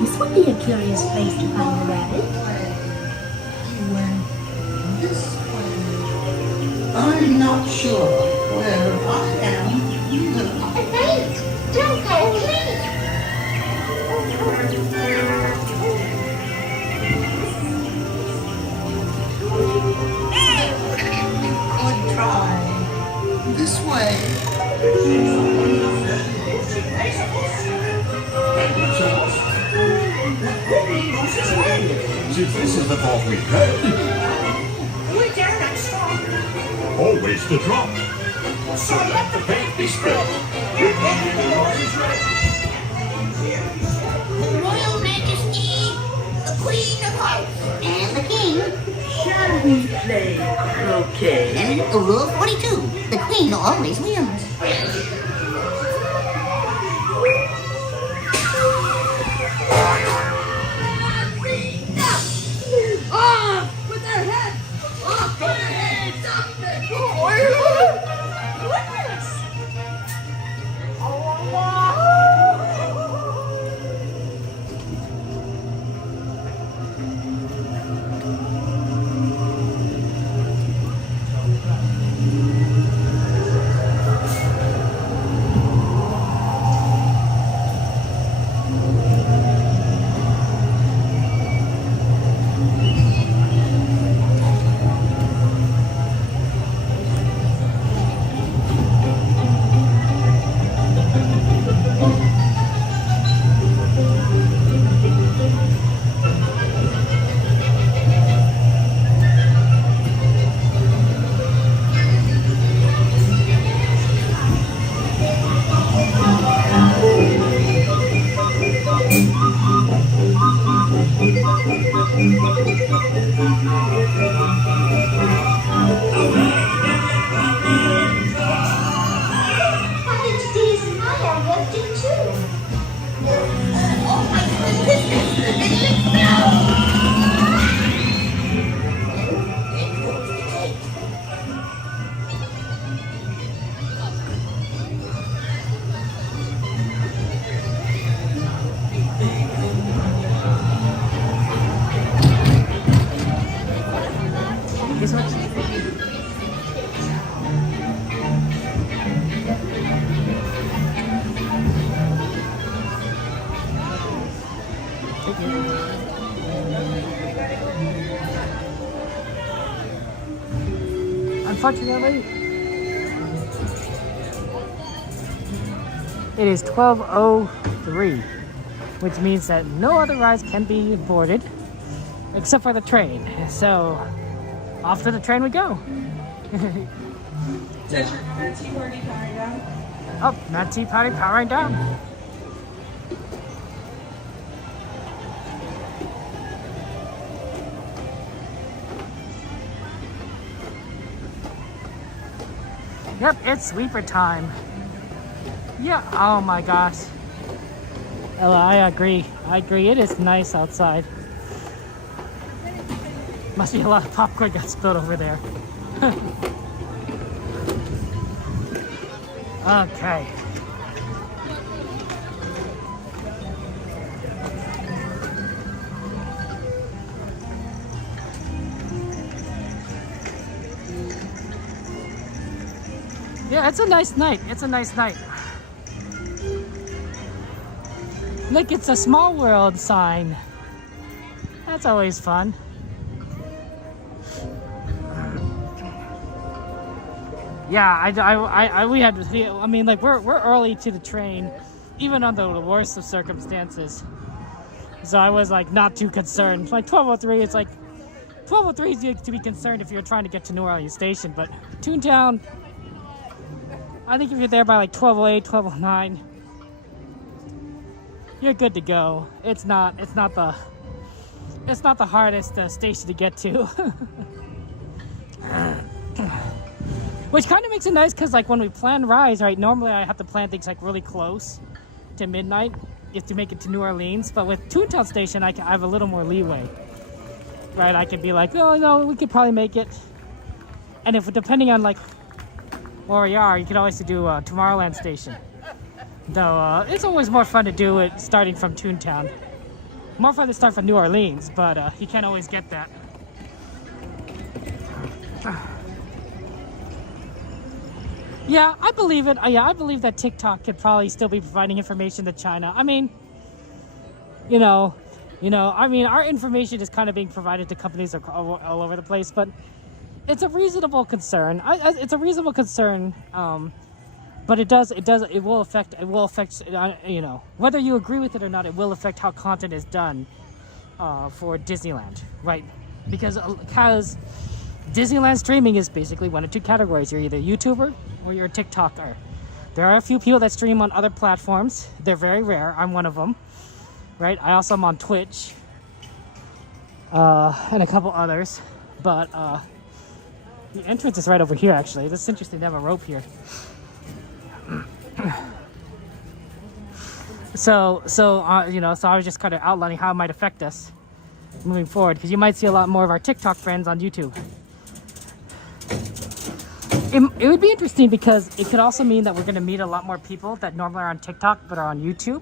This would be a curious place to find the rabbit. I'm not sure where I am either. Wait! Don't go, please! Good try. This way. If this is the path we had, We're down and strong. always the drop. So let the paint be spread. We're getting the horses ready. Royal Majesty, the Queen of Hearts, and the King. Shall we play croquet? Rule 42, the Queen always wins. Off with their heads! Off with their heads! Up there! Unfortunately, it is 12:03, which means that no other rides can be boarded except for the train. So, off to the train we go. Does your tea party powering down? Oh, Mad Tea Party powering down. Yep, it's sweeper time. Yeah, oh my gosh. Ella, I agree. It is nice outside. Must be a lot of popcorn got spilled over there. Okay. Yeah, it's a nice night. It's a nice night. Look, it's a small world sign. That's always fun. Yeah, I mean, like, we're early to the train, even under the worst of circumstances. So I was like not too concerned. Like 12:03, it's like 12:03 is to be concerned if you're trying to get to New Orleans Station, but Toontown, I think if you're there by like 12:08, 12:09, you're good to go. It's not the hardest station to get to. Which kind of makes it nice because, like, when we plan rides, right, normally I have to plan things like really close to midnight if to make it to New Orleans. But with Toontown Station, I have a little more leeway, right? I could be like, oh no, we could probably make it. And if depending on like where we are, you could always do Tomorrowland Station. Though it's always more fun to do it starting from Toontown. More fun to start from New Orleans, but you can't always get that. Yeah, I believe it. Yeah, I believe that TikTok could probably still be providing information to China. I mean, you know, I mean, our information is kind of being provided to companies all over the place, but it's a reasonable concern. It's a reasonable concern, but it will affect, you know, whether you agree with it or not, it will affect how content is done for Disneyland, right? Because Disneyland streaming is basically one of two categories. You're either a YouTuber or you're a TikToker. There are a few people that stream on other platforms. They're very rare. I'm one of them, right? I also am on Twitch and a couple others. But the entrance is right over here, actually. This is interesting. They have a rope here. So you know, so I was just kind of outlining how it might affect us moving forward, because you might see a lot more of our TikTok friends on YouTube. It would be interesting because it could also mean that we're going to meet a lot more people that normally are on TikTok but are on YouTube,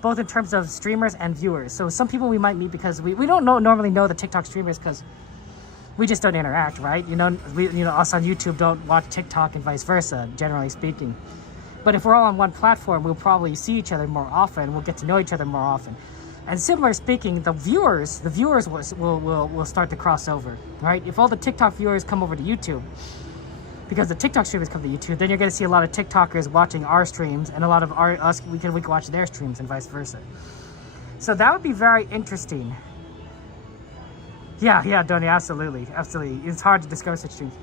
both in terms of streamers and viewers. So some people we might meet because we don't normally know the TikTok streamers because we just don't interact, right? You know, us on YouTube don't watch TikTok and vice versa, generally speaking. But if we're all on one platform, we'll probably see each other more often. We'll get to know each other more often. And similar speaking, the viewers will start to cross over, right? If all the TikTok viewers come over to YouTube, because the TikTok streamers come to YouTube, then you're going to see a lot of TikTokers watching our streams, and a lot of us we can watch their streams, and vice versa. So that would be very interesting. Yeah, Donnie, absolutely. It's hard to discover such streams.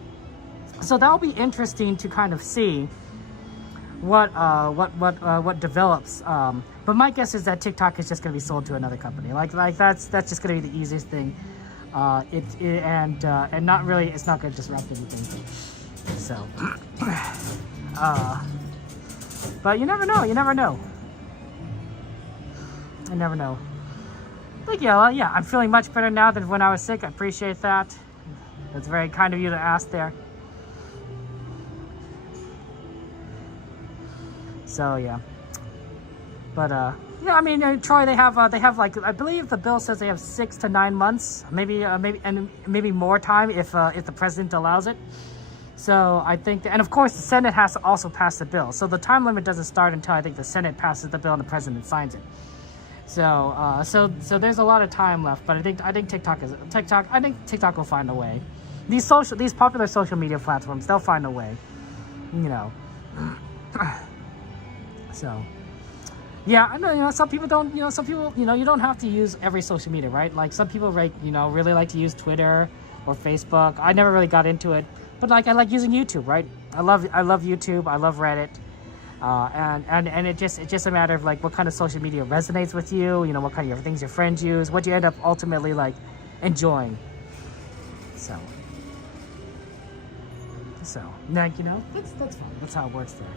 So that will be interesting to kind of see what develops. But my guess is that TikTok is just going to be sold to another company. Like that's just going to be the easiest thing. And not really, it's not going to disrupt anything. So, but you never know. You never know. I never know. But yeah, I'm feeling much better now than when I was sick. I appreciate that. That's very kind of you to ask there. So yeah, but yeah, I mean, Troy, they have like, I believe the bill says they have 6 to 9 months, maybe more time if the president allows it. So I think, and of course the Senate has to also pass the bill. So the time limit doesn't start until I think the Senate passes the bill and the president signs it. So so there's a lot of time left. But I think TikTok will find a way. These popular social media platforms, they'll find a way. You know. So, yeah, I know, some people don't, some people, you don't have to use every social media, right? Like some people, really like to use Twitter or Facebook. I never really got into it, but like, I like using YouTube, right? I love YouTube. I love Reddit. And it's just a matter of like what kind of social media resonates with you, what kind of things your friends use, what you end up ultimately like enjoying. So, like, that's fun. That's how it works there.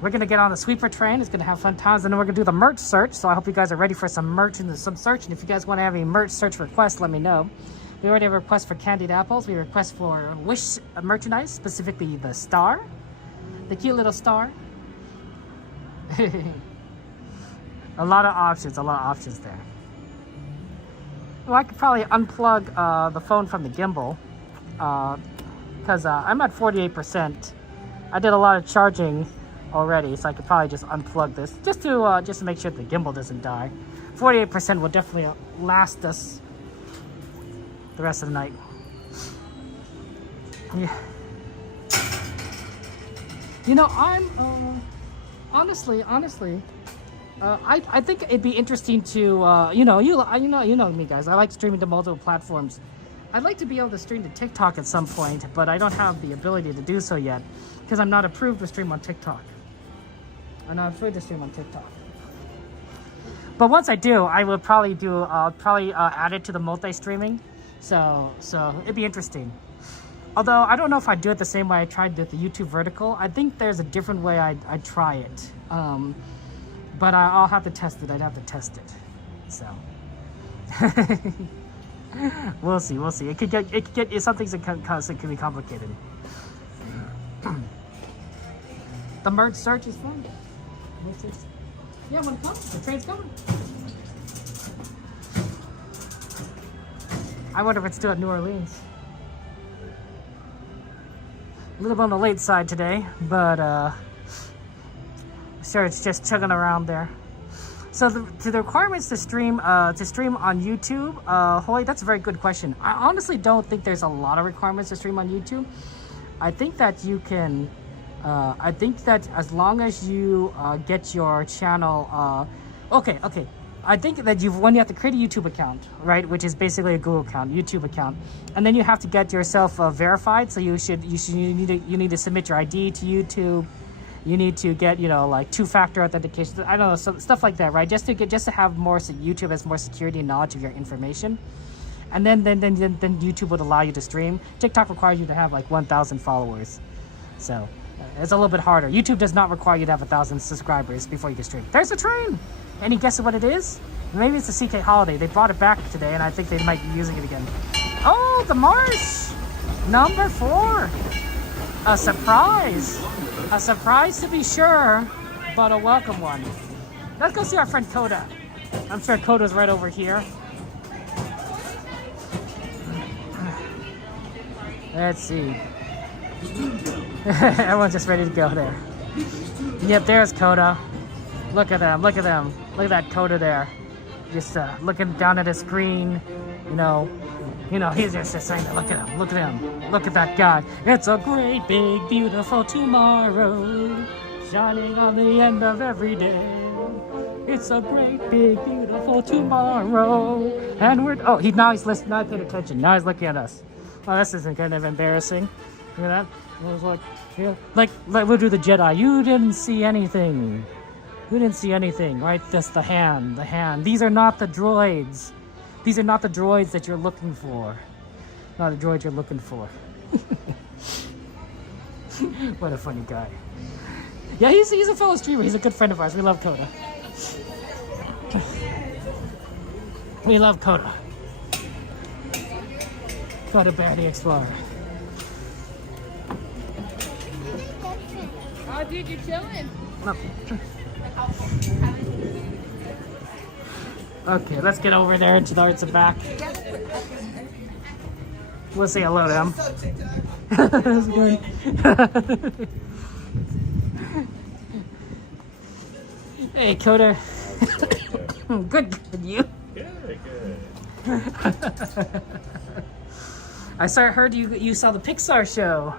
We're going to get on the sweeper train. It's going to have fun times. And then we're going to do the merch search. So I hope you guys are ready for some merch and some search. And if you guys want to have any merch search requests, let me know. We already have a request for candied apples. We request for Wish merchandise, specifically the star. The cute little star. A lot of options there. Well, I could probably unplug the phone from the gimbal. Because I'm at 48%. I did a lot of charging already, so I could probably just unplug this just to make sure the gimbal doesn't die. 48% will definitely last us the rest of the night. Yeah. I'm honestly, I think it'd be interesting to you know me, guys. I like streaming to multiple platforms. I'd like to be able to stream to TikTok at some point, but I don't have the ability to do so yet because I'm not approved to stream on TikTok. I'm not afraid to stream on TikTok. But once I do, I will probably add it to the multi-streaming. So it'd be interesting. Although I don't know if I'd do it the same way I tried the YouTube vertical. I think there's a different way I'd try it. But I'll have to test it. I'd have to test it. So we'll see. It could get some things that can be complicated. The merge search is fun. Yeah, when it comes, the train's coming. I wonder if it's still at New Orleans. A little bit on the late side today, but sure, it's just chugging around there. So the requirements to stream on YouTube, Hoy, that's a very good question. I honestly don't think there's a lot of requirements to stream on YouTube. I think that you can. I think that as long as you get your channel, okay. I think that you have to create a YouTube account, right, which is basically a Google account, YouTube account, and then you have to get yourself verified. So you need to submit your ID to YouTube. You need to get like 2-factor authentication. I don't know, stuff like that, right? Just to have more, so YouTube has more security and knowledge of your information, and then YouTube would allow you to stream. TikTok requires you to have like 1,000 followers, so it's a little bit harder. YouTube does not require you to have 1,000 subscribers before you can stream. There's a train. Any guess of what it is? Maybe it's the CK Holiday. They brought it back today, and I think they might be using it again. Oh, the Marsh! Number 4. A surprise. A surprise to be sure, but a welcome one. Let's go see our friend Coda. I'm sure Coda's right over here. Let's see. Everyone's just ready to go there. Yep, there's Coda. Look at them. Look at that Coda there. Just looking down at his screen. He's just saying, look at him. Look at him. Look at that guy. It's a great, big, beautiful tomorrow, shining on the end of every day. It's a great, big, beautiful tomorrow. And he's listening. Now he's paying attention. Now he's looking at us. Oh, this isn't kind of embarrassing. Look at that. It was like, yeah, like we'll do the Jedi. You didn't see anything. You didn't see anything, right? That's the hand, the hand. These are not the droids. These are not the droids that you're looking for. Not the droids you're looking for. What a funny guy. Yeah, he's a fellow streamer. He's a good friend of ours. We love Coda. We love Coda. Coda Bear the Explorer. Oh, dude, you're chilling. No. Okay, let's get over there to the arts and back. We'll say hello to him. That's good. Hey, Coda. Good, you? Good, good. I heard you saw the Pixar show.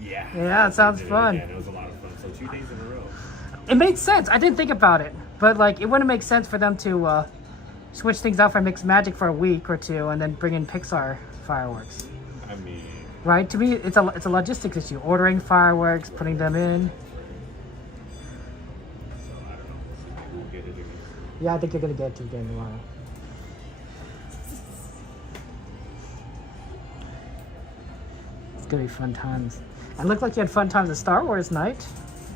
Yeah. Yeah, it sounds fun. It was a lot of fun. So 2 days in a row. It made sense. I didn't think about it, but like it wouldn't make sense for them to switch things out for Mixed Magic for a week or two and then bring in Pixar fireworks. I mean, right? To me, it's a logistics issue. Ordering fireworks, putting them in. we'll get it again. Yeah, I think you're gonna get to again tomorrow. It's gonna be fun times. And looked like you had fun times at Star Wars night.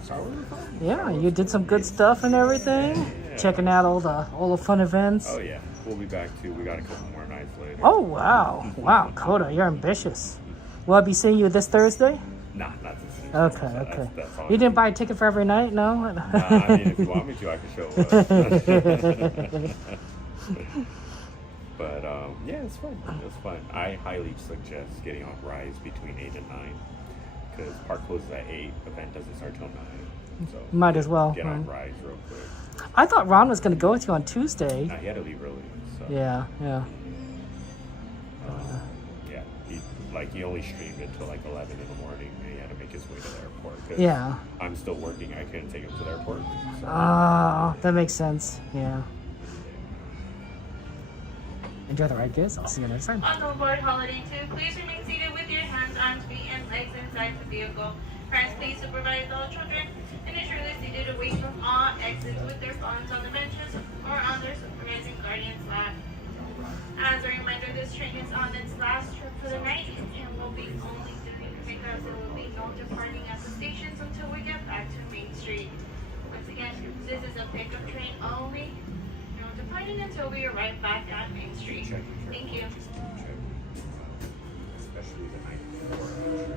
Star Wars was fun? Yeah, you did some good stuff and everything. Yeah. Checking out all the fun events. Oh yeah, we'll be back too. We got a couple more nights later. Oh wow, wow, Coda, you're ambitious. Will I be seeing you this Thursday? Nah, not this week. Okay, okay. That's all You didn't buy a ticket for every night, no? I mean, if you want me to, I can show up. But yeah, it's fun. It's fun. I highly suggest getting on rides between 8 and 9 because park closes at 8. Event doesn't start till 9. So Might as well. get on rides real quick. I thought Ron was going to go with you on Tuesday. He had to leave early. So. Yeah. Yeah, he only streamed until like 11 in the morning, and he had to make his way to the airport. 'Cause Yeah. I'm still working. I couldn't take him to the airport. So. That makes sense. Yeah. Enjoy the ride, kids. I'll see you next time. On board Holiday 2, please remain seated with your hands, arms, feet, and legs inside the vehicle. Parents, please supervise all children and ensure they're seated away from all exits with their phones on the benches or on their supervising guardian's lap. As a reminder, this train is on its last trip for the night and will be only doing pickups. There will be no departing at the stations until we get back to Main Street. Once again, this is a pickup train only. No departing until we arrive back at Main Street. Thank you. Especially the night before.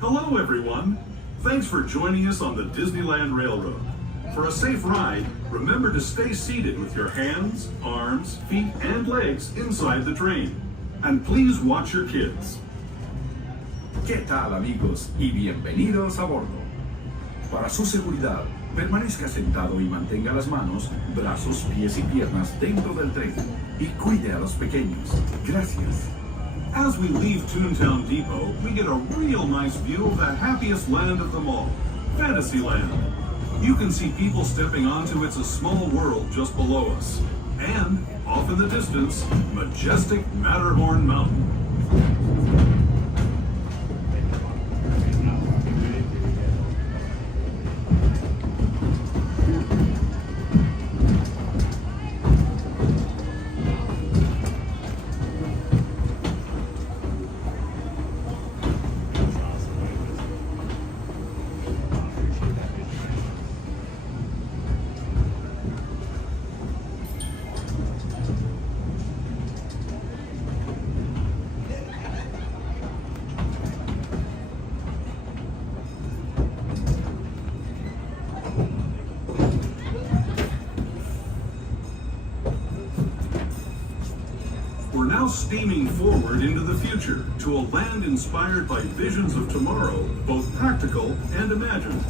Hello, everyone. Thanks for joining us on the Disneyland Railroad. For a safe ride, remember to stay seated with your hands, arms, feet, and legs inside the train. And please watch your kids. ¿Qué tal, amigos? Y bienvenidos a bordo. Para su seguridad, permanezca sentado y mantenga las manos, brazos, pies y piernas dentro del tren. Y cuide a los pequeños. Gracias. As we leave Toontown Depot, we get a real nice view of that happiest land of them all, Fantasyland. You can see people stepping onto It's a Small World just below us. And, off in the distance, majestic Matterhorn Mountain. We're now steaming forward into the future to a land inspired by visions of tomorrow, both practical and imagined.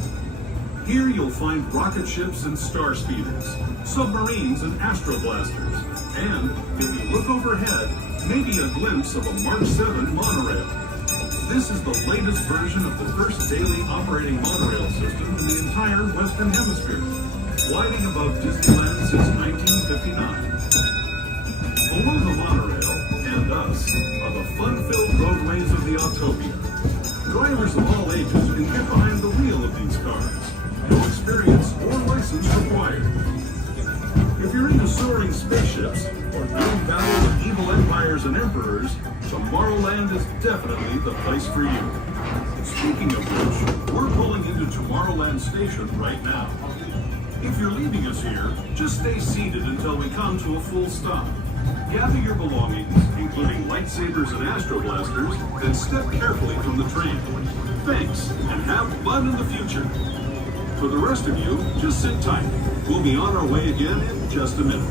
Here you'll find rocket ships and star speeders, submarines and astroblasters, and, if you look overhead, maybe a glimpse of a Mark 7 monorail. This is the latest version of the first daily operating monorail system in the entire Western Hemisphere. gliding above Disneyland since 1959. Below the monorail and us are the fun-filled roadways of the Autopia. Drivers of all ages can get behind the wheel of these cars. No experience or license required. If you're into soaring spaceships or doing battle with evil empires and emperors, Tomorrowland is definitely the place for you. Speaking of which, we're pulling into Tomorrowland Station right now. If you're leaving us here, just stay seated until we come to a full stop. Gather your belongings, including lightsabers and astro blasters, and step carefully from the train. Thanks, and have fun in the future. For the rest of you, just sit tight. We'll be on our way again in just a minute.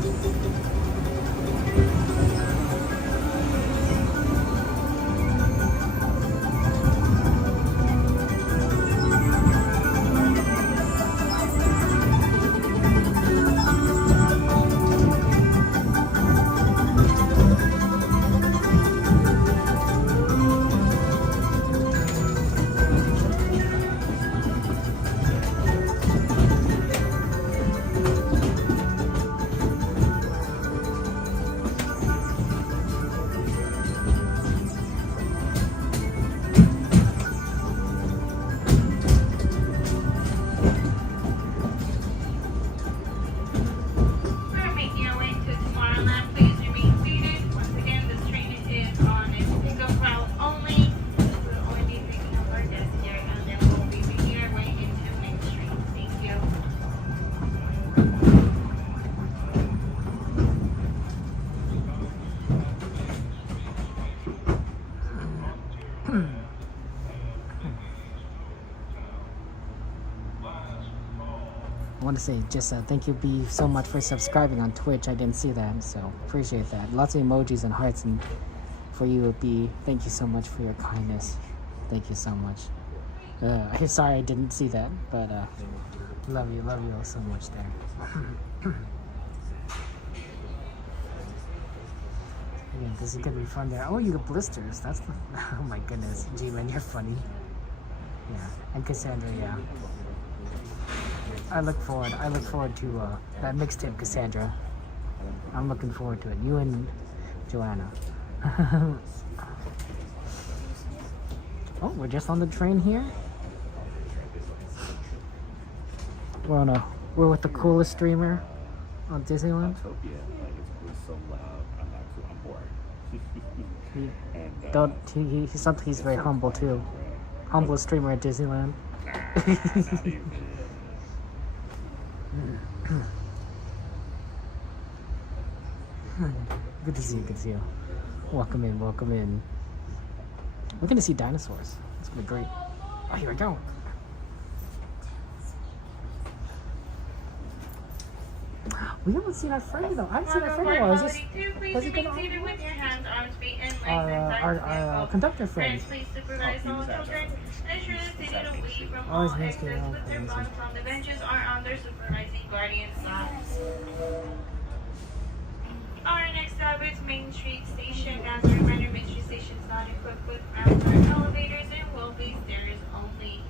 I want to say just thank you, B, so much for subscribing on Twitch. I didn't see that, so appreciate that. Lots of emojis and hearts, and for you, B, thank you so much for your kindness. Thank you so much. I'm sorry I didn't see that, but love you so much there. Yeah, this is gonna be fun there. Oh, you got blisters. That's the, oh my goodness, G-Man, you're funny. Yeah, and Cassandra, yeah. I look forward to that mixtape, Cassandra. I'm looking forward to it. You and Joanna. Oh, we're just on the train here. We're with the coolest streamer on Disneyland. Autopia, like it was so loud. I'm not on board. He's very humble too. Humblest streamer at Disneyland. Not even. Good to see you, good to see you. Welcome in, welcome in. We're gonna see dinosaurs. It's gonna be great. Oh, here we go. We haven't seen our friend though. I haven't seen our friend in a while. Is he been on? Our conductor friend. Please supervise all children. Ensure that seated away from Oh, all he's nice to exits know. with their bottoms on the benches are on their supervising guardian's laps. Our next stop is Main Street Station. As a reminder, Main Street Station is not equipped with ramps or elevators and will be stairs only.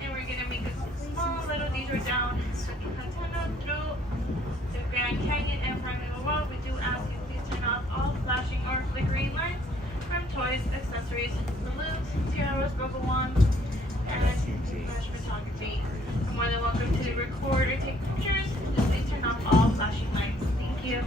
And we're gonna make a small little detour down Antenna through the Grand Canyon and Primeval World. We do ask you please turn off all flashing or flickering lights from toys, accessories, balloons, tiaras, bubble wands, and flash photography. You're more than welcome to record or take pictures. Just please turn off all flashing lights. Thank you.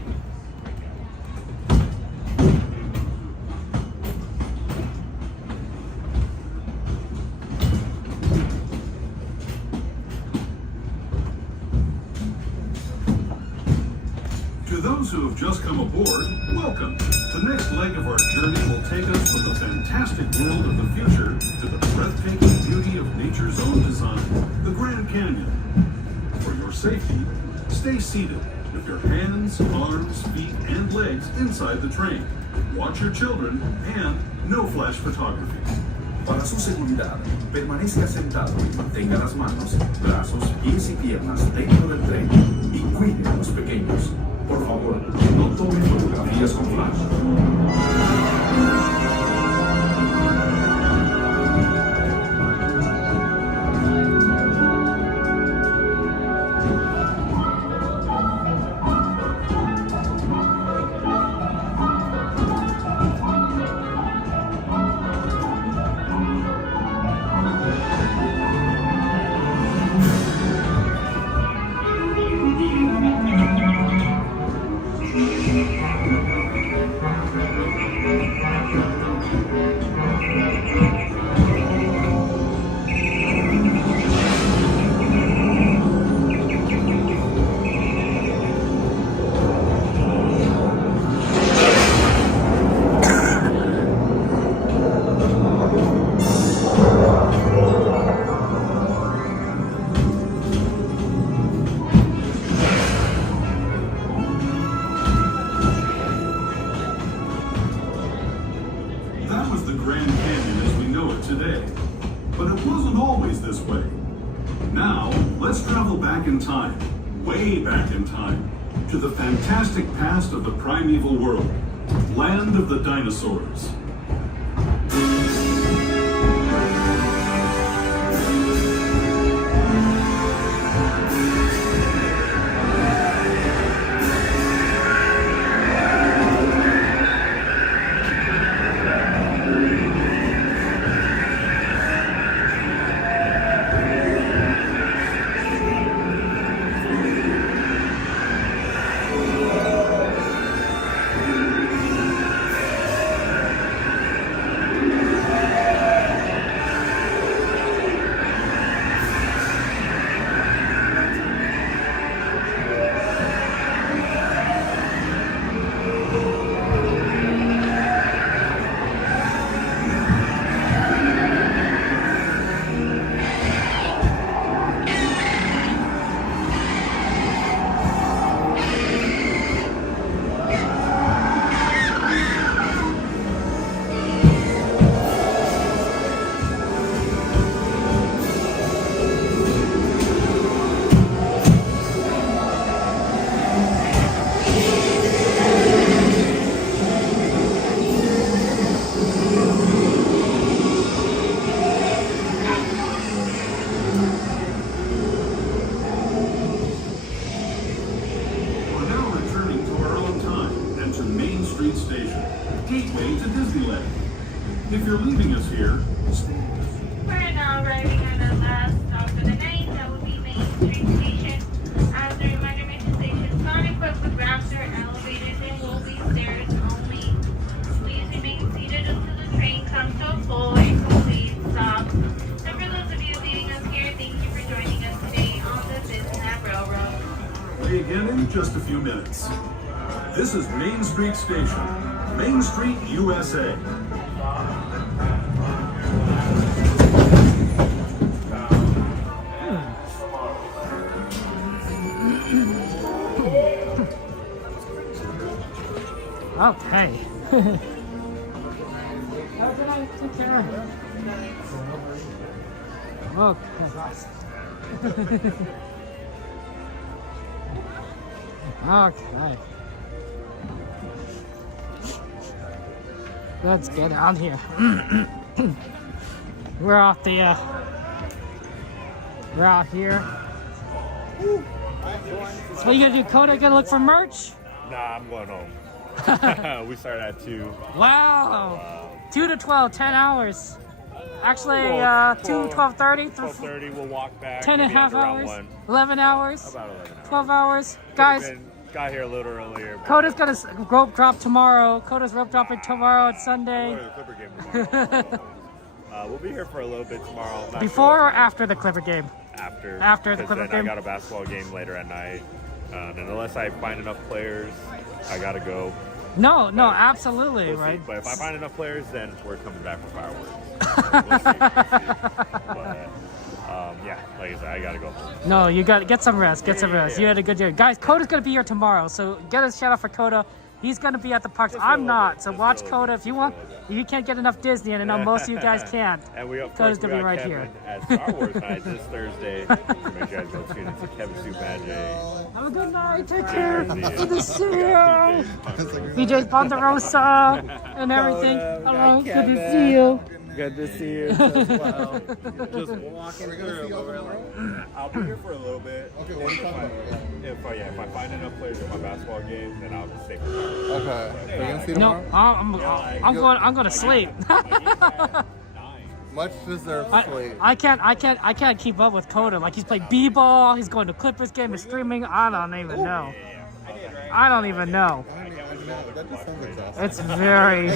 To those who have just come aboard, welcome. The next leg of our journey will take us from the fantastic world of the future to the breathtaking beauty of nature's own design, the Grand Canyon. For your safety, stay seated with your hands, arms, feet, and legs inside the train. Watch your children and no flash photography. Para su seguridad, permanezca sentado y mantenga las manos, brazos, pies y piernas dentro del tren y cuide a los pequeños. Por favor, no tome fotografías con flash. Let's travel back in time, way back in time, to the fantastic past of the primeval world, land of the dinosaurs. Gateway to Disneyland. If you're leaving us here, we're now arriving at the last stop for the night. That will be Main Street Station. As a reminder, Main Station is not equipped with ramps or elevators and will be stairs only. Please remain seated until the train comes to a full and complete stop. And for those of you leaving us here, thank you for joining us today on the Disneyland Railroad. we begin in just a few minutes. This is Main Street Station, Main Street, USA. Okay. Take care. Okay. Let's get out here. We're off the we're out here. So what are you gonna do, Coda? Gonna look for merch? Nah, I'm going home. We start at 2. Wow. 2 to 12, 10 hours. Actually, 2, 12:30. 12:30, we'll walk back. 10 and a half hours. 11 hours. About 11 hours. 12 hours. Guys, got here a little earlier. Coda's gonna rope drop tomorrow. Coda's rope dropping tomorrow. It's Sunday. The Clipper game tomorrow. We'll be here for a little bit tomorrow. Not Before sure or after the Clipper game? After. After the Clipper then game. I got a basketball game later at night. And unless I find enough players, I gotta go. No, absolutely, We'll see. right? But if I find enough players, then we're coming back for fireworks. But, yeah, like I said, I gotta go home. No, you got to get some rest. Get some rest. You had a good day, guys. Coda's gonna be here tomorrow, so get a shout out for Coda. He's gonna be at the parks. I'm not, so watch Coda if you want. If you can't get enough Disney, and I know most of you guys can't. And Coda's gonna be right Kevin here. at Star Wars night this Thursday. So make sure you guys go tune into Kevin Soup Magic. Have a good night. Take care. Good to see you. BJ Ponderosa and everything. Hello. Good to see you. Good to see you as well. Just walking through. I'll be here for a little bit. Okay, what are you talking about? If I find enough players in my basketball game, then I'll stay for Okay. Are you gonna see tomorrow? No, I'm going to sleep. Much deserved sleep. I can't keep up with Coda. Like, he's playing b-ball. He's going to Clippers game. He's streaming. I don't even know. I don't even know. That just sounds exhausting. It's very,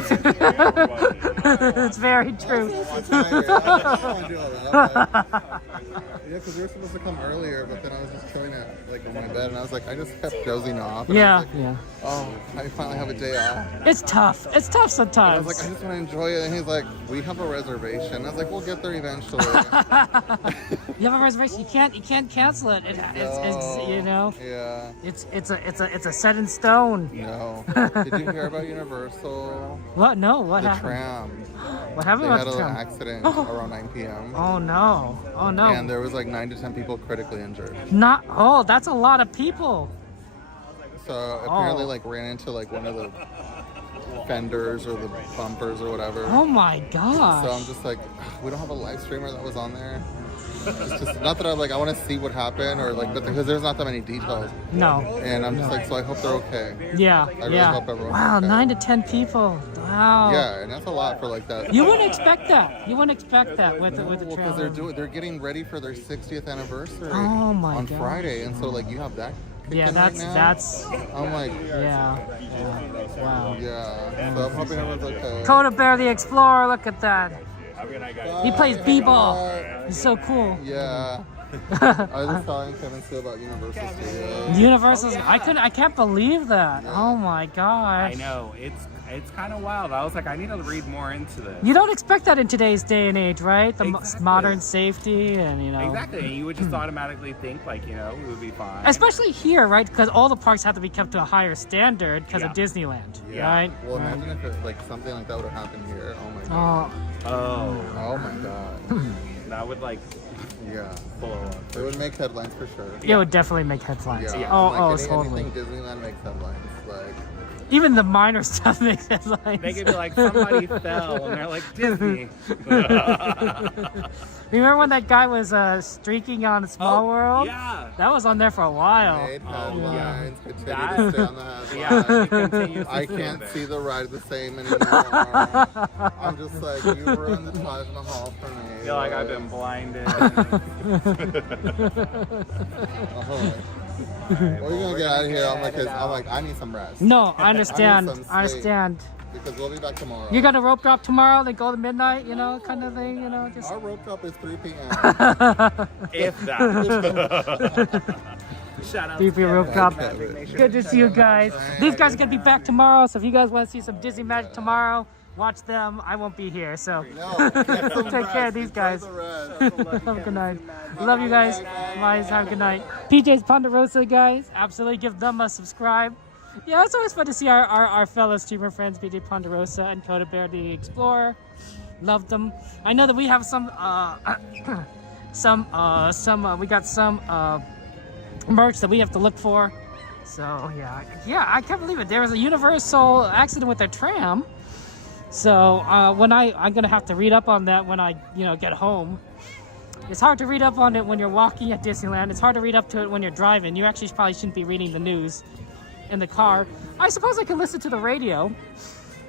it's very true. Yeah, because we were supposed to come earlier, but then I was just chilling at like in my bed, and I was like, I just kept dozing off. And Yeah, I was like, yeah. Oh, I finally have a day off. It's tough. It's tough And I sometimes. was like, I just want to enjoy it, and he's like, we have a reservation. I was like, we'll get there eventually. You have a reservation. You can't cancel it. It's you know. Yeah. It's a set in stone. No. Did you hear about Universal? What? No. What The happened? Tram. What happened They about had the an Tram? accident around 9 p.m. Oh no. Oh no. And there was like 9 to 10 people critically injured. That's a lot of people. So apparently like ran into like one of the fenders or the bumpers or whatever. Oh my gosh. So I'm just like, we don't have a live streamer that was on there. It's just not that I want to see what happened or like, but because there's not that many details. No. And I'm just like, so I hope they're okay. Yeah. I really hope everyone's wow, okay. 9 to 10 people. Wow. Yeah, and that's a lot for like that. You wouldn't expect that. You wouldn't expect that with the because they're getting ready for their 60th anniversary on gosh. Friday, and so like you have that. Yeah, that's. I'm like. Yeah. Wow. Yeah. So I'm hoping everyone's okay. Coda Bear the Explorer. Look at that. He plays b-ball. He's so cool. Yeah. I was telling Kevin still about Universal Studios. Universal's. I can't believe that. Yeah. Oh my gosh. I know. It's kind of wild. I was like, I need to read more into this. You don't expect that in today's day and age, right? The modern safety and, you know. Exactly. And you would just automatically think, like, you know, it would be fine. Especially here, right? Because all the parks have to be kept to a higher standard because of Disneyland, right? Well, imagine if like something like that would have happened here. Oh my god. Oh my god. That would like. Yeah. It would make headlines for sure. It would definitely make headlines. Yeah. Totally. Anything Disneyland makes headlines. Like. Even the minor stuff makes headlines. They could be like, somebody fell, and they're like, Disney. Remember when that guy was streaking on Small World? Yeah. That was on there for a while. Made headlines. Continue to stay on the headlines. Yeah, I can't see the ride the same anymore. I'm just like, you ruined the Taj Mahal for me. I feel like I've been blinded. We're gonna get out of here. I'm like, I need some rest. No, I understand. I understand. Because we'll be back tomorrow. You're gonna rope drop tomorrow, then go to midnight, you know, kind of thing, you know. Just. Our rope drop is 3 p.m. If that. Shout out 3 p.m. rope drop. Okay. Good to see you guys. These guys are gonna be back tomorrow, so if you guys want to see some Disney magic tomorrow, watch them. I won't be here, so take care of these guys. Have a good night. Love you guys. Bye. Have a good night. PJ's Ponderosa, guys. Absolutely give them a subscribe. Yeah, it's always fun to see our fellow streamer friends, PJ Ponderosa and Coda Bear the Explorer. Love them. I know that we have some we got some merch that we have to look for. So yeah, I can't believe it. There was a Universal accident with their tram. So when I'm gonna have to read up on that when I get home. It's hard to read up on it when you're walking at Disneyland. It's hard to read up to it when you're driving. You actually probably shouldn't be reading the news in the car. I suppose I can listen to the radio.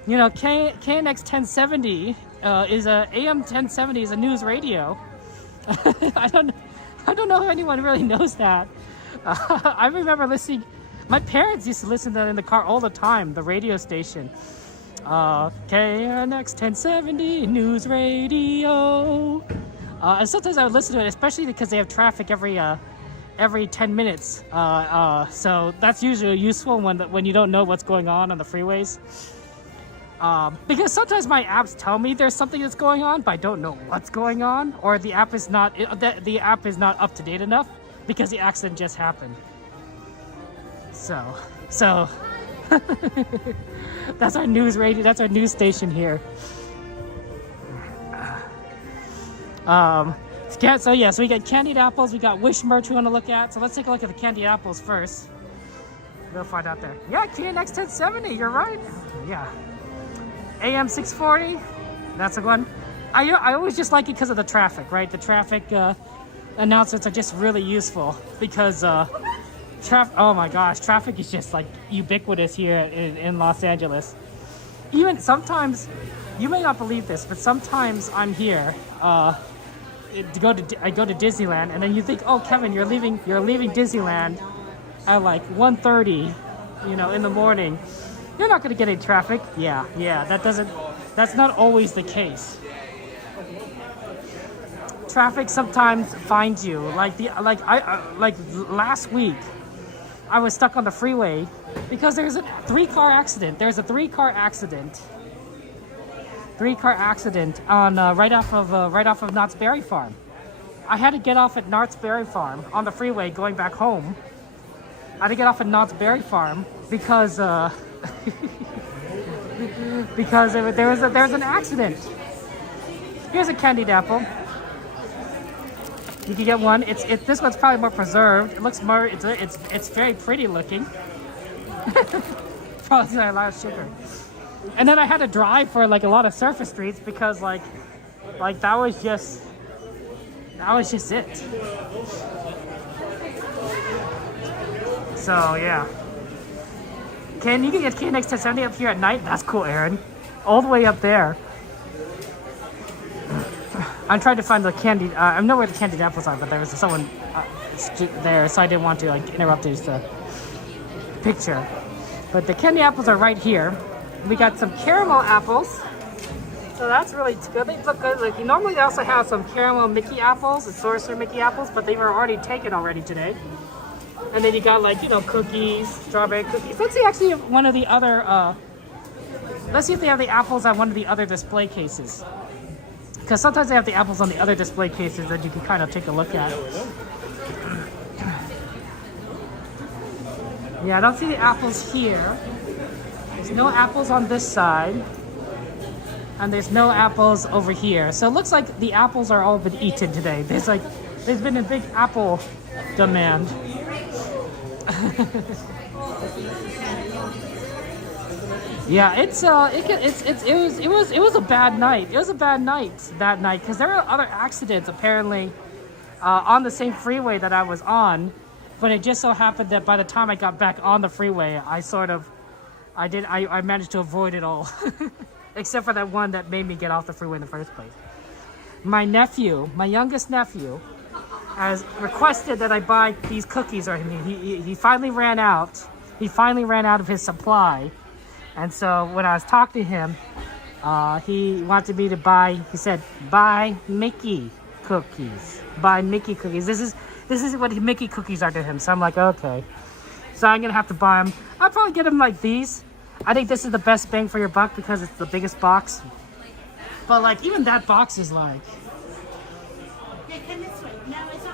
You know, KNX 1070 is a AM 1070 is a news radio. I don't know if anyone really knows that. I remember listening. My parents used to listen to that in the car all the time. The radio station. KNX 1070 news radio. And sometimes I would listen to it, especially because they have traffic every 10 minutes. So that's usually useful when you don't know what's going on the freeways. Because sometimes my apps tell me there's something that's going on, but I don't know what's going on, or the app is not up to date enough because the accident just happened. So that's our news radio. That's our news station here. So we got candied apples, we got Wish merch we want to look at. So let's take a look at the candied apples first. We'll find out there. Yeah, KNX 1070, you're right. Yeah. AM 640, that's a one. I always just like it because of the traffic, right? The traffic announcements are just really useful because oh my gosh, traffic is just like ubiquitous here in Los Angeles. Even sometimes, you may not believe this, but sometimes I'm here. I go to Disneyland, and then you think, oh, Kevin, you're leaving Disneyland at like 1:30, in the morning. You're not going to get any traffic. Yeah, that's not always the case. Traffic sometimes finds you. Like last week, I was stuck on the freeway because there's a three-car accident. There's a three-car accident on right off of Knott's Berry Farm. I had to get off at Knott's Berry Farm on the freeway going back home. I had to get off at Knott's Berry Farm because there was an accident. Here's a candied apple. You can get one. This one's probably more preserved. It looks more. It's very pretty looking. Probably a lot of sugar. And then I had to drive for like a lot of surface streets because like that was just it. So yeah. You can get KNX 1070 up here at night? That's cool, Aaron. All the way up there. I'm trying to find the candied. I know where the candied apples are, but there was someone there, so I didn't want to like interrupt his picture. But the candy apples are right here. We got some caramel apples, so that's really good. They look good. Like normally, they also have some caramel Mickey apples and Sorcerer Mickey apples, but they were already taken already today. And then you got like cookies, strawberry cookies. Let's see actually if one of the other. Let's see if they have the apples on one of the other display cases. Because sometimes they have the apples on the other display cases that you can kind of take a look at. Yeah, I don't see the apples here. There's no apples on this side. And there's no apples over here. So it looks like the apples are all been eaten today. There's been a big apple demand. Yeah, it was a bad night. It was a bad night that night because there were other accidents apparently on the same freeway that I was on, but it just so happened that by the time I got back on the freeway, I managed to avoid it all, except for that one that made me get off the freeway in the first place. My youngest nephew, has requested that I buy these cookies, or he finally ran out. He finally ran out of his supply. And so when I was talking to him, he wanted me to buy, he said, buy Mickey cookies. Buy Mickey cookies. This is what Mickey cookies are to him. So I'm like, okay. So I'm going to have to buy them. I'll probably get them like these. I think this is the best bang for your buck because it's the biggest box. But like, even that box is like...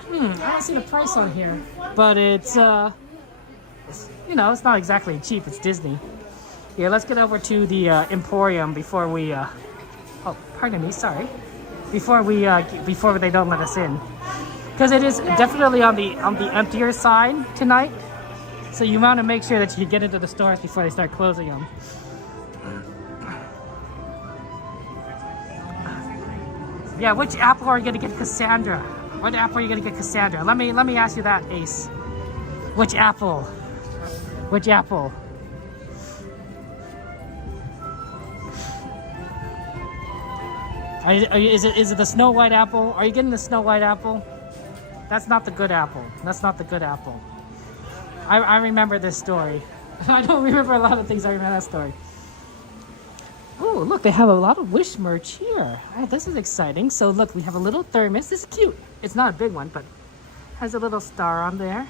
I don't see the price on here. But it's it's not exactly cheap. It's Disney. Yeah, let's get over to the Emporium before we, oh, pardon me, sorry. Before they don't let us in. Because it is definitely on the emptier side tonight. So you want to make sure that you get into the stores before they start closing them. Yeah, which apple are you going to get, Cassandra? What apple are you going to get, Cassandra? Let me ask you that, Ace. Which apple? Which apple? Is it the Snow White apple? Are you getting the Snow White apple? That's not the good apple. That's not the good apple. I remember this story. I don't remember a lot of things. I remember that story. Oh, look, they have a lot of Wish merch here. This is exciting. So look, we have a little thermos. This is cute. It's not a big one, but has a little star on there.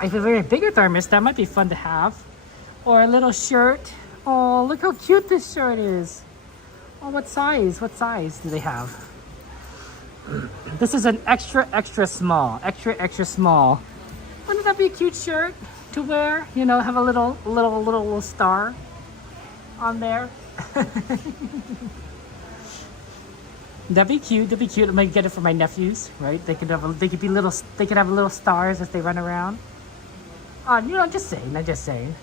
If a very bigger thermos, that might be fun to have. Or a little shirt. Oh, look how cute this shirt is. Oh, what size? What size do they have? This is an extra small. Extra small. Wouldn't that be a cute shirt to wear? Have a little star on there. That'd be cute. That'd be cute. I might get it for my nephews, right? They could have little stars as they run around. I'm just saying.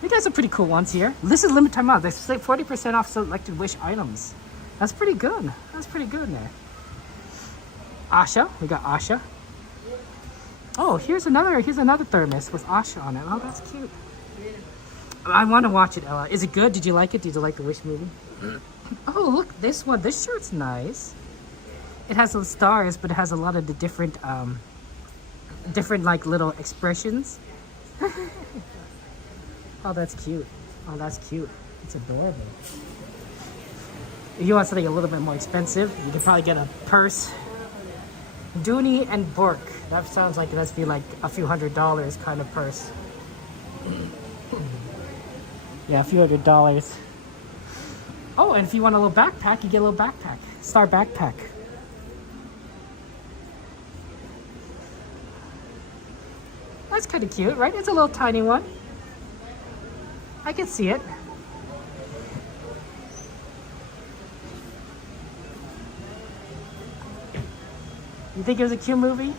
You guys are pretty cool ones here. This is limited time out. There's 40% off selected Wish items. That's pretty good. That's pretty good there. Asha, we got Asha. Oh, here's another thermos with Asha on it. Oh, that's cute. I want to watch it, Ella. Is it good? Did you like it? Did you like the Wish movie? Oh, look, this one. This shirt's nice. It has some stars, but it has a lot of the different like little expressions. Oh, that's cute. Oh, that's cute. It's adorable. If you want something a little bit more expensive, you could probably get a purse. Dooney and Bork. That sounds like that's be like a few $100s kind of purse. Yeah, a few $100s. Oh, and if you want a little backpack, you get a little backpack. Star backpack. That's kind of cute, right? It's a little tiny one. I can see it. You think it was a cute movie?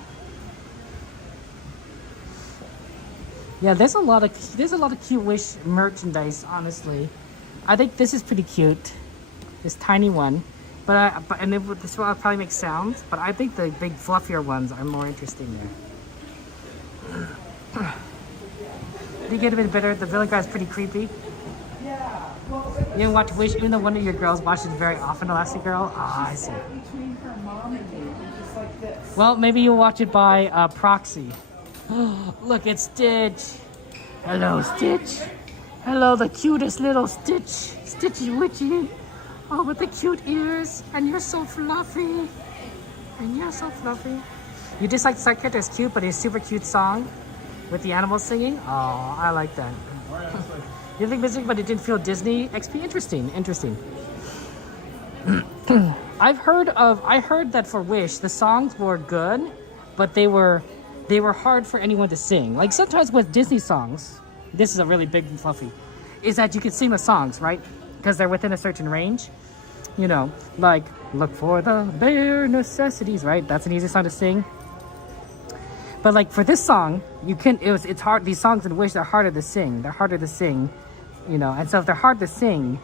Yeah, there's a lot of cute Wish merchandise, honestly. I think this is pretty cute. This tiny one. This will probably make sounds, but I think the big fluffier ones are more interesting there. Do you get a bit better? The villain guy's pretty creepy. Yeah. Well, you didn't watch Wish, even though one of your girls watches very often, Elastigirl? Ah, I see. between her mom and me, just like this. Well, maybe you'll watch it by proxy. Look, it's Stitch. Hello, Stitch. Hello, the cutest little Stitch. Stitchy Witchy. Oh, with the cute ears. And you're so fluffy. And you're so fluffy. You dislike the side character is cute, but his super cute song with the animals singing? Oh, I like that. You think music, but it didn't feel Disney XP? Interesting, interesting. I heard that for Wish, the songs were good, but they were hard for anyone to sing. Like sometimes with Disney songs, this is a really big and fluffy, is that you can sing the songs, right? Because they're within a certain range. You know, like, look for the bare necessities, right? That's an easy song to sing. But like for this song, it's hard. These songs in Wish are harder to sing. They're harder to sing, you know. And so if they're hard to sing,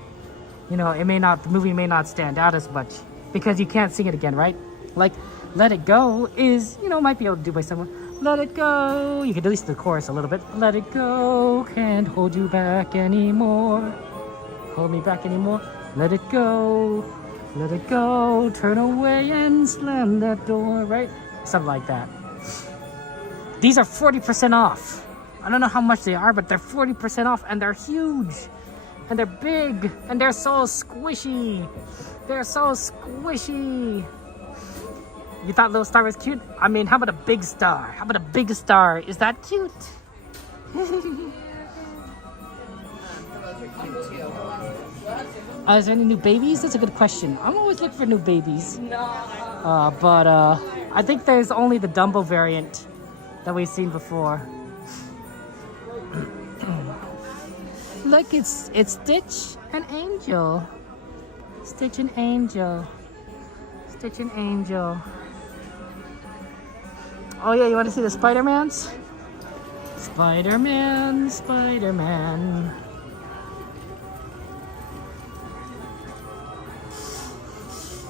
you know, the movie may not stand out as much because you can't sing it again, right? Like, Let It Go is, you know, might be able to do by someone. Let it go. You can at least the chorus a little bit. Let it go. Can't hold you back anymore. Hold me back anymore. Let it go. Let it go. Turn away and slam that door, right? Something like that. These are 40% off. I don't know how much they are, but they're 40% off, and they're huge, and they're big, and they're so squishy. They're so squishy. You thought Little Star was cute? I mean, how about a big star? How about a big star? Is that cute? Is there any new babies? That's a good question. I'm always looking for new babies. But I think there's only the Dumbo variant that we've seen before. Look, it's Stitch and Angel. Stitch and Angel. Stitch and Angel. Oh yeah, you want to see the Spider-Mans? Spider-Man, Spider-Man.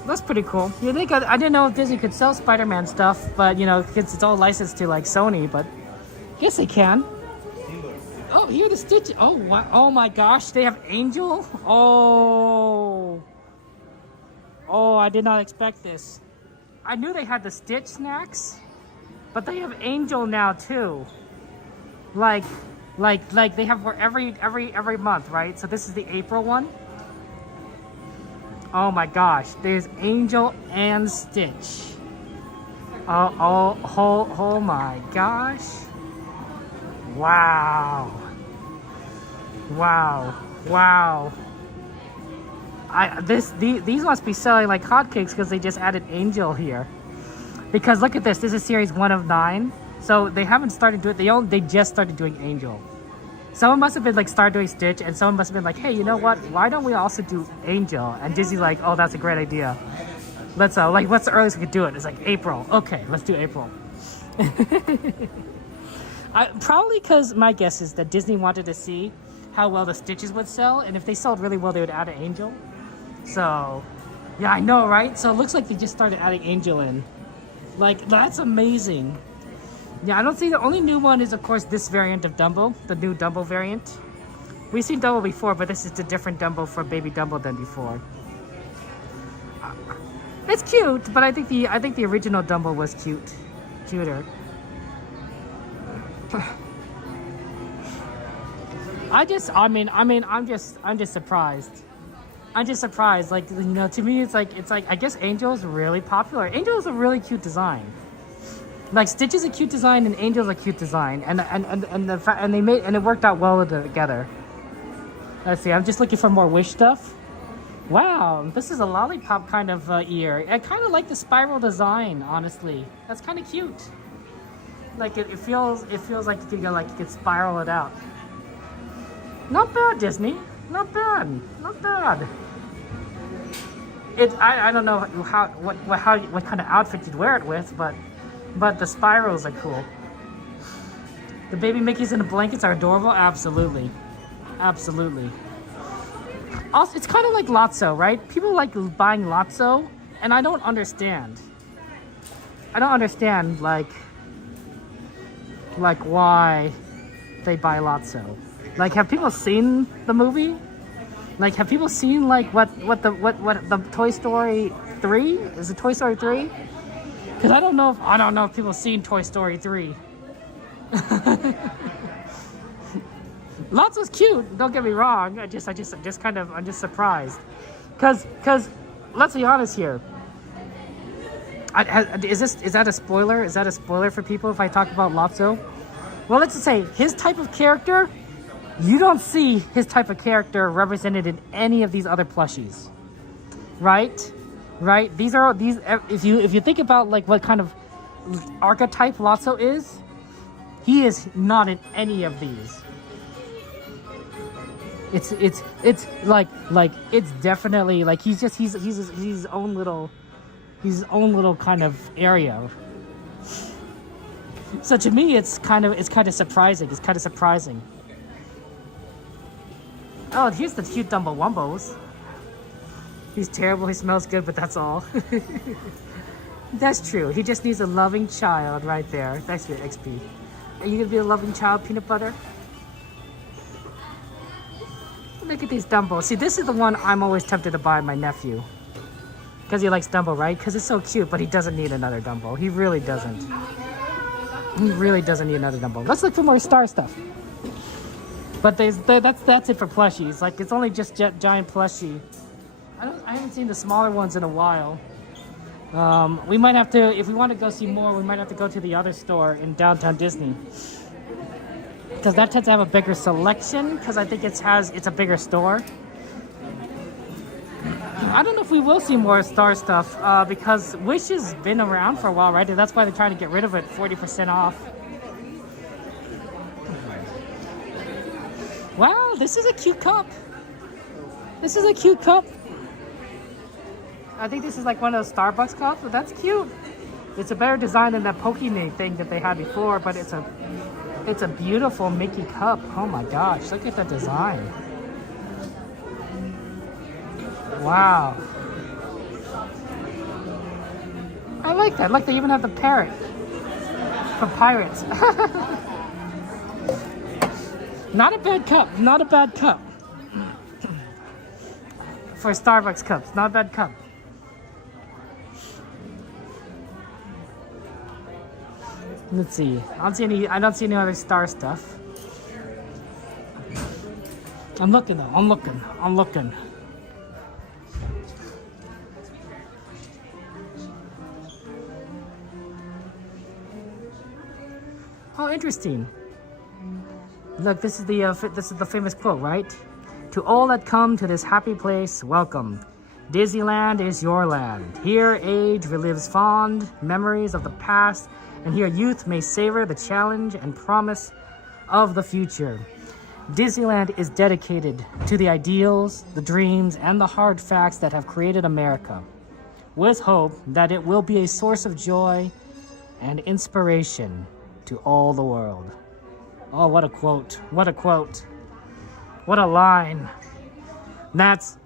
That's pretty cool. You think I didn't know if Disney could sell Spider-Man stuff, but you know, it's all licensed to like Sony, but I guess they can. Oh, here the Stitch. Oh, wow. Oh my gosh, they have Angel? Oh, I did not expect this. I knew they had the Stitch snacks, but they have Angel now too. Like they have for every month, right? So this is the April one. Oh my gosh, there's Angel and Stitch. Oh my gosh. Wow. These must be selling like hotcakes because they just added Angel here. Because look at this is series 1 of 9. So they haven't started doing they just started doing Angel. Someone must have been like start doing Stitch, and someone must have been like, hey, you know what? Why don't we also do Angel? And Disney's like, oh, that's a great idea. Let's like, what's the earliest we could do it? It's like April. Okay, let's do April. Probably because my guess is that Disney wanted to see how well the Stitches would sell, and if they sold really well, they would add an Angel. So, yeah, I know, right? So it looks like they just started adding Angel in. Like, that's amazing. Yeah, I don't see the only new one is, of course, this variant of Dumbo, the new Dumbo variant. We've seen Dumbo before, but this is a different Dumbo for baby Dumbo than before. It's cute, but I think the original Dumbo was cuter. I'm just surprised. I'm just surprised. Like, you know, to me, it's like I guess Angel's really popular. Angel is a really cute design. Like Stitch is a cute design and Angel's a cute design, and it worked out well together. Let's see. I'm just looking for more Wish stuff. Wow, this is a lollipop kind of ear. I kind of like the spiral design, honestly. That's kind of cute. Like it feels like you could spiral it out. Not bad, Disney. Not bad. Not bad. I don't know what kind of outfit you'd wear it with, but the spirals are cool. The baby Mickeys in the blankets are adorable. Absolutely, absolutely. Also, it's kind of like Lotso, right? People like buying Lotso, and I don't understand. I don't understand like why they buy Lotso. Like, have people seen the movie? Like, have people seen like what the Toy Story 3? Is it Toy Story 3? Because I don't know if people seen Toy Story 3. Lotso's cute. Don't get me wrong. I'm just surprised. Cause let's be honest here. Is that a spoiler? Is that a spoiler for people if I talk about Lotso? Well, let's just say his type of character. You don't see his type of character represented in any of these other plushies, right? Right? These. If you think about like what kind of archetype Lotso is, he is not in any of these. It's like it's definitely like he's his own little kind of area. So to me, it's kind of surprising. It's kind of surprising. Oh, here's the cute Dumbo Wumbos. He's terrible. He smells good, but that's all. That's true. He just needs a loving child right there. Thanks for the XP. Are you gonna be a loving child, Peanut Butter? Look at these Dumbo. See, this is the one I'm always tempted to buy my nephew. Because he likes Dumbo, right? Because it's so cute, but he doesn't need another Dumbo. He really doesn't. He really doesn't need another Dumbo. Let's look for more star stuff. But that's it for plushies. Like, it's only just giant plushie. I haven't seen the smaller ones in a while. We might have to, if we want to go see more, we might have to go to the other store in downtown Disney. Because that tends to have a bigger selection, because I think it's a bigger store. I don't know if we will see more star stuff, because Wish has been around for a while, right? And that's why they're trying to get rid of it, 40% off. Wow, this is a cute cup. This is a cute cup. I think this is like one of those Starbucks cups, but that's cute. It's a better design than that Pokemon thing that they had before, but it's a beautiful Mickey cup. Oh my gosh, look at that design. Wow. I like that. Look, they even have the parrot from Pirates. Not a bad cup. Not a bad cup. For Starbucks cups, not a bad cup. Let's see. I don't see any other star stuff. I'm looking though. I'm looking. Oh, interesting. Look, this is the famous quote, right? To all that come to this happy place, welcome. Disneyland is your land. Here age relives fond memories of the past, and here youth may savor the challenge and promise of the future. Disneyland is dedicated to the ideals, the dreams, and the hard facts that have created America, with hope that it will be a source of joy and inspiration to all the world. Oh, what a quote. What a quote. What a line. That's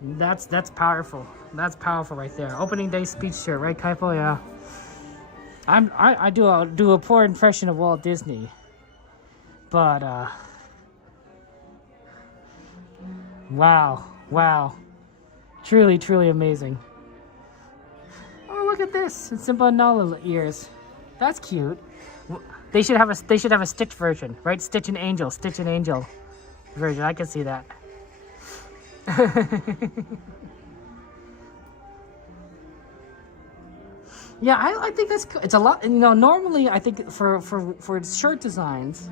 powerful. That's powerful right there. Opening day speech shirt, right, Kaipo? Yeah. I do a poor impression of Walt Disney. But wow. Truly amazing. Oh, look at this. It's Simba and Nala ears. That's cute. They should have a Stitch version, right? Stitch and Angel version. I can see that. Yeah, I think it's a lot. You know, normally I think for shirt designs,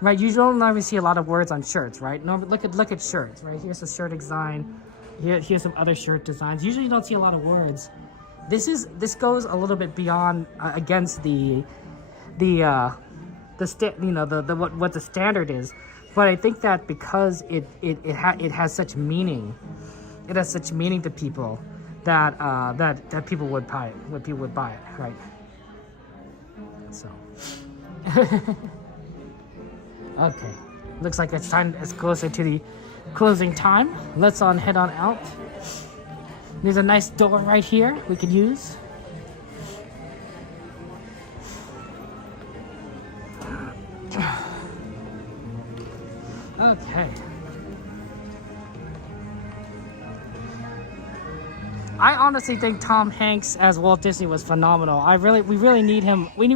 right? You don't normally see a lot of words on shirts, right? Normally, look at shirts, right? Here's a shirt design. Here's some other shirt designs. Usually you don't see a lot of words. This goes a little bit beyond against what the standard is, but I think that because it has such meaning, to people, that people would buy it. When people would buy it, right? So. Okay. Looks like it's time. It's closer to the closing time. Let's head on out. There's a nice door right here we could use. Okay. I honestly think Tom Hanks as Walt Disney was phenomenal. We really need him. We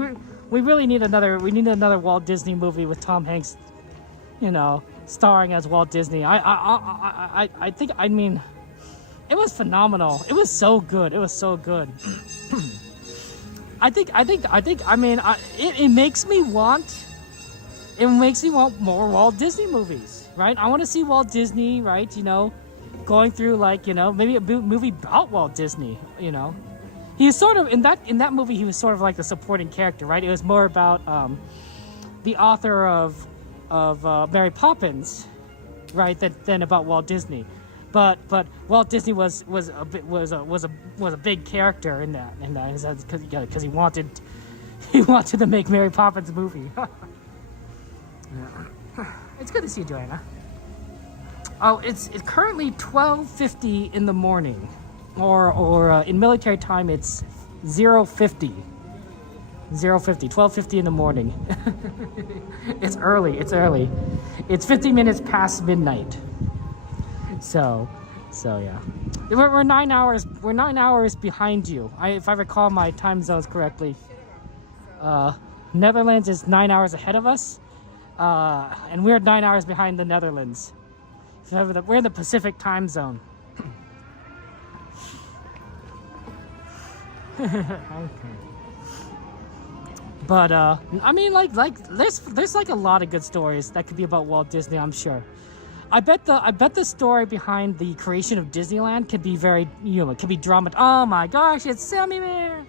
really need another Walt Disney movie with Tom Hanks, you know, starring as Walt Disney. I think, I mean, it was phenomenal. It was so good. It was so good. It makes me want more Walt Disney movies, right? I want to see Walt Disney, right? You know, going through, like, you know, maybe a movie about Walt Disney, you know. He was sort of, in that movie, he was sort of like the supporting character, right? It was more about the author of Mary Poppins, right, than about Walt Disney. But Walt Disney was a big character in that because he wanted to make Mary Poppins movie. It's good to see you, Joanna. Oh, it's currently 12:50 in the morning, or in military time it's 0:50. 12:50 in the morning. It's early. It's 50 minutes past midnight. So yeah. We're 9 hours. We're 9 hours behind you. If I recall my time zones correctly. Netherlands is 9 hours ahead of us, and we're 9 hours behind the Netherlands. So we're in the Pacific time zone. Okay. But I mean, like there's like a lot of good stories that could be about Walt Disney, I'm sure. I bet the story behind the creation of Disneyland could be very, you know, it could be drama. Oh my gosh, it's Sammy Bear.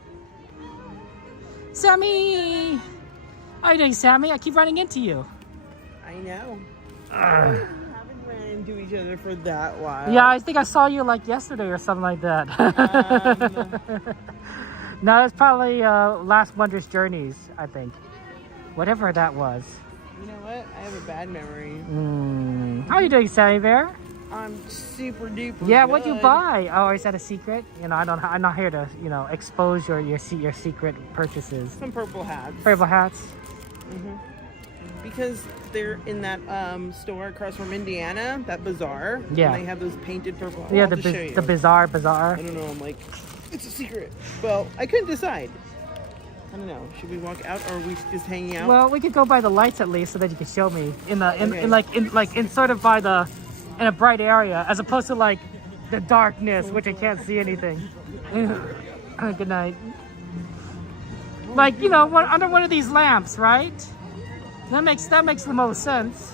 Sammy, how are you doing, Sammy? I keep running into you. I know. We haven't ran into each other for that while. Yeah, I think I saw you like yesterday or something like that. No, it's probably Last Wondrous Journeys, I think. Whatever that was. You know what? I have a bad memory. How are you doing, Sammy Bear? I'm super duper Yeah, good. what'd you buy? Oh, is that a secret? You know, I'm not here to, you know, expose your secret purchases. Some purple hats. Purple hats? Because they're in that store across from Indiana, that bazaar. Yeah. And they have those painted purple hats. Yeah, I'll just show you. the bazaar. I don't know, I'm like, it's a secret. Well, I couldn't decide. I don't know. Should we walk out, or are we just hanging out? Well, we could go by the lights at least, so that you can show me in a bright area, as opposed to like the darkness, which I can't see anything. Good night. Like, you know, under one of these lamps, right? That makes the most sense.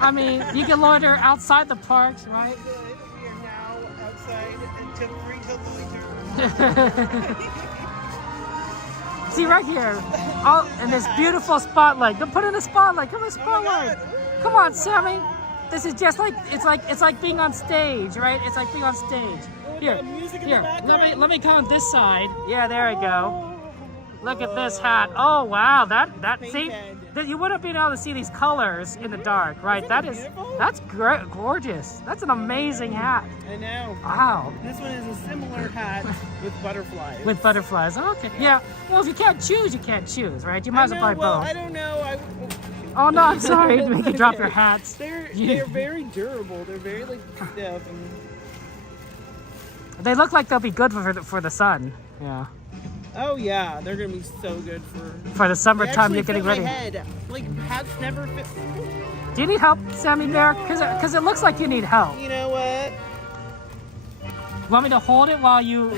I mean, you can loiter outside the parks, right? We are now outside until 3 till the winter. See right here, in this beautiful spotlight. Don't put in a spotlight. Come on, spotlight. Come on, Sammy. This is just like it's like being on stage, right? It's like being on stage. Here. Let me come on this side. Yeah, there we go. Look at this hat. Oh wow, that see. You wouldn't be able to see these colors in the dark, right? That's great, gorgeous. That's an amazing hat. I know. Wow. This one is a similar hat with butterflies. With butterflies. Oh, okay. Yeah. Well, if you can't choose, you can't choose, right? You might as well buy both. I don't know. Oh no, I'm sorry to make you drop your hats. They're very durable. They're very like stiff. They look like they'll be good for the sun. Yeah. Oh yeah, they're gonna be so good for the summertime. You're getting ready. My head. Like hats never fit. Do you need help, Sammy Bear? Because it looks like you need help. You know what? Want me to hold it while you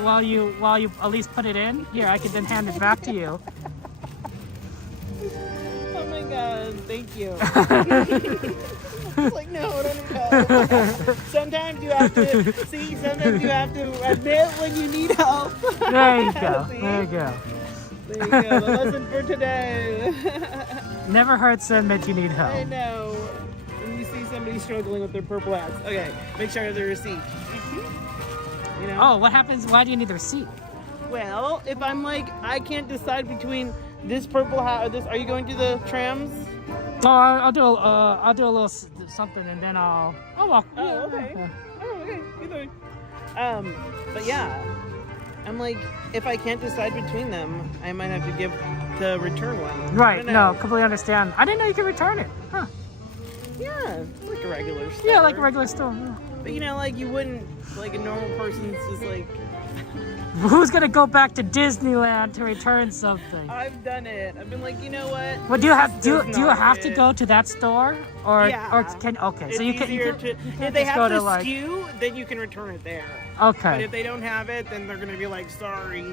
at least put it in? Here, I can then hand it back to you. Oh my god, thank you. Like, no, I don't need help. Sometimes you have to admit when you need help. There you go. There you go. There you go. The lesson for today. Never hurts to admit you need help. I know. When you see somebody struggling with their purple hats, okay, make sure there's a receipt. You know? Oh, what happens? Why do you need a receipt? Well, if I'm like, I can't decide between this purple hat or this, are you going to the trams? Oh, I'll do a little something and then I'll walk. Oh, okay. Oh, okay. Either way. But yeah, I'm like, if I can't decide between them, I might have to give the return one. Right. No, completely understand. I didn't know you could return it. Huh. Yeah, it's like a regular store. Yeah, like a regular store. Yeah. But you know, like you wouldn't, like a normal person's just like. Who's gonna go back to Disneyland to return something? I've done it. I've been like, you know what? Well, do you have to go to that store or can It's so you can if they have the SKU, then you can return it there. Okay. But if they don't have it, then they're gonna be like, sorry.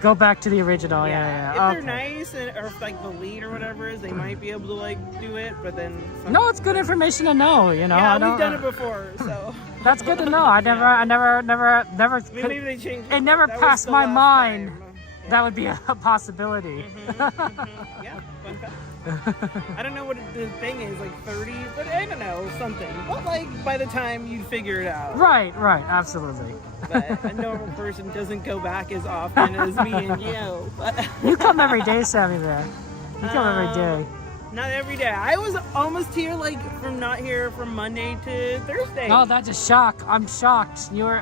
Go back to the original. Yeah. If they're nice or if like the lead or whatever is, they might be able to like do it. But then no, it's good information to know. You know. Yeah, we've done it before, so. That's good to know. I never. Maybe they changed it. It never That passed was the my last mind. time. That would be a possibility. Yeah, fun fact. I don't know what the thing is, like 30, but I don't know, something. But like by the time you figure it out. Right, absolutely. But a normal person doesn't go back as often as me and you. But You come every day, Sammy, man. You come every day. Not every day. I was almost here, like not here from Monday to Thursday. Oh, that's a shock. I'm shocked. You're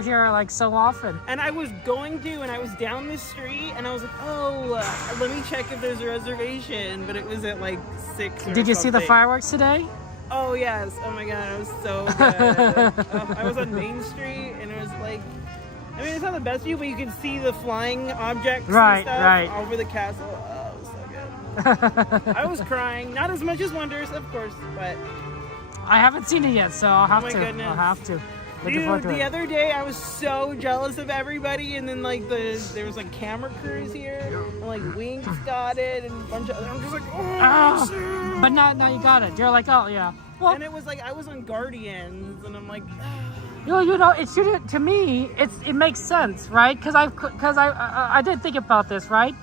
here like so often. And I was going to, and I was down the street, and I was like, oh, let me check if there's a reservation. But it was at like 6 or Did you see the something. fireworks today? Oh yes. Oh my god, it was so good. I was on Main Street, and it was like, I mean, it's not the best view, but you could see the flying objects and stuff over the castle. Oh, it was so good. I was crying, not as much as Wonders, of course, but I haven't seen it yet, so I'll have my to. goodness. I'll have to. Dude, the other day I was so jealous of everybody, and then like there was like camera crews here, and like Winks got it, and a bunch of I'm just like, oh, but now you got it. You're like, oh yeah. Well, and it was like I was on Guardians, and I'm like, you know, it shouldn't. To me, it makes sense, right? Because I did think about this, right?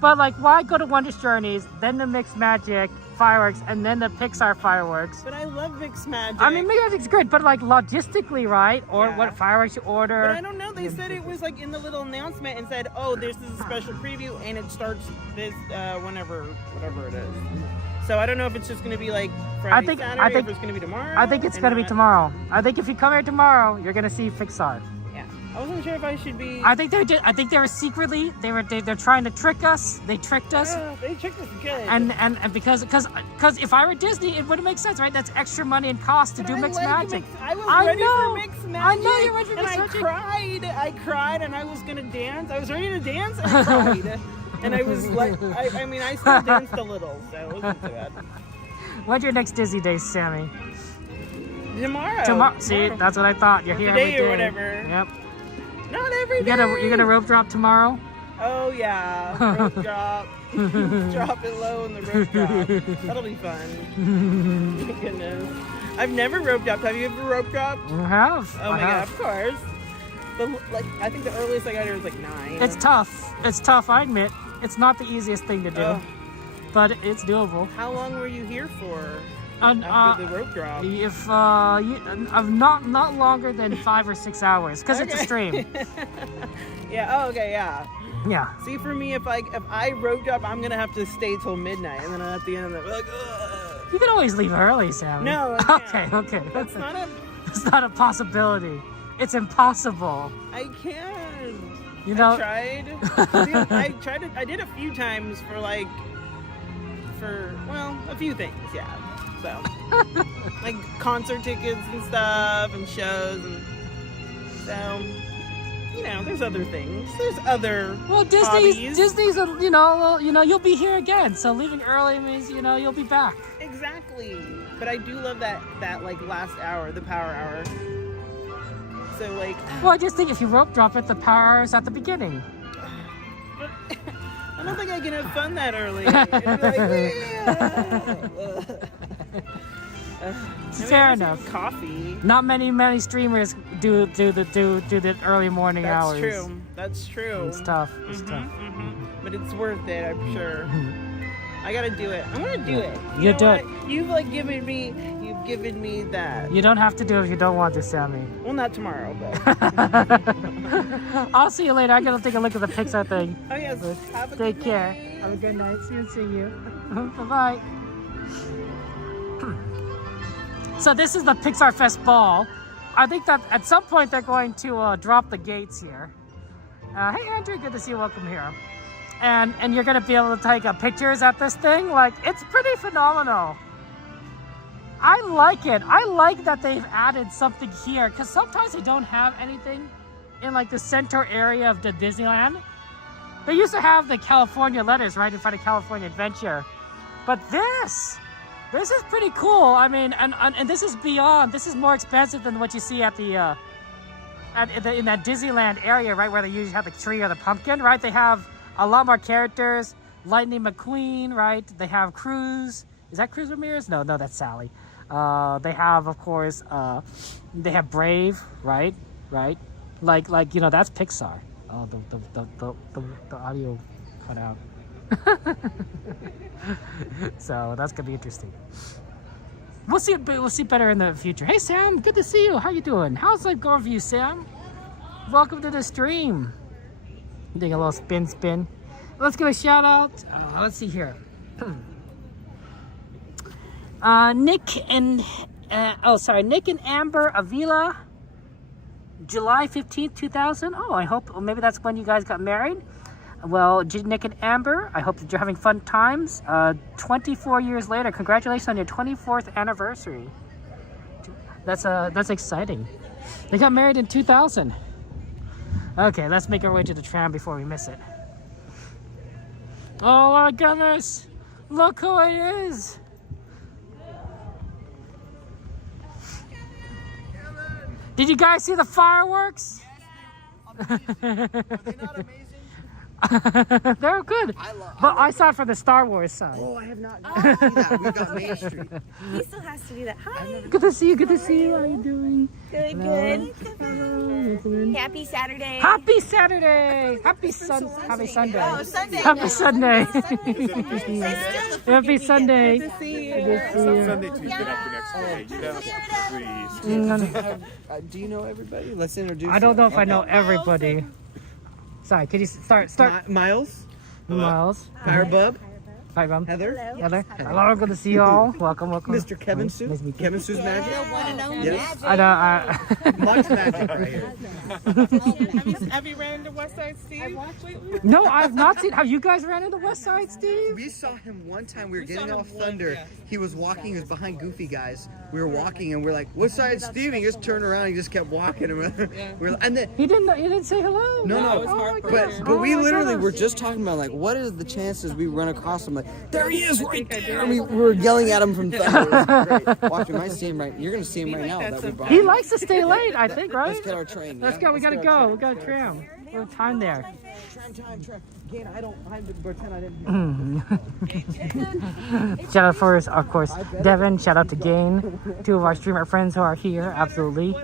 But like, why go to Wondrous Journeys, then the Mixed Magic fireworks, and then the Pixar fireworks? But I love Mixed Magic. I mean, Mixed Magic's great, but like logistically, right? Or what fireworks you order? But I don't know. They said it was like in the little announcement and said, oh, this is a special preview, and it starts this whatever it is. So I don't know if it's just going to be like Friday, Saturday, or if it's going to be tomorrow. I think it's going to be tomorrow. I think if you come here tomorrow, you're going to see Pixar. Yeah, I wasn't sure if I should be. I think they were secretly they're trying to trick us. They tricked us. They tricked us good. And because if I were Disney, it wouldn't make sense, right? That's extra money and cost to do Mixed Magic. I was ready for Mixed Magic. I know you're ready for Mixed Magic. I cried, and I was going to dance. I was ready to dance, and I cried. And I was like, I mean, I still danced a little, so it wasn't too bad. When's your next Disney day, Sammy? Tomorrow. See, that's what I thought. You're here today every day. Or whatever. Yep. Not every day. You're gonna rope drop tomorrow? Oh yeah, rope drop. Drop it low in the rope drop. That'll be fun. My goodness. I've never rope dropped. Have you ever rope dropped? I have. Oh my god, of course. But I think the earliest I got here was like 9. It's tough. It's tough, I admit. It's not the easiest thing to do, but it's doable. How long were you here for after the rope drop? If not longer than 5 or 6 hours, because it's a stream. Yeah. Oh, okay. Yeah. Yeah. See, for me, if I rope drop, I'm gonna have to stay till midnight, and then at the end of it, like, ugh. You can always leave early, Sam. No. Okay. That's not a. It's not a possibility. It's impossible. I can't. You know. I tried. I did a few times for a few things. Yeah. So like concert tickets and stuff and shows, and so there's other things. There's other. Well, Disney's you'll be here again. So leaving early means you'll be back. Exactly. But I do love that like last hour, the power hour. So like. Well, I just think if you rope drop it, the power hour is at the beginning. I don't think I can have fun that early. It'd be like, Fair enough. Coffee. Not many streamers do the early morning hours. That's true. It's tough. It's tough. But it's worth it, I'm sure. I gotta do it. I'm gonna do it. You know do what? it. You've given me that. You don't have to do it if you don't want to, Sammy. Well, not tomorrow, but. I'll see you later. I gotta take a look at the Pixar thing. Oh yes. Take care. Have a good night. See you. Bye-bye. So this is the Pixar Fest ball. I think that at some point they're going to drop the gates here. Hey Andrew, good to see you. Welcome here. And you're gonna be able to take pictures at this thing. Like, it's pretty phenomenal. I like it. I like that they've added something here, because sometimes they don't have anything in like the center area of the Disneyland. They used to have the California letters right in front of California Adventure, but this is pretty cool. I mean, and this is beyond. This is more expensive than what you see at the in that Disneyland area, right, where they usually have the tree or the pumpkin, right? They have a lot more characters. Lightning McQueen, right? They have Cruz. Is that Cruz Ramirez? No, that's Sally. They have, of course, they have Brave, right? Like you know, that's Pixar. Oh, the audio cut out. So that's gonna be interesting. We'll see better in the future. Hey Sam, good to see you. How you doing? How's life going for you, Sam? Welcome to the stream. Doing a little spin. Let's give a shout out. Let's see here. Nick and Amber Avila, July 15th, 2000. Oh, I hope maybe that's when you guys got married. Well, Nick and Amber, I hope that you're having fun times. 24 years later, congratulations on your 24th anniversary. That's exciting. They got married in 2000. Okay, let's make our way to the tram before we miss it. Oh my goodness! Look who it is! Did you guys see the fireworks? Yes. Are they not amazing? They're good. But I saw it from the Star Wars side. Oh, I have not seen that. We got Main Street. He still has to do that. Hi. Good to see you. Good to see you. How are you doing? Good. Happy Saturday. Happy Saturday. Happy Sunday. Oh, Sunday. Happy Sunday. Happy Sunday. Good to see you. Sunday, Tuesday, after next day. You know, please. Do you know everybody? Let's introduce. I don't know if I know everybody. Sorry, can you start? Miles. Firebub. Heather. Hello, good to see you all. Welcome. Mr. Kevin Sue. Kevin Sue's Magic. Yes. I know. Much magic right here. Have you ran into West Side Steve lately? No, I've not seen. Have you guys ran into West Side Steve? We saw him one time. We were getting off Thunder. Yeah. He was walking. He was behind Goofy guys. We were walking, and we're like, "West Side Steve?" And he just turned around. And he just kept walking. And then he didn't say hello. No. But we literally were just talking about like, what is the chances we run across him? Like, there he is, right there. And we were yelling at him from Thunder. It was great. Watch, we might see him right. You're gonna see him right now. He likes to stay late, I think, right? Let's get our train. Let's go. We gotta go. We got a tram. We have time there. Tram. Again, I pretend I didn't hear. Shout out first, of course, Devin. Shout out to Gain, two of our streamer friends who are here. Absolutely.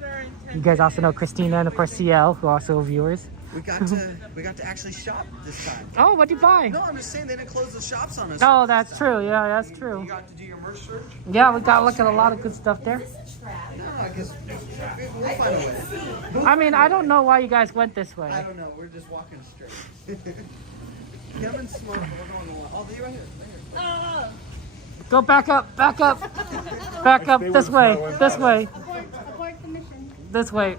You guys also know Christina and of course CL, who are also viewers. We got to actually shop this time. Oh, what'd you buy? No, I'm just saying they didn't close the shops on us. Oh, that's true. Yeah, that's true. You got to do your merch search? Yeah, we got to look at a lot of good stuff there. No, I guess we'll find a way. I mean, I don't know why you guys went this way. I don't know. We're just walking straight. Kevin's smart. We're going along. Oh, they're right here. Go back up. This way. Abort the mission. This way.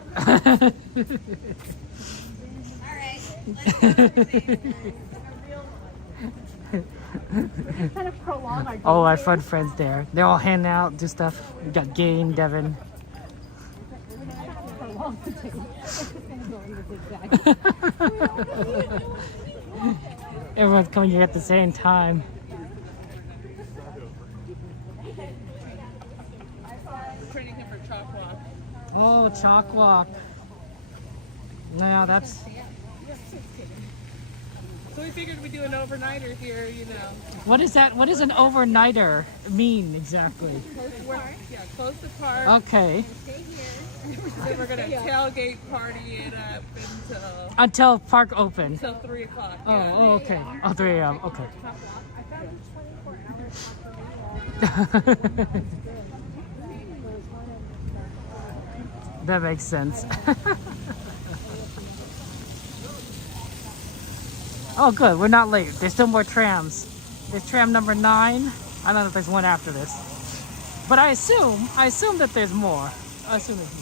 Kind of prolong our All our fun friends there. They're all hanging out, do stuff. We got Gain, Devin. Everyone's coming here at the same time. Training him for Chalk Walk. Oh, Chalk Walk. Yeah, that's... So we figured we'd do an overnighter here, you know. What is that? What does an overnighter mean exactly? Close the park. Okay. Then we're gonna tailgate party it up until park open. Until 3 o'clock. Oh, okay. Oh, 3 a.m. Okay. That makes sense. Oh, good. We're not late. There's still more trams. There's tram number 9. I don't know if there's one after this, but I assume that there's more. I assume there's more.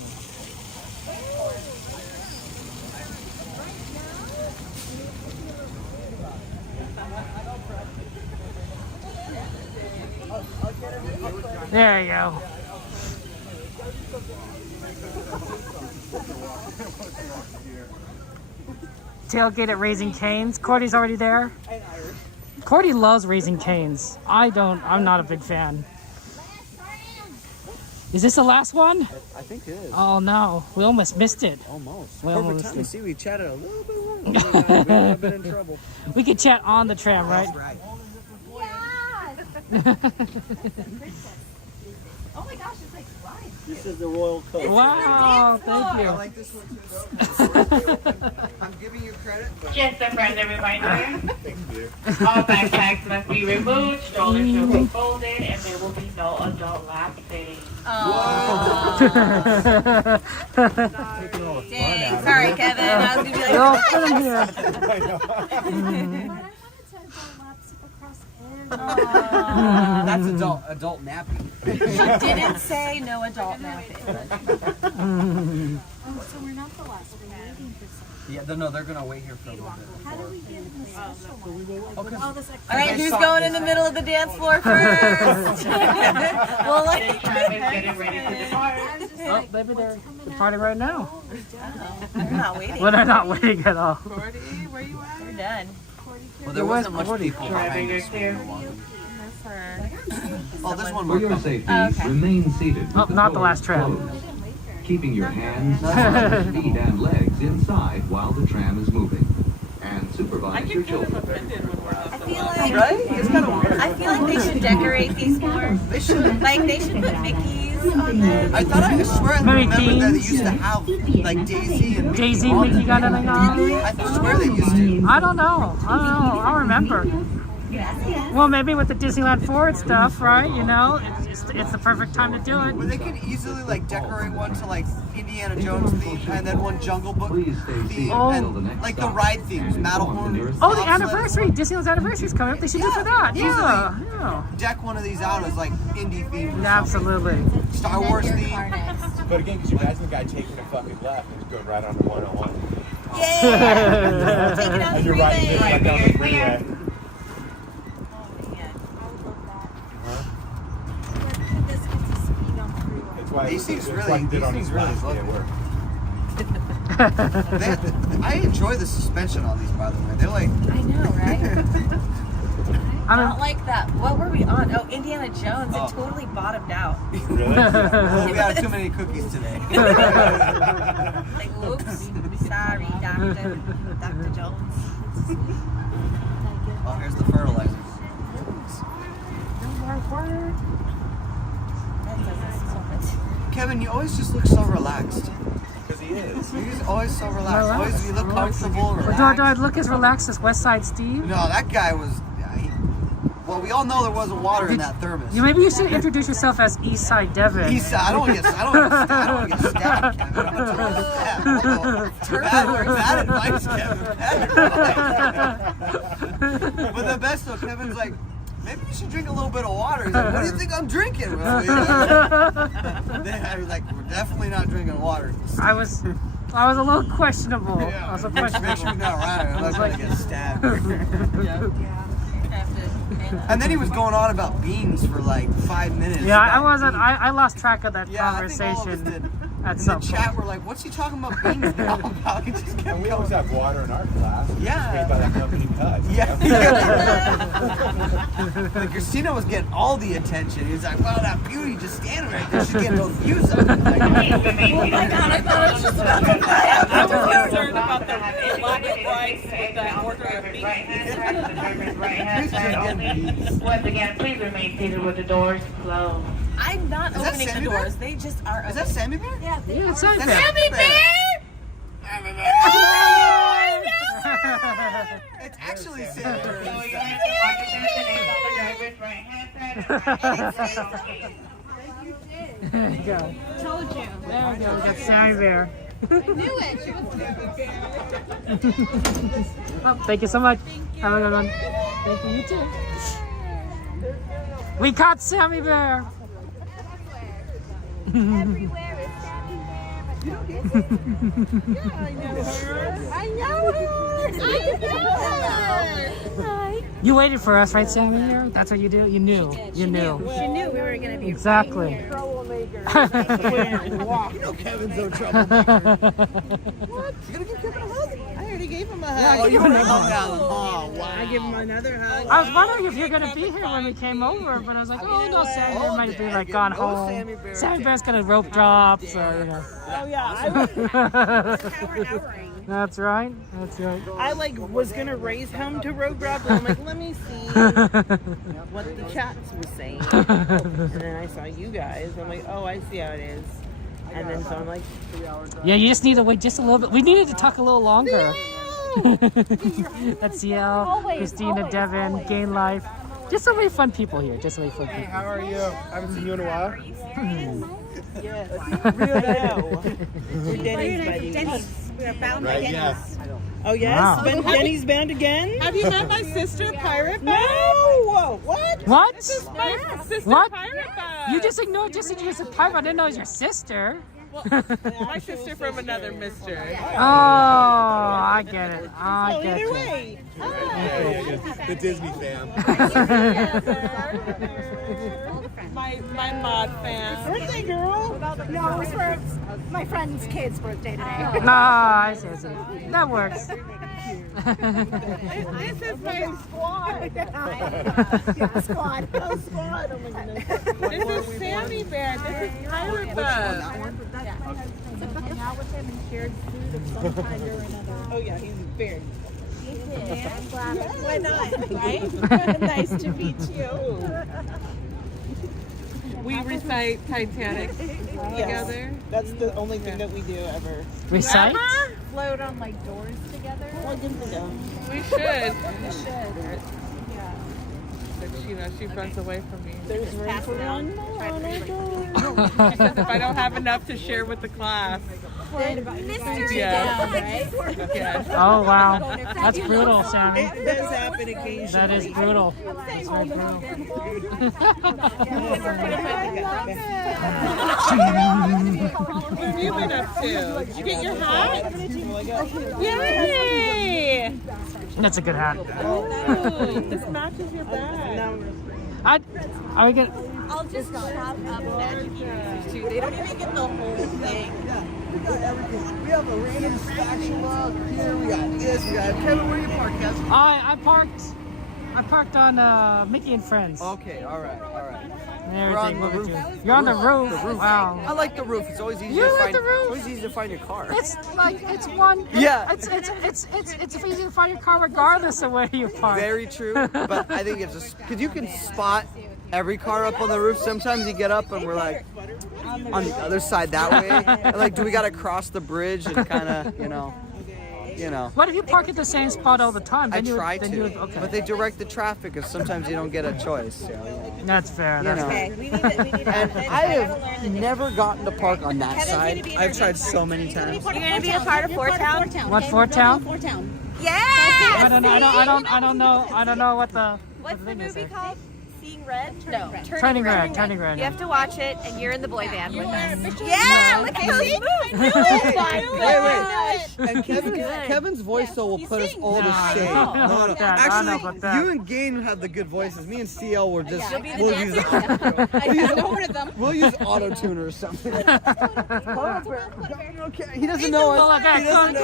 There you go. Tailgate at Raising Cane's. Cordy's already there. Cordy loves Raising Cane's. I don't. I'm not a big fan. Is this the last one? I think it is. Oh no, we almost missed it. Almost. We Perfect almost time. did. See, we chatted a little bit longer. We would have been in trouble. We could chat on the tram, right? That's right. Oh my gosh, it's like slide. This is the royal coach. Wow, thank you. I like this one too, though. I'm giving you credit. But... Just a friendly reminder. All backpacks must be removed, strollers should be folded, and there will be no adult laughing. Dang, sorry, Kevin. I was gonna be like, No, put 'em here. That's adult napping. She didn't say no adult napping. Oh, so we're not the last. We're waiting for something. Yeah, no, they're gonna wait here for a little bit. How do we get in the special one? Okay. Oh, this extra. All right, who's going in the middle of the dance floor first? Well, like, Getting ready to depart. Oh, maybe they're departing right now. we're not waiting. Well, they're not waiting at all. Cordy, where you at? We're done. Well, there wasn't much people Driving behind your us. clear. Oh, this one For worked. your safety, okay. remain seated. Oh, with not the doors last tram. closed, keeping your hands, arms, feet, and legs inside while the tram is moving. And supervise your children. I feel like, Right? It's kind of weird. I feel like they should decorate these more. They should. Like, they should put Mickey's on them. I thought I swear I Maybe remember that they teens? used to have like Daisy and Mickey. Daisy, on Mickey them. got anything on? I swear they used to. I don't know. I'll remember. Well, maybe with the Disneyland Forward stuff, right? You know, it's the perfect time to do it. But they could easily like decorate one to like Indiana Jones theme, and then one Jungle Book theme, Oh. and like the ride themes, Matterhorn. Oh, the bobsled. anniversary! Disneyland's anniversary is coming up. They should do for that. Yeah, yeah. Deck one of these out as like indie theme. Absolutely. Star Wars theme. But again, because you imagine the guy taking a fucking left and just going right on the 101. Yeah! Take it out And the you're riding this freeway. right down the freeway. That's why These things that's really- why he did these on things his really last day at look work. I enjoy the suspension on these, by the way. They're like. I know, right? I I don't like that. What were we on? Oh, Indiana Jones. Oh. It totally bottomed out. Really? Well, we had too many cookies today. Like, whoops. Sorry, Dr. Jones. Oh, here's the fertilizer. That doesn't so much. Kevin, you always just look so relaxed. Because he is. You're just always so relaxed. Always, you look comfortable, Do relaxed. I look as relaxed as West Side Steve? No, that guy was. Well, we all know there wasn't water in that thermos. Maybe you should introduce yourself as East Side Devin. I don't want to get stabbed, Kevin. I'm not trying to stab. Bad advice, Kevin. Bad advice. But the best though, Kevin's like, maybe you should drink a little bit of water. He's like, what do you think I'm drinking? Then I was like, we're definitely not drinking water. I was a little questionable. I was a Make sure questionable. you're not right. I'm not going to get stabbed. Yeah. And then he was going on about beans for like 5 minutes. Yeah, I about wasn't. beans. I lost track of that Yeah, I think all of us conversation did. at In some the chat, point. we're like, what's he talking about beans now about? He just kept And we going. always have water in our glass. Yeah. Made by that company Cut. Yeah. Like Christina was getting all the attention. He was like, wow, that beauty just standing right there. She's getting those views up. Like, Oh my god, I thought it was just about the I'm concerned about the lack of rice with that order of beef. Once again, please remain seated with the doors closed. I'm not Is that opening the Sammy Bear? doors. They just are is that Sammy Bear? Yeah, they Yeah, are. it's Sammy That's Bear. Sammy Bear. It's actually Sammy Bear. So you have to watch the destination on the driver's right hand side. There you go. Told you. There we go. We got Sammy Bear. I knew it. She was Oh, thank you so much. Have a good one. Thank you. You too. We caught Sammy Bear. everywhere is Sammy Bear, but no, this is... Yeah, I know her. I know her. Hi. You waited for us, right, Sammy? Here? That's what you do. You knew. You knew. She knew we were going to be Exactly. troublemaker. You know Kevin's no troublemaker. What? You gonna give Kevin a hug? I already gave him a hug. Yeah, you already hung down. Oh, wow. I give him another hug. I was wondering if you're gonna be here when we came over, but I was like, oh no, Sammy Bear might be like gone home. Sammy Bear's gonna rope drop, so you know. Oh yeah, That's right. That's right. I like was gonna raise him to road drop, and I'm like, let me see what the chats were saying. And then I saw you guys. I'm like, oh, I see how it is. And then so I'm like, Yeah, you just need to wait just a little bit. We needed to talk a little longer. That's CL, Christina, Devin, Gain Life. Just so many fun people here. Just so many fun people. How are you? I haven't seen you in a while. yes, real now. We're Denny's, buddy. Denny's. We are bound Right, to yes. Oh yes, Wow. Denny's bound again. Have you met my sister, Pirate No, Bug? what? What? This is my sister, What? Pirate Bug. You just ignored just said you was a pirate. I didn't know it was your sister. Well, my sister from another mister. Oh, I get it. I Oh, get either it. way. The Disney fam. My mod fan. Birthday girl. No, it's for my friend's kid's birthday today. No, I see. That works. This is my Squad. Yeah, squad. Oh, squad. Oh my goodness. This is Sammy Bear. This is Pirate Bug. Hang out with him and shared food of some kind or another. Oh yeah, he's very. I'm glad. Why not? Right? Nice to meet you. We recite Titanic together. That's the only thing that we do ever. Recite? Float on like doors together. We should. We should. Yeah. But she runs away from me. There's room for one. She says if I don't have enough to share with the class. Mystery Yeah. right? Yes. Oh, wow. That's brutal, Sammy. It does happen occasionally. That is brutal. That's very brutal. What have you been up to? Did you get your hat? Yay! That's a good hat. Ooh, this matches your bag. Are we gonna? I'll just chop up magic users too. They don't even get the whole thing. We got everything. We have a random spatula here. We got this. We got Kevin. Where do you park, Kevin? I parked on Mickey and Friends. Okay, all right. There, We're on the roof. You're on the roof. I Wow. like the roof. It's always easy You to like find. the roof? It's always easy to find your car. It's like it's one. Yeah. It's easy to find your car regardless of where you park. Very true, but I think it's just because you can spot every car up on the roof. Sometimes you get up and we're like on the other side that way. And like, do we got to cross the bridge and kind of, you know? What if you park at the same spot all the time? I Then try then to, okay. but they direct the traffic because sometimes you don't get a choice. You know? That's fair. You That's know. fair. And I have never gotten to park on that side. I've tried so many times. You're gonna be a part of Fort Town. What, Fort Town? Fort Town. I don't know what the. What's the movie called? Seeing Red? No. Turning Red. Turning Red. You have to watch it, and you're in the boy band with us. Yeah, look at those moves. Wait. And Kevin's voice though will put us all to shame. I don't know about that. I don't know about Actually, that. you and Gain have the good voices. Me and CL will just You'll be the we'll dancer. use I know one of them. we'll use auto tuner or something. Okay, he doesn't know Well, us. okay, He doesn't know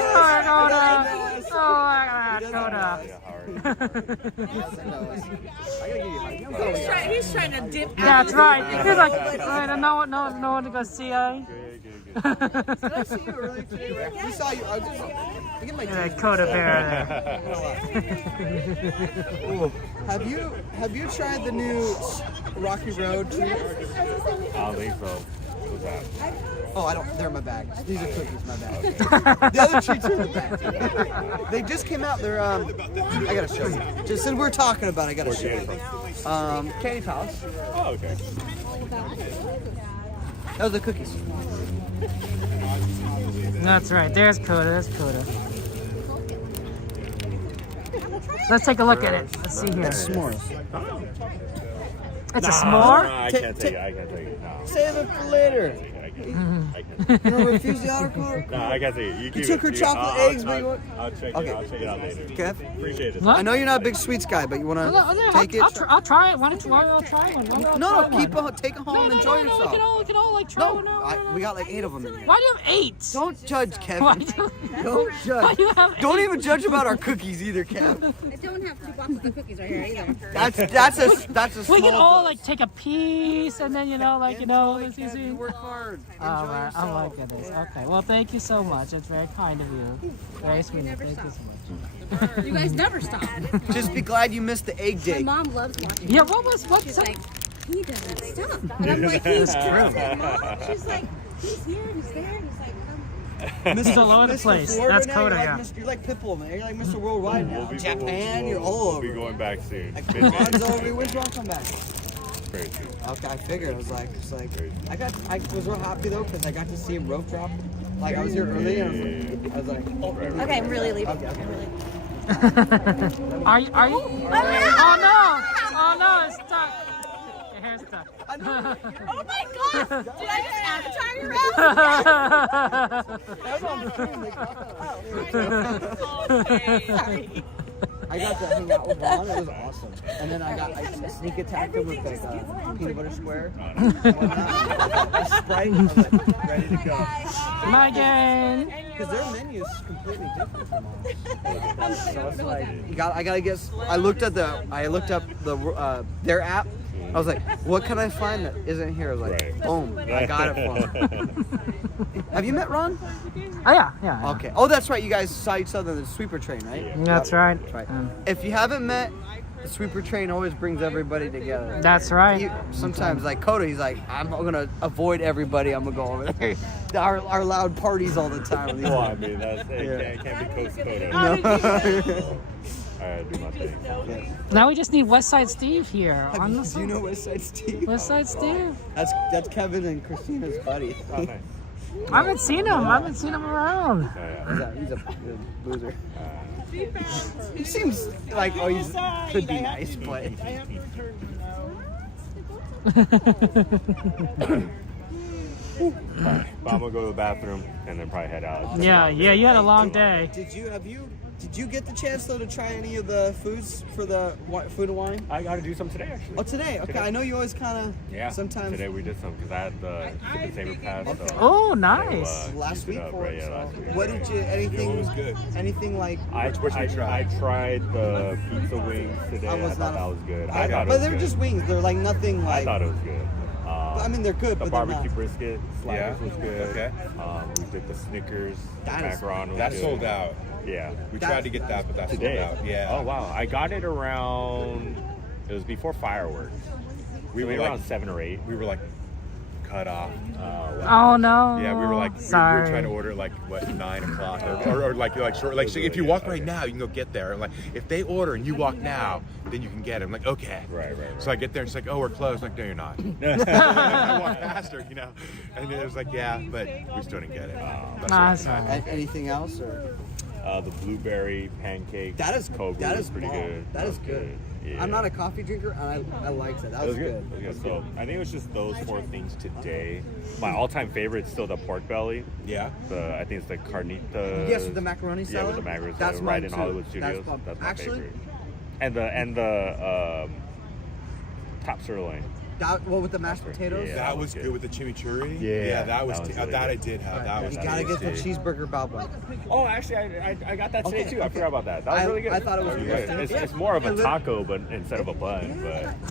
us. He's trying to dip. That's right. He's like, no one to go see. We saw you. I get my Coda Bear there. Have you tried the new Rocky Road? I'll leave, bro. What's that? Oh, I don't. They're in my bag. These are cookies. My bag. The other treats are in the bag. They just came out. They're I gotta show you. Just since we're talking about it, I gotta show you. Candy Palace. Oh, okay. That was the cookies. That's right. There's Coda. There's Coda. Let's take a look at it. Let's see here. It's s'mores. It's a s'more? I can't take it. I can't take it. No. Save it for later. You don't refuse the autograph? No, I can't take it. You took her chocolate eggs, but you want... I'll check it. I'll check it out later. Kev? Appreciate it. I know you're not a big sweets guy, but you want to take it? I'll try it. Why don't I'll try one? No, take it home and enjoy yourself. We can all like try one. We got like 8 of them in here. Why do you have 8? Don't judge, Kevin. Don't judge. Don't even judge about our cookies either, Kev. I don't have 2 boxes of cookies right here either. That's a small We can all dose. like take a piece and then it's easy. You work hard. Oh my goodness. Okay. Well, thank you so much. It's very kind of you. Very sweet. Thank you so much. You guys never stop. Just be glad you missed the egg day. My mom loves watching. Yeah. What's She's like, he doesn't stop. And I'm like, he's constant, Mom. She's like, he's here and he's there and he's like, Mr. All over the place. Florida That's now, Coda, you're yeah. like you're like Pitbull, man. You're like Mr. Worldwide now. Japan, you're all over. We'll be going back soon. Like, Ron's over. When's Ron come back? Very soon. Okay, I figured. I was like, I was real happy though because I got to see him rope drop. Like I was here early and I was like, okay, I'm really leaving. Okay. I'm really Are you? Oh no! It's stuck. Your hair's stuck. Oh my god! Did I just avatar your Sorry. I got to hang out with Ron. It was awesome. And then I sneak attacked him with like peanut butter square. A Sprite. I was like, ready to go. Megan. Because their menu is completely different from ours. So it's like I gotta guess. I looked up the their app. I was like, what can I find that isn't here? I was like, boom, I got it for him. Have you met Ron? Oh yeah. Okay. Oh, that's right. You guys saw each other in the sweeper train, right? That's right. That's right. If you haven't met, the sweeper train always brings everybody together. That's right. Sometimes, like Coda, he's like, I'm gonna avoid everybody. I'm gonna go over there. Our loud parties all the time. Well, I mean, it can't be Coast Coda. No. I do my thing. Yes. Now we just need West Side Steve here. Do you know West Side Steve? West Side Steve. That's Kevin and Christina's buddy. Oh, nice. I haven't seen him around. He's a loser. He seems like could be nice, but. But I'm gonna go to the bathroom and then probably head out. Yeah. You had a long day. Did you get the chance though to try any of the foods for the food and wine? I got to do some today actually. Oh, today? Okay, I know you always kind of sometimes. Today we did some because I had the Chicken Saver Pass. Okay. Oh, nice. Last week for it. Last week. What did you? Anything like? I tried the pizza wings today. I thought that was good. But they're just wings. They're like nothing like. I thought it was good. I mean, they're good, the but barbecue they're not. brisket sliders was good. Okay. We did the Snickers. Macaron was that good. sold out. Yeah. We tried to get that, but that's today. sold out. Yeah. Oh wow! I got it around. It was before fireworks. We were around 7 or 8. We were like cut off. Oh no! Yeah, we were like we were trying to order like 9 o'clock or like short. Like so if you walk right now, you can go get there. And like if they order and you walk now, then you can get it. I'm like okay. Right. So I get there and it's like oh we're closed. I'm like no you're not. I walk faster, and it was like yeah, but we still didn't get it. Anything else or? The blueberry pancake. That is pretty good. That is good. Yeah. I'm not a coffee drinker, and I liked it. That was good. It was good. So I think it was just those 4 things today. My all-time favorite is still the pork belly. Yeah. I think it's the carnitas. Yes, with the macaroni salad. Yeah, with the macaroni That's salad. Right in too. Hollywood Studios. That's my favorite. And the top sirloin. With the mashed potatoes? Yeah, that was good with the chimichurri. Yeah, that was really that I did have. That was you gotta get the cheeseburger balbon. Oh, actually, I got that today too. I forgot about that. That was really good. I thought it was good. It's more of a taco, but instead of a bun.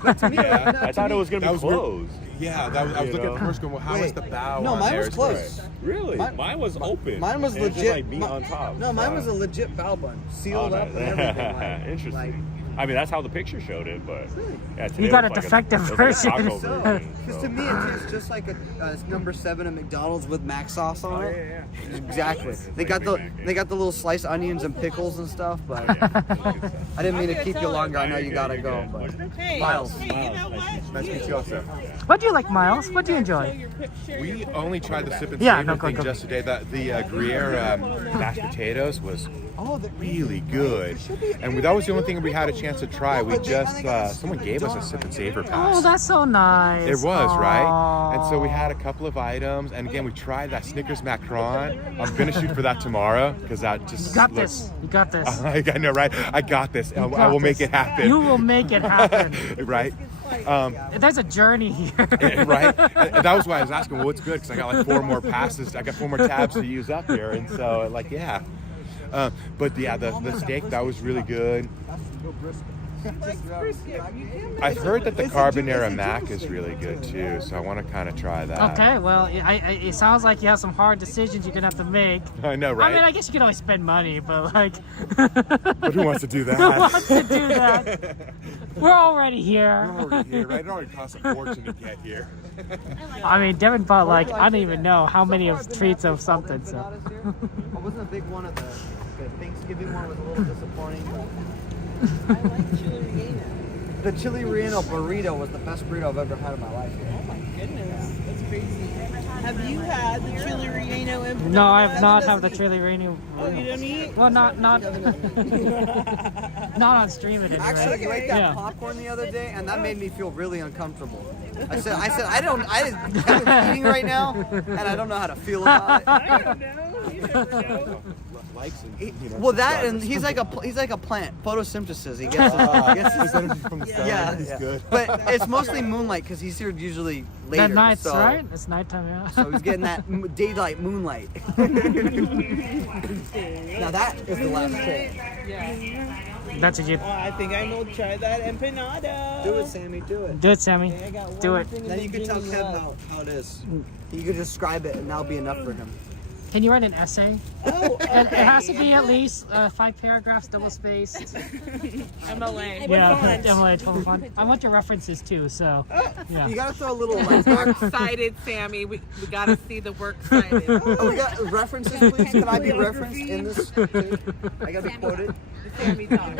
But to me, I thought it was gonna be closed. Yeah, I was looking at the first one. Well, how was the bow? No, mine was closed. Really? Mine was open. Mine was legit. Just like meat on top. No, mine was a legit bao bun, sealed up and everything. Interesting. I mean, that's how the picture showed it, but yeah, today You got it a was defective it was like a version. taco version, Because so. to me, it tastes just like a number 7 at McDonald's with mac sauce on it. Yeah. Exactly. They got the little sliced onions and pickles and stuff. But I didn't mean to keep you longer. I know you gotta go. But Hey, Miles. hey, you know what? Nice to meet you also. What do you like, Miles? What do you enjoy? We only tried the sip and Yeah, savor no, go, thing go. just today. The Gruyere mashed potatoes was really good, and that was the only thing we had a chance to try. We just someone gave us a sip and savor pass. Oh, that's so nice. It was, right? Aw. And so we had a couple of items, and again, we tried that Snickers macaron. I'm gonna shoot for that tomorrow because that just You got looks... this. You got this. I know, right? I got this. I got will make this. it happen. You will make it happen. Right? There's a journey here. Right? And that was why I was asking, well, what's good? Because I got like 4 more passes. I got 4 more tabs to use up here. And so, like, yeah. But yeah, the steak, that was really good. I've heard that the carbonara mac is really good too, so I want to kind of try that. Okay, well, it sounds like you have some hard decisions you're gonna have to make. I know, right? I mean, I guess you can always spend money, but like, But who wants to do that? who wants to do that? We're already here. We're already here, right? It already costs a fortune to get here. I mean, Devin bought like I don't even know how many of treats of something. So. I wasn't a big one of the Thanksgiving one was a little disappointing. But the chili relleno burrito was the best burrito I've ever had in my life. Oh my goodness, that's crazy. Have you had the chili relleno empanada? No, I have not had the chili relleno. Oh, you don't eat? Well, not not on stream it anyway. Actually, I ate that Yeah. popcorn the other day, and that made me feel really uncomfortable. I said, I'm eating right now, and I don't know how to feel about it. I don't know. You never know. Well, that and he's like a plant, photosynthesis. He gets his energy from the sun. Yeah, He's good. But it's mostly moonlight because he's here usually later. That nights, so, right? It's nighttime, yeah. So he's getting that daylight moonlight. Now that is the last trick. Yeah. That's what you Well, I think I'm gonna try that empanada. Do it, Sammy. Do it. do it, Sammy. I got Do one it. thing Then of you can tell Virginia Kev left. how it is. You can describe it, and that'll be enough for him. Can you write an essay? Oh, And it has to be at least 5 paragraphs, double spaced. MLA. Yeah, MLA, total fun. I want your references too, so yeah. You gotta throw a little like back. Cited, Sammy. We gotta see the work cited. Oh, we got references, please. Can I be referenced in this? Too? I gotta be quoted. Sammy talk.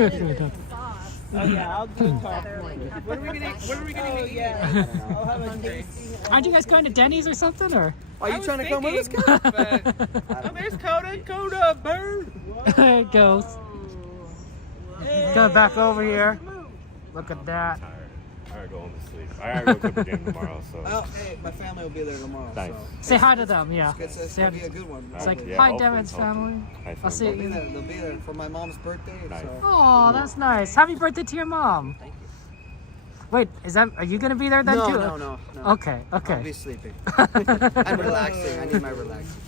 Oh yeah, I'll do a talk. What are we gonna eat? Yeah. I'll have a drink. Aren't you guys going to Denny's or something, or? Are you trying to come with us, Coda? Oh, there's Coda, bird. There it goes. Go back over here. Look at that. I gotta go home to sleep. I gotta go to the game tomorrow, so. Oh, hey, my family will be there tomorrow. Nice. So. Say hi to them, yeah. It's Say gonna hi. be a good one. It's like, Yeah, hi, hopefully, Devin's family. Hi, I'll see They'll be you. there. They'll be there for my mom's birthday. Nice. So. Oh, that's nice. Happy birthday to your mom. Wait, are you gonna be there then too? No. Okay. I'll be sleeping. I'm relaxing. I need my relaxing.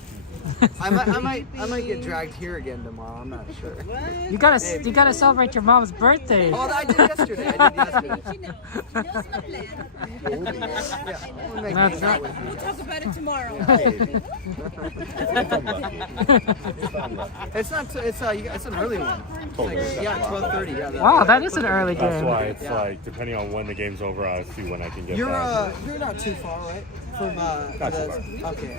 I might get dragged here again tomorrow. I'm not sure. You gotta celebrate your mom's birthday. Oh, I did yesterday. That's right. We'll talk about it tomorrow. It's an early one. Yeah, 12:30. Yeah. Wow, that is an early game. That's why it's like, depending on when the game's over, I'll see when I can get You're back. you're not too far, right? From Not too far. okay.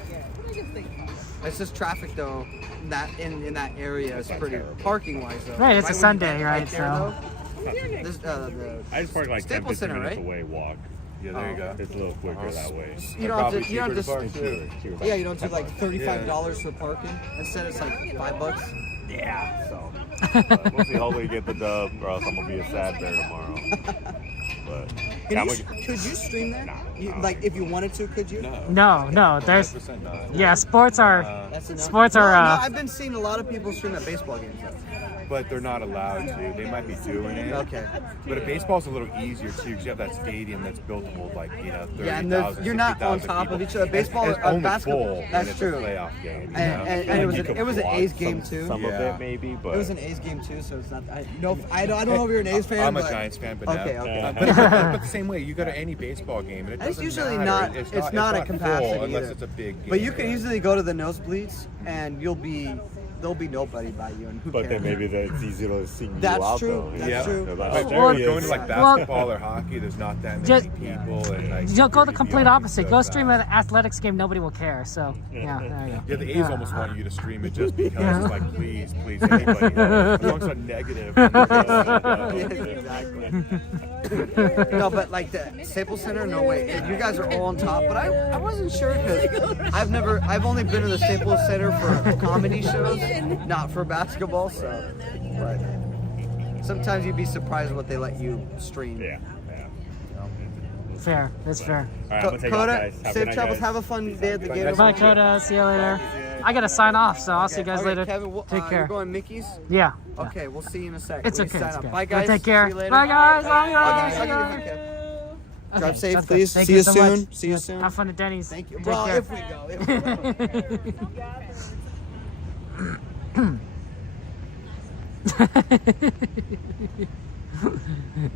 It's just traffic though. That in that area is pretty parking wise though. Right, it's a when you Sunday, get right? there, So. though, this, the I just park like 10, Staples 15 Center, minutes right? away, walk. Yeah, there you go. It's a little quicker that way. You don't have to. You don't have to. Cheaper. Yeah, you don't do like $35 for parking. Instead, it's like $5. Yeah, so. Mostly hopefully get the dub, or else I'm gonna be a sad bear tomorrow. But yeah, Could you stream there? Like if you wanted to, could you? No. There's 100% not. yeah. Sports are No, I've been seeing a lot of people stream at baseball games. But they're not allowed to. They might be doing it. Okay. But a baseball's a little easier too, because you have that stadium that's built to hold like 30,000. Yeah, and you're not on top of each other. Baseball, it's only basketball. full, That's and it's true. A playoff game. You know? And it was an A's game too. Some of it maybe, but It was an A's game too, so it's not. I don't know if you're an A's fan. I'm a but, Giants fan, but okay, no. okay. But the same way, you go to any baseball game, and it And it's doesn't usually matter. not. It's not a full capacity unless either. it's a big game. But you can easily go to the nosebleeds, and you'll be there'll be nobody by you, and who But cares? then maybe it's easy to sing you That's out, true. though. That's Yeah. true. They're like, But oh, there he going is. to like basketball or hockey, there's not that many Just- people, and like You'll go the you'd be complete on opposite. so Go fast. stream an athletics game, nobody will care. So yeah, there you go. Yeah, the A's almost want you to stream it just because it's like, please, anybody. As long as it's not negative. Exactly. No, but like the Staples Center, no way. You guys are all on top, but I wasn't sure because I've only been to the Staples Center for comedy shows, not for basketball. So, but sometimes you'd be surprised what they let you stream. Yeah. Fair. That's fair. All right, I'm gonna take off, Coda, guys. Have a safe good night, travels. guys. Have a fun day at the Gator. Bye, Coda. See you later. I gotta sign off, so I'll see you guys Okay, later. Kevin, Take You're care. going Mickey's? Yeah. Okay, we'll see you in a sec. It's Please okay. sign It's up. okay. Bye, guys. Take care. See you later. Bye, guys. Bye, I'll guys. give you a hug, Kev. Okay, Drive safe, sounds good. please. Thank See you so soon. much. See you soon. Have fun at Denny's. Thank you. Take Well, care. if we go.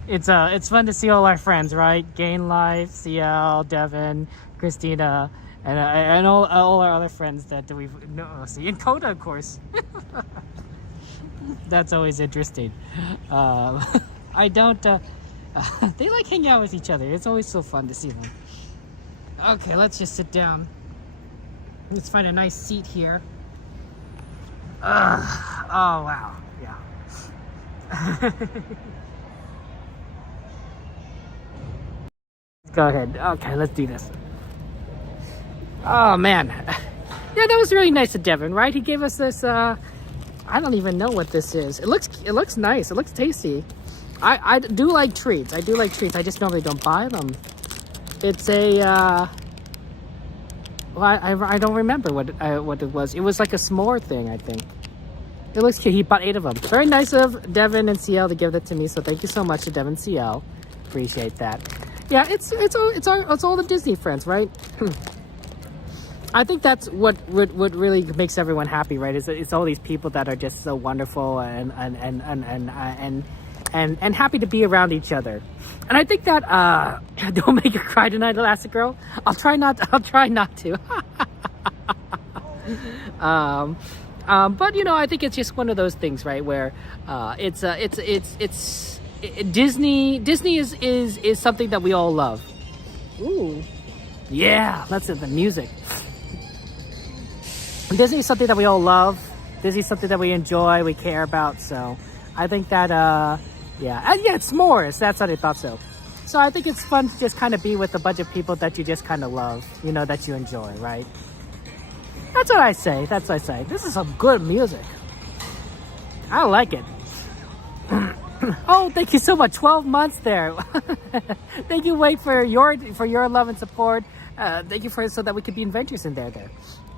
It's fun to see all our friends, right? Gain Life, CL, Devin, Christina, and all our other friends that we've see, and Coda, of course. That's always interesting. I don't. They like hanging out with each other. It's always so fun to see them. Okay, let's just sit down. Let's find a nice seat here. Oh wow, yeah. Go ahead. Okay, let's do this. Oh man, yeah, that was really nice of Devin, right? He gave us this. I don't even know what this is. It looks nice. It looks tasty. I do like treats. I just normally don't buy them. It's a. Well, I don't remember what it was. It was like a s'more thing, I think. It looks cute. He bought 8 of them. Very nice of Devin and CL to give that to me. So thank you so much to Devin and CL. Appreciate that. Yeah, it's all the Disney friends, right? I think that's what really makes everyone happy, right? Is it's all these people that are just so wonderful and happy to be around each other. And I think that don't make her cry tonight, Elastic Girl. I'll try not to. But you know, I think it's just one of those things, right? Where Disney is something that we all love. Ooh, yeah, that's it. The music. Disney is something that we all love. Disney is something that we enjoy, we care about. So I think that yeah, it's s'mores. That's what I thought so. So I think it's fun to just kind of be with a bunch of people that you just kind of love, you know, that you enjoy, right? That's what I say. This is some good music. I like it. Oh, thank you so much. 12 months there. Thank you, Wade, for your love and support. Thank you so that we could be inventors in there.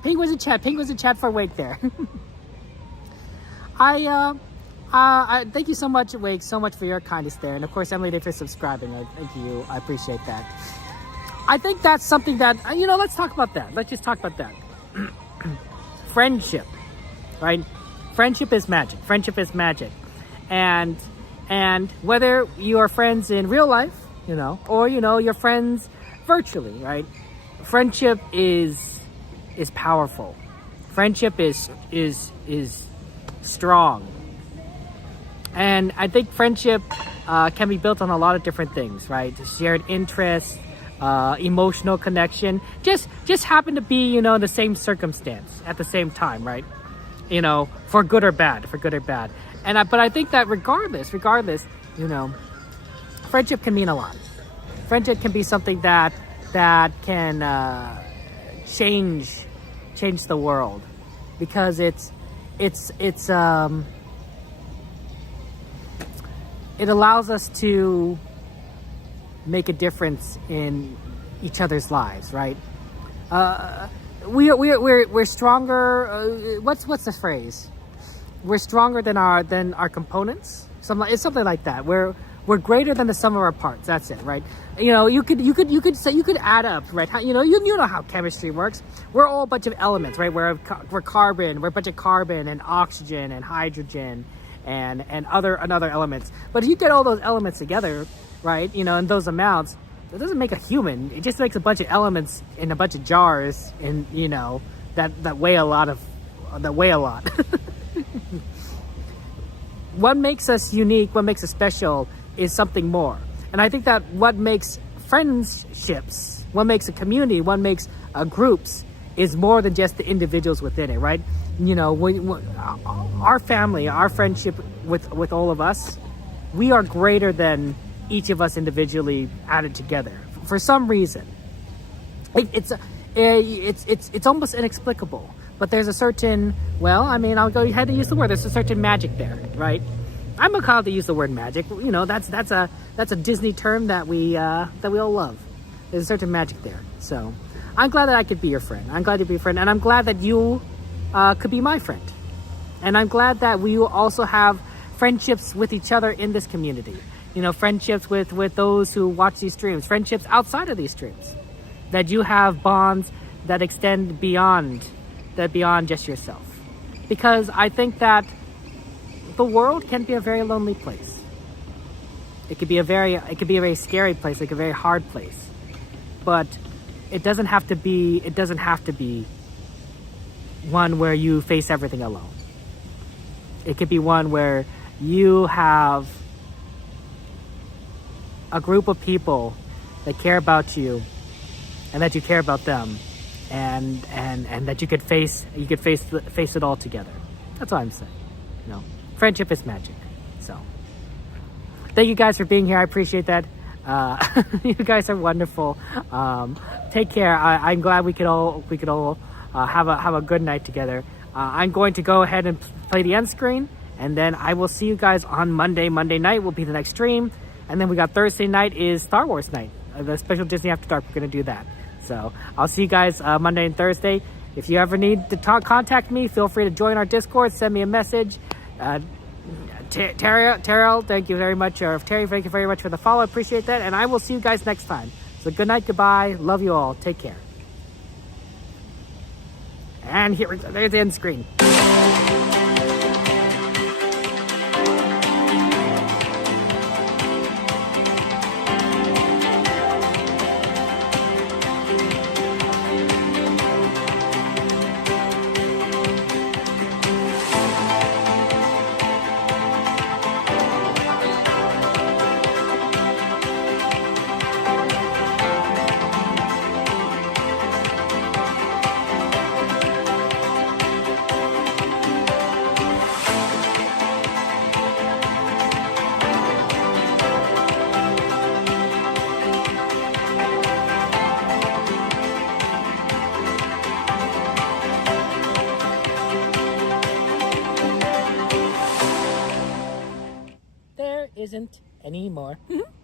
Penguins in chat for Wade there. I thank you so much, Wade, so much for your kindness there. And of course, Emily, for subscribing. Thank you. I appreciate that. I think that's something that, you know, let's talk about that. Let's just talk about that. Friendship, right? Friendship is magic. And whether you are friends in real life, you know, or, you know, you're friends virtually, right? Friendship is powerful. Friendship is strong. And I think friendship can be built on a lot of different things, right? Shared interests, emotional connection, just happen to be, you know, in the same circumstance at the same time, right? You know, for good or bad. But I think that regardless, you know, friendship can mean a lot. Friendship can be something that can change the world, because it allows us to make a difference in each other's lives, right? We're stronger. What's the phrase? We're stronger than our components. It's something like that. We're greater than the sum of our parts. That's it, right? You know, you could add up, right? You know how chemistry works. We're all a bunch of elements, right? We're carbon. We're a bunch of carbon and oxygen and hydrogen and other elements. But if you get all those elements together, right? You know, in those amounts, it doesn't make a human. It just makes a bunch of elements in a bunch of jars, and you know that weigh a lot. what makes us unique, what makes us special is something more. And I think that what makes friendships, what makes a community, what makes groups is more than just the individuals within it, right? You know, our family, our friendship with all of us, we are greater than each of us individually added together. For some reason, it's almost inexplicable. But there's a certain, well, I mean, I'll go ahead and use the word. There's a certain magic there, right? I'm a call to use the word magic. You know, that's a Disney term that we all love. There's a certain magic there. So I'm glad that I could be your friend. I'm glad to be your friend, and I'm glad that you could be my friend. And I'm glad that we also have friendships with each other in this community. You know, friendships with those who watch these streams, friendships outside of these streams. That you have bonds that extend beyond just yourself. Because I think that the world can be a very lonely place. It could be a very scary place, like a very hard place. But it doesn't have to be one where you face everything alone. It could be one where you have a group of people that care about you and that you care about them, and that you could face it all together. That's all I'm saying. You know, friendship is magic. So thank you guys for being here. I appreciate that. You guys are wonderful. Take care. I'm glad we could all have a good night together. I'm going to go ahead and play the end screen, and then I will see you guys on Monday. Monday night will be the next stream, and then we got Thursday night is Star Wars night, the special Disney After Dark. We're gonna do that. So I'll see you guys Monday and Thursday. If you ever need to contact me, feel free to join our Discord. Send me a message. Terrell, thank you very much. Terry, thank you very much for the follow. I appreciate that, and I will see you guys next time. So good night, goodbye. Love you all. Take care. And there's the end screen. Isn't anymore.